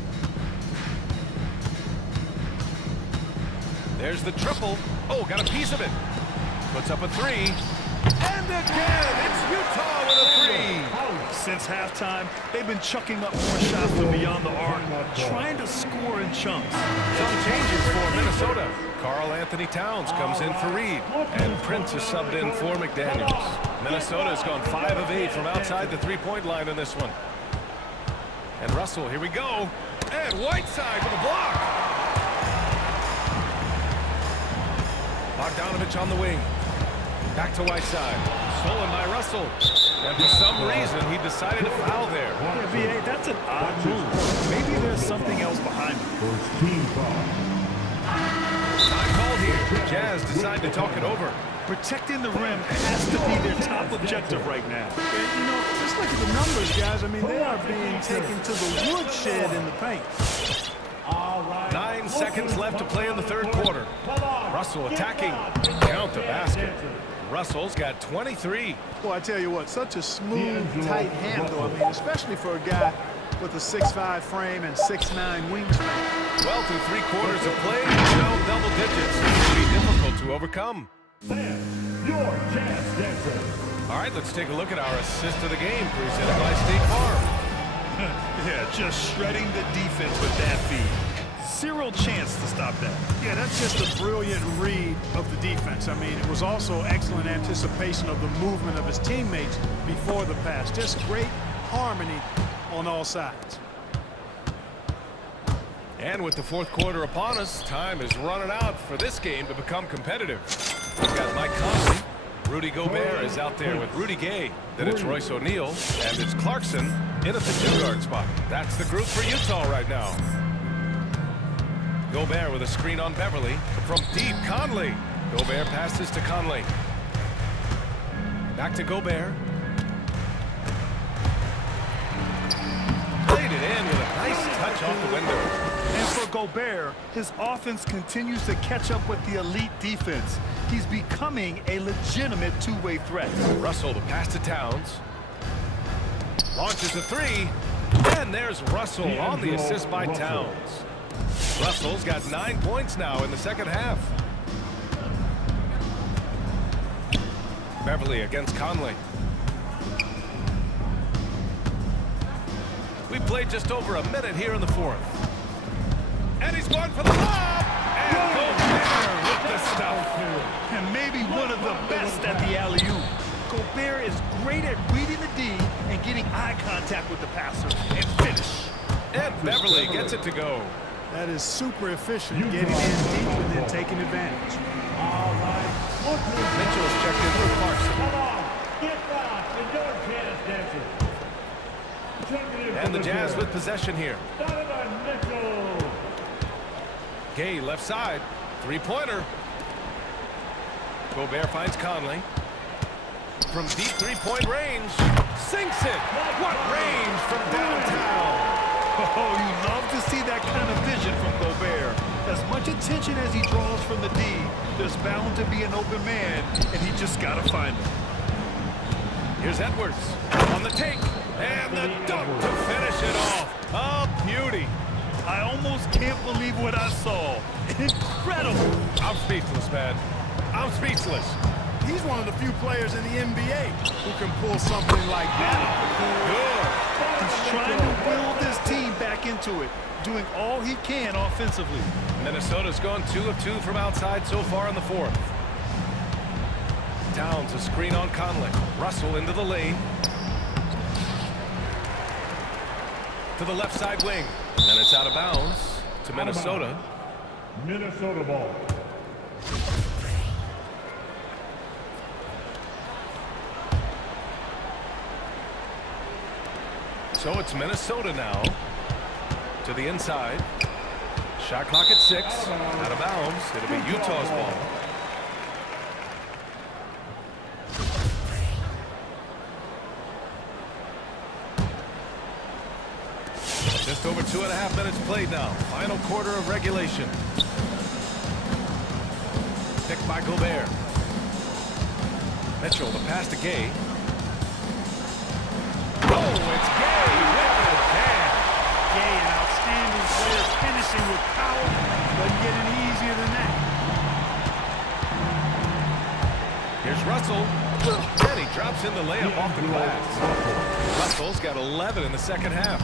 There's the triple. Oh, got a piece of it. Puts up a 3. And again, it's Utah with a 3. Since halftime, they've been chucking up more shots from beyond the arc, trying to score in chunks. Some changes for Minnesota. Karl Anthony Towns comes in for Reed. And Prince is subbed in for McDaniels. Minnesota's gone 5 of 8 from outside the 3-point line in this one. And Russell, here we go. And Whiteside with a block. Bogdanovich on the wing. Back to Whiteside. Stolen by Russell. And for some reason, he decided to foul there. Yeah, B.A., that's an odd move. Maybe there's something else behind it. First team foul. Time called here. Jazz decide to talk it over. Protecting the rim has to be their top objective right now. And, you know, just look at the numbers, guys. I mean, they are being taken to the woodshed in the paint. 9 seconds left to play in the third quarter. Russell attacking. Count the basket. Russell's got 23. Well, I tell you what, such a smooth, tight handle. I mean, especially for a guy with a 6'5" frame and 6'9" wingspan. Well, through 3 quarters of play, now double digits. It can be difficult to overcome. Your Jazz Dancer. All right, let's take a look at our assist of the game presented by State Farm. Yeah, just shredding the defense with that feed. zero chance to stop that. Yeah, that's just a brilliant read of the defense. I mean, it was also excellent anticipation of the movement of his teammates before the pass. Just great harmony on all sides. And with the fourth quarter upon us, time is running out for this game to become competitive. We've got Mike Conley. Rudy Gobert is out there with Rudy Gay. Then it's Royce O'Neal, and it's Clarkson in at the 2-guard spot. That's the group for Utah right now. Gobert with a screen on Beverly. From deep, Conley. Gobert passes to Conley. Back to Gobert. Played it in with a nice touch off the window. And for Gobert, his offense continues to catch up with the elite defense. He's becoming a legitimate two-way threat. Russell, the pass to Towns. Launches a three. And there's Russell on the assist by Towns. Russell's got 9 points now in the second half. Beverly against Conley. We played just over a minute here in the fourth. And he's going for the lob! And Gobert with the stuff. And maybe one of the best at the alley-oop. Gobert is great at reading the D and getting eye contact with the passer and finish. And Beverly gets it to go. That is super efficient, getting in deep and then taking advantage. Mitchell's checked in for Clarkson. And the Jazz with possession here. Gay left side. Three-pointer. Gobert finds Conley. From deep three-point range. Sinks it. What range from downtown. Oh, you love to see that kind of vision from Gobert. As much attention as he draws from the D, there's bound to be an open man, and he just got to find him. Here's Edwards on the take, and the dunk to finish it off. A beauty. I almost can't believe what I saw. Incredible. I'm speechless, man. I'm speechless. He's one of the few players in the NBA who can pull something like that. Good. He's trying to will this team back into it, doing all he can offensively. Minnesota's gone 2 of 2 from outside so far in the fourth. Towns a screen on Conley. Russell into the lane. To the left side wing. And it's out of bounds to Minnesota. Minnesota ball. So it's Minnesota now. To the inside. Shot clock at 6. Out of bounds. It'll be Utah's ball. Just over 2.5 minutes played now. Final quarter of regulation. Picked by Gobert. Mitchell, the pass to Gay. Oh, it's Gay with the hand. Gay, an outstanding player, finishing with power. Doesn't get any easier than that. Here's Russell. And he drops in the layup off the glass. Russell's got 11 in the second half.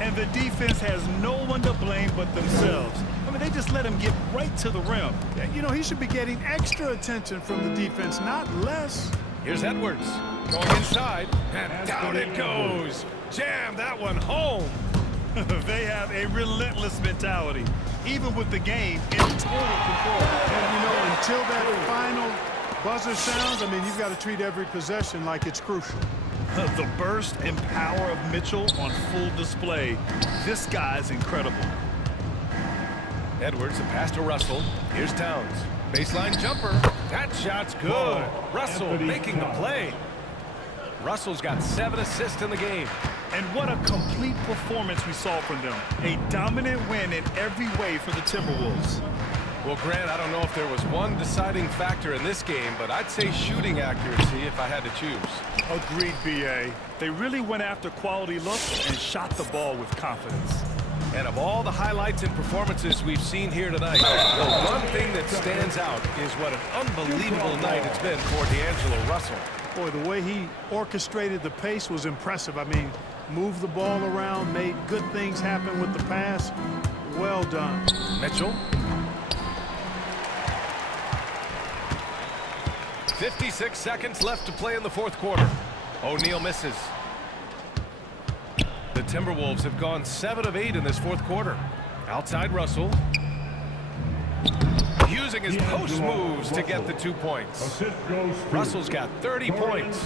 And the defense has no one to blame but themselves. I mean, they just let him get right to the rim. Yeah, you know, he should be getting extra attention from the defense, not less. Here's Edwards going inside, and down it goes. Jam that one home. They have a relentless mentality, even with the game in total control. And, you know, until that final buzzer sounds, I mean, you've got to treat every possession like it's crucial. The burst and power of Mitchell on full display. This guy's incredible. Edwards, a pass to Russell. Here's Towns. Baseline jumper. That shot's good. Russell making the play. Russell's got 7 assists in the game. And what a complete performance we saw from them. A dominant win in every way for the Timberwolves. Well, Grant, I don't know if there was one deciding factor in this game, but I'd say shooting accuracy if I had to choose. Agreed, B.A. They really went after quality looks and shot the ball with confidence. And of all the highlights and performances we've seen here tonight, the one thing that stands out is what an unbelievable night it's been for D'Angelo Russell. Boy, the way he orchestrated the pace was impressive. I mean, moved the ball around, made good things happen with the pass. Well done. Mitchell. 56 seconds left to play in the fourth quarter. O'Neal misses. The Timberwolves have gone 7 of 8 in this fourth quarter. Outside Russell. Using his post moves to get the 2 points. Russell's got 30 points.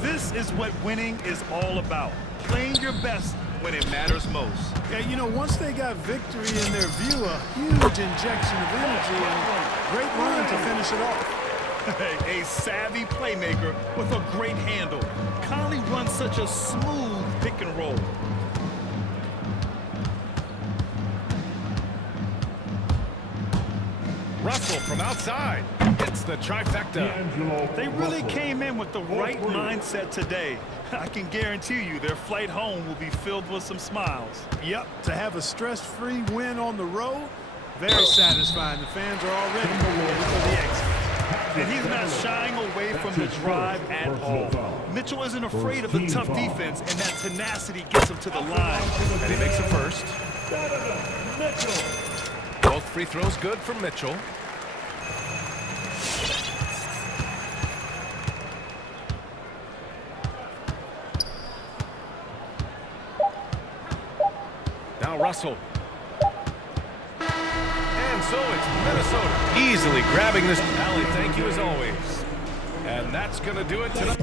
This is what winning is all about. Playing your best when it matters most. Yeah, you know, once they got victory in their view, a huge injection of energy and great run to finish it off. A savvy playmaker with a great handle. Conley runs such a smooth pick and roll. Russell from outside hits the trifecta. They really came in with the right mindset today. I can guarantee you their flight home will be filled with some smiles. Yep, to have a stress-free win on the road, very satisfying. The fans are already ready for the exit. And he's not shying away from the drive at all. Mitchell isn't afraid of the tough defense, and that tenacity gets him to the line. And he makes a first. Both free throws good from Mitchell. Now Russell. And so it's Minnesota easily grabbing this. Allie, thank you as always. And that's going to do it tonight.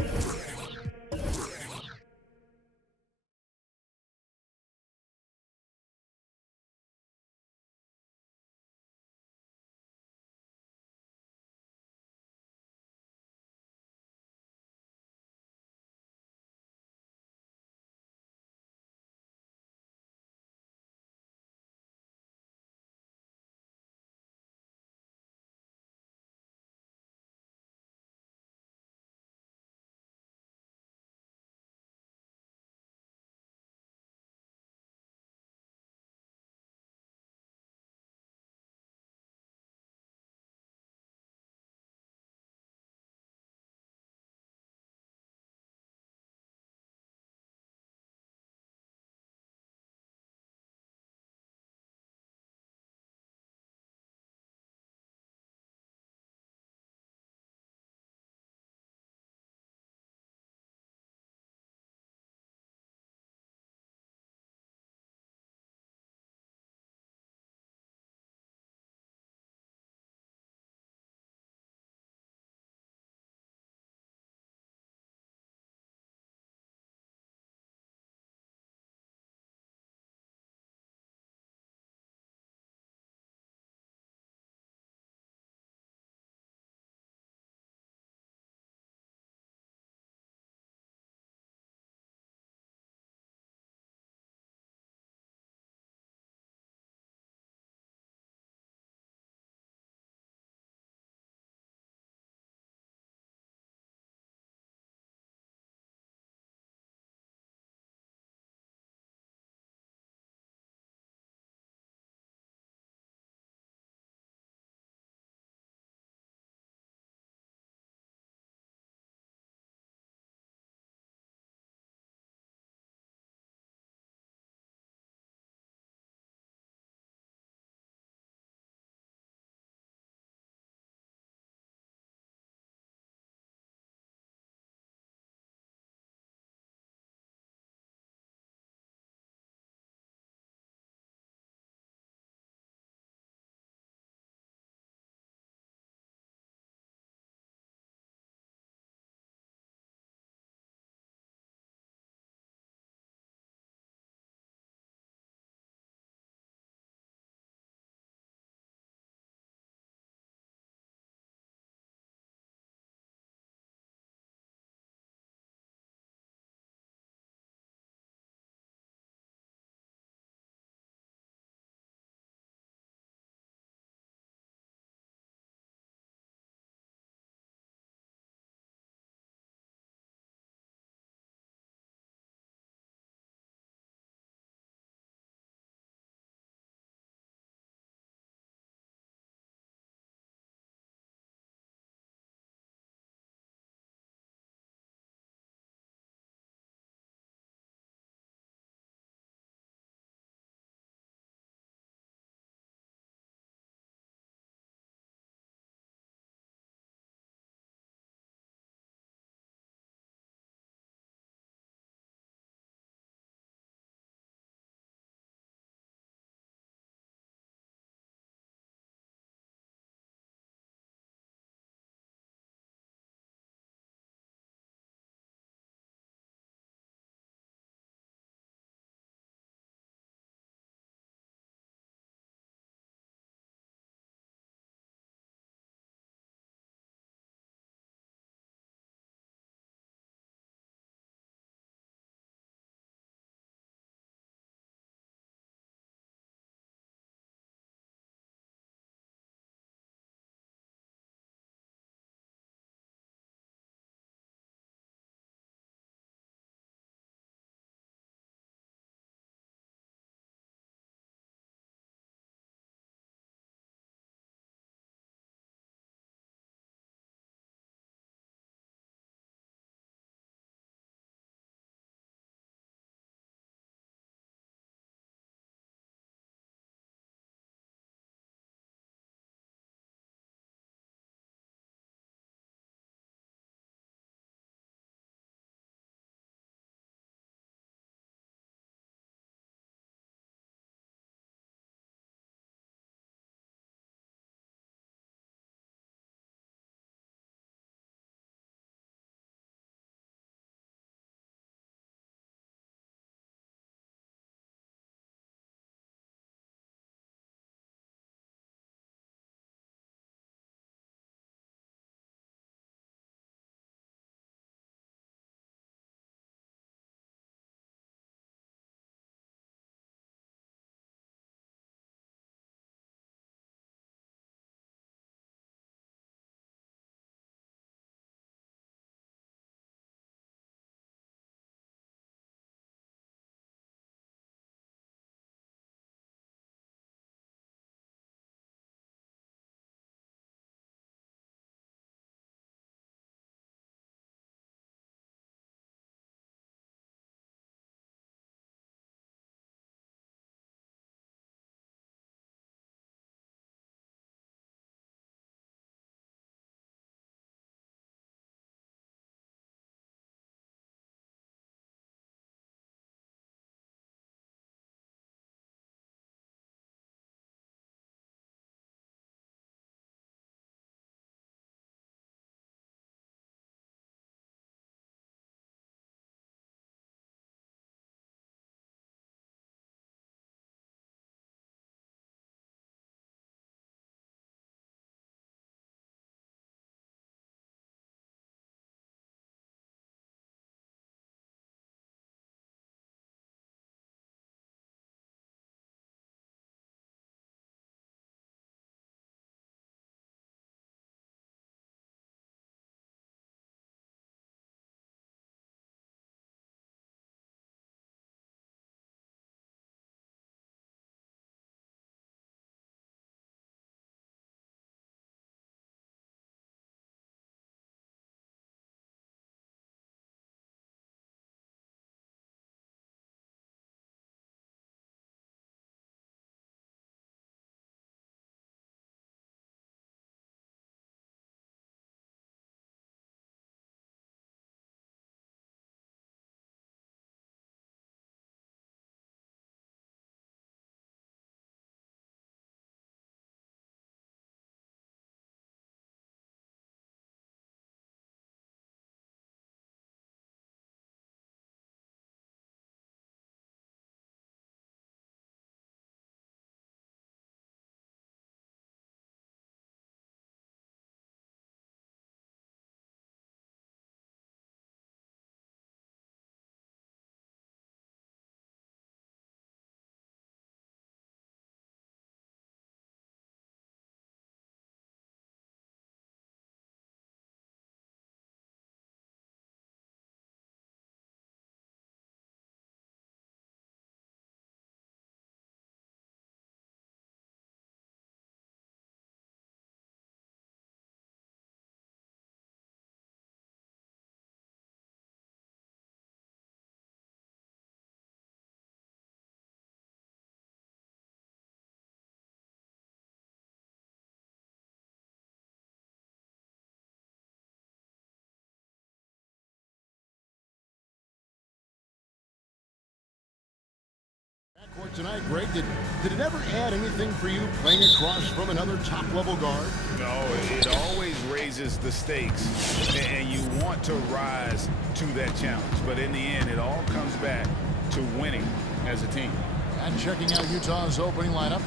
Tonight, Greg, did it ever add anything for you playing across from another top-level guard? No, it always raises the stakes, and you want to rise to that challenge. But in the end, it all comes back to winning as a team. And checking out Utah's opening lineup,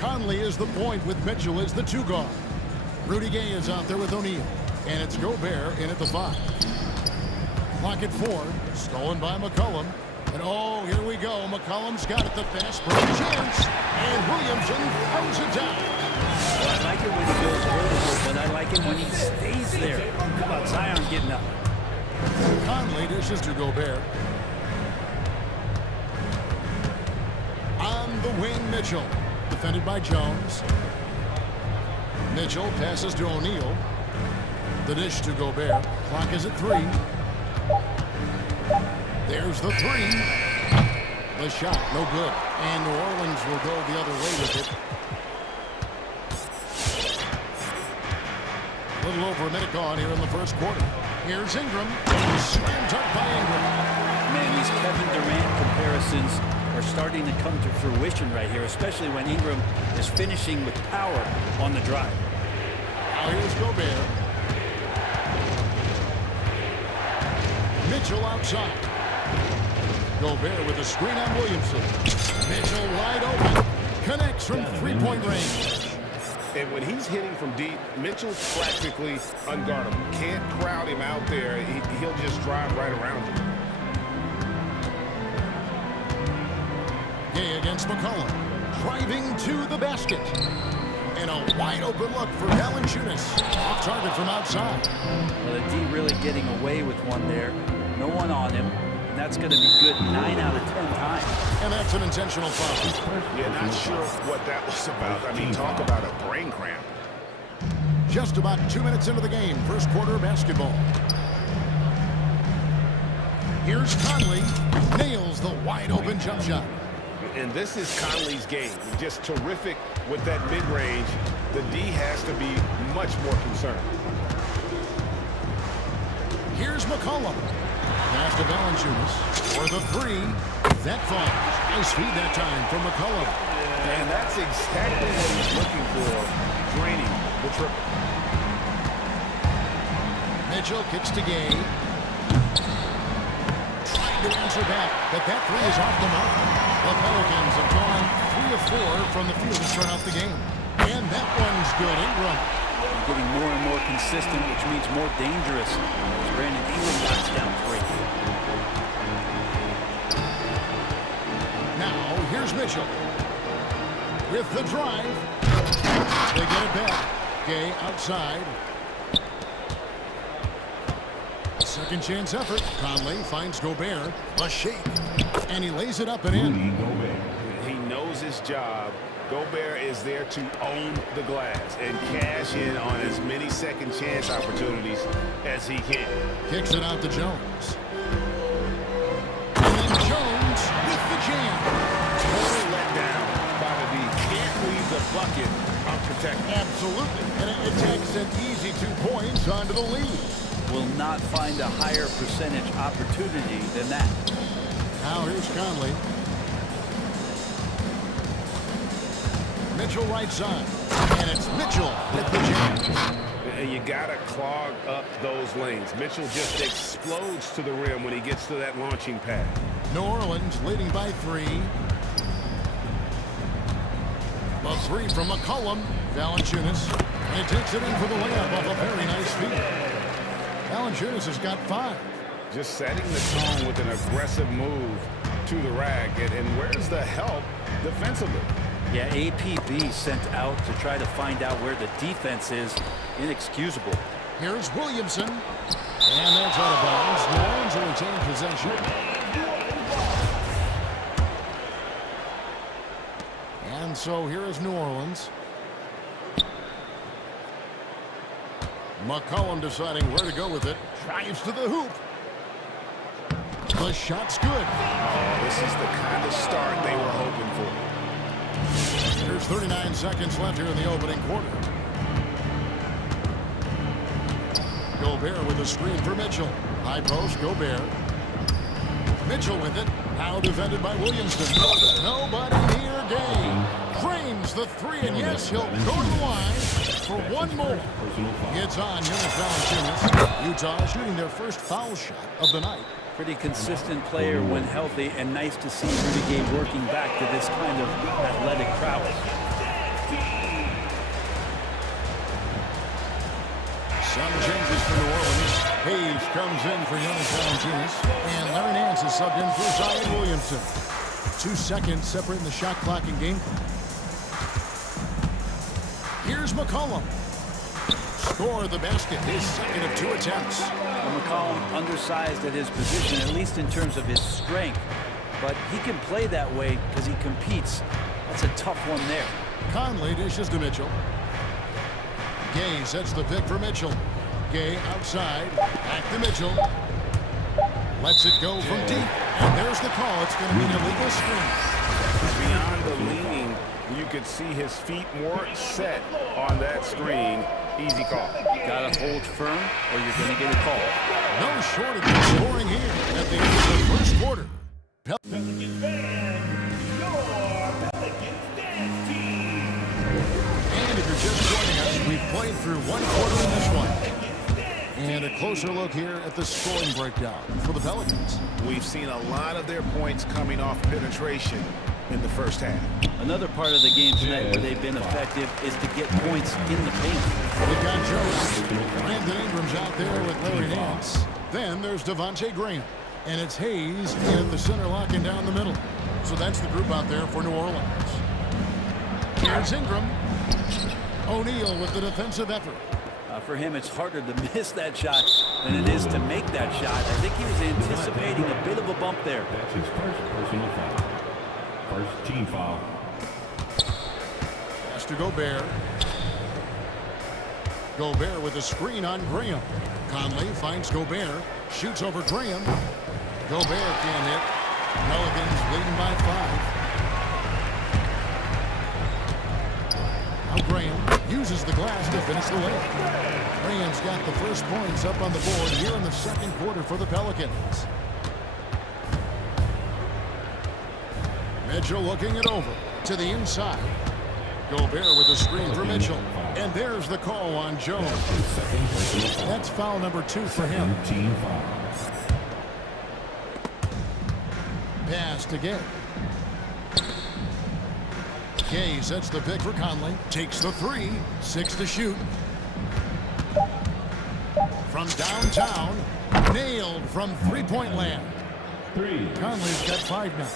Conley is the point with Mitchell as the 2 guard. Rudy Gay is out there with O'Neal, and it's Gobert in at the 5. Clock at 4, stolen by McCollum. And oh, here we go. McCollum's got it, the fast break chance. And Williamson throws it down. Well, I like it when he goes vertical, but I like it when he stays there. How about Zion getting up? Conley dishes to Gobert. On the wing, Mitchell. Defended by Jones. Mitchell passes to O'Neal. The dish to Gobert. Clock is at 3. There's the 3. The shot, no good. And New Orleans will go the other way with it. A little over a minute gone here in the first quarter. Here's Ingram. Slammed up by Ingram. Man, these Kevin Durant comparisons are starting to come to fruition right here, especially when Ingram is finishing with power on the drive. Now here's Gobert. Mitchell outside. Gobert with a screen on Williamson. Mitchell wide open. Connects from three-point range. And when he's hitting from deep, Mitchell's practically unguardable. Can't crowd him out there. He'll just drive right around you. Gay against McCollum. Driving to the basket. And a wide open look for Valanciunas. Off target from outside. Well, the D really getting away with one there. No one on him. And that's going to be good 9 out of 10 times. And that's an intentional foul. Yeah, not sure what that was about. I mean, talk about a brain cramp. Just about 2 minutes into the game. First quarter basketball. Here's Conley. Nails the wide open jump shot. And this is Conley's game. Just terrific with that mid-range. The D has to be much more concerned. Here's McCollum. Pass to Valanciunas for the 3. That falls. Nice feed that time from McCollum. And that's exactly what he's looking for, draining the triple. Mitchell kicks to Gay. Trying to answer back, but that 3 is off the mark. The Pelicans have gone 3 of 4 from the field to start off the game. And that one's good. Ingram. Getting more and more consistent, which means more dangerous. As Brandon Ingram knocks down 3. Now, here's Mitchell. With the drive. They get it back. Gay outside. Second chance effort. Conley finds Gobert. A shake. And he lays it up and in. He knows his job. Gobert is there to own the glass and cash in on as many second chance opportunities as he can. Kicks it out to Jones. And then Jones with the jam. Total letdown by the D. Can't leave the bucket unprotected. Absolutely. And it takes an easy 2 points onto the lead. Will not find a higher percentage opportunity than that. Now here's Conley. Mitchell right side. And it's Mitchell with the jam. And you got to clog up those lanes. Mitchell just explodes to the rim when he gets to that launching pad. New Orleans leading by 3. A 3 from McCollum. Valanciunas. And he takes it in for the layup off a very nice feed. Valanciunas has got 5. Just setting the tone with an aggressive move to the rack. And where's the help defensively? Yeah, APB sent out to try to find out where the defense is. Inexcusable. Here's Williamson. And that's out of bounds. New Orleans will retain possession. And so here is New Orleans. McCollum deciding where to go with it. Drives to the hoop. The shot's good. Oh, this is the kind of start they were hoping for. There's 39 seconds left here in the opening quarter. Gobert with a screen for Mitchell. High post, Gobert. Mitchell with it. Now defended by Williamson. Nobody near Gay. Drains the three, and yes, he'll go to the line for one more. It's on Jonas Valanciunas. Utah shooting their first foul shot of the night. Pretty consistent player when healthy, and nice to see Rudy Gay working back to this kind of athletic prowess. Some changes for New Orleans. Hayes comes in for Jonas Valanciunas, and Larry Nance is subbed in for Zion Williamson. 2 seconds separating the shot clock and game clock. Here's McCollum. Score the basket, his second of 2 attempts. Well, McCollum undersized at his position, at least in terms of his strength. But he can play that way because he competes. That's a tough one there. Conley dishes to Mitchell. Gay sets the pick for Mitchell. Gay outside, back to Mitchell. Lets it go from deep. And there's the call. It's going to be an illegal screen. Beyond the leaning, you could see his feet more set on that screen. Easy call. Gotta hold firm or you're going to get a call. No shortage of scoring here at the end of the first quarter. And if you're just joining us, we've played through 1 quarter in this one. And a closer look here at the scoring breakdown for the Pelicans. We've seen a lot of their points coming off penetration in the first half. Another part of the game tonight where they've been effective is to get points in the paint. We've got Jones. Brandon Ingram's out there with Larry Nance. Then there's Devontae Graham. And it's Hayes in the center locking down the middle. So that's the group out there for New Orleans. Here's Ingram. O'Neal with the defensive effort. For him, it's harder to miss that shot than it is to make that shot. I think he was anticipating a bit of a bump there. That's his first personal foul. First team foul. Pass to Gobert. Gobert with a screen on Graham. Conley finds Gobert. Shoots over Graham. Gobert can't hit. Pelicans leading by 5. Now Graham uses the glass to finish the layup. Graham's got the first points up on the board here in the second quarter for the Pelicans. Mitchell looking it over to the inside. Gobert with a screen for Mitchell. And there's the call on Jones. That's foul number 2 for him. Team foul. Pass to Gay. Gay sets the pick for Conley. Takes the 3. 6 to shoot. From downtown. Nailed from three-point land. Conley's got 5 now.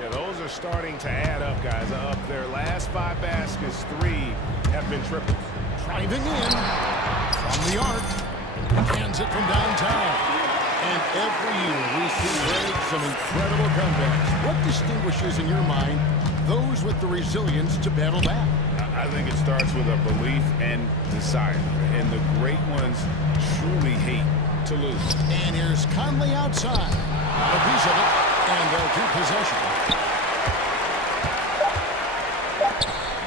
Yeah, those are starting to add up, guys. Up their last 5 baskets, 3 have been triples. Driving in from the arc. Hands it from downtown. And every year we see Greg some incredible comebacks. What distinguishes in your mind those with the resilience to battle back? I think it starts with a belief and desire. And the great ones truly hate to lose. And here's Conley outside. A piece of it, and they'll keep possession.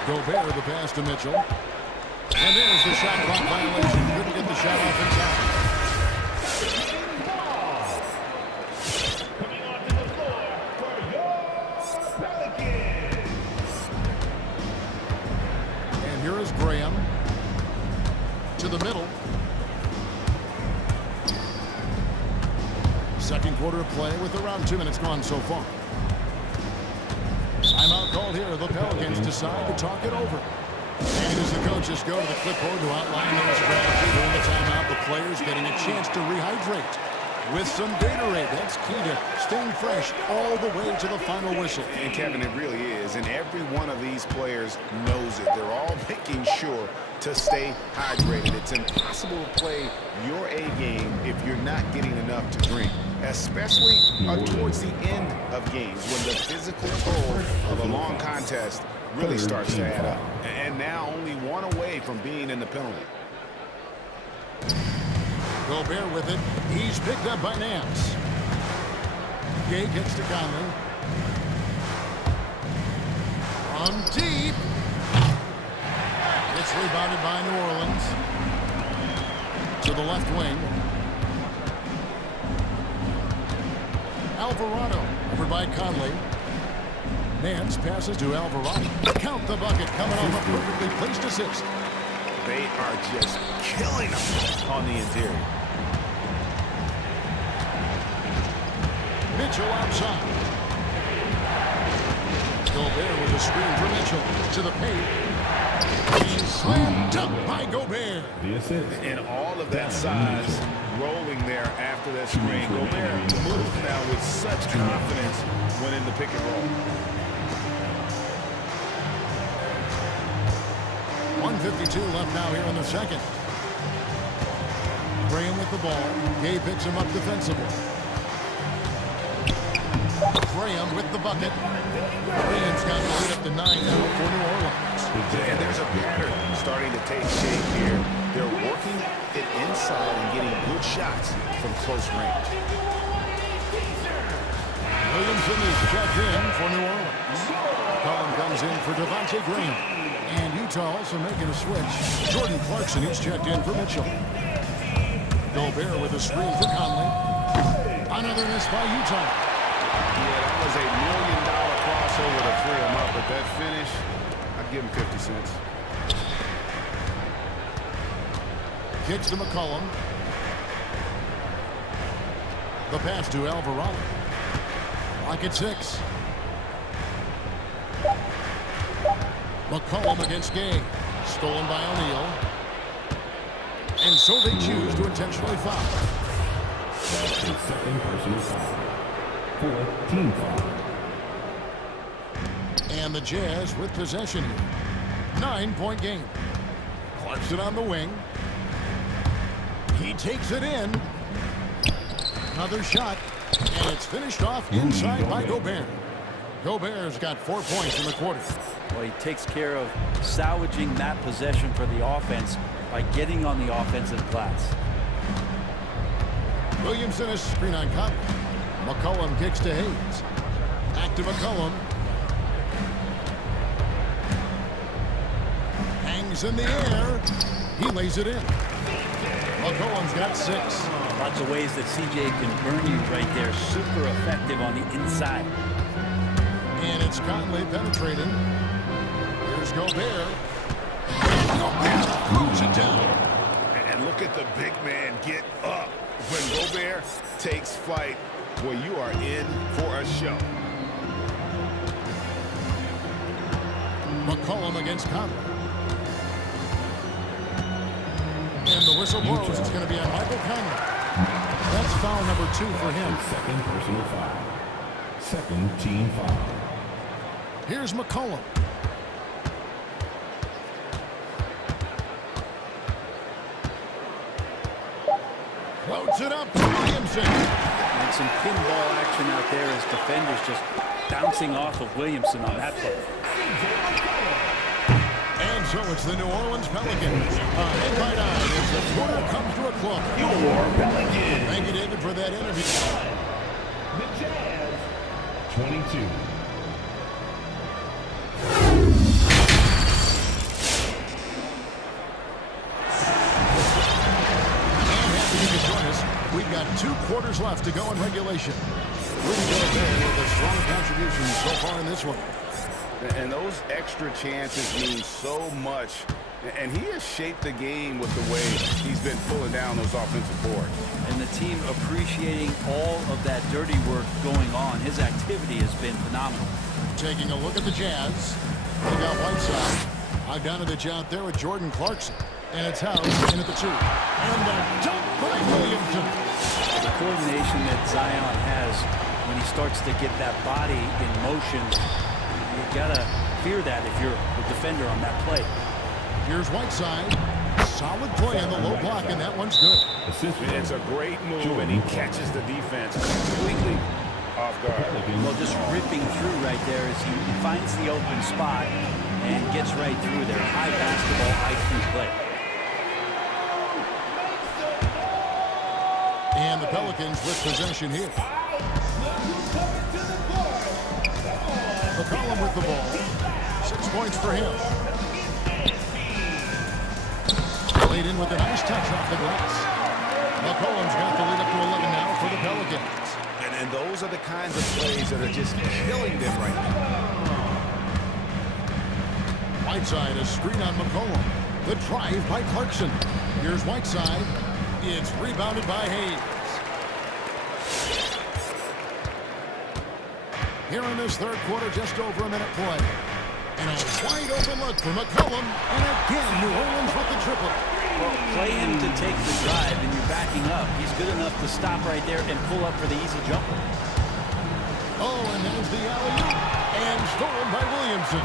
Gobert the pass to Mitchell. And there's the shot clock violation. Couldn't get the shot off in time. And here is Graham to the middle. Second quarter of play with around 2 minutes gone so far. Timeout called here. The Pelicans decide to talk it over. And as the coaches go to the clipboard to outline their strategy during the timeout, the players getting a chance to rehydrate with some Gatorade. That's key to staying fresh all the way to the final whistle. And Kevin, it really is. And every one of these players knows it. They're all making sure to stay hydrated. It's impossible to play your A game if you're not getting enough to drink, especially towards the end of games when the physical toll of a long contest really starts to add up. And now only 1 away from being in the penalty. Gobert with it. He's picked up by Nance. Gay gets to Conley. From deep. It's rebounded by New Orleans. To the left wing. Alvarado Over by Conley. Nance passes to Alvarado. Count the bucket coming off a perfectly placed assist. They are just killing them on the interior. Mitchell outside. Gobert with a screen for Mitchell. To the paint. He's slammed up by Gobert. And all of that size rolling there after that screen. Gobert moves now with such confidence when in the pick and roll. 1:52 left now here in the second. Graham with the ball. Gay picks him up defensively. Graham with the bucket. Graham's got the lead up to 9 now for New Orleans. And there's a pattern starting to take shape here. They're working it inside and getting good shots from close range. Williamson is checked in for New Orleans. Collin comes in for Devontae Graham. And Utah also making a switch. Jordan Clarkson is checked in for Mitchell. Gobert with a screen for Conley. Another miss by Utah. Yeah, that was $1 million crossover to free him up, but that finish, I'd give him 50 cents. Kicks to McCollum. The pass to Alvarado. Lock at 6. McCollum against Gay. Stolen by O'Neal. And so they choose to intentionally foul. That's a second personal foul. 4th team foul. And the Jazz with possession here. 9-point game. Clarkson on the wing. He takes it in. Another shot. And it's finished off inside by Gobert. Gobert's got 4 points in the quarter. Well, he takes care of salvaging that possession for the offense by getting on the offensive glass. Williamson is screen on Conley. McCollum kicks to Hayes. Back to McCollum. Hangs in the air. He lays it in. McCollum's got 6. Lots of ways that CJ can burn you right there. Super effective on the inside. And it's Conley penetrating. Here's Gobert. Gobert throws it down. And look at the big man get up. When Gobert takes flight, well, you are in for a show. McCollum against Conley. And the whistle blows. It's going to be on Michael Conley. That's foul number 2 for him. Second personal foul. Second team foul. Here's McCollum. Floats it up to Williamson. And some pinball action out there as defenders just bouncing off of Williamson on that play. And so it's the New Orleans Pelicans. Head by 9 as the quarter comes to a close. Your Pelicans. Thank you, David, for that interview. The Jazz, 22. We've got 2 quarters left to go in regulation. Rudy Gobert with a strong contribution so far in this one. And those extra chances mean so much. And he has shaped the game with the way he's been pulling down those offensive boards. And the team appreciating all of that dirty work going on. His activity has been phenomenal. Taking a look at the Jazz. They got Whiteside. Bogdanovich out there with Jordan Clarkson. And it's House in at the 2. And the dunk by Williamson. The coordination that Zion has when he starts to get that body in motion, you gotta fear that if you're the defender on that play. Here's Whiteside. Solid play on the low block, and that one's good. It's a great move, and he catches the defense completely off guard. Well, just ripping through right there as he finds the open spot and gets right through there. High basketball IQ play. And the Pelicans with possession here. McCollum with the ball. 6 points for him. Played in with a nice touch off the glass. McCollum's got the lead up to 11 now for the Pelicans. And And those are the kinds of plays that are just killing them right now. Whiteside, a screen on McCollum. The drive by Clarkson. Here's Whiteside. It's rebounded by Hayes. Here in this third quarter, just over a minute play. And a wide open look for McCollum. And again, New Orleans with the triple. Well, play him to take the drive, and you're backing up. He's good enough to stop right there and pull up for the easy jumper. Oh, and there's the alley-oop. And stolen by Williamson.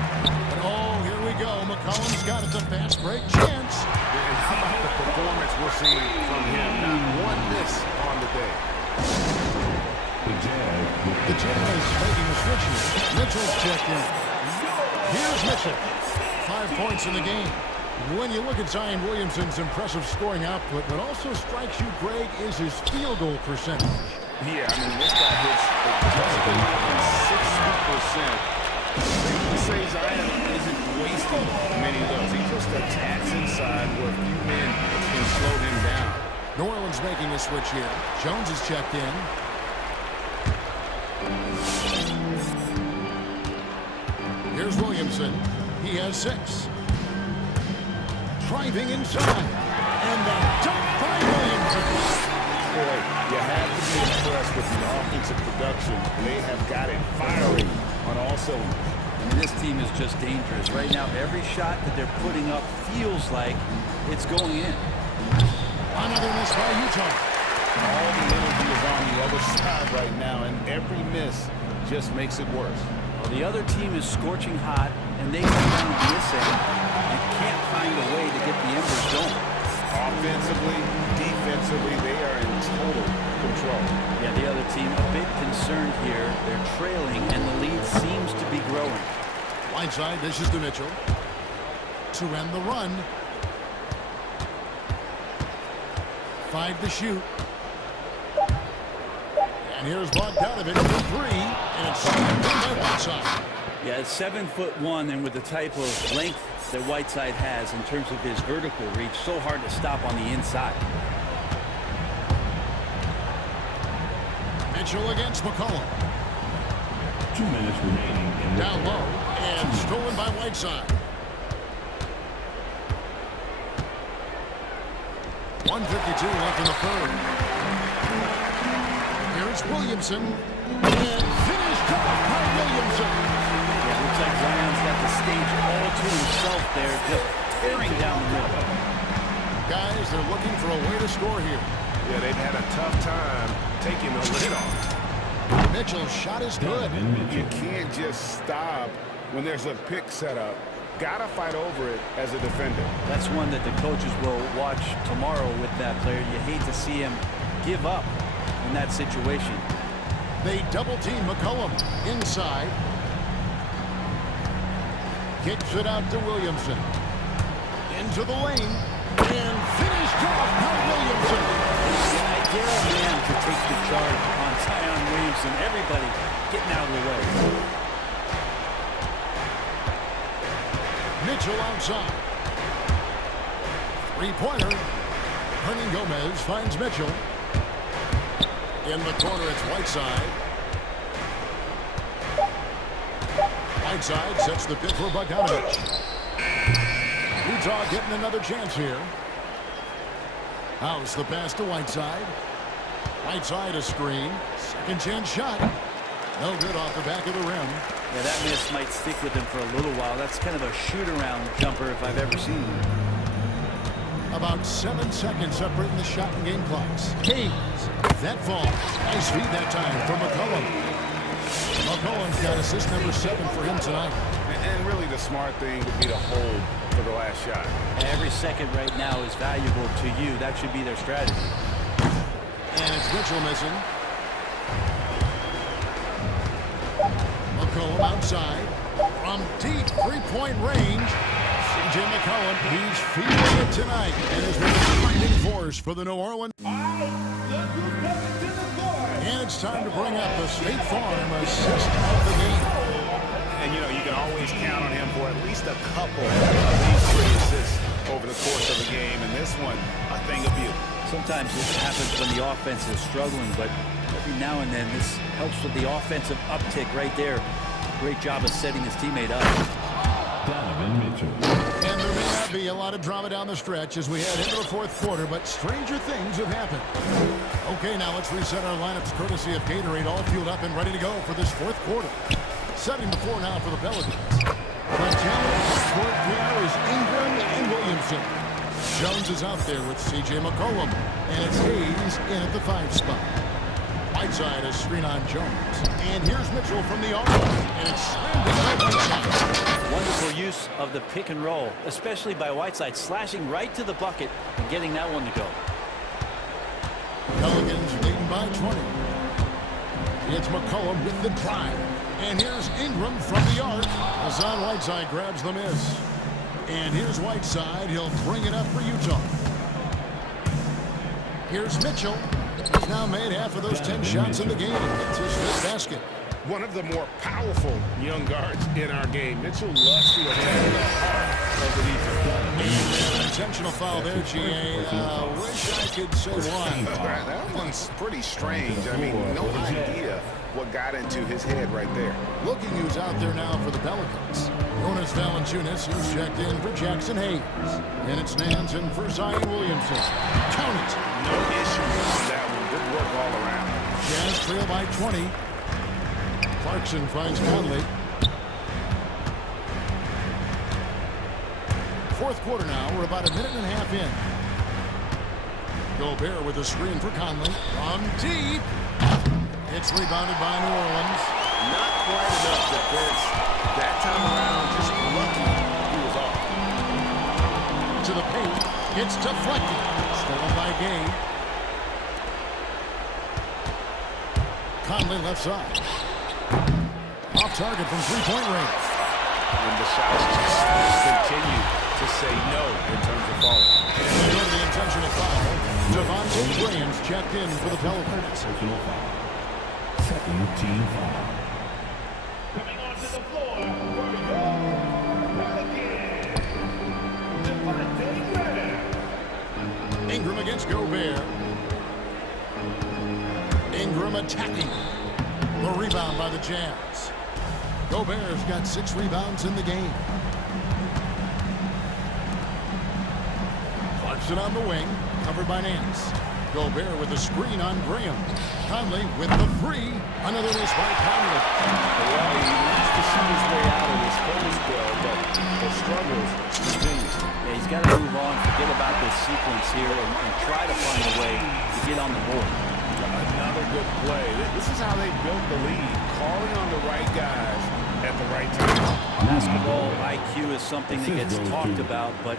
But oh, here we go. McCollum's got it. A fast break chance. And how about the performance we're seeing from him? Not one miss on the day. The Jazz making a switch here. Mitchell's checked in. Here's Mitchell. 5 points in the game. When you look at Zion Williamson's impressive scoring output, what also strikes you, Greg, is his field goal percentage. Yeah, I mean, this guy hits just 60%. You say Zion isn't wasting many of those. He just attacks inside where few men can slow him down. New Orleans making a switch here. Jones is checked in. Here's Williamson. He has 6. Driving inside. And the dunk by Williamson. Boy, you have to be impressed with the offensive production. They have got it firing on all cylinders. I mean, this team is just dangerous. Right now, every shot that they're putting up feels like it's going in. Another miss by Utah. All the energy is on the other side right now, and every miss just makes it worse. Well, the other team is scorching hot, and they come down to this end and can't find a way to get the embers going. Offensively, defensively, they are in total control. Yeah, the other team a bit concerned here. They're trailing, and the lead seems to be growing. Whiteside, this is to Mitchell. To end the run. 5 to shoot. And here's Bogdanovich for 3. And it's by Whiteside. Yeah, it's 7'1", and with the type of length that Whiteside has in terms of his vertical reach, so hard to stop on the inside. Mitchell against McCollum. 2 minutes remaining. Down low and stolen by Whiteside. 1:52 left in the third. Here's Williamson. And finished off by Williamson. Yeah, looks like Zion's got the stage all to himself there, just tearing down the middle. Guys, they're looking for a way to score here. Yeah, they've had a tough time taking the lid off. Mitchell's shot is good. You can't just stop when there's a pick set up. Gotta fight over it as a defender. That's one that the coaches will watch tomorrow with that player. You hate to see him give up in that situation. They double team McCollum inside. Kicks it out to Williamson. Into the lane. And finished off by Williamson. I dare a man to take the charge on Zion Williamson. Everybody getting out of the way. Mitchell outside. Three-pointer. Hernan Gomez finds Mitchell. In the corner, it's Whiteside. Whiteside sets the pick for Bogdanovich. Utah getting another chance here. House the pass to Whiteside. Whiteside a screen. Second chance shot. No good off the back of the rim. Yeah, that miss might stick with him for a little while. That's kind of a shoot-around jumper if I've ever seen one. About 7 seconds separating the shot and game clocks. Hayes. That falls. Nice feed that time for McCollum. McCollum's got assist number 7 for him tonight. And really the smart thing would be to hold for the last shot. And every second right now is valuable to you. That should be their strategy. And it's Mitchell missing. McCollum outside. From deep three-point range. C.J. McCollum, he's feeling it tonight. And has been a fighting force for the New Orleans. And it's time to bring up the State Farm assist of the game. And, you know, you can always count on him for at least a couple of these 3 assists over the course of a game. And this one, a thing of beauty. Sometimes it happens when the offense is struggling, but every now and then this helps with the offensive uptick right there. Great job of setting his teammate up. And there may not be a lot of drama down the stretch as we head into the fourth quarter, but stranger things have happened. Okay, now let's reset our lineups courtesy of Gatorade, all fueled up and ready to go for this fourth quarter. Setting the floor now for the Pelicans. The challenge court here is Ingram and Williamson. Jones is out there with C.J. McCollum, and it's Hayes in at the 5 spot. Whiteside is screen on Jones. And here's Mitchell from the arc, and it's slammed in by Whiteside. Wonderful use of the pick and roll, especially by Whiteside, slashing right to the bucket and getting that one to go. Pelicans leading by 20. It's McCollum with the drive. And here's Ingram from the arc. Hassan Whiteside grabs the miss. And here's Whiteside. He'll bring it up for Utah. Here's Mitchell. He's now made half of those 10 shots in the game. It's his fifth basket. One of the more powerful young guards in our game. Mitchell loves to attack the heart of the defense. An intentional foul there, G.A. Wish I could say why. That one's pretty strange. I mean, no idea what got into his head right there. Looking who's out there now for the Pelicans. Jonas Valanciunas, who's checked in for Jackson Hayes. And it's Nance in for Zion Williamson. Count it. No issue on that one. Good work all around. Jazz trail by 20. Clarkson finds Conley. Fourth quarter now. We're about a minute and a half in. Gobert with a screen for Conley. From deep. It's rebounded by New Orleans. Not quite enough defense. That time around, just lucky he was off. To the paint. It's deflected. Stolen by Gay. Conley left side. Off target from three-point range. And the shots just continue to say no in terms of falling. And they go to the intentional foul. Devontae Graham's checked in for the Pelicans. Second team foul. Coming onto the floor for Devontae Graham. Ingram against Gobert. Ingram attacking. The rebound by the Jazz. Gobert's got 6 rebounds in the game. Clarkson on the wing, covered by Nance. Gobert with a screen on Graham. Conley with the 3. Another miss by Conley. Well, he needs to shoot his way out of this hole still, but the struggles continue. Yeah, he's got to move on, forget about this sequence here, and try to find a way to get on the board. Another good play. This is how they built the lead, calling on the right guys at the right time. Basketball IQ is something that gets talked about, but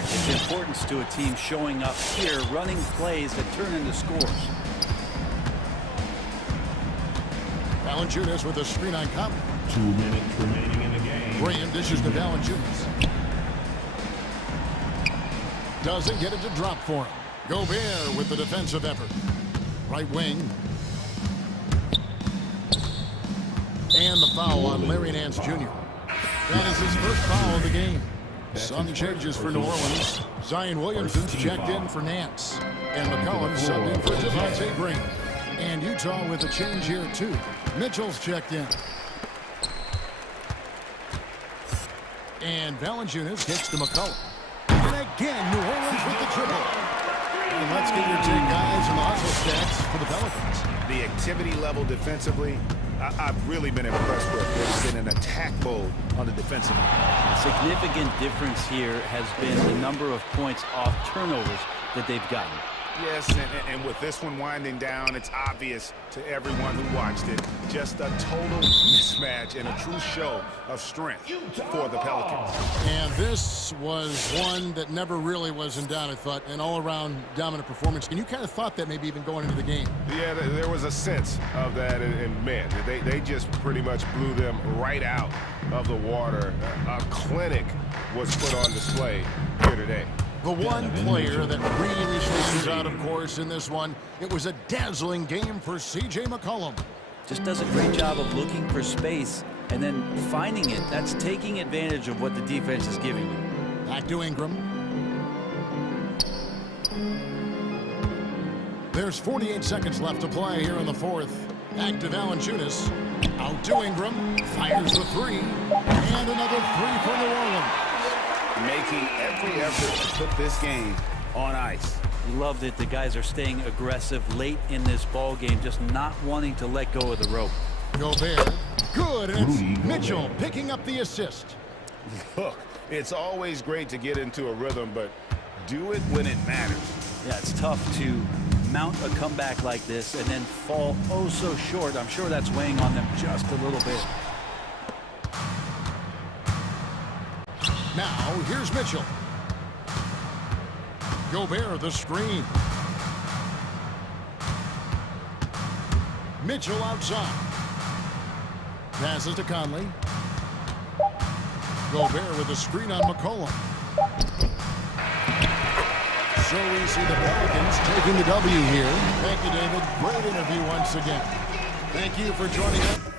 its importance to a team showing up here, running plays that turn into scores. Valanciunas with a screen on Conley. 2 minutes remaining in the game. Graham dishes to Valanciunas. Doesn't get it to drop for him. Gobert with the defensive effort. Right wing. And the foul on Larry Nance Jr. That is his first foul of the game. Some changes for New Orleans. Zion Williamson's checked in for Nance. And McCollum subbed in for Devontae Graham. And Utah with a change here too. Mitchell's checked in. And Valanciunas kicks to McCollum. And again, New Orleans with the triple. And let's get your take, guys, on the hustle stats for the Pelicans. The activity level defensively, I've really been impressed with. There's been an attack mode on the defensive end. Significant difference here has been the number of points off turnovers that they've gotten. Yes, and with this one winding down, it's obvious to everyone who watched it. Just a total mismatch and a true show of strength for the Pelicans. And this was one that never really was in doubt, I thought, an all-around dominant performance. And you kind of thought that maybe even going into the game. Yeah, there was a sense of that, and man, they just pretty much blew them right out of the water. A clinic was put on display here today. The one player that really stands out, of course, in this one, it was a dazzling game for C.J. McCollum. Just does a great job of looking for space and then finding it. That's taking advantage of what the defense is giving you. Back to Ingram. There's 48 seconds left to play here in the fourth. Active Valanciunas. Out to Ingram. Fires the three. And another three for New Orleans. Making every effort to put this game on ice. You love that the guys are staying aggressive late in this ball game, just not wanting to let go of the rope. Gobert. Good. And it's Mitchell picking up the assist. Look, it's always great to get into a rhythm, but do it when it matters. Yeah, it's tough to mount a comeback like this and then fall oh so short. I'm sure that's weighing on them just a little bit. Now, here's Mitchell. Gobert, the screen. Mitchell outside. Passes to Conley. Gobert with the screen on McCollum. So we see the Pelicans taking the W here. Thank you, David. Great interview once again. Thank you for joining us.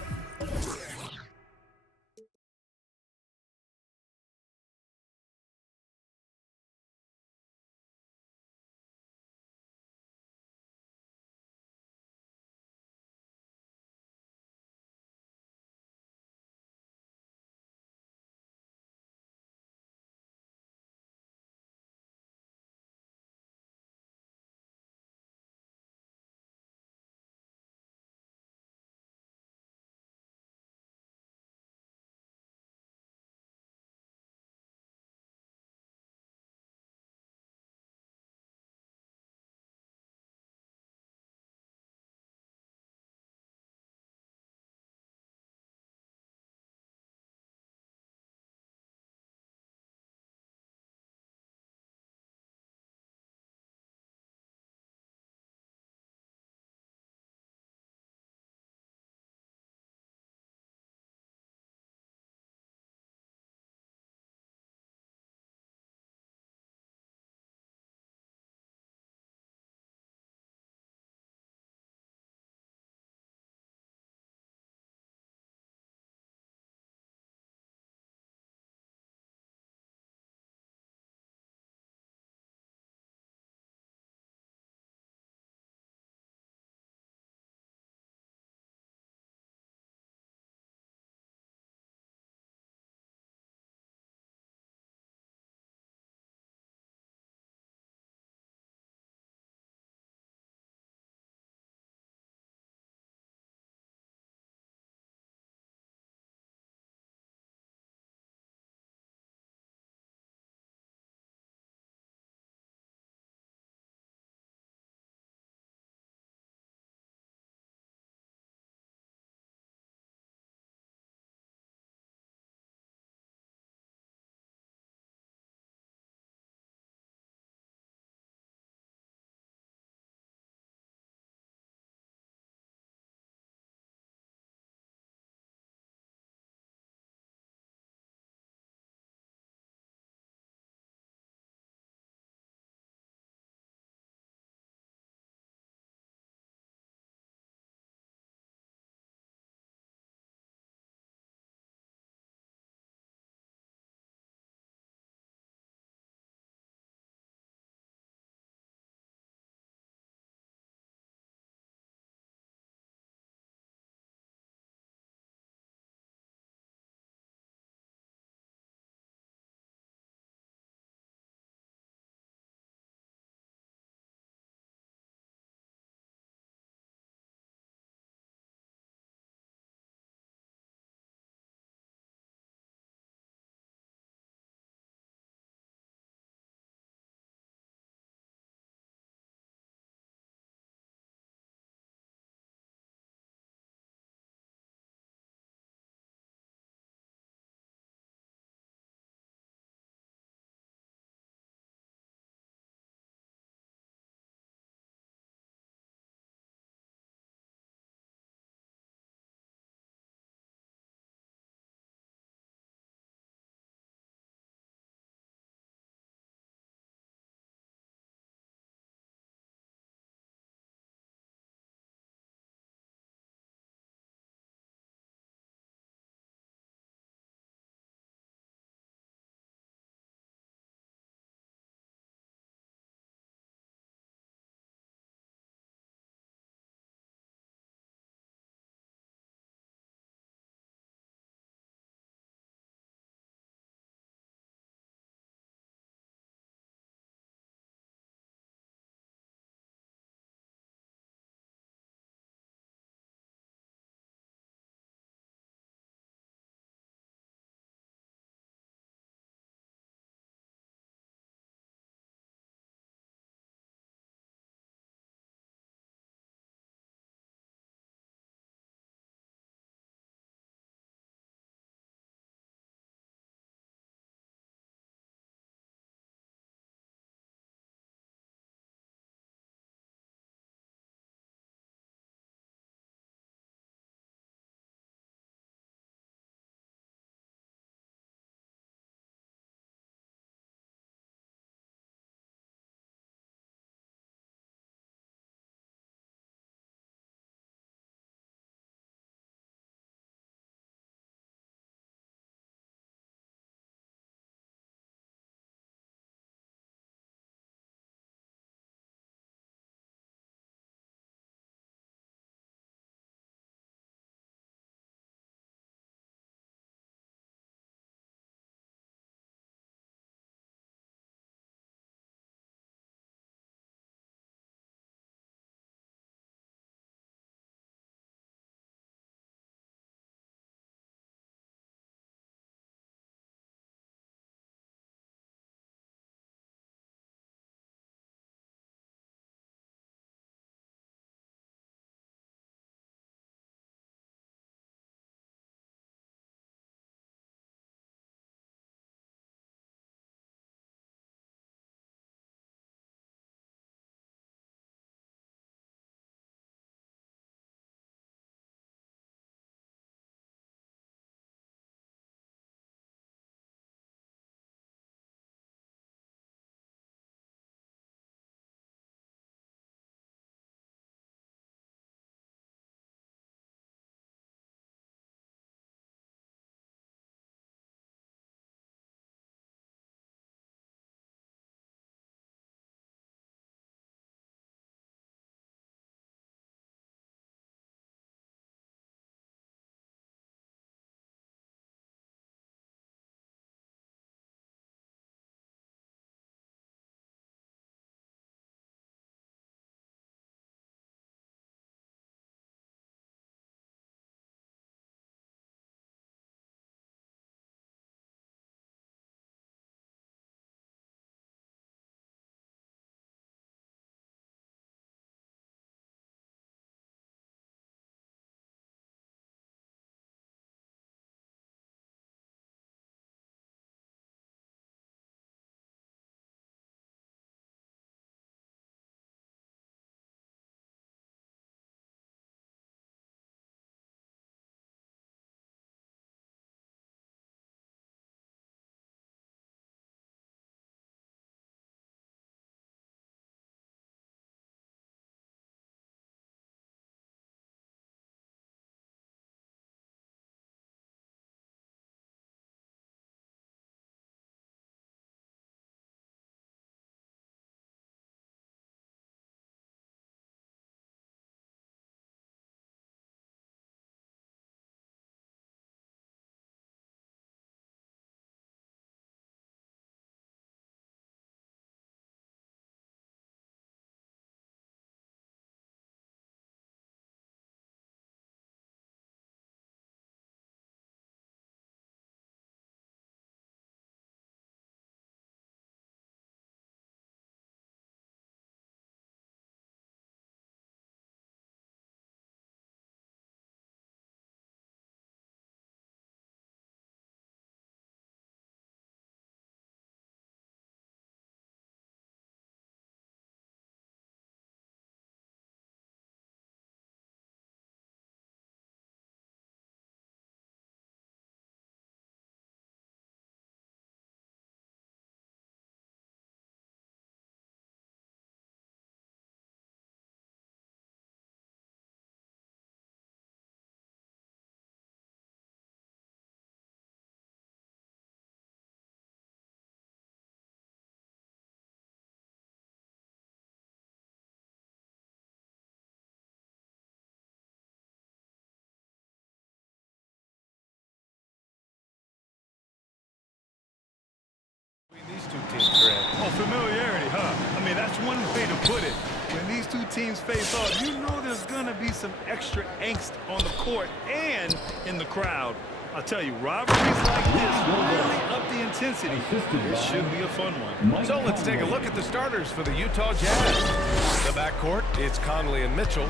two teams are in. Oh, familiarity, huh? I mean, that's one way to put it. When these two teams face off, you know there's going to be some extra angst on the court and in the crowd. I'll tell you, rivalries like this really up the intensity. This should be a fun one. So let's take a look at the starters for the Utah Jazz. The backcourt, it's Conley and Mitchell.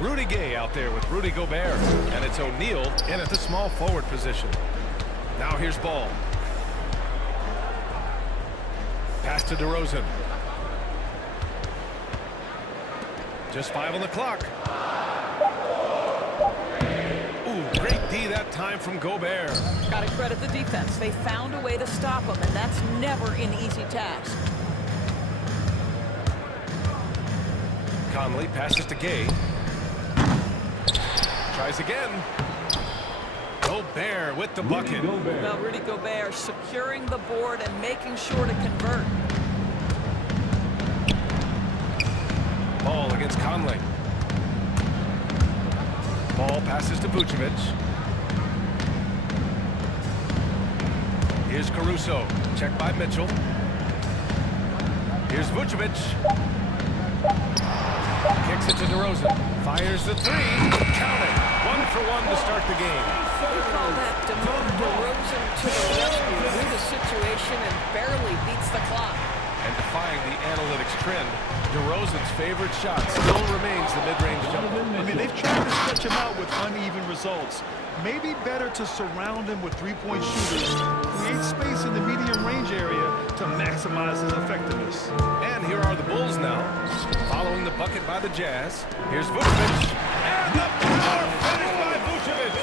Rudy Gay out there with Rudy Gobert. And it's O'Neal in at the small forward position. Now here's Ball. Pass to DeRozan. Just 5 on the clock. Ooh, great D that time from Gobert. Got to credit the defense. They found a way to stop him, and that's never an easy task. Conley passes to Gay. Tries again. Gobert with the bucket. Well, Rudy Gobert securing the board and making sure to convert. Ball against Conley. Ball passes to Vucevic. Here's Caruso. Checked by Mitchell. Here's Vucevic. Kicks it to DeRozan. Fires the three. Count it. 1 for 1 to start the game. We call that DeRozan to the rescue. Knew the situation and barely beats the clock. And defying the analytics trend, DeRozan's favorite shot still remains the mid-range jumper. I mean, they've tried to stretch him out with uneven results. Maybe better to surround him with three-point shooters, create space in the medium range area to maximize his effectiveness. And here are the Bulls now, following the bucket by the Jazz. Here's Vucevic, and the power finish by Vucevic.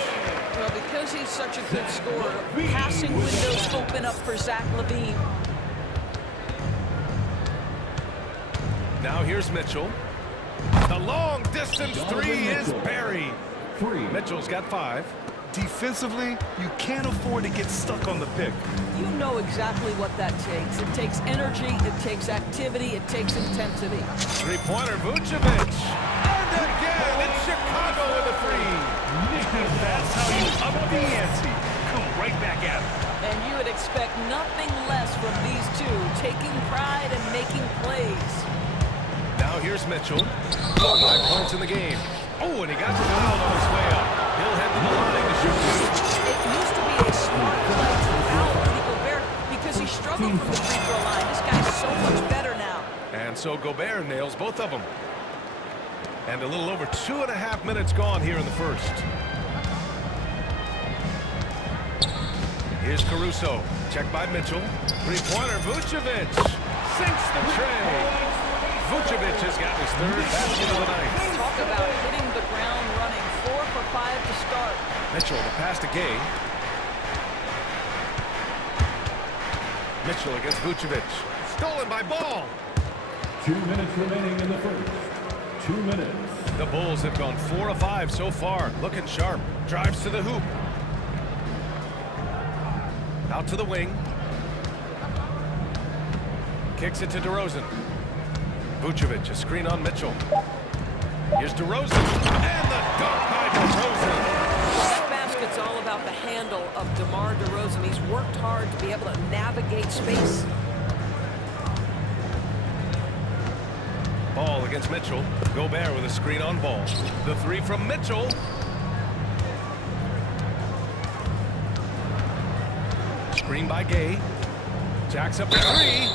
Well, because he's such a good scorer, passing windows open up for Zach LaVine. Now here's Mitchell. The long distance three is buried. Mitchell's got 5. Defensively, you can't afford to get stuck on the pick. You know exactly what that takes. It takes energy, it takes activity, it takes intensity. Three-pointer Vucevic. And again, it's Chicago with a 3. That's how you up the ante. Come right back at it. And you would expect nothing less from these two, taking pride and making plays. Now here's Mitchell. 5 points in the game. Oh, and he got fouled on his way up. He'll head to the line to shoot 2. It used to be a smart play to foul Rudy Gobert because he struggled from the free throw line. This guy's so much better now. And so Gobert nails both of them. And a little over 2.5 minutes gone here in the first. Here's Caruso. Checked by Mitchell. Three-pointer Vucevic. Sinks the tray. Vucevic has got his 3rd basket of the night. Talk about hitting the ground running. 4 for 5 to start. Mitchell, the pass to Gay. Mitchell against Vucevic. Stolen by Ball. 2 minutes remaining in the first. 2 minutes. The Bulls have gone 4 of 5 so far. Looking sharp. Drives to the hoop. Out to the wing. Kicks it to DeRozan. Vucevic, a screen on Mitchell. Here's DeRozan, and the dunk by DeRozan. That basket's all about the handle of DeMar DeRozan. He's worked hard to be able to navigate space. Ball against Mitchell. Gobert with a screen on Ball. The 3 from Mitchell. Screen by Gay. Jacks up the 3.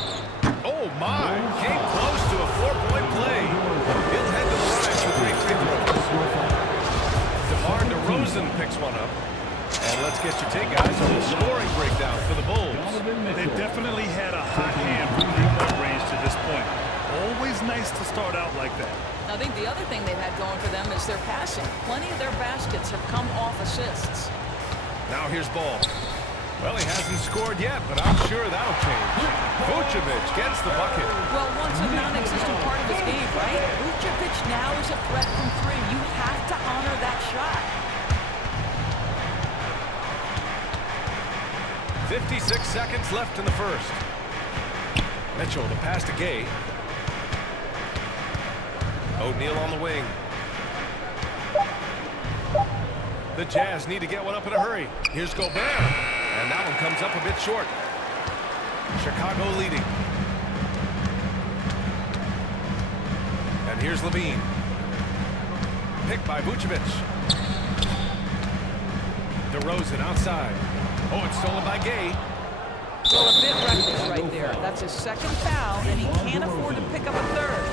Oh my! Came close to a 4-point play. He'll head to the line for 3 free throws. DeMar DeRozan picks one up. And let's get your take, guys, on the scoring breakdown for the Bulls. They've definitely had a hot hand from 3-point range to this point. Always nice to start out like that. I think the other thing they've had going for them is their passing. Plenty of their baskets have come off assists. Now here's Ball. Well, he hasn't scored yet, but I'm sure that'll change. Vucevic gets the bucket. Well, once a non-existent part of his game, right? Vucevic now is a threat from 3. You have to honor that shot. 56 seconds left in the first. Mitchell, the pass to Gay. O'Neal on the wing. The Jazz need to get one up in a hurry. Here's Gobert. And that one comes up a bit short. Chicago leading. And here's Levine. Picked by Vucevic. DeRozan outside. Oh, it's stolen by Gay. Well, a bit reckless right there. That's his second foul, and he can't afford to pick up a third.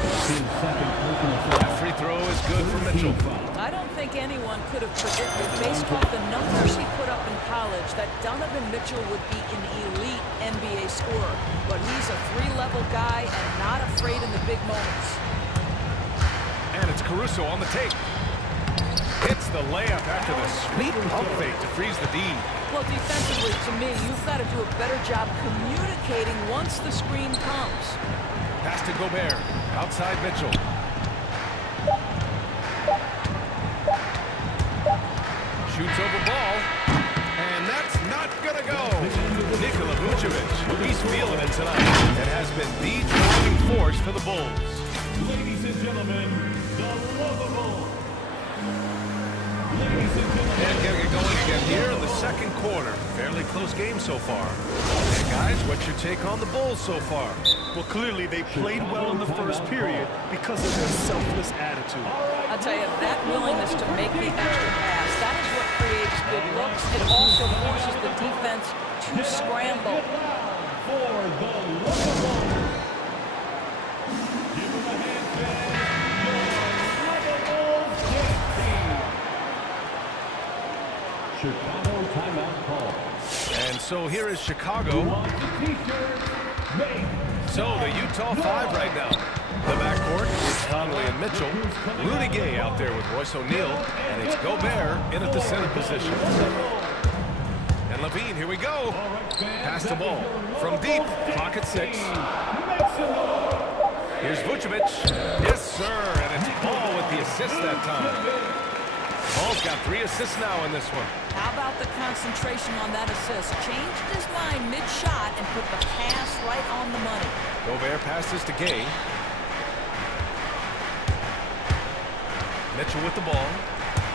That free throw is good for Mitchell. I don't think anyone could have predicted, based off the numbers he put up in college, that Donovan Mitchell would be an elite NBA scorer. But he's a three-level guy and not afraid in the big moments. And it's Caruso on the take. Hits the layup after the sweet pump fake to freeze the D. Well, defensively, to me, you've got to do a better job communicating once the screen comes. Pass to Gobert. Outside Mitchell. Shoots over ball. And that's not going to go. Nikola Vucevic, he's feeling it tonight and has been the driving force for the Bulls. Ladies and gentlemen, the lovable. And getting it going again here in the second quarter. Fairly close game so far. And guys, what's your take on the Bulls so far? Well, clearly they played well in the first period because of their selfless attitude. I'll tell you, that willingness to make the extra pass, that is what creates good looks. It also forces the defense to scramble. For the lovable. Give him a hand, fans. Your lovable team. Chicago timeout call. And so here is Chicago. So the Utah 5 right now. The backcourt is Conley and Mitchell. Rudy Gay out there with Royce O'Neal. And it's Gobert in at the center position. And Levine, here we go. Pass the ball from deep. Clock at 6. Here's Vucevic. Yes, sir. And it's Ball with the assist that time. Ball's got 3 assists now in this one. How about the concentration on that assist? Changed his mind mid-shot and put the pass right on the money. Gobert passes to Gay. Mitchell with the ball.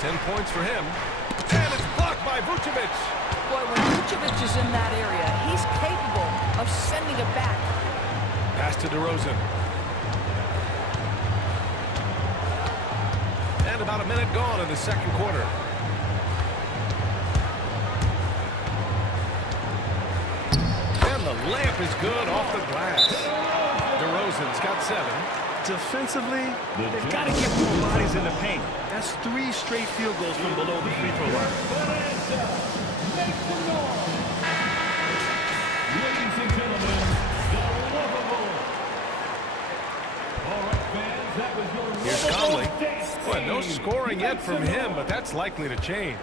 10 points for him. And it's blocked by Vucevic. Boy, when Vucevic is in that area, he's capable of sending it back. Pass to DeRozan. And about a minute gone in the second quarter. And the layup is good off the glass. DeRozan's got 7. Defensively, they've got to get more bodies in the paint. That's 3 straight field goals from below the free throw line. Ladies and gentlemen, the lovable. All right, fans, that was your Here's Conley. Well, no scoring yet from him, but that's likely to change.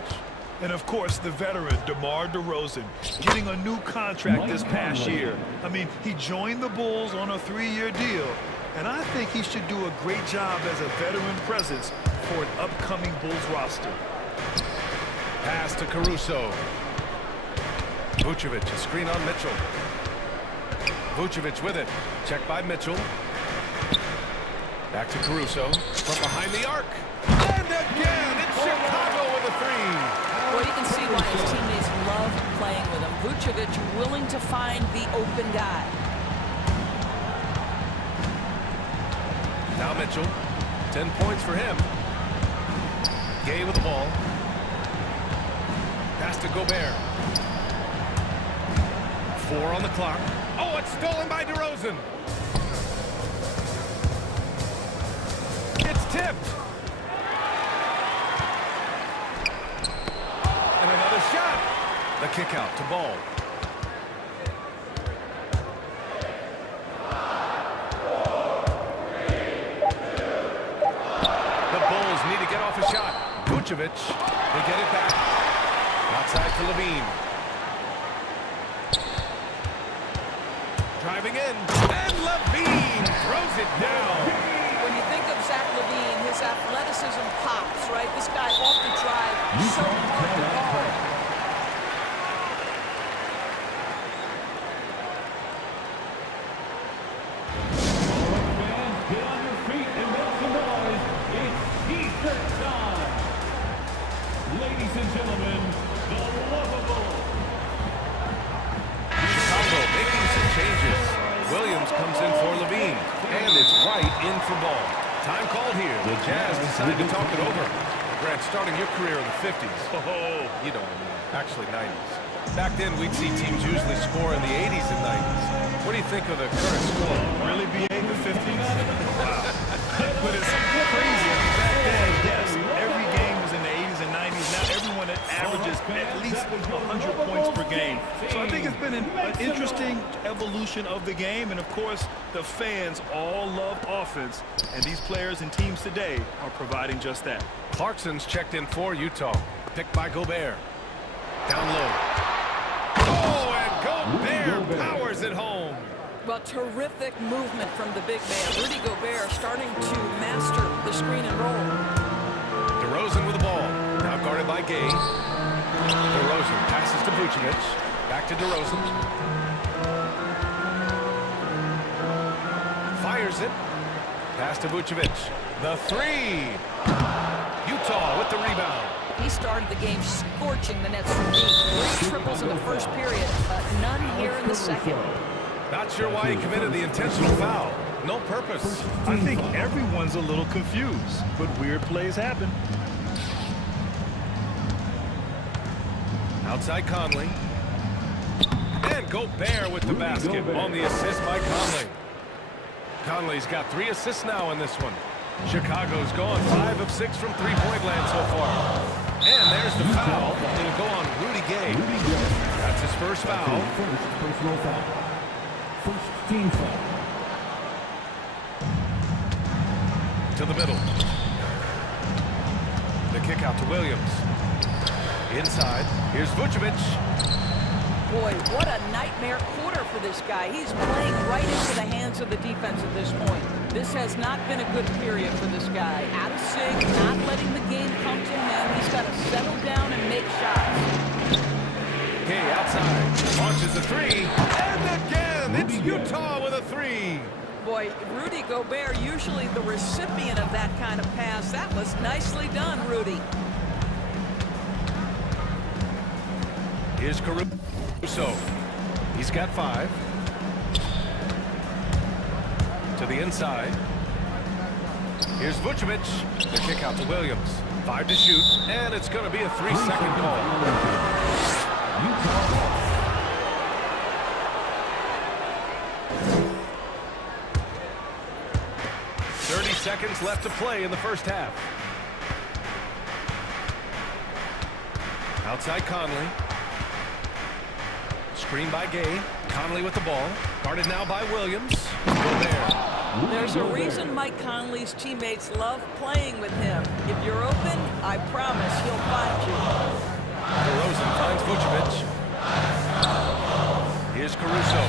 And of course, the veteran, DeMar DeRozan, getting a new contract this past year. I mean, he joined the Bulls on a 3-year deal, and I think he should do a great job as a veteran presence for an upcoming Bulls roster. Pass to Caruso. Vucevic, a screen on Mitchell. Vucevic with it. Checked by Mitchell. Back to Caruso. From behind the arc. And again, it's Chicago with a 3. Well, you can see why his teammates love playing with him. Vucevic willing to find the open guy. Now Mitchell. 10 points for him. Gay with the ball. Pass to Gobert. 4 on the clock. Oh, it's stolen by DeRozan. It's tipped. And another shot. The kick out to Ball. The Bulls need to get off a shot. Vucevic, they get it back. Outside to Levine. Driving in, and Levine throws it down. When you think of Zach Levine, his athleticism pops, right? This guy off the drive, so hard to guard. Get on your feet and make some noise. It's T-shirt time. Ladies and gentlemen, the lovable. Chicago making some changes The Jazz decided to talk it over. Grant, starting your career in the 50s. Oh, You know what I mean. Actually, 90s. Back then, we'd see teams usually score in the 80s and 90s. What do you think of the current score? really be the 50s? Wow. But it's crazy. I mean, back then, yes, every game was in the 80s and 90s. Now everyone averages at least 100 points per game. So I think it's been an interesting evolution of the game. And, of course, the fans all love offense. And these players and teams today are providing just that. Clarkson's checked in for Utah. Picked by Gobert. Down low. Oh, and Gobert powers it home. Well, terrific movement from the big man. Rudy Gobert starting to master the screen and roll. DeRozan with the ball. Now guarded by Gay. DeRozan passes to Vucevic. Back to DeRozan. Fires it. Pass to Vucevic. The three. Utah with the rebound. He started the game scorching the Nets from deep. 3 triples in the first period, but none here in the second. Not sure why he committed the intentional foul. No purpose. I think everyone's a little confused, but weird plays happen. Outside Conley. And Gobert with the basket on the assist by Conley. Conley's got 3 assists now in this one. Chicago's gone 5 of 6 from three-point land so far. And there's the foul. It'll go on Rudy Gay. That's his first foul. Personal foul. First team foul. To the middle. The kick out to Williams. Inside. Here's Vucevic. Boy, what a nightmare quarter for this guy. He's playing right into the hands of the defense at this point. This has not been a good period for this guy. Out of sync, not letting the game come to him. He's got to settle down and make shots. Gay outside. Launches a three. And again, it's Utah with a three. Boy, Rudy Gobert, usually the recipient of that kind of pass. That was nicely done, Rudy. Here's Caruso. He's got 5. To the inside. Here's Vucevic. The kick out to Williams. 5 to shoot. And it's going to be a 3-second call. 30 seconds left to play in the first half. Outside Conley. Screen by Gay. Conley with the ball. Guarded now by Williams. Gobert. There's a reason Mike Conley's teammates love playing with him. If you're open, I promise he'll find you. DeRozan finds Vucevic. Here's Caruso.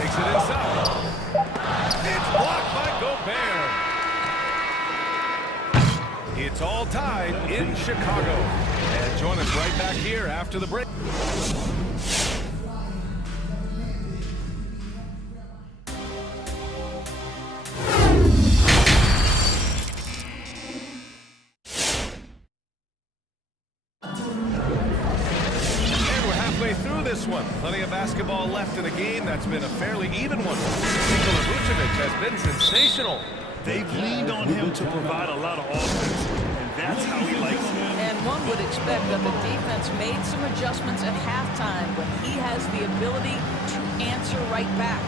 Takes it inside. It's blocked by Gobert. It's all tied in Chicago. And join us right back here after the break. Through this one. Plenty of basketball left in a game that's been a fairly even one. Nikola Vucevic has been sensational. They've leaned on him to provide a lot of offense, and that's how he likes it. And one would expect that the defense made some adjustments at halftime, but he has the ability to answer right back.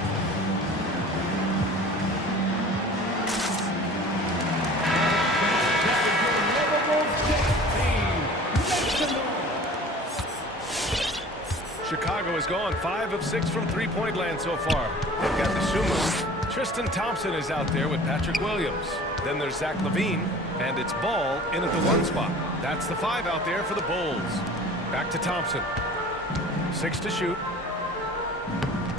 Chicago has gone 5 of 6 from three-point land so far. They've got the Sumo. Tristan Thompson is out there with Patrick Williams. Then there's Zach LaVine, and it's Ball in at the 1 spot. That's the 5 out there for the Bulls. Back to Thompson. 6 to shoot.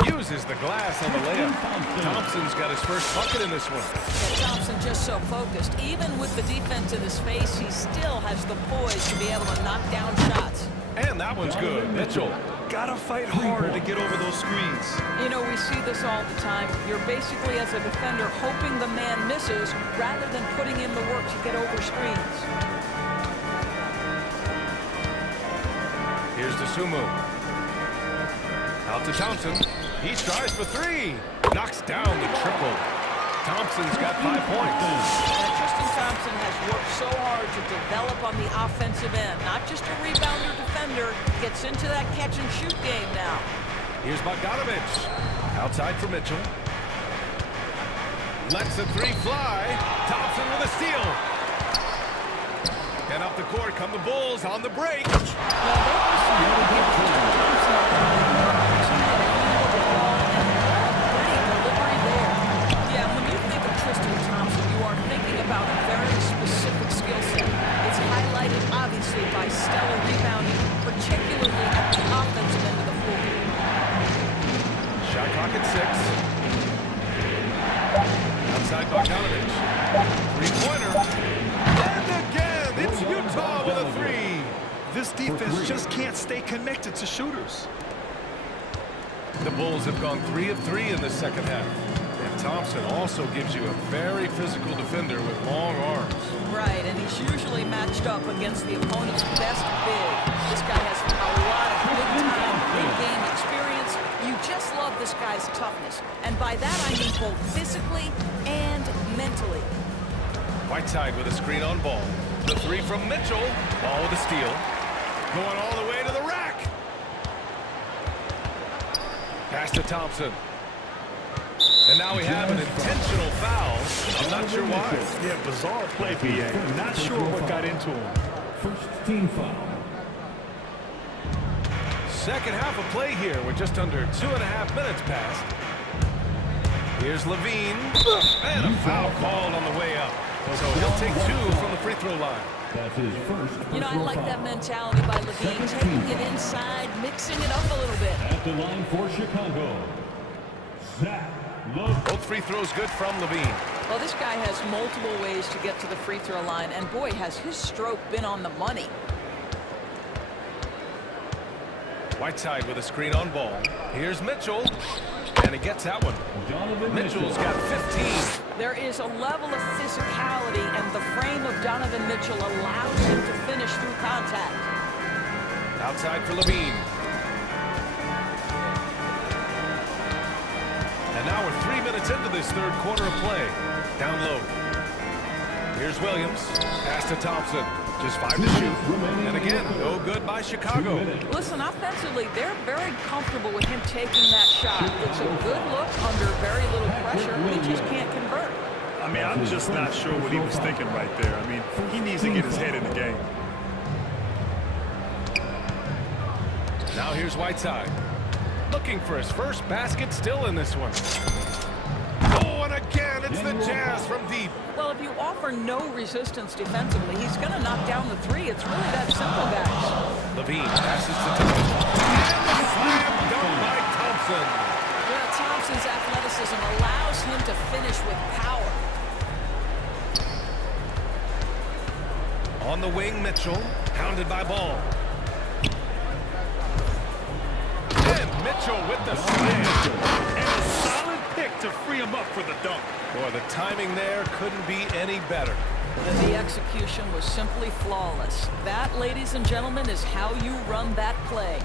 Uses the glass on the layup. Thompson's got his first bucket in this one. Yeah, Thompson just so focused. Even with the defense in his face, he still has the poise to be able to knock down shots. And that one's good. Mitchell. Gotta fight harder to get over those screens. You know, we see this all the time. You're basically, as a defender, hoping the man misses rather than putting in the work to get over screens. Here's the Sumo. Out to Thompson. He tries for 3. Knocks down the triple. Thompson's got 5 points. Now, Tristan Thompson has worked so hard to develop on the offensive end. Not just a rebounder defender, gets into that catch-and-shoot game now. Here's Bogdanovich. Outside for Mitchell. Lets the three fly. Thompson with a steal. And up the court come the Bulls on the break. Yeah, when you think of Tristan Thompson, you are thinking about a very specific skill set. It's highlighted, obviously, by stellar rebounding, particularly at the offensive end of the floor. Shot clock at 6. Outside Bogdanovich. Three-pointer. And again, it's Utah with a 3. This defense just can't stay connected to shooters. The Bulls have gone 3 of 3 in the second half. And Thompson also gives you a very physical defender with long arms. Right, and he's usually matched up against the opponent's best big. This guy has a lot of big-time, big-game experience. You just love this guy's toughness. And by that, I mean both physically and mentally. Whiteside with a screen on Ball. The 3 from Mitchell. Ball with a steal. Going all the way to the rack. Pass to Thompson. And now we have an intentional foul. I'm not sure why. Yeah, bizarre play, BA. Not sure what got into him. First team foul. Second half of play here. We're just under 2.5 minutes past. Here's Levine. And a foul called on the way up. So he'll take 2 from the free throw line. That's his first. You know, I like that mentality by Levine, taking it inside, mixing it up a little bit. At the line for Chicago, Zach. Both free throws good from Levine. Well, this guy has multiple ways to get to the free throw line, and boy, has his stroke been on the money. Whiteside with a screen on Ball. Here's Mitchell. And he gets that one. Mitchell's got 15. There is a level of physicality, and the frame of Donovan Mitchell allows him to finish through contact. Outside for Levine. And now we're 3 minutes into this third quarter of play. Down low. Here's Williams. Pass to Thompson. Just 5 to shoot. And again, no good by Chicago. Listen, offensively, they're very comfortable with him taking that shot. It's a good look under very little pressure. They just can't convert. I mean, I'm just not sure what he was thinking right there. I mean, he needs to get his head in the game. Now here's Whiteside. Looking for his first basket still in this one. Oh, and again, it's the Jazz from deep. Well, if you offer no resistance defensively, he's going to knock down the 3. It's really that simple, guys. Levine passes to Thompson. And the slam dunk by Thompson. Yeah, Thompson's athleticism allows him to finish with power. On the wing, Mitchell, hounded by Ball. And Mitchell with the slam. And a solid pick to free him up for the dunk. Boy, the timing there couldn't be any better. And the execution was simply flawless. That, ladies and gentlemen, is how you run that play.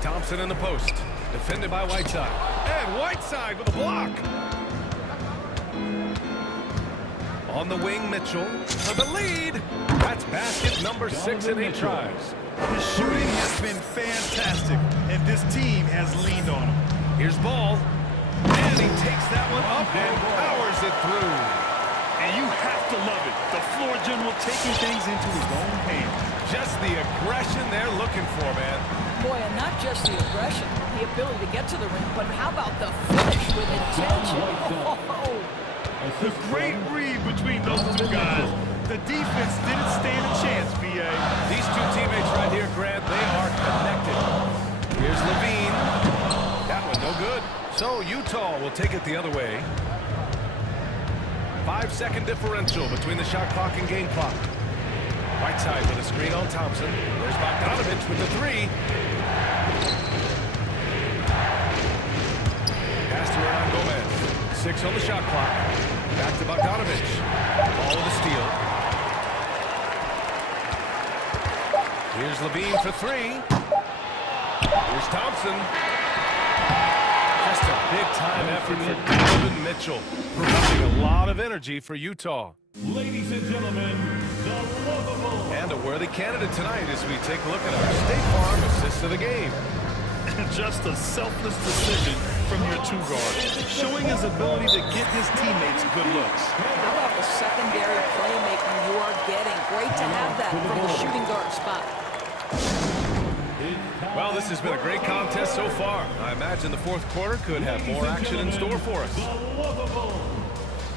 Thompson in the post, defended by Whiteside. And Whiteside with a block. On the wing, Mitchell for the lead. That's basket number 6 in 8 tries. The shooting has been fantastic, and this team has leaned on him. Here's Ball. And he takes that one up and powers it through. And you have to love it. The floor general taking things into his own hands. Just the aggression they're looking for, man. Boy, and not just the aggression, the ability to get to the ring, but how about the finish with intention? Oh. The great read between those two guys. The defense didn't stand a chance, B.A. These two teammates right here, Grant, they are connected. Here's Levine. That one no good. So Utah will take it the other way. 5-second differential between the shot clock and game clock. Whiteside with a screen on Thompson. There's Bogdanovich with the 3. Pass to Hernan Gomez. 6 on the shot clock. Back to Bogdanovich. Ball with a steal. Here's Levine for 3. Here's Thompson. Just a big-time effort for Donovan Mitchell, providing a lot of energy for Utah. Ladies and gentlemen, the lovable. And a worthy candidate tonight as we take a look at our State Farm assist of the game. Just a selfless decision from your two guards, showing his ability to get his teammates good looks. How about the secondary playmaking you are getting? Great to have that from the shooting guard spot. Well, this has been a great contest so far. I imagine the fourth quarter could have more action in store for us.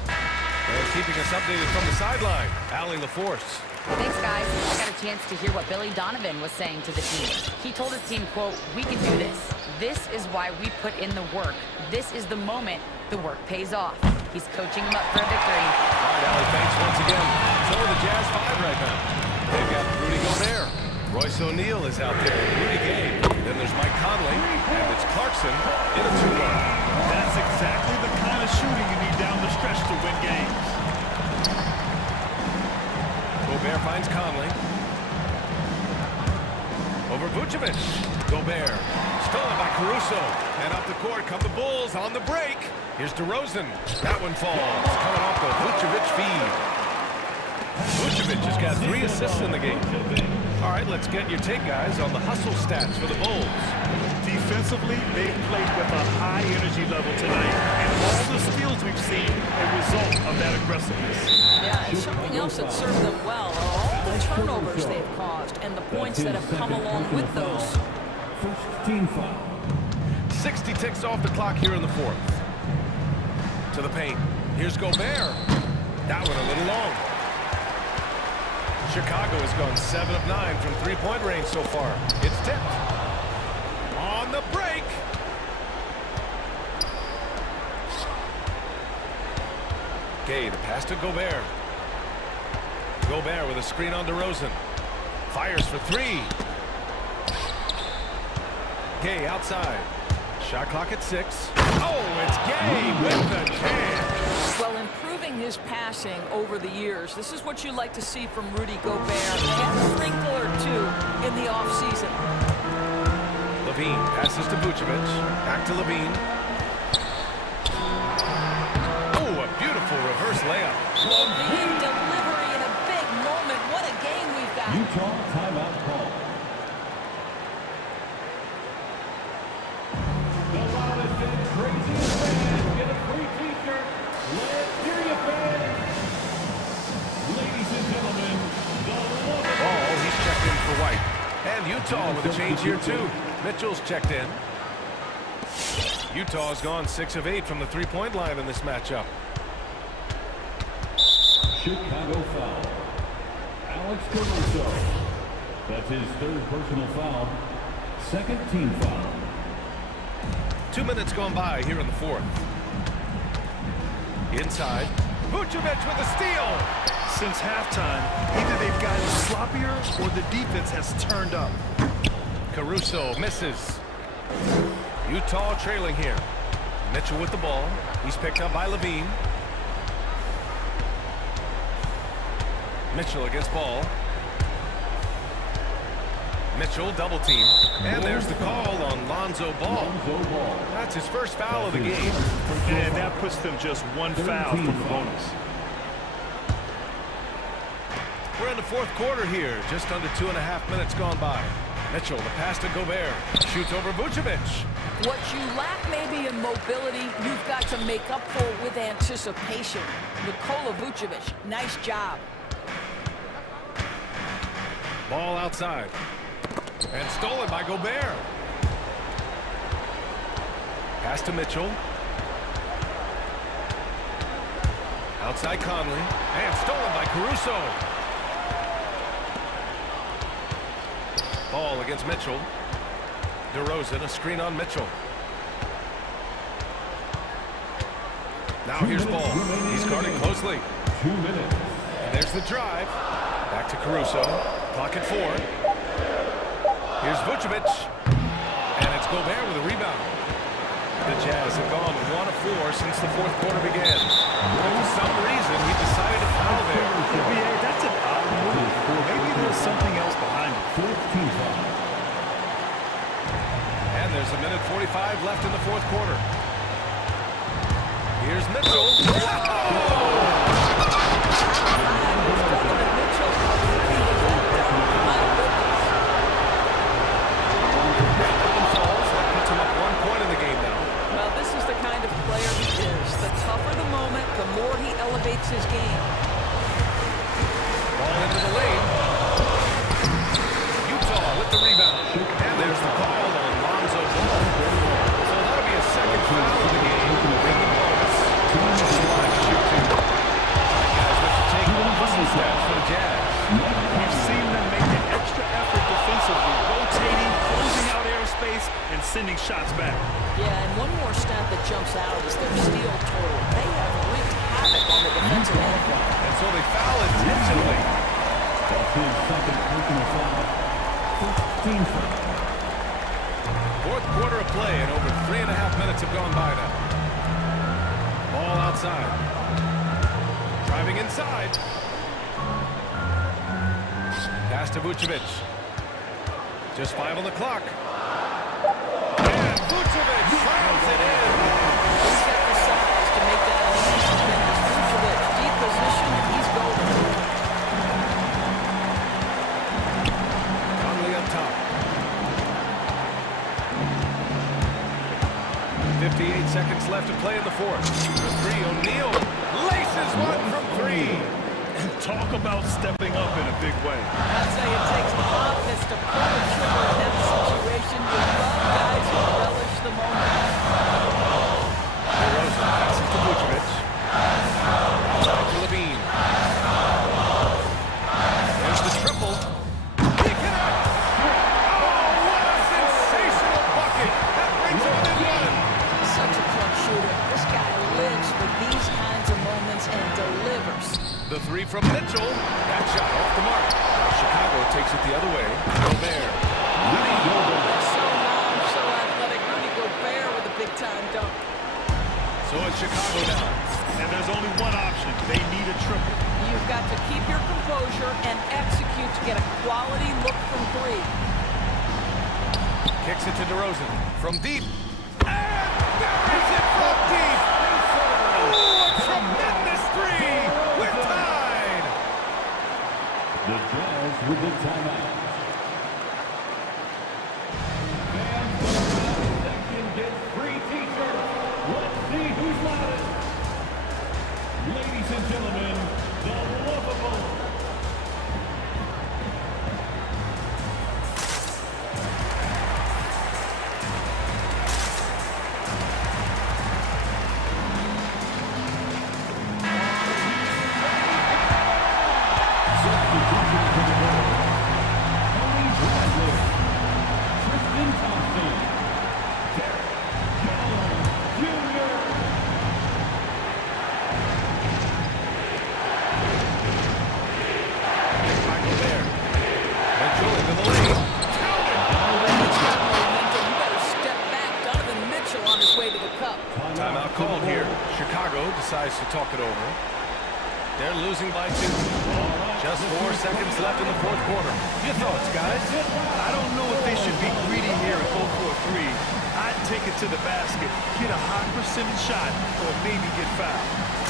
And keeping us updated from the sideline, Allie LaForce. Thanks, guys. I got a chance to hear what Billy Donovan was saying to the team. He told his team, quote, "We can do this. This is why we put in the work. This is the moment the work pays off." He's coaching them up for a victory. All right, Allie, thanks once again. So are the Jazz 5 right now. They've got Rudy Gobert. Royce O'Neal is out there. Rudy Gay. Then there's Mike Conley. And it's Clarkson in a 2-1. That's exactly the kind of shooting you need down the stretch to win games. Gobert finds Conley. Over Vucevic. Gobert. Stolen by Caruso. And up the court come the Bulls on the break. Here's DeRozan. That one falls. Coming off the Vucevic feed. Vucevic has got 3 assists in the game. All right, let's get your take, guys, on the hustle stats for the Bulls. Defensively, they've played with a high energy level tonight, and all the steals we've seen a result of that aggressiveness. Yeah, and something else that served them well are all the turnovers they've caused and the points that have come along with those. First team foul. 60 ticks off the clock here in the fourth. To the paint. Here's Gobert. That one a little long. Chicago has gone 7 of 9 from three-point range so far. It's tipped. On the break. Gay, the pass to Gobert. Gobert with a screen on DeRozan. Fires for 3. Gay outside. Shot clock at 6. Oh, it's Gay with the jam. Well, improving his passing over the years, this is what you like to see from Rudy Gobert. And a wrinkle or two in the offseason. Levine passes to Vucevic. Back to Levine. Oh, a beautiful reverse layup. Levine delivery in a big moment. What a game we've got. Utah timeout call. The loudest and craziest fans get a free t-shirt. Let's hear you, fans. Ladies and gentlemen, the lovable. Oh, he's checked in for White. And Utah with a change here, too. Mitchell's checked in. Utah's gone 6 of 8 from the three-point line in this matchup. Chicago foul. Alex Caruso. That's his 3rd personal foul. 2nd team foul. 2 minutes gone by here in the fourth. Inside. Vucevic with a steal. Since halftime, either they've gotten sloppier or the defense has turned up. Caruso misses. Utah trailing here. Mitchell with the ball. He's picked up by Levine. Mitchell against ball. Mitchell double team. And there's the call on Lonzo Ball. That's his first foul of the game. And that puts them just 1 foul from the bonus. We're in the fourth quarter here. Just under 2.5 minutes gone by. Mitchell, the pass to Gobert. Shoots over Vucevic. What you lack maybe in mobility, you've got to make up for with anticipation. Nikola Vucevic, nice job. Ball outside. And stolen by Gobert. Pass to Mitchell. Outside Conley. And stolen by Caruso. Ball against Mitchell. DeRozan, a screen on Mitchell. Now here's Ball. He's guarding closely. 2 minutes. And there's the drive. Back to Caruso. Clock at 4. Here's Vucevic. And it's Gobert with a rebound. The Jazz have gone 1 of 4 since the fourth quarter began. But for some reason, he decided to foul there. That's an odd move. Maybe there's something else behind it. 14 foul. And there's a minute 45 left in the fourth quarter. Here's Mitchell. The more he elevates his game. Ball into the lane. Utah with the rebound. And there's the call on Lonzo Ball. So that'll be a second foul of the game. In the bonus. Guys, let's take the hustle stats for the Jazz. We've seen them make an extra effort defensively, rotating, closing out airspace, and sending shots back. Yeah, and one more stat that jumps out is their steal total. They have wreaked havoc on the defensive end. And so they foul intentionally. Fourth quarter of play, and over 3.5 minutes have gone by now. Ball outside. Driving inside. Pass to Vucevic. Just 5 on the clock. And Vucevic slams it in. He's got the size to make that an easy finish. Vucevic, deep position, and he's golden. Conley up top. 58 seconds left to play in the fourth. For three, O'Neal laces one from three. Talk about stepping up in a big way. I'd say it takes confidence to pull the trigger in that situation. You love guys who relish the moment. DeRozan passes to Vucevic. Outside to Levine. There's the triple. He connects. Oh, what a sensational bucket. That brings him within one. Such a clutch shooter. This guy lives for these kinds of moments and delivers. The three from Mitchell. That shot off the mark. Now Chicago takes it the other way. Gobert. So long, so athletic. Rudy Gobert with a big-time dunk. So it's Chicago now. And there's only one option. They need a triple. You've got to keep your composure and execute to get a quality look from three. Kicks it to DeRozan. From deep. And there is it from deep. Oh, a tremendous three. We're tied. The Jazz with the timeout. Fans from the section get free t-shirts. Let's see who's loudest. Ladies and gentlemen, the lovable. Timeout called here. Chicago decides to talk it over. They're losing by 2. Just 4 seconds left in the fourth quarter. Your thoughts, guys? I don't know if they should be greedy here and go for a three. I'd take it to the basket, get a high percentage shot, or maybe get fouled.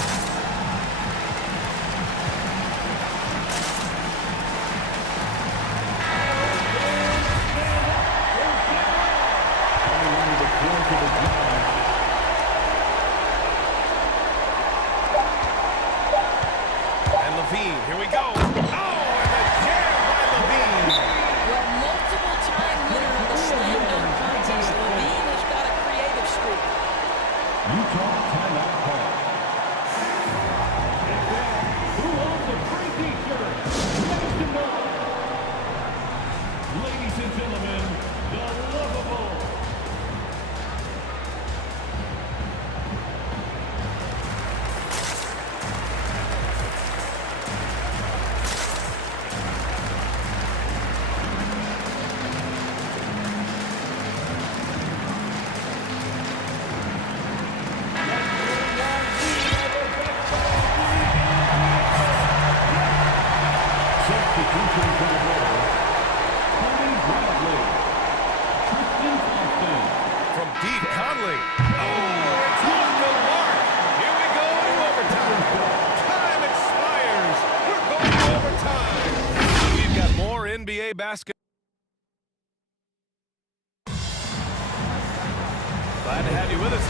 Here we go. Oh, and a jam by Levine. Well, multiple-time winner of the slam dunk contest. Levine has got a creative streak. Utah timeout call.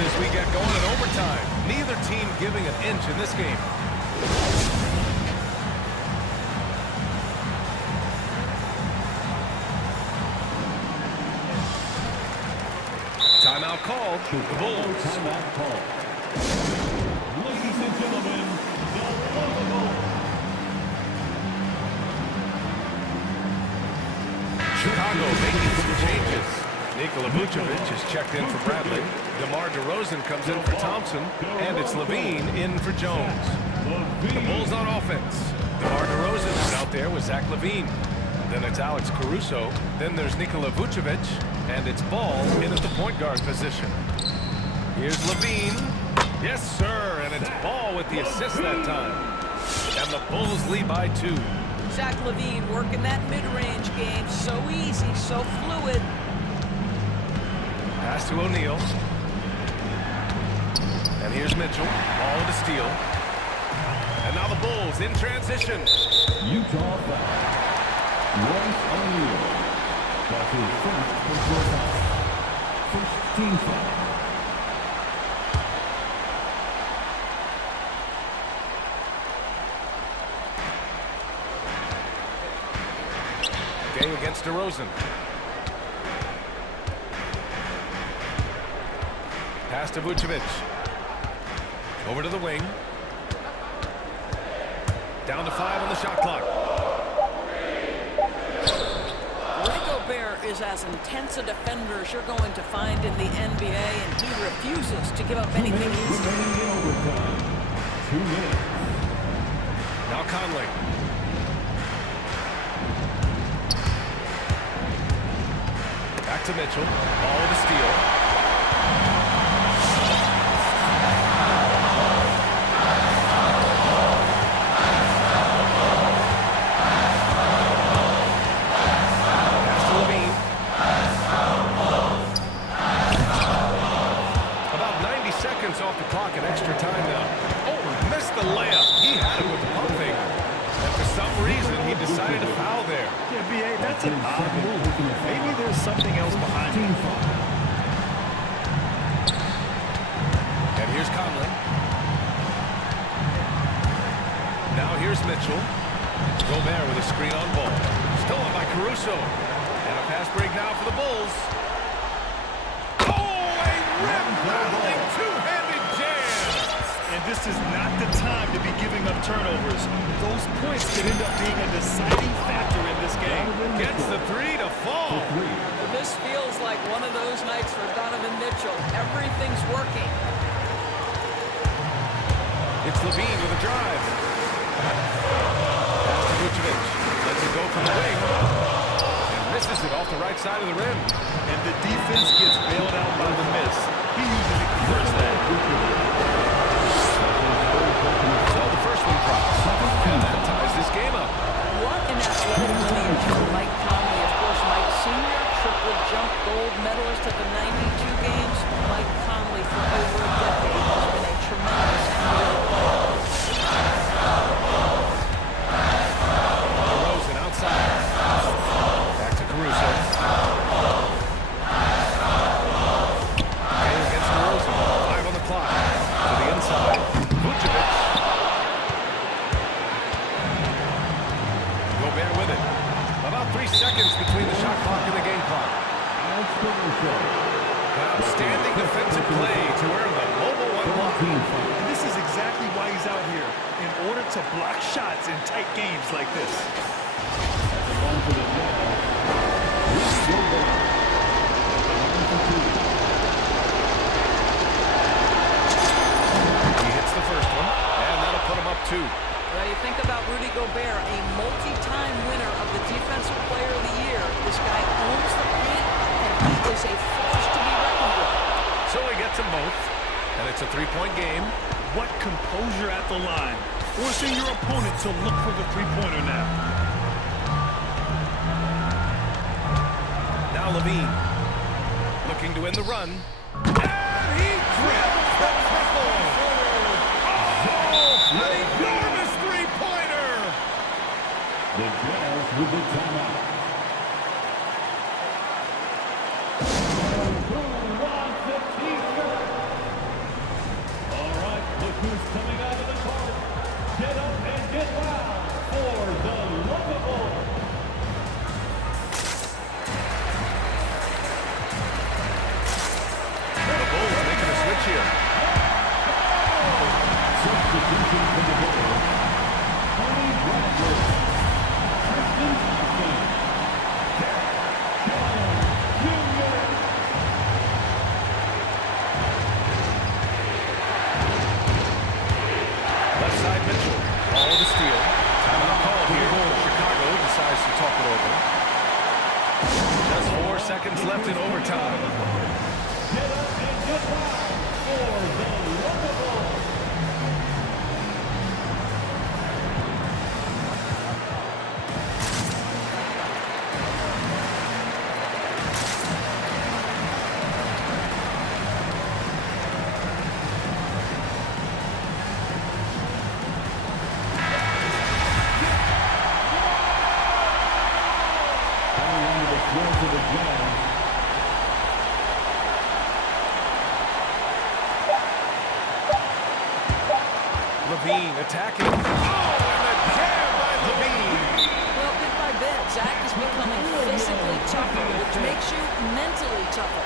as we get going in overtime. Neither team giving an inch in this game. Timeout called. The Bulls. Timeout called. Ladies and gentlemen, the Bulls. Chicago making some changes. Nikola Vucevic is checked in for Bradley. DeMar DeRozan comes in for Thompson. And it's Levine in for Jones. The Bulls on offense. DeMar DeRozan is out there with Zach Levine. Then it's Alex Caruso. Then there's Nikola Vucevic. And it's Ball in at the point guard position. Here's Levine. Yes, sir. And it's Ball with the assist that time. And the Bulls lead by 2. Zach Levine working that mid-range game. So easy, so fluid. Pass to O'Neal. And here's Mitchell. Ball with a steal. And now the Bulls in transition. Utah foul. Royce O'Neal. That's his first personal foul. First team foul. Gay against DeRozan. Pass to Vucevic. Over to the wing. Down to 5 on the shot clock. Rudy Gobert is as intense a defender as you're going to find in the NBA, and he refuses to give up anything easy. Now Conley. Back to Mitchell. Ball with a steal. Pass to Levine. About 90 seconds off the clock in extra time now. Oh, missed the layup. He had it with the pump fake. And for some reason, he decided to foul there. Yeah, B.A., that's an odd move. Maybe there's something else behind it. And here's Conley. Now here's Mitchell. Gobert with a screen on ball. Stolen by Caruso. And a pass break now for the Bulls. Oh, a rim-rattling two-handed jam. And this is not the time to be giving up turnovers. Those points could end up being a deciding factor in this game. Gets the 3 to fall. This feels like one of those nights for Donovan Mitchell. Everything's working. It's Levine with a drive. Pass to Vucevic. Lets it go from the wing. And misses it off the right side of the rim. And the defense gets bailed out by the miss. He usually converts that. So the first one drops. And that ties this game up. What an athletic lineage for Mike Conley. Of course, Mike Sr., triple jump gold medalist at the 92 games. Mike Conley for over a decade has been a tremendous NBA player. DeRozan outside. Back to Caruso. Gay against DeRozan. 5 on the clock. To the inside. Vucevic. Gobert with it. About 3 seconds between the shot clock and the game clock. An outstanding defensive play to earn the mobile 1 block. And this is exactly why he's out here, in order to block shots in tight games like this. He hits the first one, and that'll put him up 2. Well, you think about Rudy Gobert, a multi-time winner of the Defensive Player of the Year. This guy owns the paint, and he is a force to be reckoned with. So he gets them both, and it's a 3-point game. What composure at the line, forcing your opponent to look for the three-pointer now. Now Levine, looking to win the run. And he drills the triple! Oh, an enormous three-pointer! The Jazz with the timeout. Who wants a t-shirt? coming out of the court. Get up and get loud for the lovable. The Bulls making a switch here. Substitution for the Bulls. Tony Bradley. Tristan Thompson. Left side Mitchell. All the steal. Timeout call here. Chicago decides to talk it over. Just 4 seconds left in overtime. Get up and get loud for the lovable. Levine attacking. Oh, and the jam by Levine. Well, bit by bit, Zach is becoming physically tougher, which makes you mentally tougher.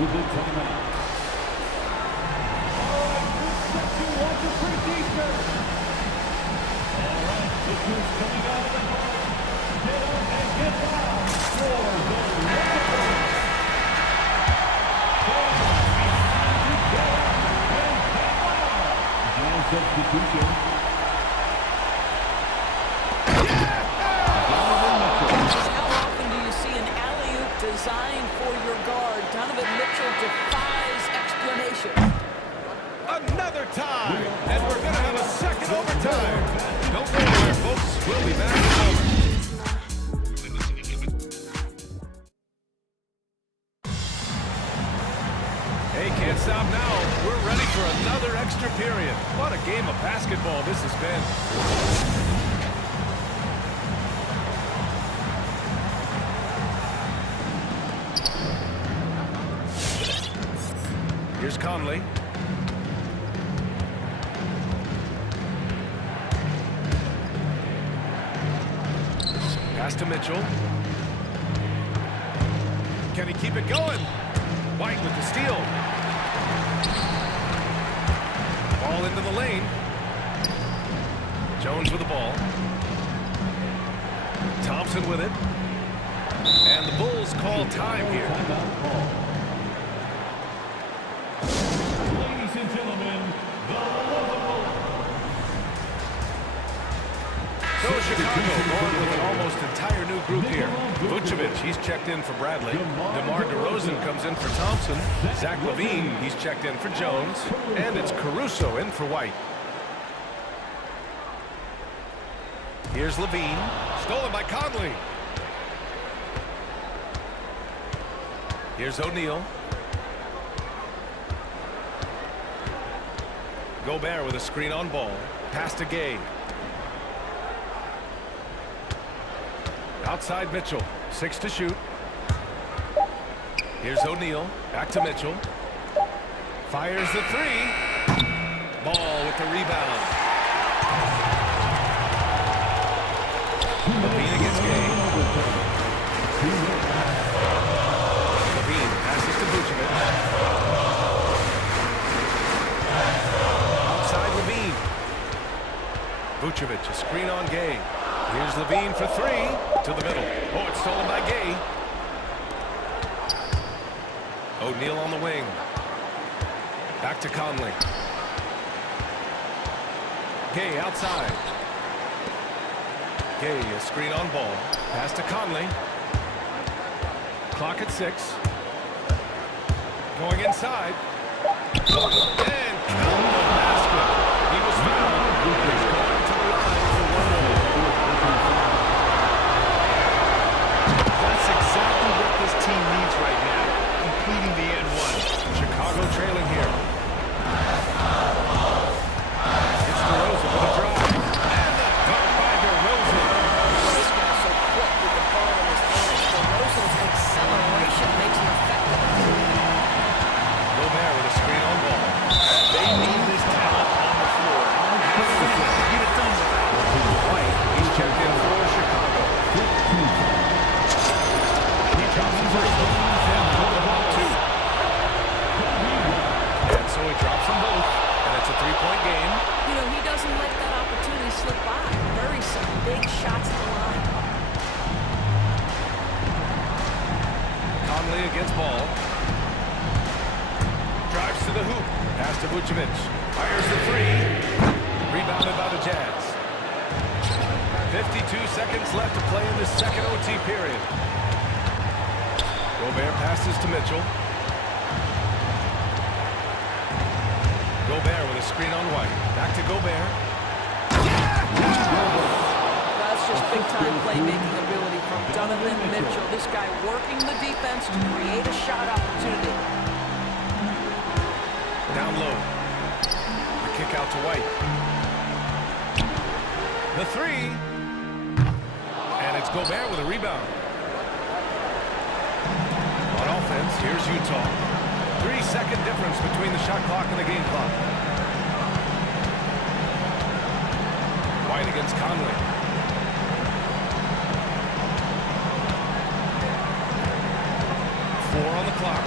With the timeout. All right, set to watch a free defense. All right, this is coming out of the court. Get up and get loud for the lovable. Substitution. How often do you see an alley-oop designed for your guard? Donovan Mitchell defies explanation. Another tie. And we're going to have a second overtime. Don't go anywhere, folks. We'll be back in a moment. Hey, can't stop now. We're ready for another extra period. What a game of basketball this has been. Here's Conley. Pass to Mitchell. Can he keep it going? White with the steal. Ball into the lane. Jones with the ball. Thompson with it. And the Bulls call time here. Ladies and gentlemen, the lovable. So Chicago going with an almost entire new group here. Vucevic, he's checked in for Bradley. DeMar DeRozan comes in for Thompson. Zach LaVine, he's checked in for Jones. And it's Caruso in for White. Here's LaVine. Stolen by Conley. Here's O'Neal. Gobert with a screen on ball. Pass to Gay. Outside Mitchell. 6 to shoot. Here's O'Neal. Back to Mitchell. Fires the three. Ball with the rebound. Levine against Gay. Levine passes to Vucevic. Outside Levine. Vucevic, a screen on Gay. Here's Levine for three. To the middle. Oh, it's stolen by Gay. O'Neal on the wing. Back to Conley. Gay outside. Gay, a screen on ball. Pass to Conley. Clock at 6. Going inside. And count the basket. He was fouled. He's going to the line for one more. That's exactly what this team needs right now. Completing the end one. Chicago trailing here. It's DeRozan with a drive. And the dunk by DeRozan. This guy's so quick with the ball in his hands. DeRozan's acceleration makes him effective. Gobert with a screen on ball. They need Conley against Ball. Drives to the hoop. Pass to Vucevic. Fires the three. Rebounded by the Jazz. 52 seconds left to play in the second OT period. Gobert passes to Mitchell. Gobert with a screen on White. Back to Gobert. That's just big-time playmaking ability from Donovan Mitchell. This guy working the defense to create a shot opportunity. Down low. The kick out to White. The three. And it's Gobert with a rebound. On offense, here's Utah. 3-second difference between the shot clock and the game clock. White against Conley. Four on the clock.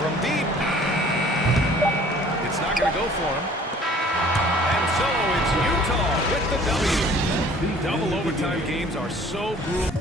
From deep. It's not going to go for him. And so it's Utah with the W. Double overtime games are so brutal.